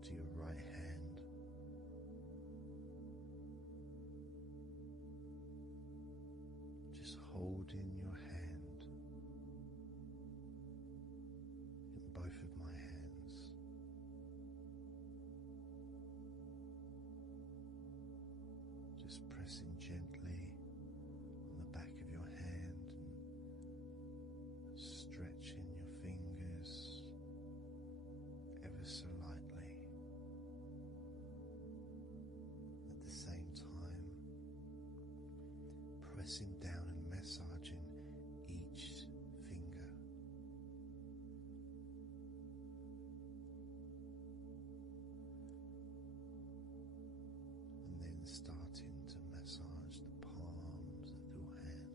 to your right hand. Just holding your hand in both of my hands. Just pressing gently on the back of your hand and stretching your fingers ever so lightly. At the same time, pressing down and massaging each finger. And then starting to massage the palms of your hand.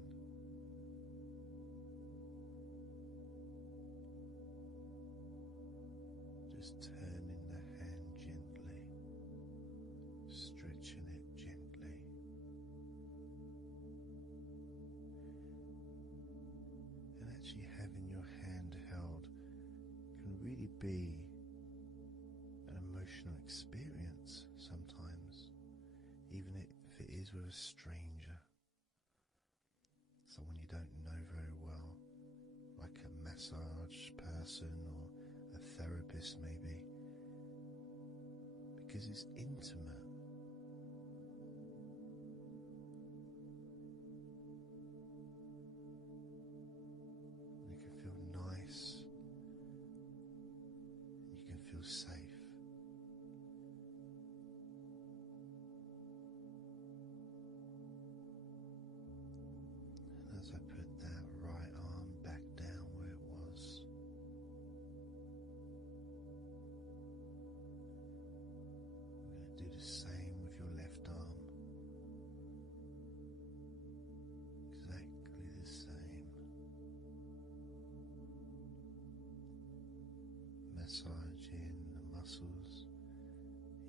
Just turning the hand gently, stretching it gently. And actually having your hand held can really be an emotional experience sometimes, even if it is with a stranger, someone you don't know very well, like a massage person or a therapist maybe. because it's intimate. You can feel nice, and you can feel safe. And as I put that right arm back down where it was, we're going to do the same with your left arm. Exactly the same. Massaging the muscles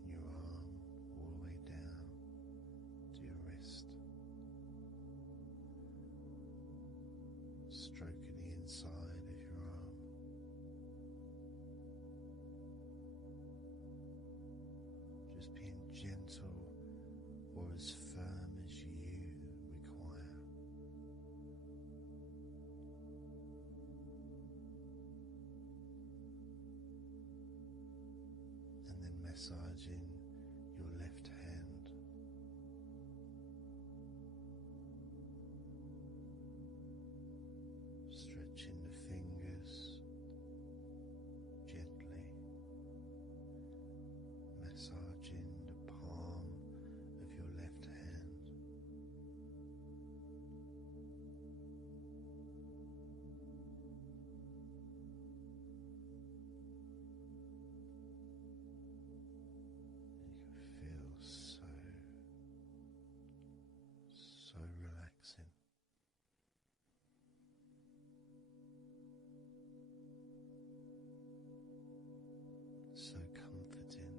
in your arm all the way down to your wrist. Stroking the inside of your arm. Just being gentle or as firm as you require. And then massaging your left hand. Stretching the fingers gently, massaging the palm of your left hand. You can feel so relaxing. So comforting.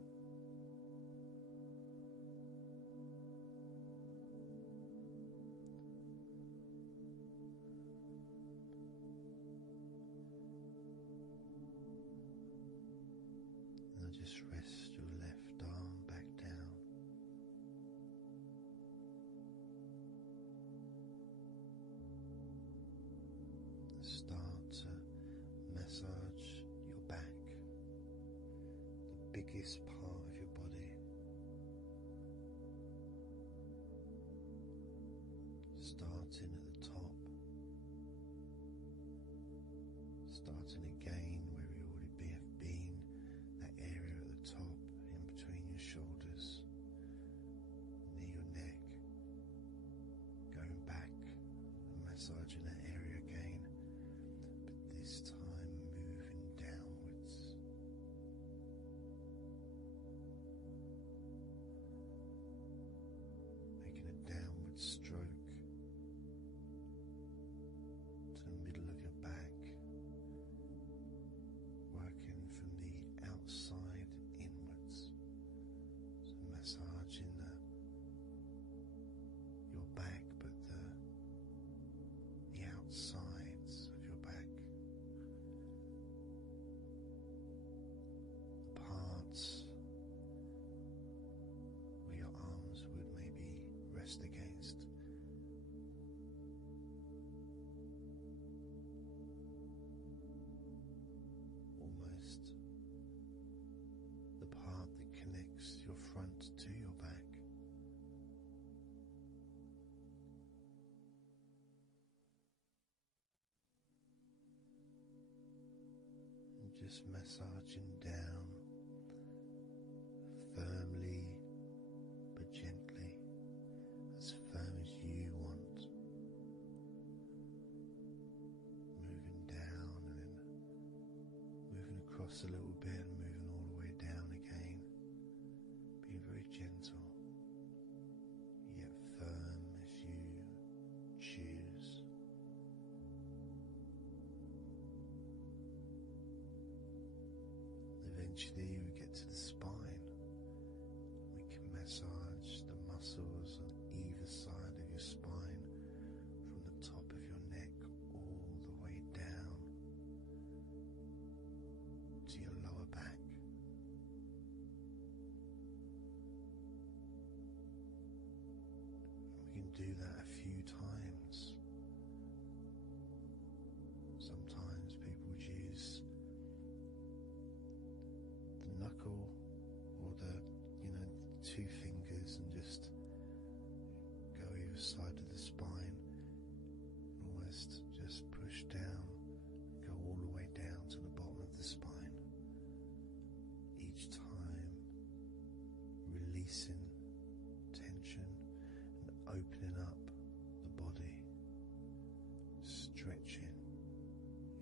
Now just rest your left arm back down. Start to massage your back, the biggest part of your body. Starting at the top, starting again where we already have been, that area at the top in between your shoulders, near your neck, going back and massaging that area again, but this time moving downwards. Making a downward stroke to the middle of your back, working from the outside inwards. So massaging your back, but the outsides of your back, the parts where your arms would maybe rest against. Almost the part that connects your front to your back. And just massaging down firmly but gently, as firm as you want. Moving down and then moving across a little bit and moving all the way down again. Being very gentle, yet firm as you choose. Eventually we get to the spine. We can massage the muscles on either side of your spine, from the top of your neck all the way down to your lower back. We can do that a few times. Sometimes people would use the knuckle or the 2 fingers and just go either side of the spine, and almost just push down, go all the way down to the bottom of the spine. Each time releasing tension and opening up the body, stretching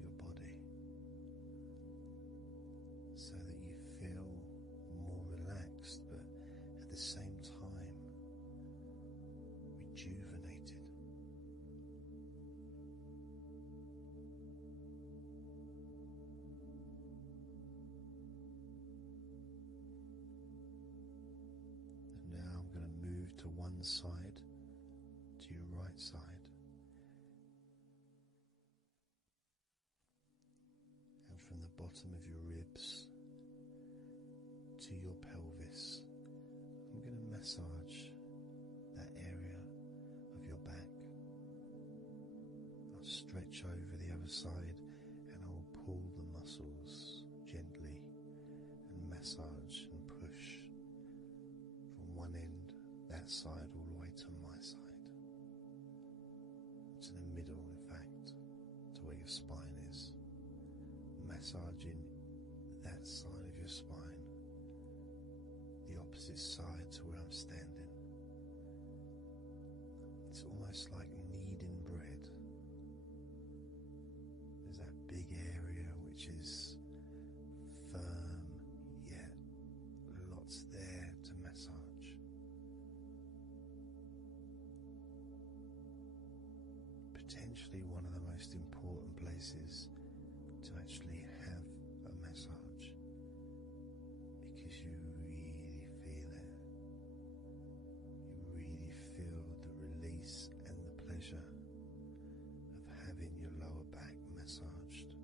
your body so that you feel more relaxed, but at the same time rejuvenated. And now I'm going to move to one side, to your right side. And from the bottom of your ribs to your pelvis, I'm going to massage that area of your back. I'll stretch over the other side and I'll pull the muscles gently and massage and push from one end, that side, all the way to my side. To the middle, in fact, to where your spine is. Massaging that side of your spine, the opposite side to where I'm standing. It's almost like kneading bread. There's that big area which is firm, yet lots there to massage. Potentially one of the most important places to actually have a massage, because you really feel it. You really feel the release and the pleasure of having your lower back massaged.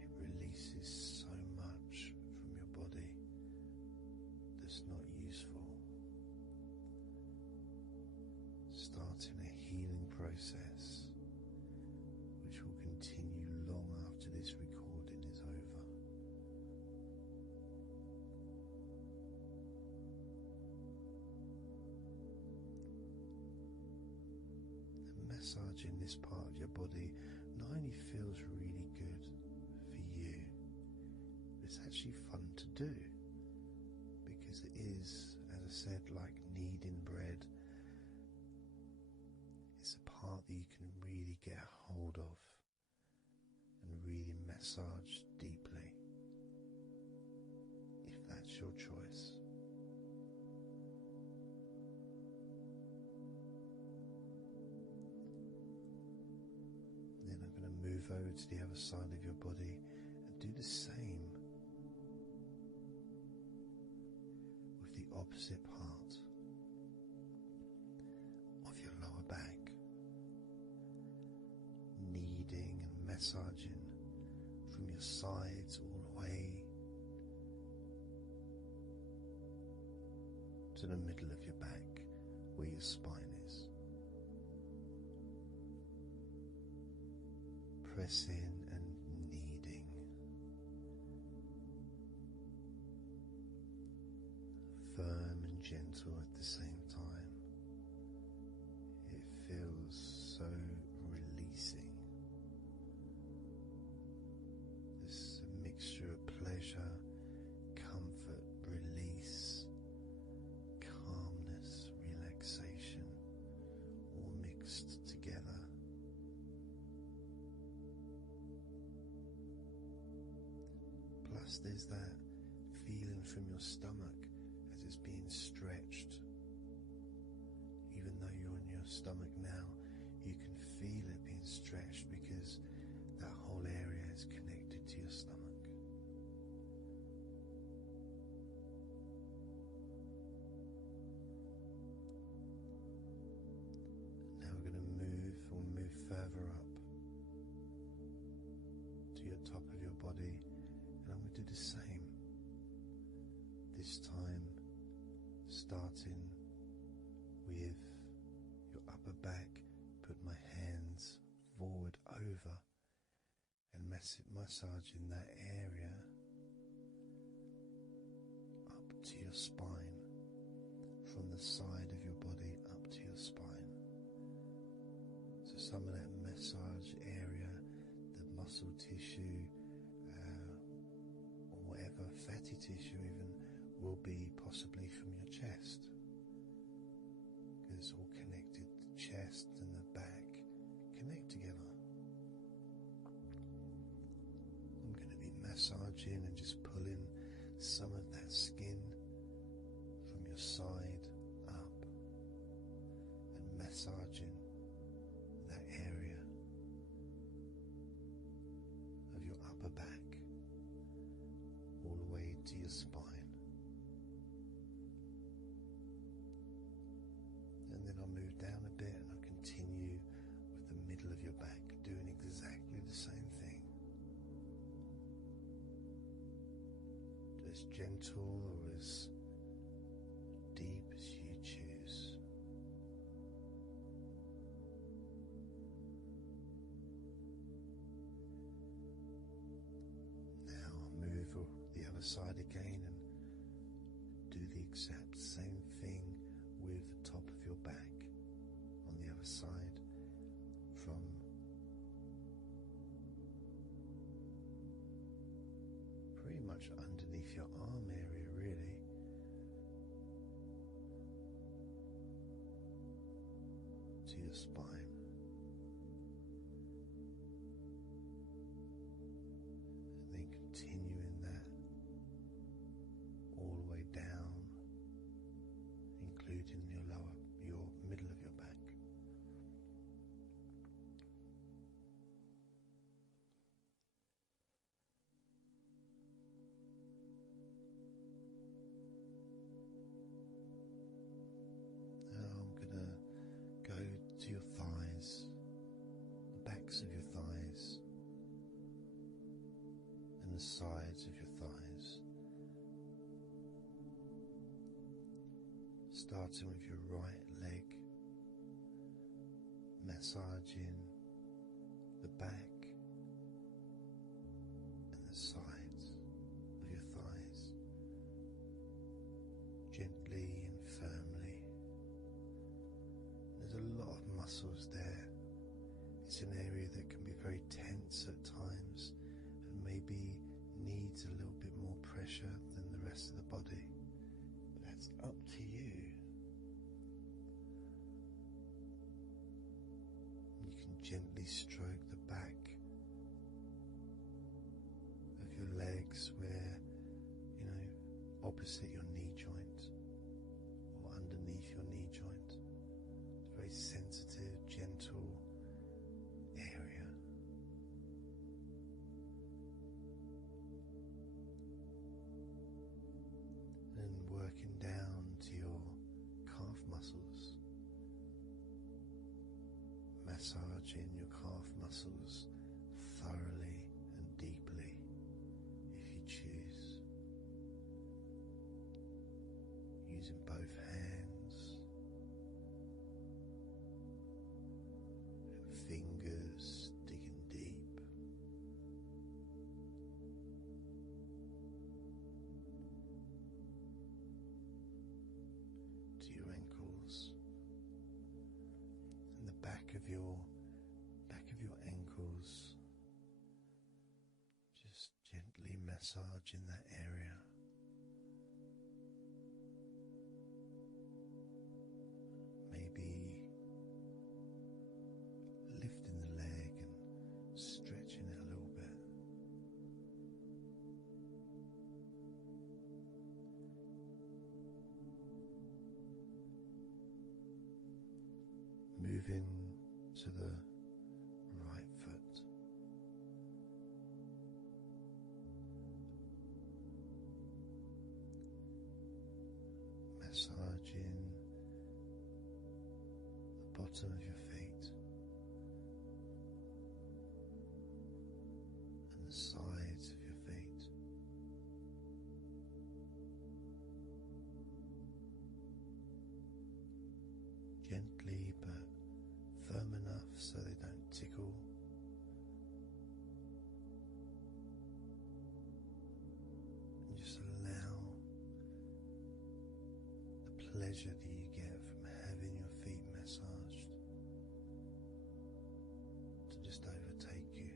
It releases so much from your body that's not useful, starting a healing process which will continue long after this recording is over. And massaging this part of your body not only feels really good for you, but it's actually fun to do, because it is, as I said, like kneading bread. It's a part that you can really get a hold of and really massage deeply, if that's your choice. Then I'm going to move over to the other side of your body and do the same with the opposite part of your lower back. Kneading and massaging from your sides all the way to the middle of your back where your spine is. Pressing and kneading. Firm and gentle at the same time. It feels so releasing. This mixture of pleasure, comfort, release, calmness, relaxation, all mixed together. Plus there's that feeling from your stomach as it's being stretched. Even though you're on your stomach now, you can feel it being stretched because that whole area is connected to your stomach. Now we're going to move further up to your top of your body, and I'm going to do the same. This time starting with your upper back, put my hands forward over and massaging that area to your spine, from the side of your body up to your spine. So some of that massage area, the muscle tissue, or whatever, fatty tissue even, will be possibly from your chest. Because it's all connected, the chest and the back connect together. I'm going to be massaging and just pulling some of that skin from your side up and massaging that area of your upper back all the way to your spine. And then I'll move down a bit and I'll continue with the middle of your back, doing exactly the same thing. As gentle or as deep as you choose. Now I'll move the other side again and do the exact same thing with the top of your back on the other side, from pretty much underneath your arm area, really, to your spine. And then continuing that all the way down, including your middle of your back. To your thighs, the backs of your thighs, and the sides of your thighs. Starting with your right leg, massaging the back and the sides of your thighs, gently and firmly. There's a lot of muscles there. It's an area that can be very tense at times and maybe needs a little bit more pressure than the rest of the body. But that's up to you. You can gently stroke the back of your legs where, opposite your knee joint or underneath your knee joint. Very sensitive, gentle area. And working down to your calf muscles, massaging your calf muscles thoroughly and deeply if you choose, using both hands, fingers digging deep. To your ankles and the back of your ankles, just gently massaging that area. Maybe lifting the leg and stretching it a little bit. Moving to the right foot. Massaging the bottom of your feet. The sides of your feet. Gently but firm enough so they don't tickle. And just allow the pleasure that you get from having your feet massaged to just overtake you.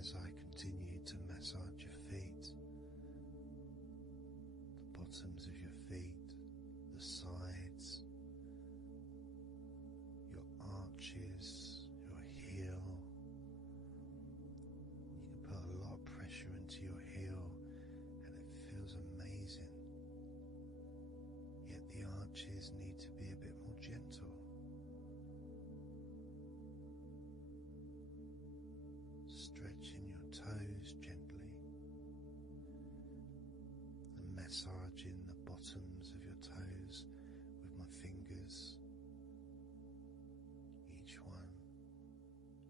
As I continue to massage your feet, the bottoms of your feet, the sides, your arches, your heel. You can put a lot of pressure into your heel and it feels amazing. Yet the arches need to be a bit more gentle. Stretching your toes gently and massaging the bottoms of your toes with my fingers, each one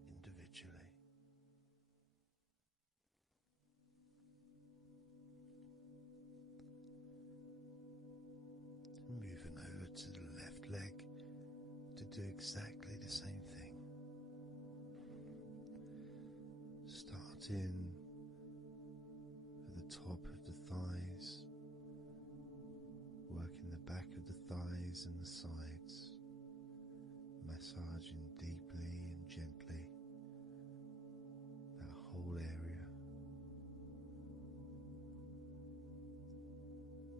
individually. Moving over to the left leg to do exactly the same thing. Starting at the top of the thighs, working the back of the thighs and the sides, massaging deeply and gently that whole area,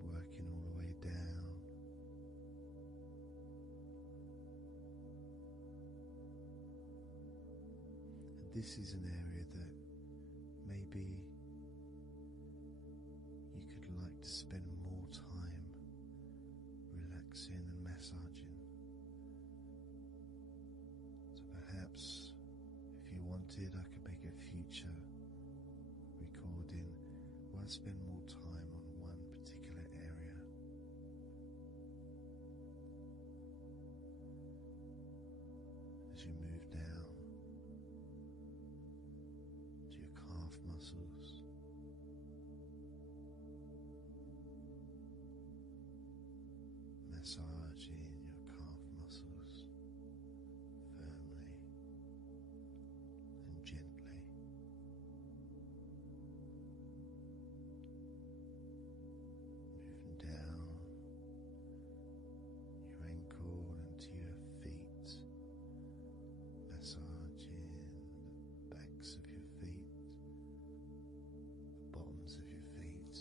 working all the way down. This is an area that maybe you could like to spend more time relaxing and massaging. So perhaps if you wanted, I could make a future recording where I spend more time on one particular area. As you move down muscles, massaging your calf muscles firmly and gently. Moving down your ankle and to your feet, massaging the backs of your feet, bottoms of your feet,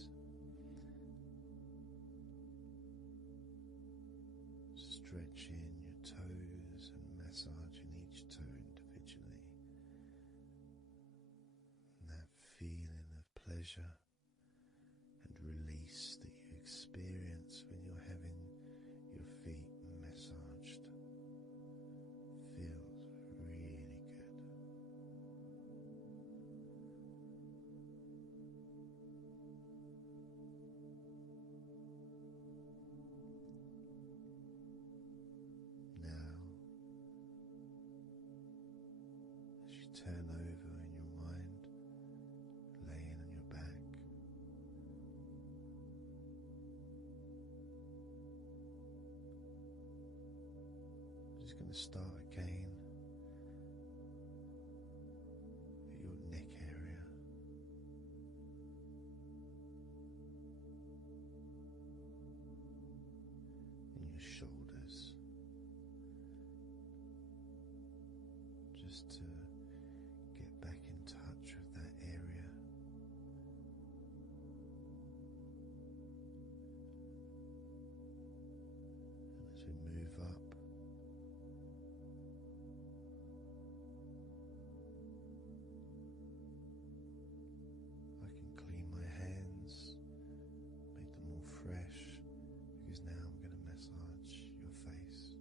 stretching your toes and massaging each toe individually. And that feeling of pleasure and release that you experience when you're having your feet massaged feels really good. Turn over in your mind, laying on your back. I'm just going to start again at your neck area. And your shoulders. Just to get back in touch with that area. And as we move up, I can clean my hands, make them all fresh, because now I'm going to massage your face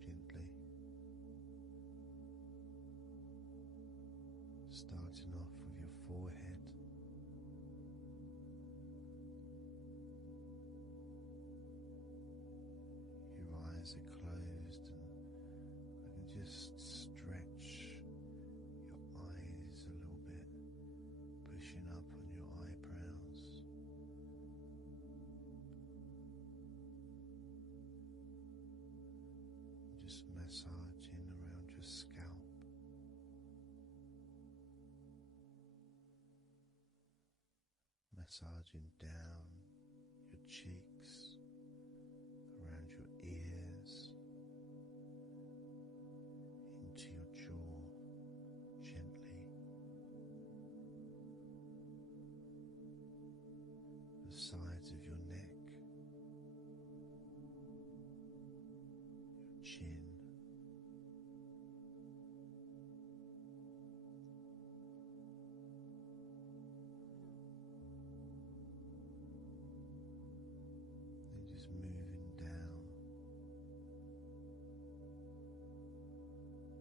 gently. Starting off with your forehead, your eyes are closed, and I can just stretch your eyes a little bit, pushing up on your eyebrows. Just massaging around your scalp. Massaging down your cheeks, around your ears, into your jaw, gently, the sides of your neck, your chin, then just moving down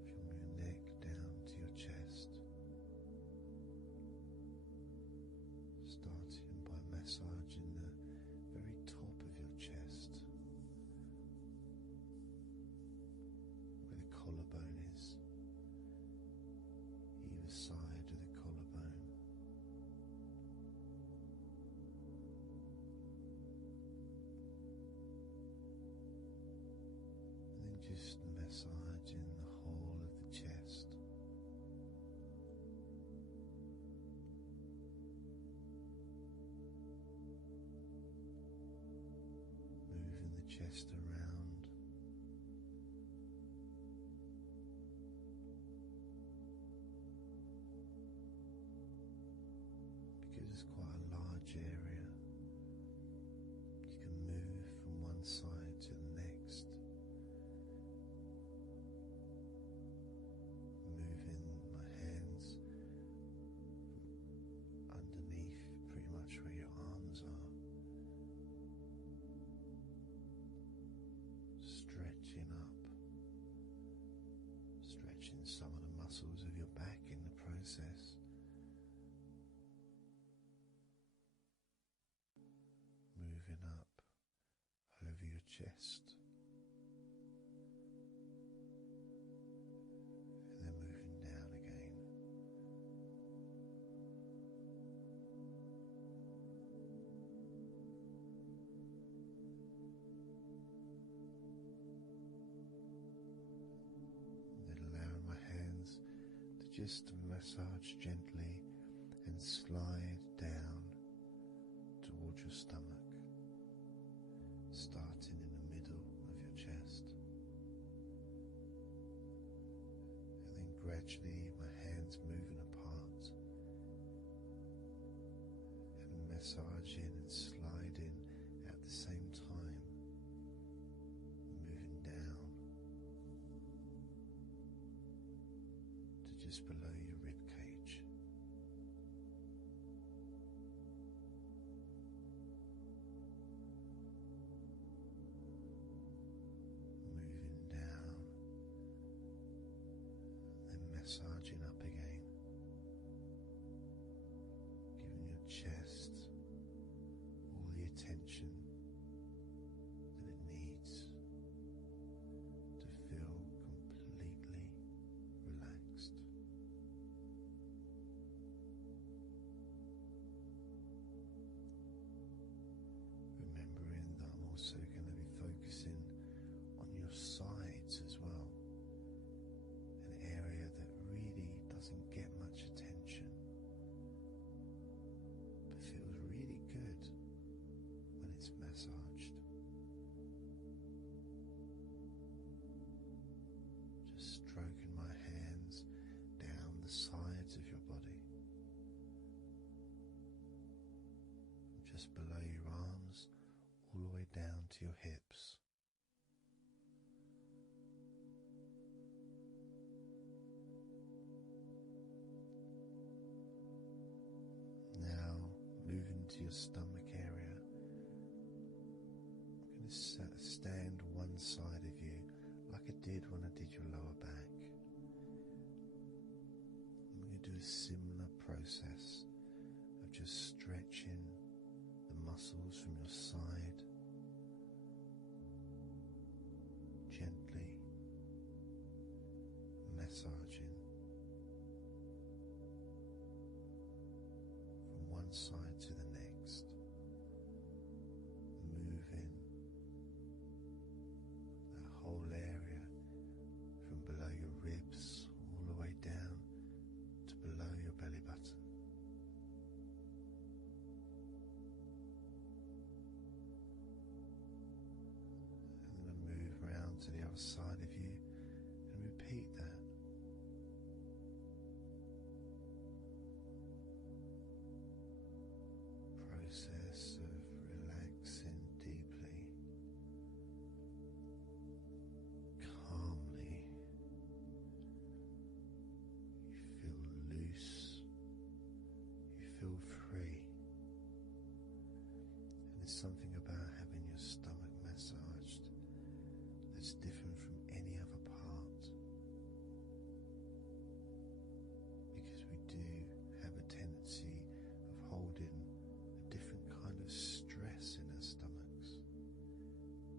from your neck down to your chest, starting by massaging the very top of your chest, where the collarbone is, either side of the collarbone. And then just massaging the whole of the chest. Moving the chest around, because it's quite a large area. You can move from one side to the next, moving my hands from underneath pretty much where your arms are, stretching up, stretching some of the muscles of your back in the process. Moving up over your chest, and then moving down again. Then allowing my hands to just massage gently and slide down towards your stomach, starting in the middle of your chest, and then gradually my hands moving apart and massaging and sliding at the same time, moving down to just below your rib cage. Moving down, then massaging up again, giving your chest all the attention that it needs to feel completely relaxed. Remembering that I'm also going to be focusing on your sides as well, an area that really doesn't get much attention but feels really good when it's massaged. Just stroking my hands down the sides of your body, just below your arms, all the way down to your hips. Now moving to your stomach area, I'm going to stand one side of you like I did when I did your lower back. I'm going to do a similar process of just stretching the muscles from your side, gently massaging from one side to the next, moving that whole area from below your ribs all the way down to below your belly button. other side of you, and repeat that. Process of relaxing deeply, calmly. You feel loose, you feel free, and there's something about having your stomach massaged that's different from any other part, because we do have a tendency of holding a different kind of stress in our stomachs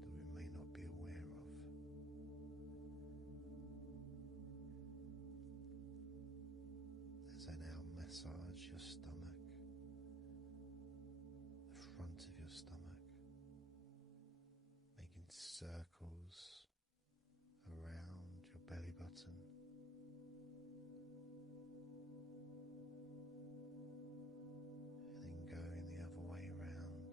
that we may not be aware of. As I now massage your stomach, the front of your stomach, making circles around your belly button, and then going the other way around.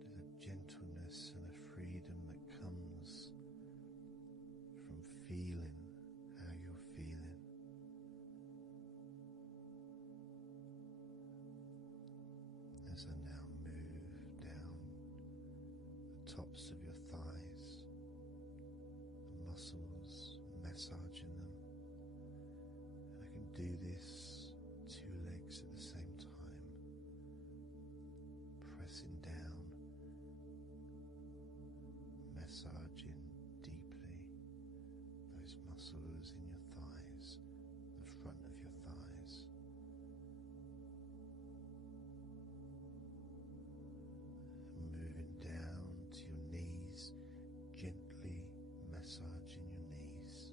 There's a gentleness and a freedom that comes from feeling how you're feeling. As I now move down the tops of your thighs, the muscles, massaging them, and I can do this 2 legs at the same time, pressing down, massaging deeply those muscles in your thighs, the front of your thighs. Moving down to your knees, gently massaging your knees,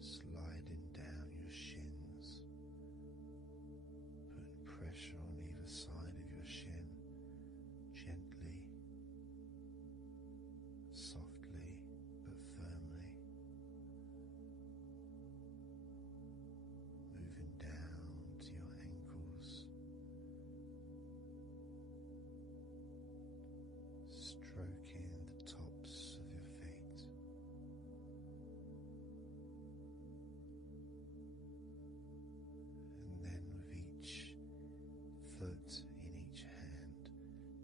sliding down your shins, putting pressure on either side of your shin, gently, softly but firmly. Moving down to your ankles, stroking the tops of your feet, and then with each foot in each hand,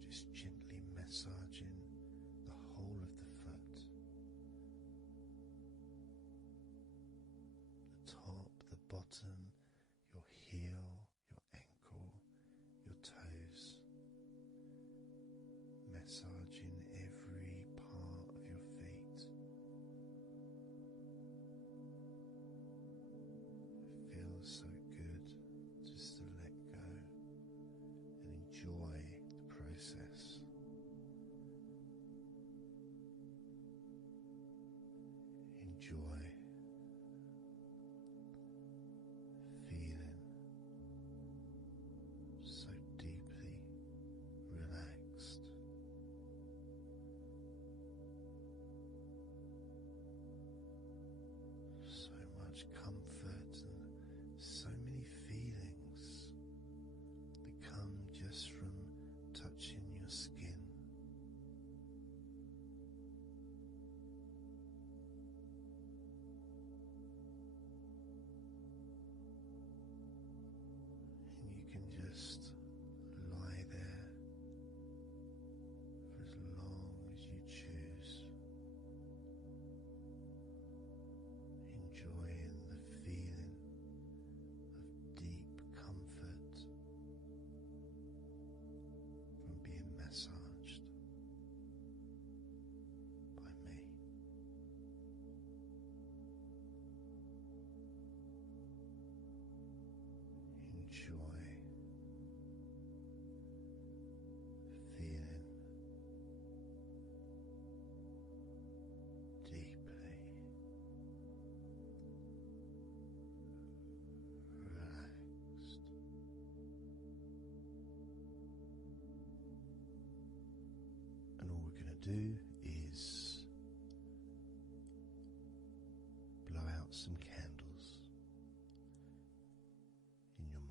just gently massaging the whole of the foot, the top, the bottom, your heel, your ankle, your toes, massaging every part of your feet. It feels so good just to let go and enjoy the process. Enjoy feeling so deeply relaxed. So much comfort and so many feelings that come just from touching your skin. And you can just lie there for as long as you choose, enjoying the feeling of deep comfort from being massaged by me. Enjoy feeling deeply relaxed. And all we're going to do is blow out some candles in your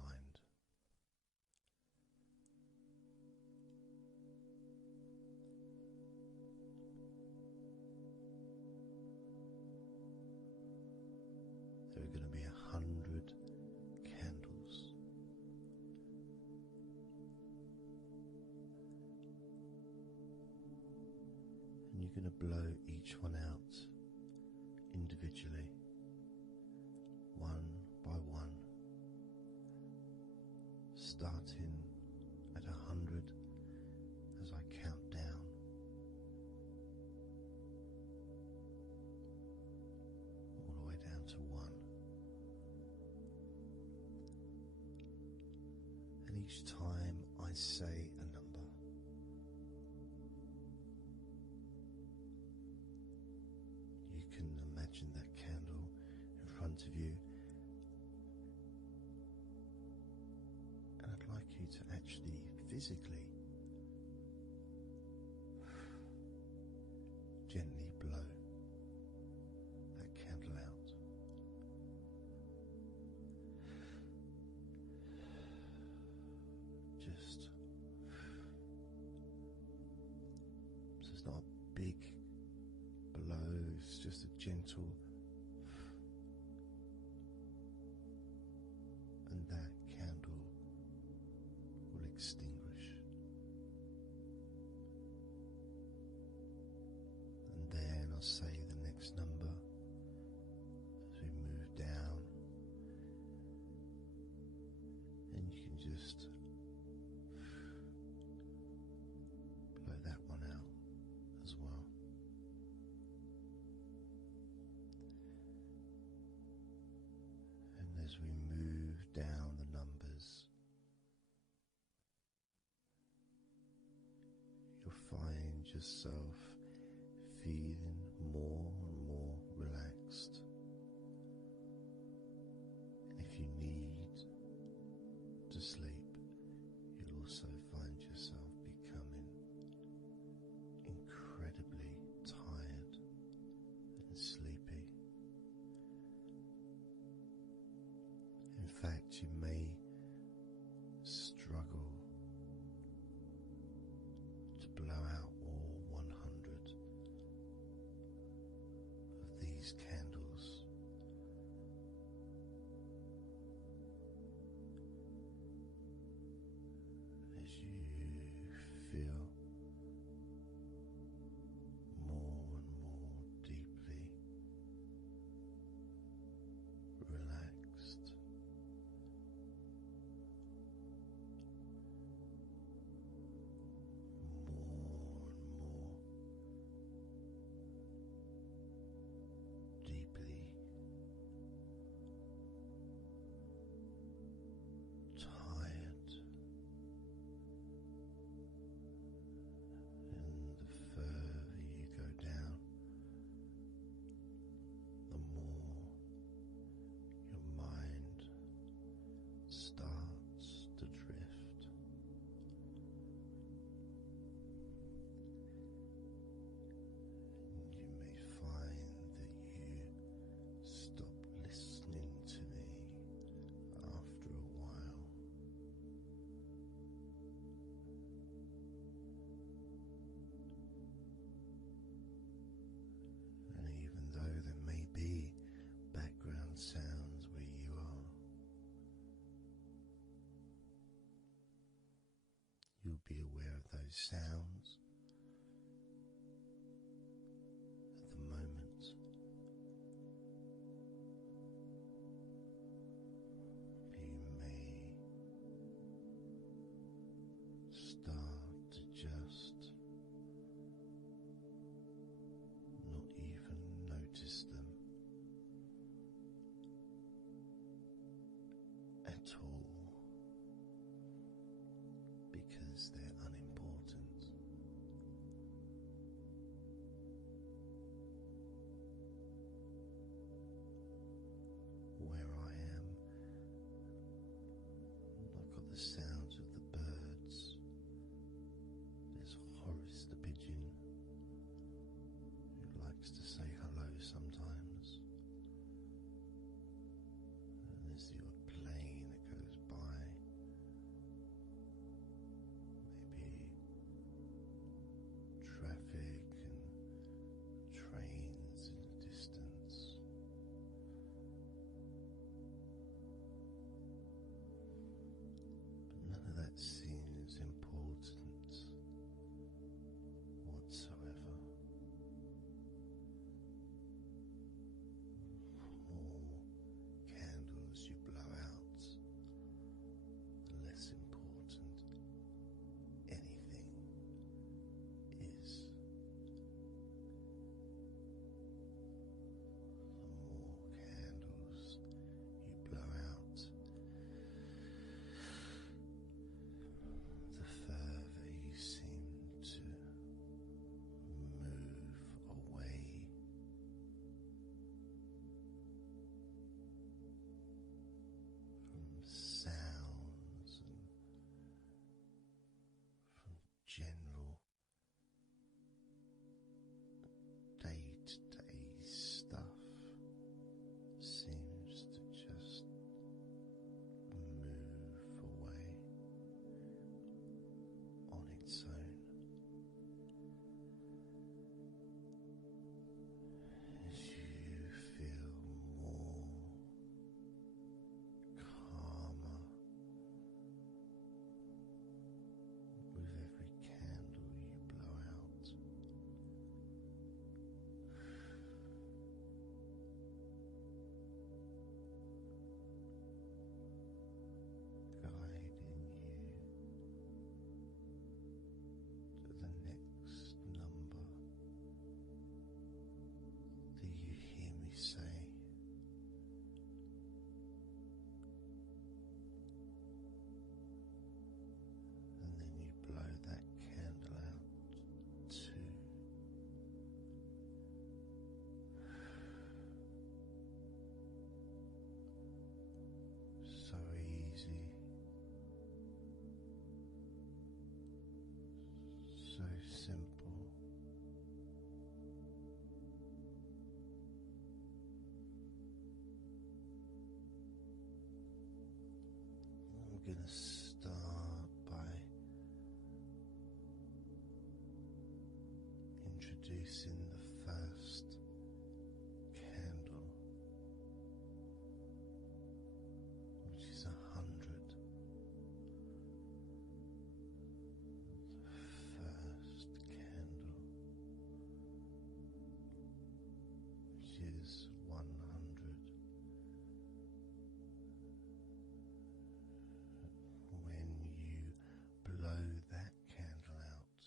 there are going to be 100 candles. And you're going to blow each one out individually, one by one, starting at 100 as I count down. All the way down to 1. And each time I say a number, you can imagine that candle in front of you, and I'd like you to actually physically gently blow that candle out. Just so it's not a big blow, it's just a gentle, and that candle will extinguish. And then I'll say the next number as we move down, and you can just blow that one out as well. And as we move down the numbers, you'll find yourself feeling more and more relaxed. And if you need to sleep, you'll also find yourself becoming incredibly tired and sleepy. In fact, you may struggle to blow out all 100 of these candles. As you feel more and more deeply relaxed, more and more deeply tired, and the further you go down, the more your mind starts to drift. And you may find that you stop listening to me after a while. And even though there may be background sounds where you are, you'll be aware of those sounds at the moment. You may start to just not even notice them at all, because they're unimportant. Where I am, I've got the sounds of the birds. There's Horace the pigeon, who likes to say hello sometimes. And there's the odd plane that goes by. Maybe introducing the first candle, which is 100. The first candle, which is 100. When you blow that candle out,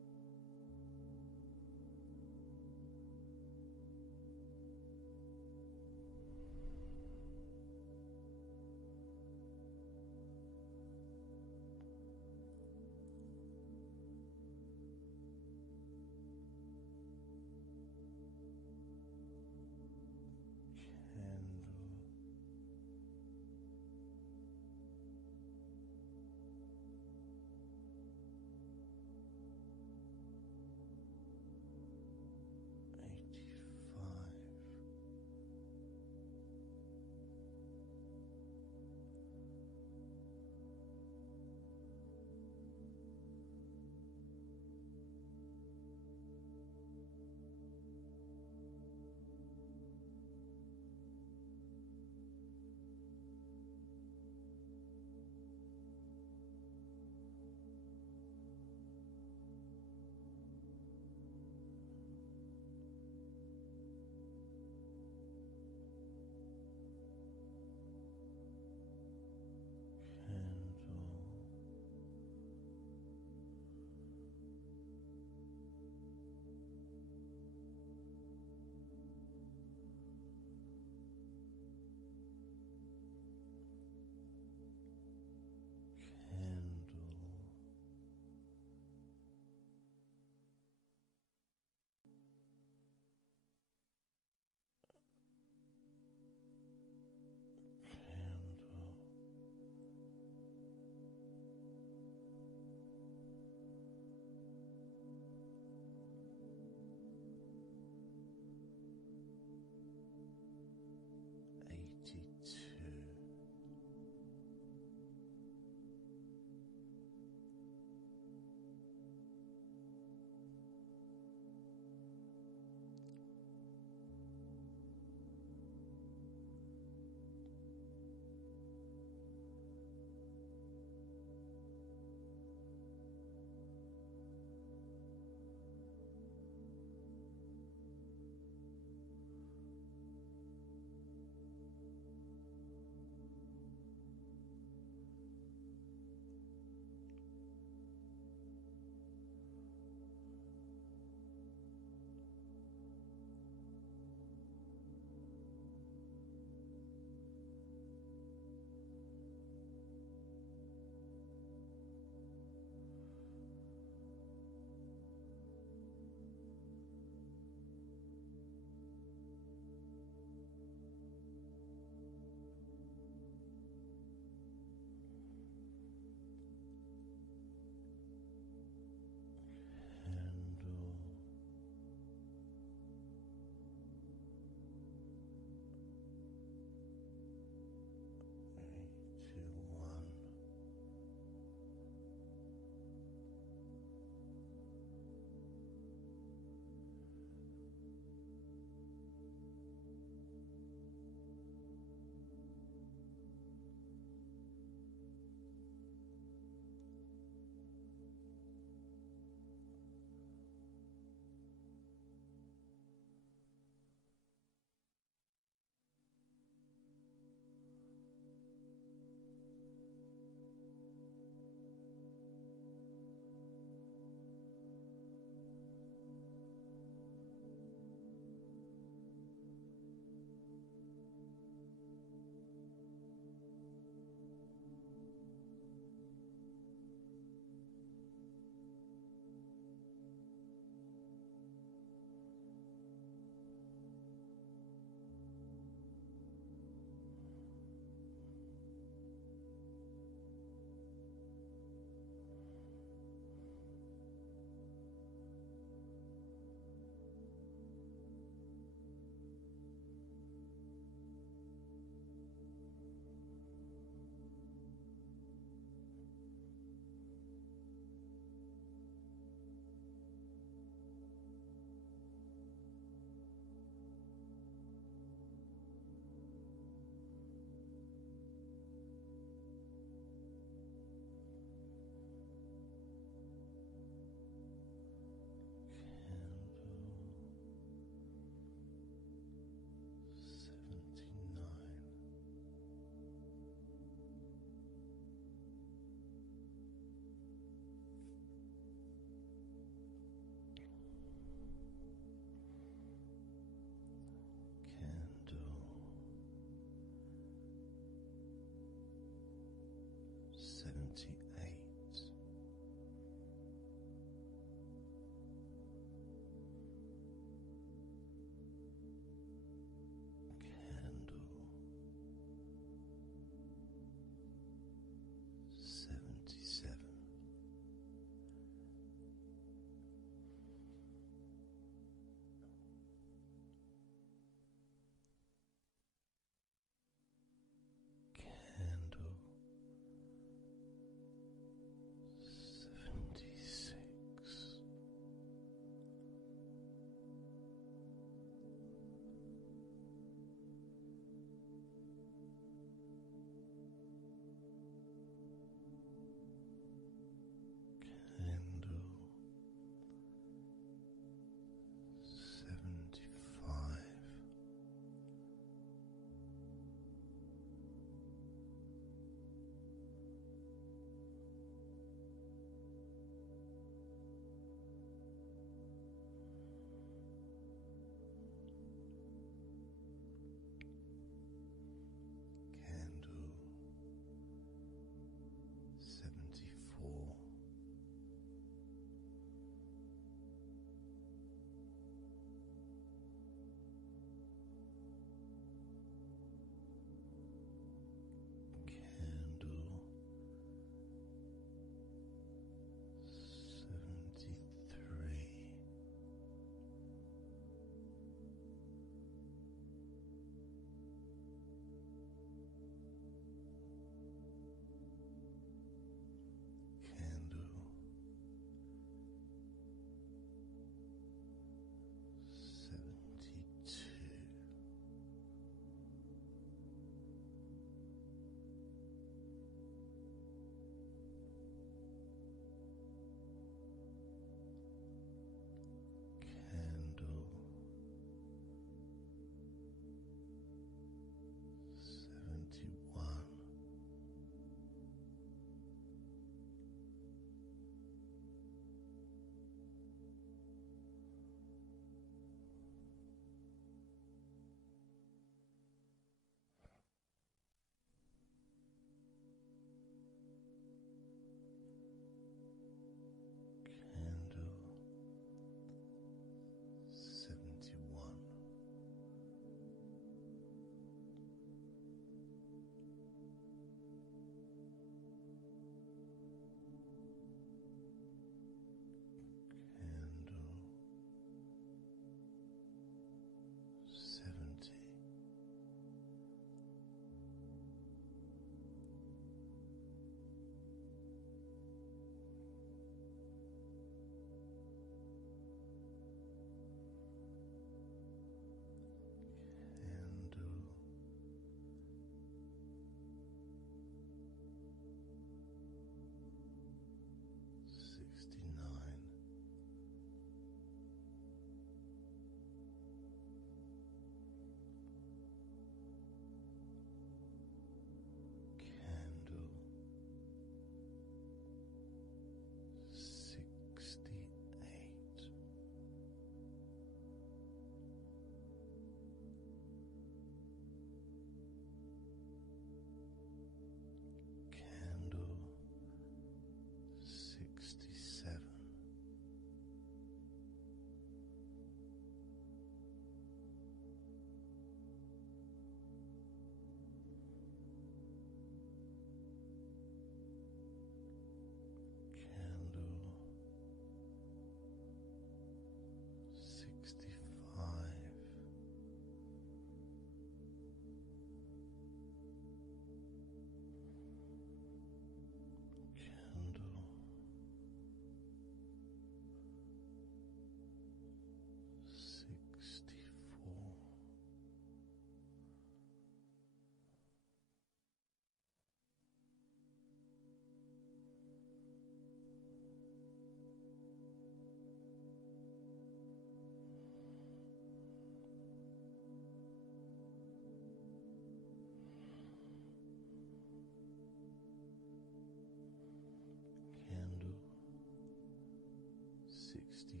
64,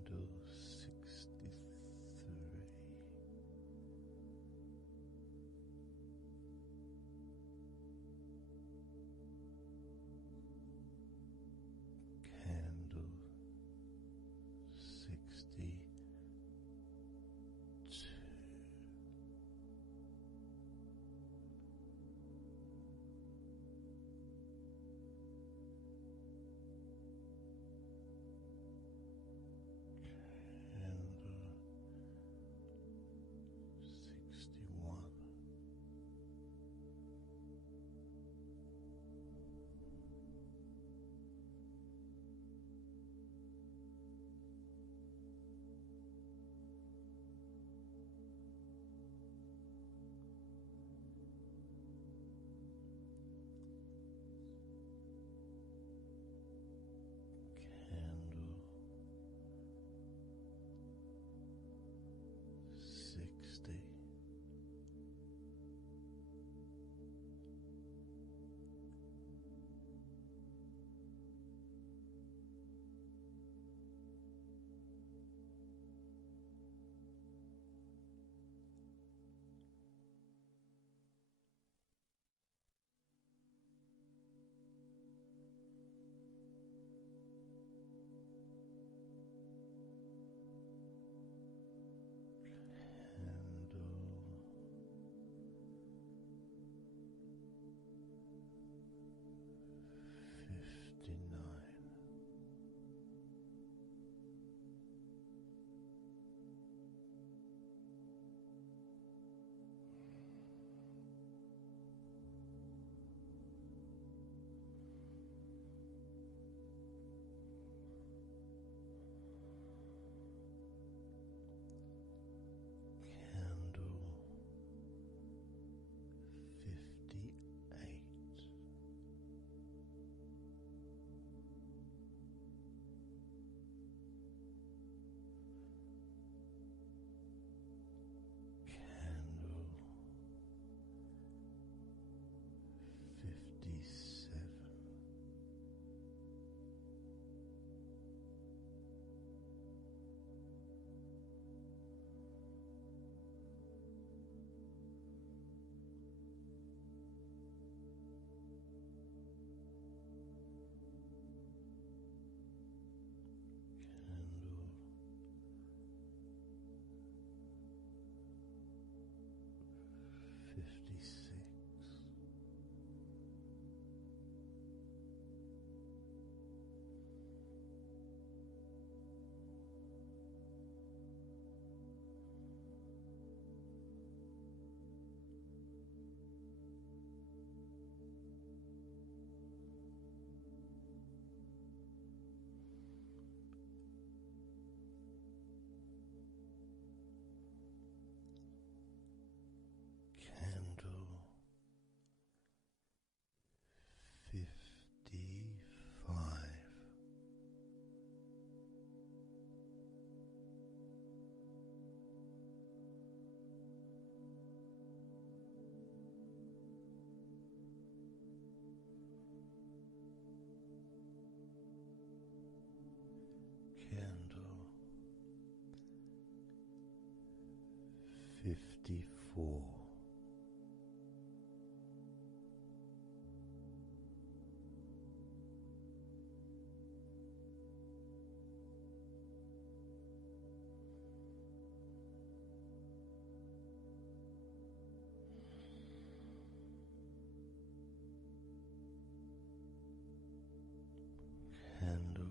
candle 63, candle 62, candle 61, candle 60, candle 59, candle 58, candle 57, candle 56, candle 55, candle 54, candle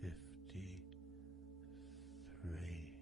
53,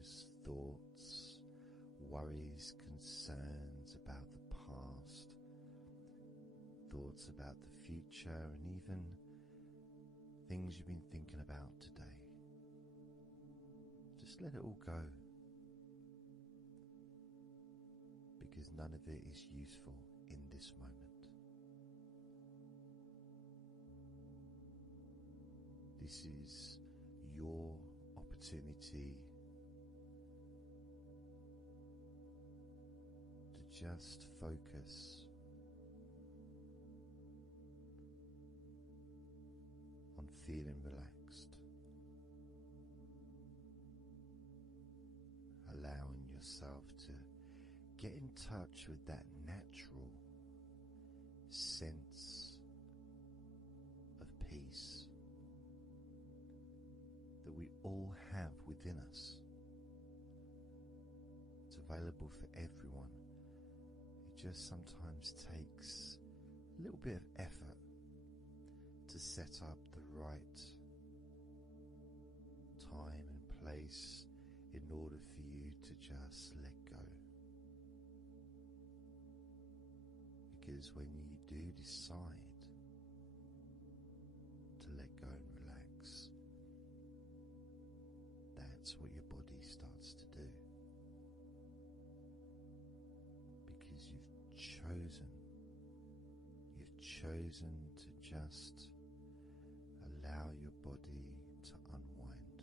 those thoughts, worries, concerns about the past, thoughts about the future, and even things you've been thinking about today. Just let it all go, because none of it is useful in this moment. This is your opportunity to just focus on feeling relaxed, allowing yourself to get in touch with that natural sense of peace that we all have within us. It's available for everyone. It just sometimes takes a little bit of effort to set up the right time and place in order for you to just let go. Because when you do decide to let go and relax, that's what your body starts to do. Because you've chosen to just allow your body to unwind,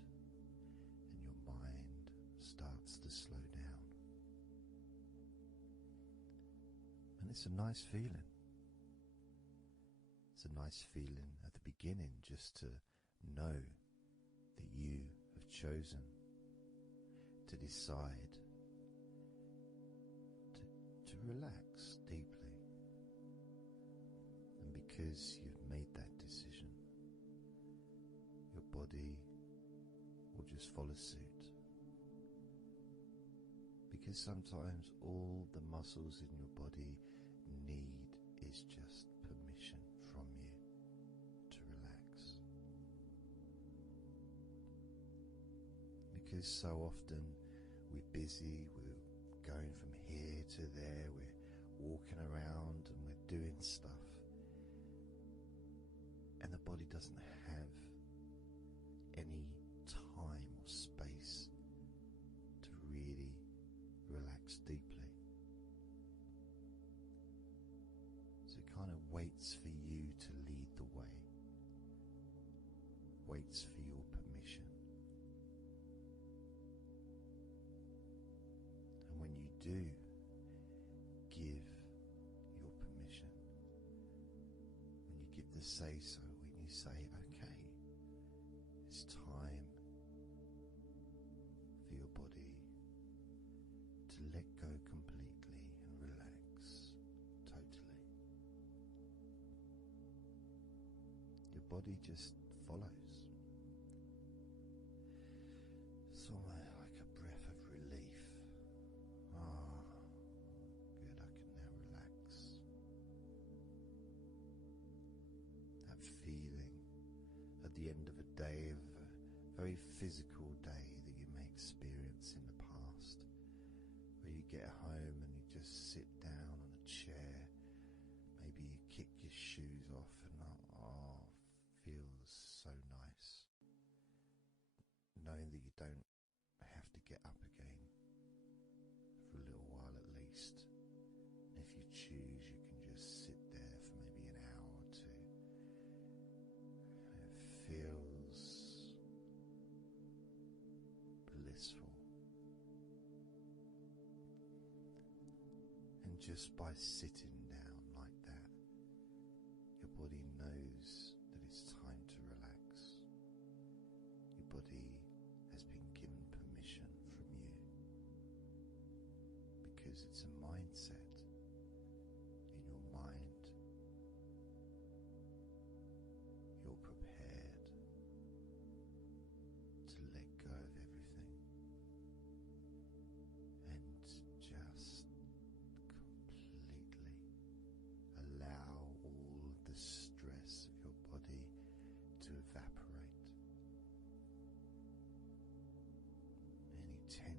and your mind starts to slow down. And it's a nice feeling. It's a nice feeling at the beginning just to know that you have chosen to decide to relax deeply. And because you've made that decision, your body will just follow suit. Because sometimes all the muscles in your body need is just permission from you to relax. Because so often we're busy, we're going from here to there, we're walking around and we're doing stuff, and the body doesn't have any time or space to really relax deeply. So it kind of waits for you to lead the way, waits for your permission. And when you do give your permission, when you give the say-so, when you say, okay, it's time for your body to let go completely and relax totally, your body just follows. It's almost like a breath of relief. Ah, good, I can now relax. That feeling at the end of a day, of a very physical day that you may experience in the past, where you get home and you just sit down on a chair, maybe you kick your shoes off, and feels so nice, knowing that you don't have to get up again for a little while at least. And if you choose, you can just sit there for maybe an hour or two. And it feels blissful. And just by sitting down like that, your body knows that it's time to relax. Your body has been given permission from you, because it's a mindset in your mind. You're prepared to let go of everything and just completely allow all of the stress of your body to evaporate. Any tension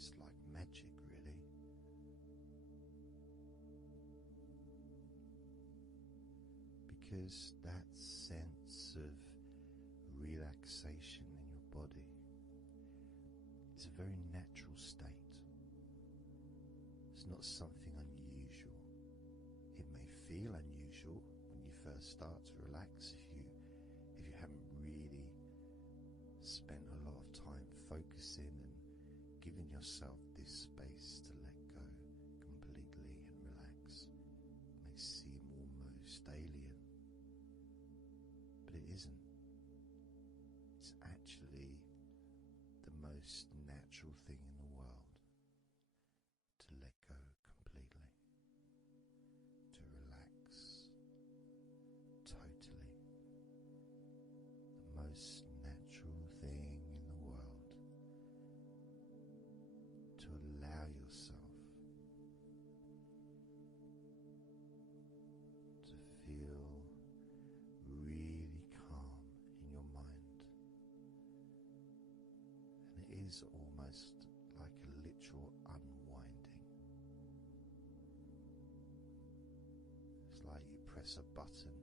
It's like magic, really. Because that sense of relaxation in your body is a very natural state. It's not something unusual. It may feel unusual when you first start to relax if you haven't really spent a lot of time focusing and giving yourself this space to let go completely and relax. It may seem almost alien, but it isn't. It's actually the most natural thing in the world to let go completely, to relax totally. The most natural thing in the world to allow yourself to feel really calm in your mind. And it is almost like a literal unwinding. It's like you press a button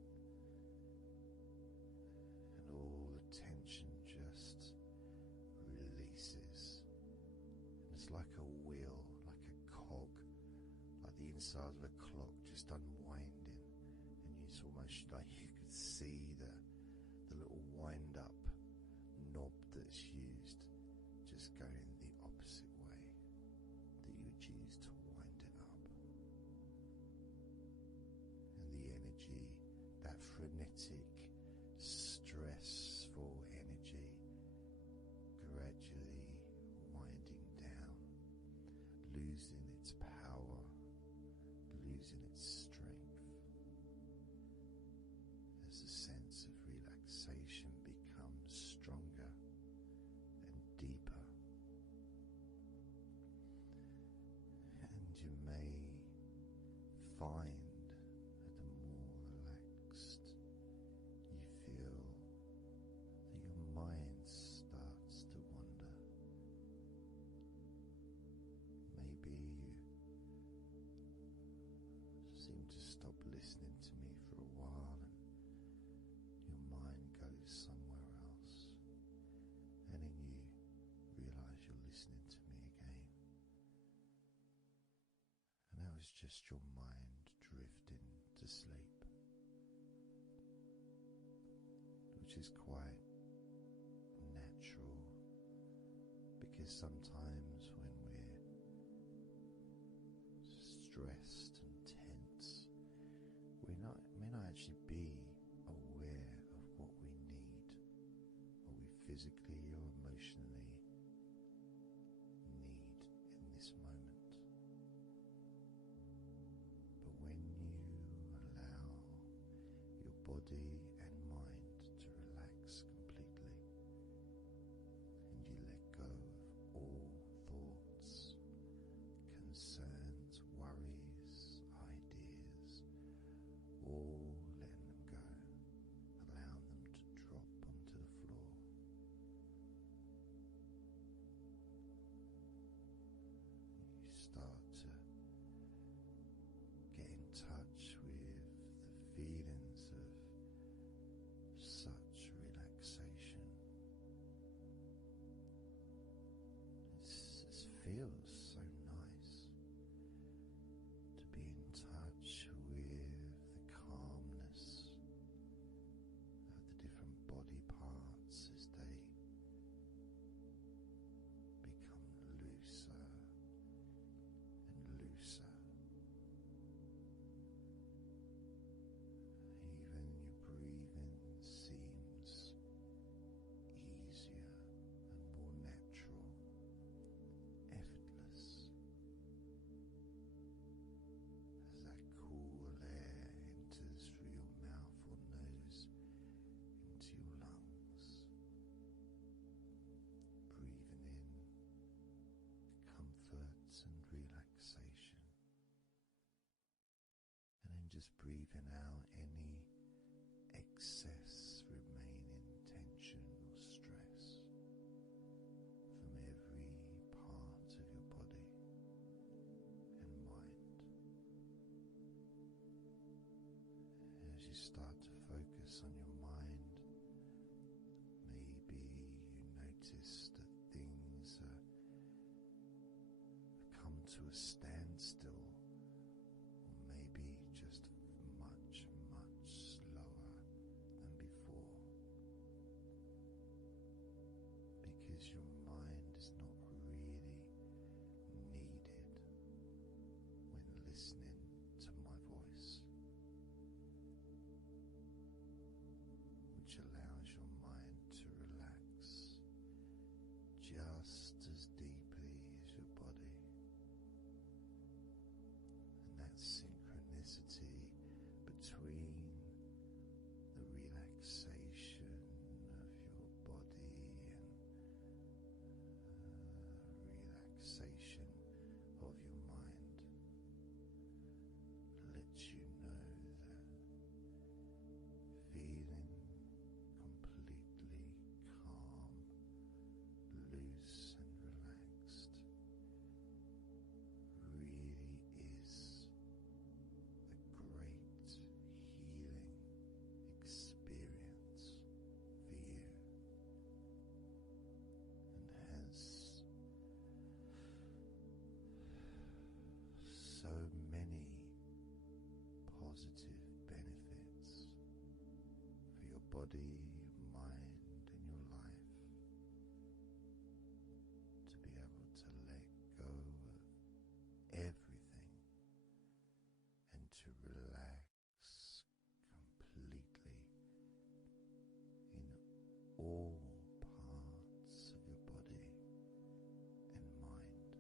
and all the tension just releases. And it's like a wheel, like a cog, like the inside of a clock just unwinding. And it's almost like you could see the little wind up knob that's used just going the opposite way that you would use to wind it up. And the energy, that frenetic, stressful energy, gradually winding down, losing its power, losing its strength, as the sense of relaxation becomes stronger and deeper. And you may find that the more relaxed you feel, that your mind starts to wander. Maybe you seem to stop listening to me for a while and your mind goes somewhere else, and then you realize you're listening to me again. And that was just your mind drifting to sleep, which is quite natural, because sometimes when we're stressed and tense, we may not actually be aware of what we need, what we physically or emotionally need in this moment. But when you allow your body and mind to relax completely, and you let go of all thoughts, concerns, worries, ideas, all letting them go, allowing them to drop onto the floor. You start to get in touch with the feelings of such relaxation. It feels so nice to be in touch with the calmness of the different body parts as they become looser and looser. Even your breathing seems easier and more natural, effortless, as that cool air enters through your mouth or nose into your lungs, breathing in comfort and relaxation, and then just breathing out any excess remaining tension or stress from every part of your you start to focus on your mind, maybe you notice that things have come to a standstill, or maybe just much, much slower than before, because your mind is not really needed when listening to my voice, which allows your mind to relax just as deeply as your body. And that synchronicity between the relaxation of your body and relaxation of your mind lets you know that feeling completely calm, loose and relaxed really is a great healing experience for you, and has so many positive benefits for your body, your mind and your life, to be able to let go of everything and to relax completely in all parts of your body and mind.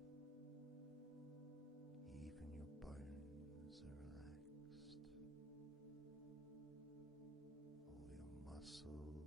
Even your bones are relaxed. All your muscles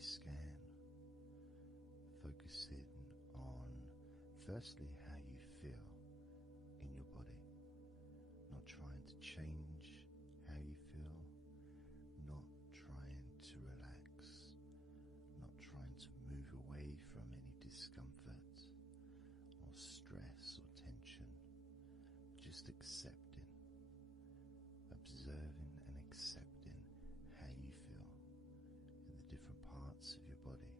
scan, focusing on firstly how you feel in your body, not trying to change how you feel, not trying to relax, not trying to move away from any discomfort or stress or tension, just accepting, observing and accepting how you feel in the different parts of your body,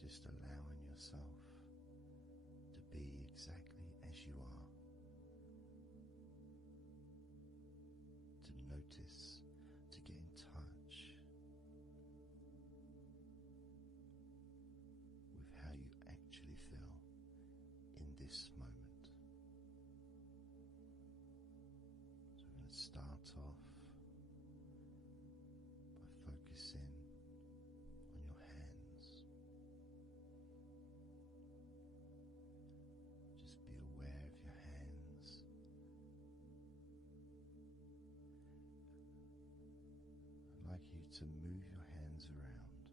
just allowing yourself to be exactly as you are, to notice, to get in touch with how you actually feel in this moment. So we're going to start off by focusing on your hands. Just be aware of your hands. I'd like you to move your hands around.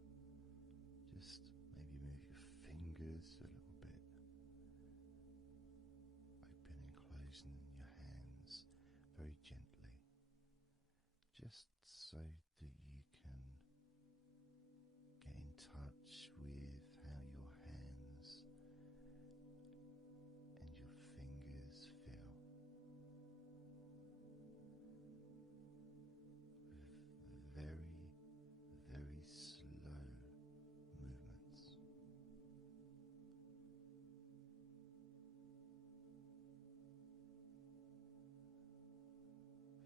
Just maybe move your fingers a little bit, opening and closing your hands very gently, just so that you can get in touch with how your hands and your fingers feel, with very, very slow movements.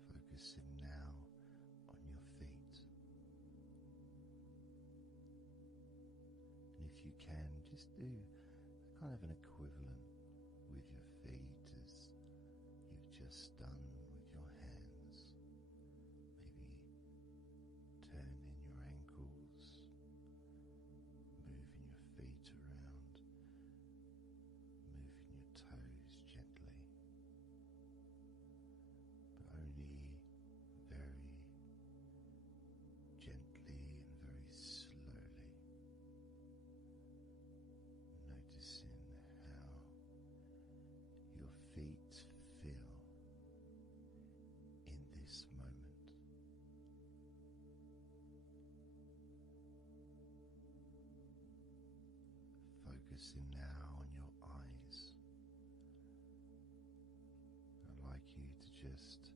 Focusing now on your feet. And if you can, just do kind of an equivalent with your feet as you've just done with your hands. Maybe turning your ankles, moving your feet around, moving your toes gently, but only very gently and very slowly, noticing how your feet feel in this moment. Focusing now on your eyes. I'd like you to just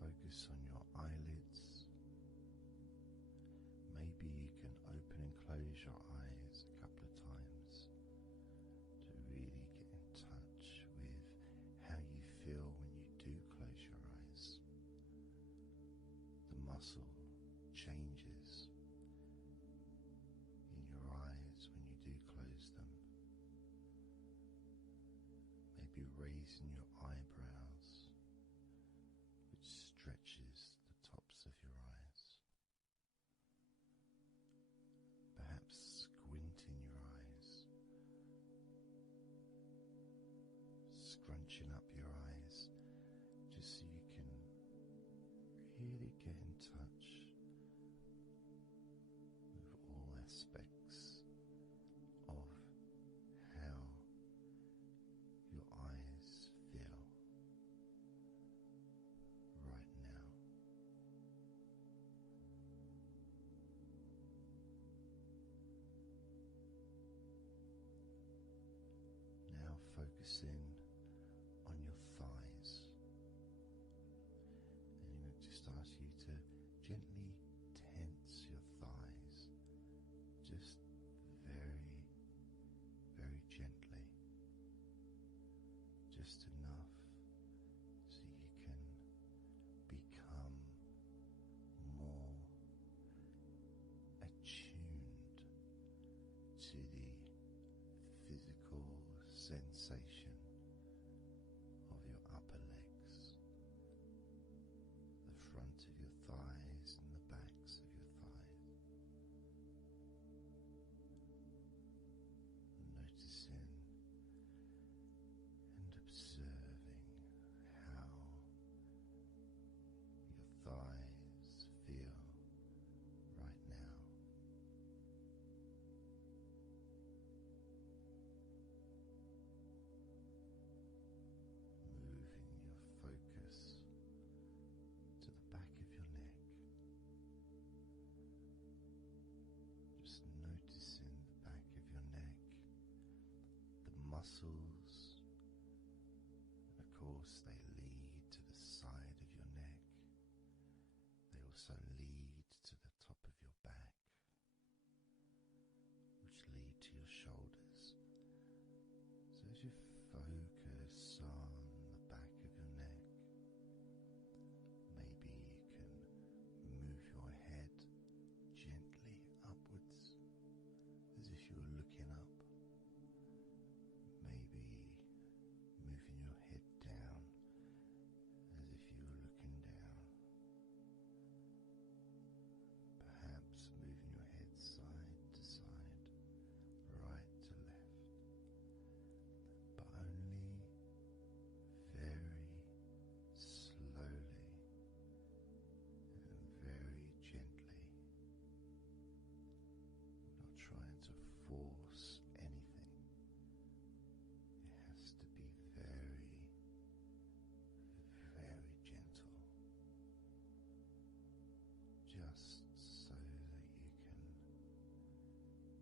focus on your eyelids. Maybe you can open and close your eyes a couple of times to really get in touch with how you feel when you do close your eyes. The muscle changes in your eyes when you do close them. Maybe raising your eyebrows, which stretches the tops of your eyes. Perhaps squinting your eyes, scrunching up your eyes, just so you can really get in touch with all aspects of how your eyes feel right now. Now focusing on your thighs. And I'm going to just ask you to gently tense your thighs, just very, very gently, just enough so you can become more attuned to the physical sensation of your upper legs, the front of your thighs and the backs of your thighs. Noticing and observing how your thighs feel right now. muscles. Of course, they lead to the side of your neck. They also lead to the top of your back, which lead to your shoulders. So as you focus on the back of your neck, maybe you can move your head gently upwards as if you were looking up. Maybe moving your head down as if you were looking down. Perhaps moving your head side to side, right to left, but only very slowly and very gently. Not trying to force anything. It has to be very, very gentle, just so that you can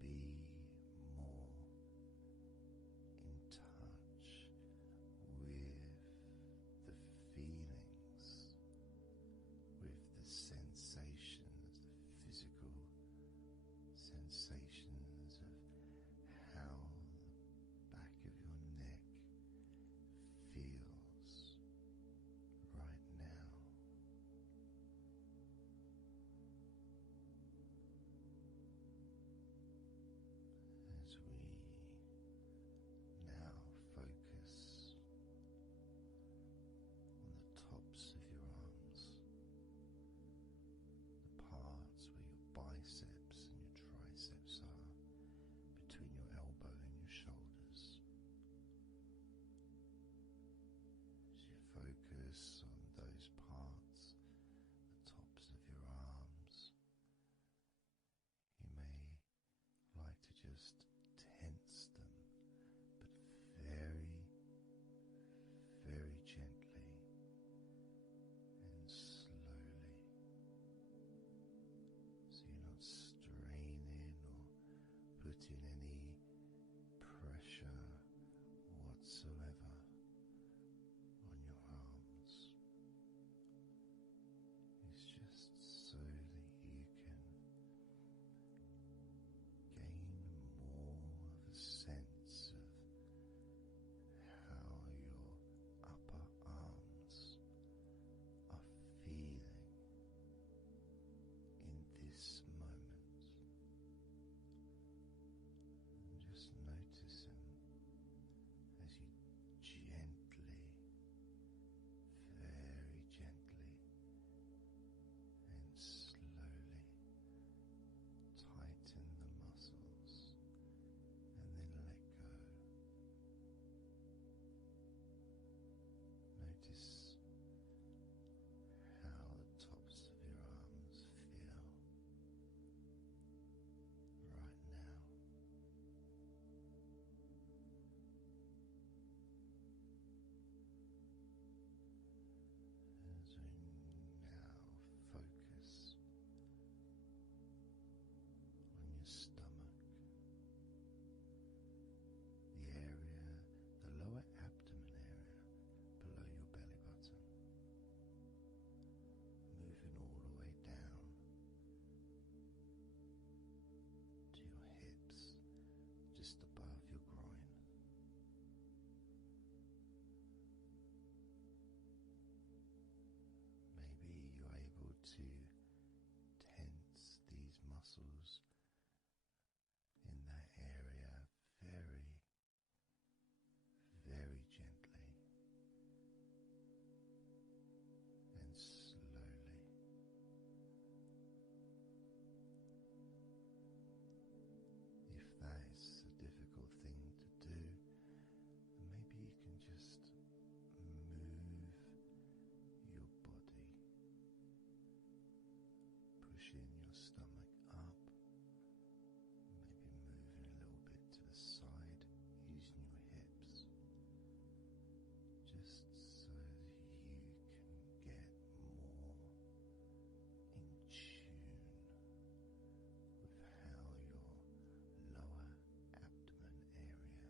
be more in touch with the feelings, with the sensations, the physical sensations of how the back of your neck feels right now. As we now focus on the tops of your arms, the parts where your biceps and your triceps are, between your elbow and your shoulders. As you focus on those parts, the tops of your arms, you may like to just tense them, but very, very gently and slowly, so you're not straining or putting any pressure whatsoever on your arms. It's just so that you can gain more of a sense of how your upper arms are feeling in this moment. And just noticing as you gently, very gently and slowly tighten the muscles and then let go. Notice how the tops of your arms feel right now. As we now focus on your stomach, the area, the lower abdomen area below your belly button, moving all the way down to your hips, just above your groin. Maybe you're able to tense these muscles in that area very, very gently and slowly. If that is a difficult thing to do, then maybe you can just move your body, pushing your stomach up, maybe moving a little bit to the side, using your hips, just so that you can get more in tune with how your lower abdomen area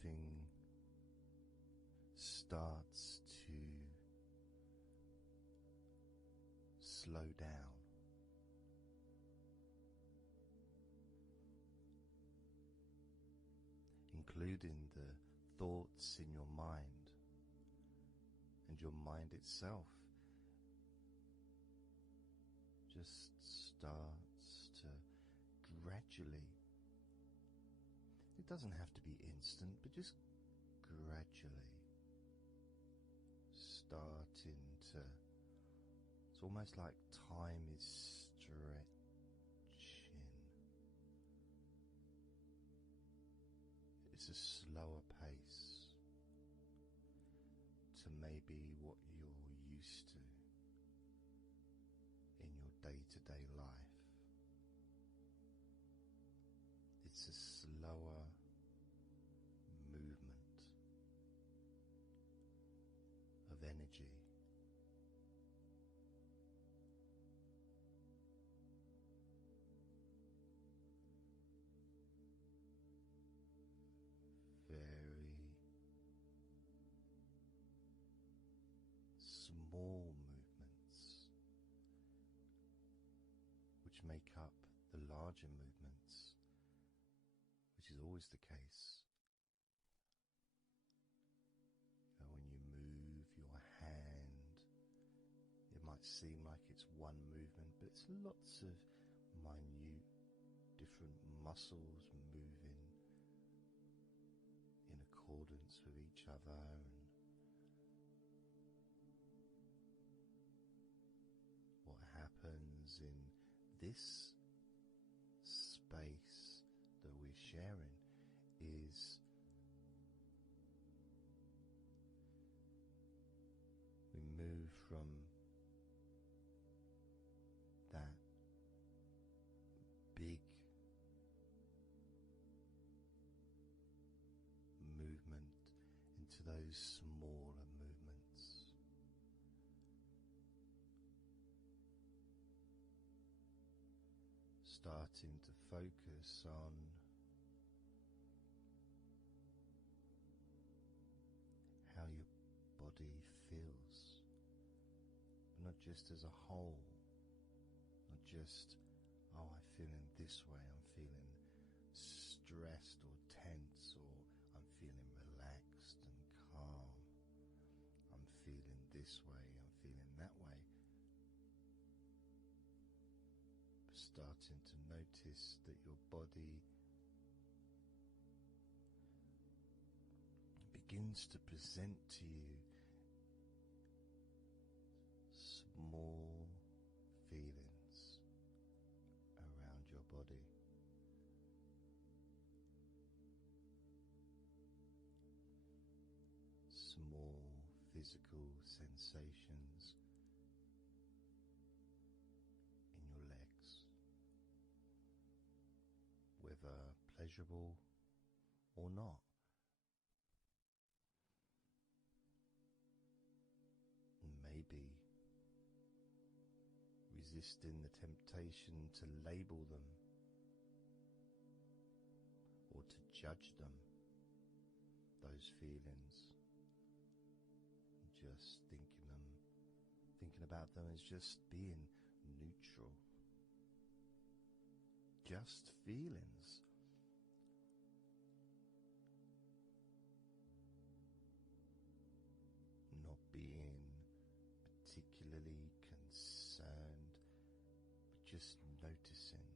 everything starts to slow down. Including the thoughts in your mind, and your mind itself just starts to gradually, it doesn't have to be instant, but just gradually starting to, it's almost like time is stretching. It's a slower pace to maybe what you're used to in your day-to-day life. It's a slower movement of energy. Very small movements which make up the larger movements, which is always the case. You know, when you move your hand, it might seem like it's one movement, but it's lots of minute different muscles moving in accordance with each other, and what happens in this space that we're sharing is we move from that big movement into those smaller movements. Starting to focus on how your body feels, but not just as a whole, not just, oh, I'm feeling this way, I'm feeling stressed or tense, or I'm feeling relaxed and calm, I'm feeling this way, I'm feeling that way. But starting to notice that your body begins to present to you small feelings around your body. Small physical sensations in your legs, whether pleasurable or not. Maybe resisting the temptation to label them or to judge them, those feelings, just thinking about them as just being neutral, just feelings. Not being particularly concerned, but just noticing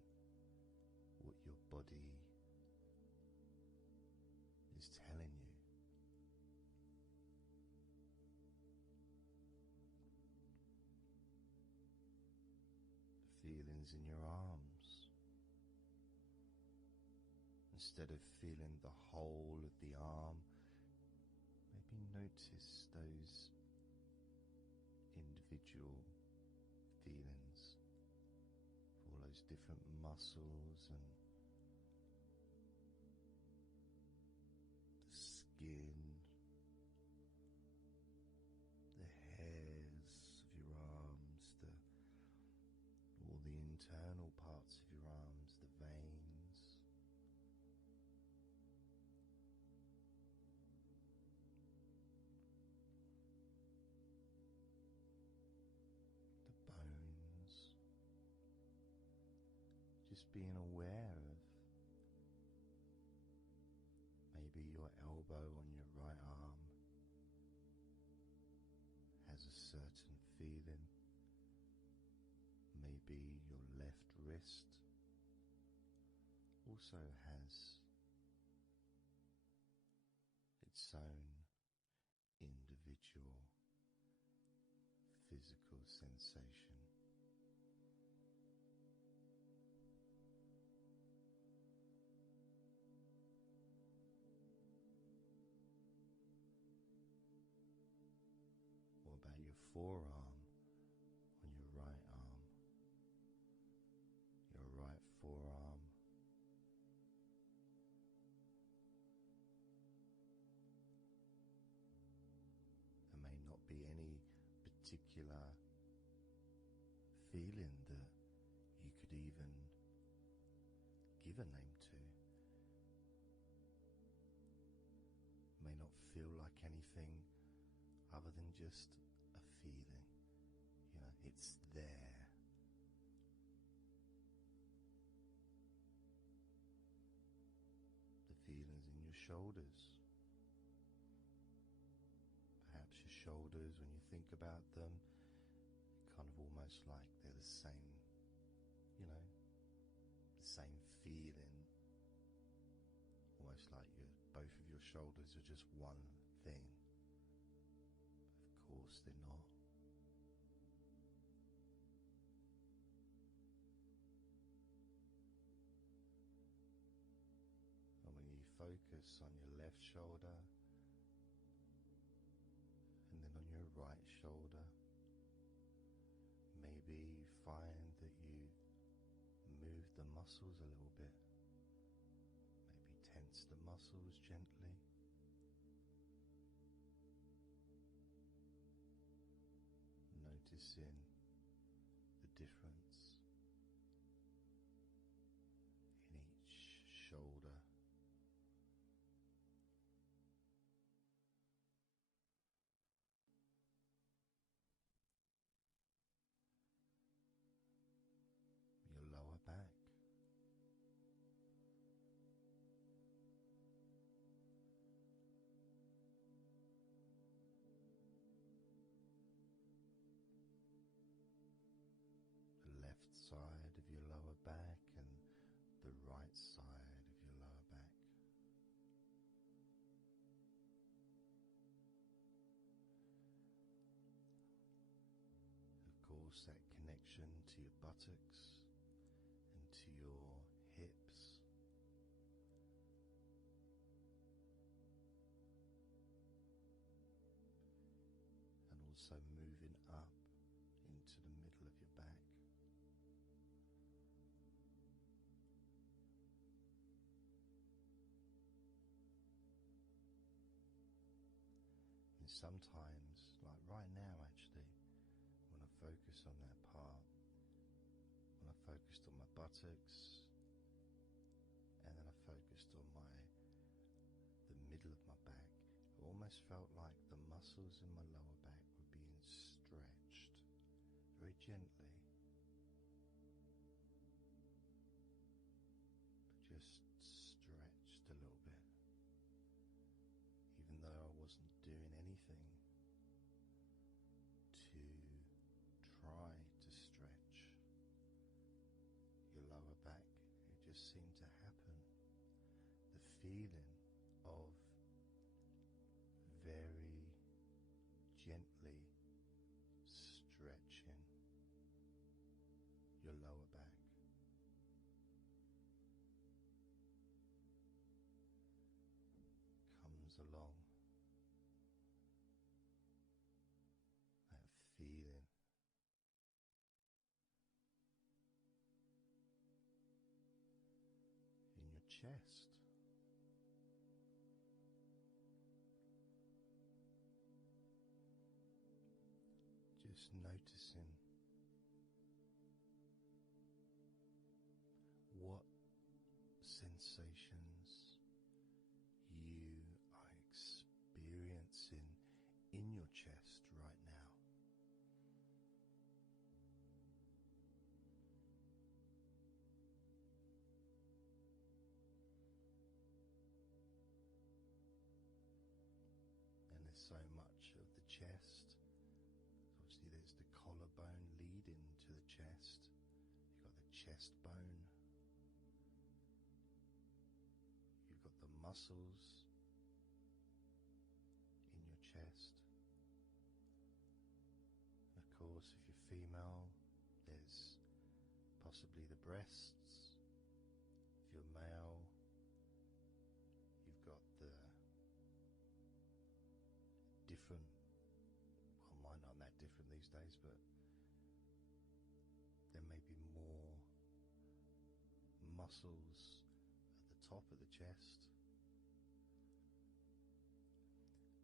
what your body is telling you. The feelings in your arms. Instead of feeling the whole of the arm, maybe notice those individual feelings, all those different muscles and the skin, the hairs of your arms, all the internal parts of your arms, the veins, just being aware of maybe your elbow on your right arm has a certain feeling. Maybe your left wrist also has its own individual physical sensation. What about your forearm on your right arm? Your right forearm. There may not be any particular feeling that you could even give a name to. It may not feel like anything other than just a feeling. You know, it's there. The feelings in your shoulders. Perhaps your shoulders, when you think about them, kind of almost like they're the same, you know, the same feeling. Almost like both of your shoulders are just one thing. Of course they're not. And when you focus on your left shoulder and then on your right shoulder, maybe you find that you move the muscles a little bit. Maybe tense the muscles gently. Noticing the difference in each shoulder. Your lower back. The left side of your lower back and the right side of your lower back. Of course, that connection to your buttocks and to your hips. And also moving up into the middle of your back. And sometimes, like right now actually, when I focus on that part, when I focused on my buttocks, and then I focused on the middle of my back, it almost felt like the muscles in my lower back were being stretched very gently, but just stretched a little bit, even though I wasn't doing anything to try to stretch your lower back. It just seemed to happen. The feeling of very gently stretching your lower back. Comes along. That feeling. In your chest. Just noticing what sensations you are experiencing in your chest right now. chest bone. You've got the muscles in your chest. And of course, if you're female, there's possibly the breasts. If you're male, you've got the different, well, mine aren't that different these days, but there may be more muscles at the top of the chest,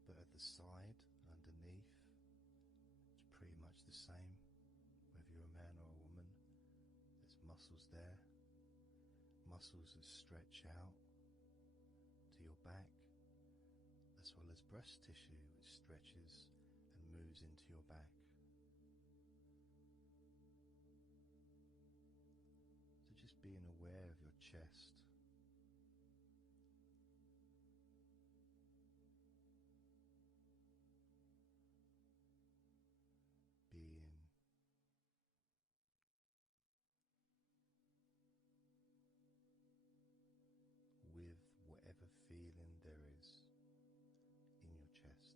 but at the side, underneath, it's pretty much the same. Whether you're a man or a woman, there's muscles there, muscles that stretch out to your back, as well as breast tissue which stretches and moves into your back. So just being aware of your chest. Being with whatever feeling there is in your chest.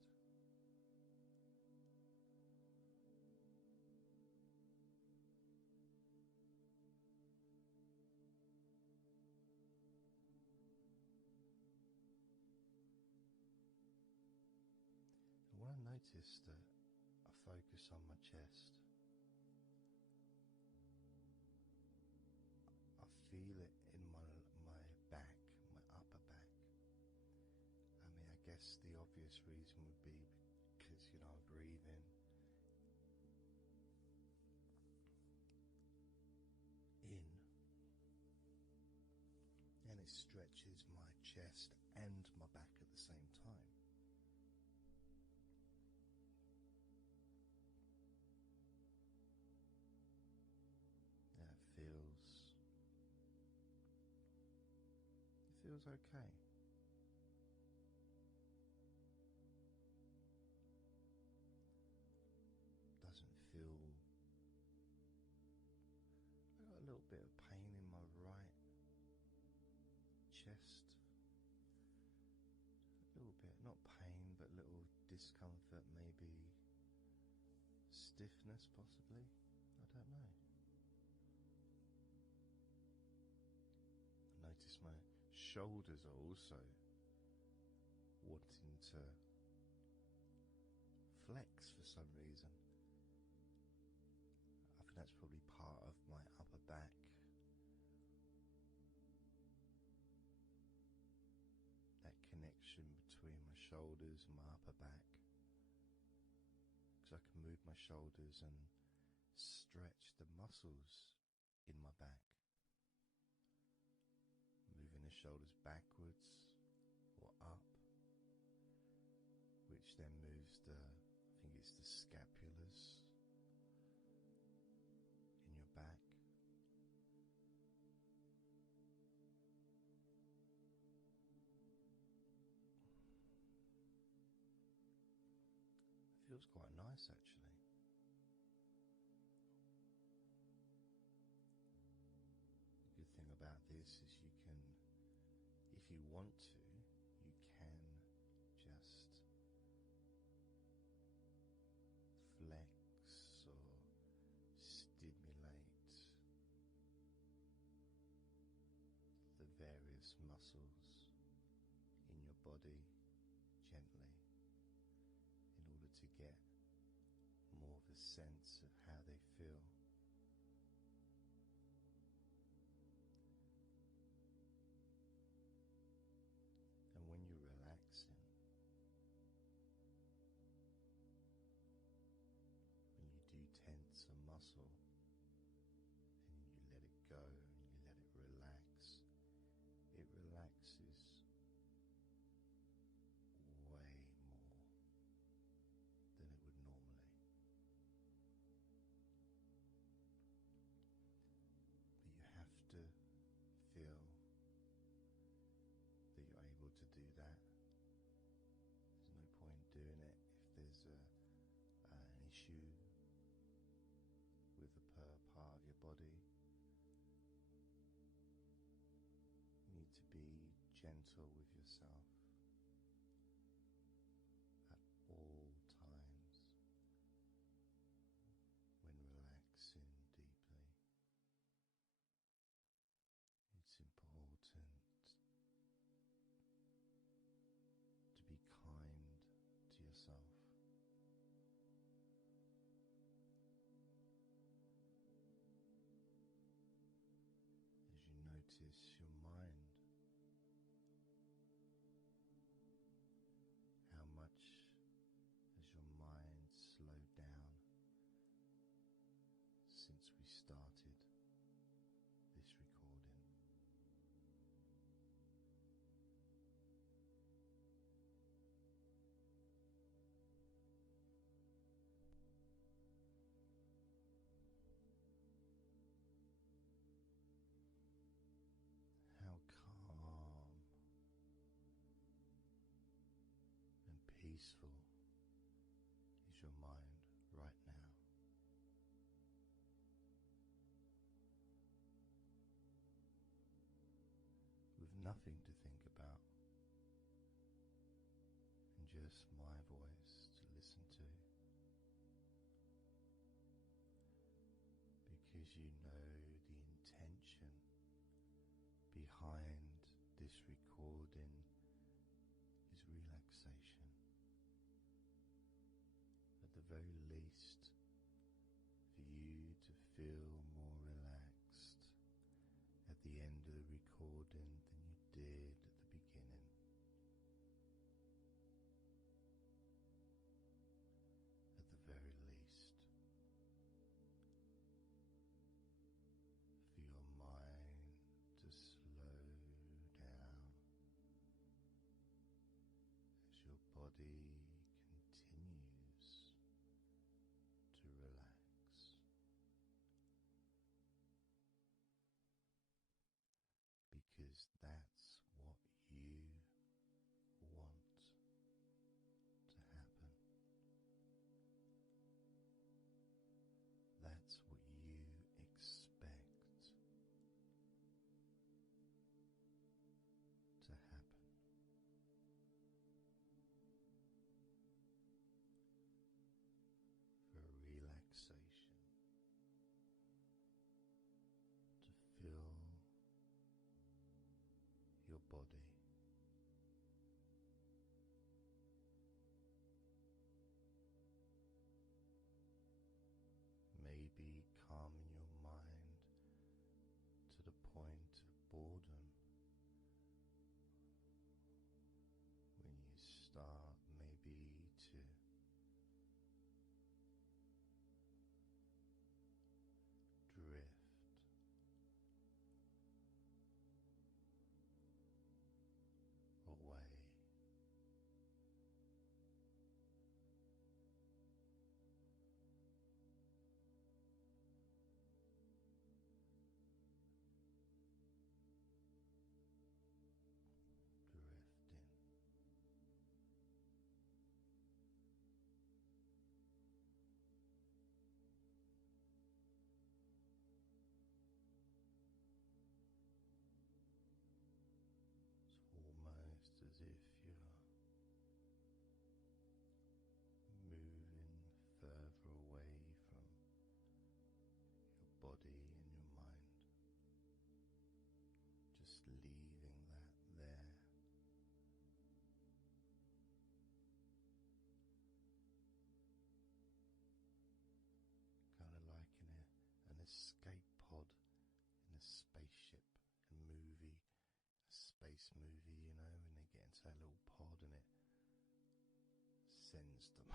And when I notice that I focus on my chest, I feel it in my back, my upper back. I mean, I guess the obvious reason would be because, I breathe in, and it stretches my chest and my back at the same time. And it feels okay. Doesn't feel. I got a little bit of pain in my right chest. A little bit, not pain, but little discomfort, maybe stiffness, possibly. I don't know. I notice my shoulders are also wanting to flex for some reason. I think that's probably part of my upper back. That connection between my shoulders and my upper back. Because I can move my shoulders and stretch the muscles in my back. Moving the shoulders backwards or up, which then moves I think it's the scapulars in your back. It feels quite nice, actually. The good thing about this is you can, if you want to, you can just flex or stimulate the various muscles in your body gently in order to get more of a sense of how they feel. And when you're relaxing, when you do tense a muscle and you let it go and you let it relaxes way more than it would normally. gentle with yourself at all times when relaxing deeply. It's important to be kind to yourself. As you notice your mind, how much has your mind slowed down since we started this recording? How calm and peaceful is your mind right now? With nothing to think about, and just my voice to listen to, because you know the intention behind this recording is relaxation. At the very least, for you to feel more relaxed at the end of the recording than you did at the beginning. At the very least, for your mind to slow down as your body continues to relax. Because that's what you want to happen. That's what you expect to happen. For relaxation to fill your body. Maybe calming your mind to the point of boredom when you start maybe to drift away. Drifting. It's almost as if you're moving further away from your body and your mind, just leaving that there. Kind of like an escape pod in a spaceship and movie. Space movie, you know, when they get into that little pod and it sends them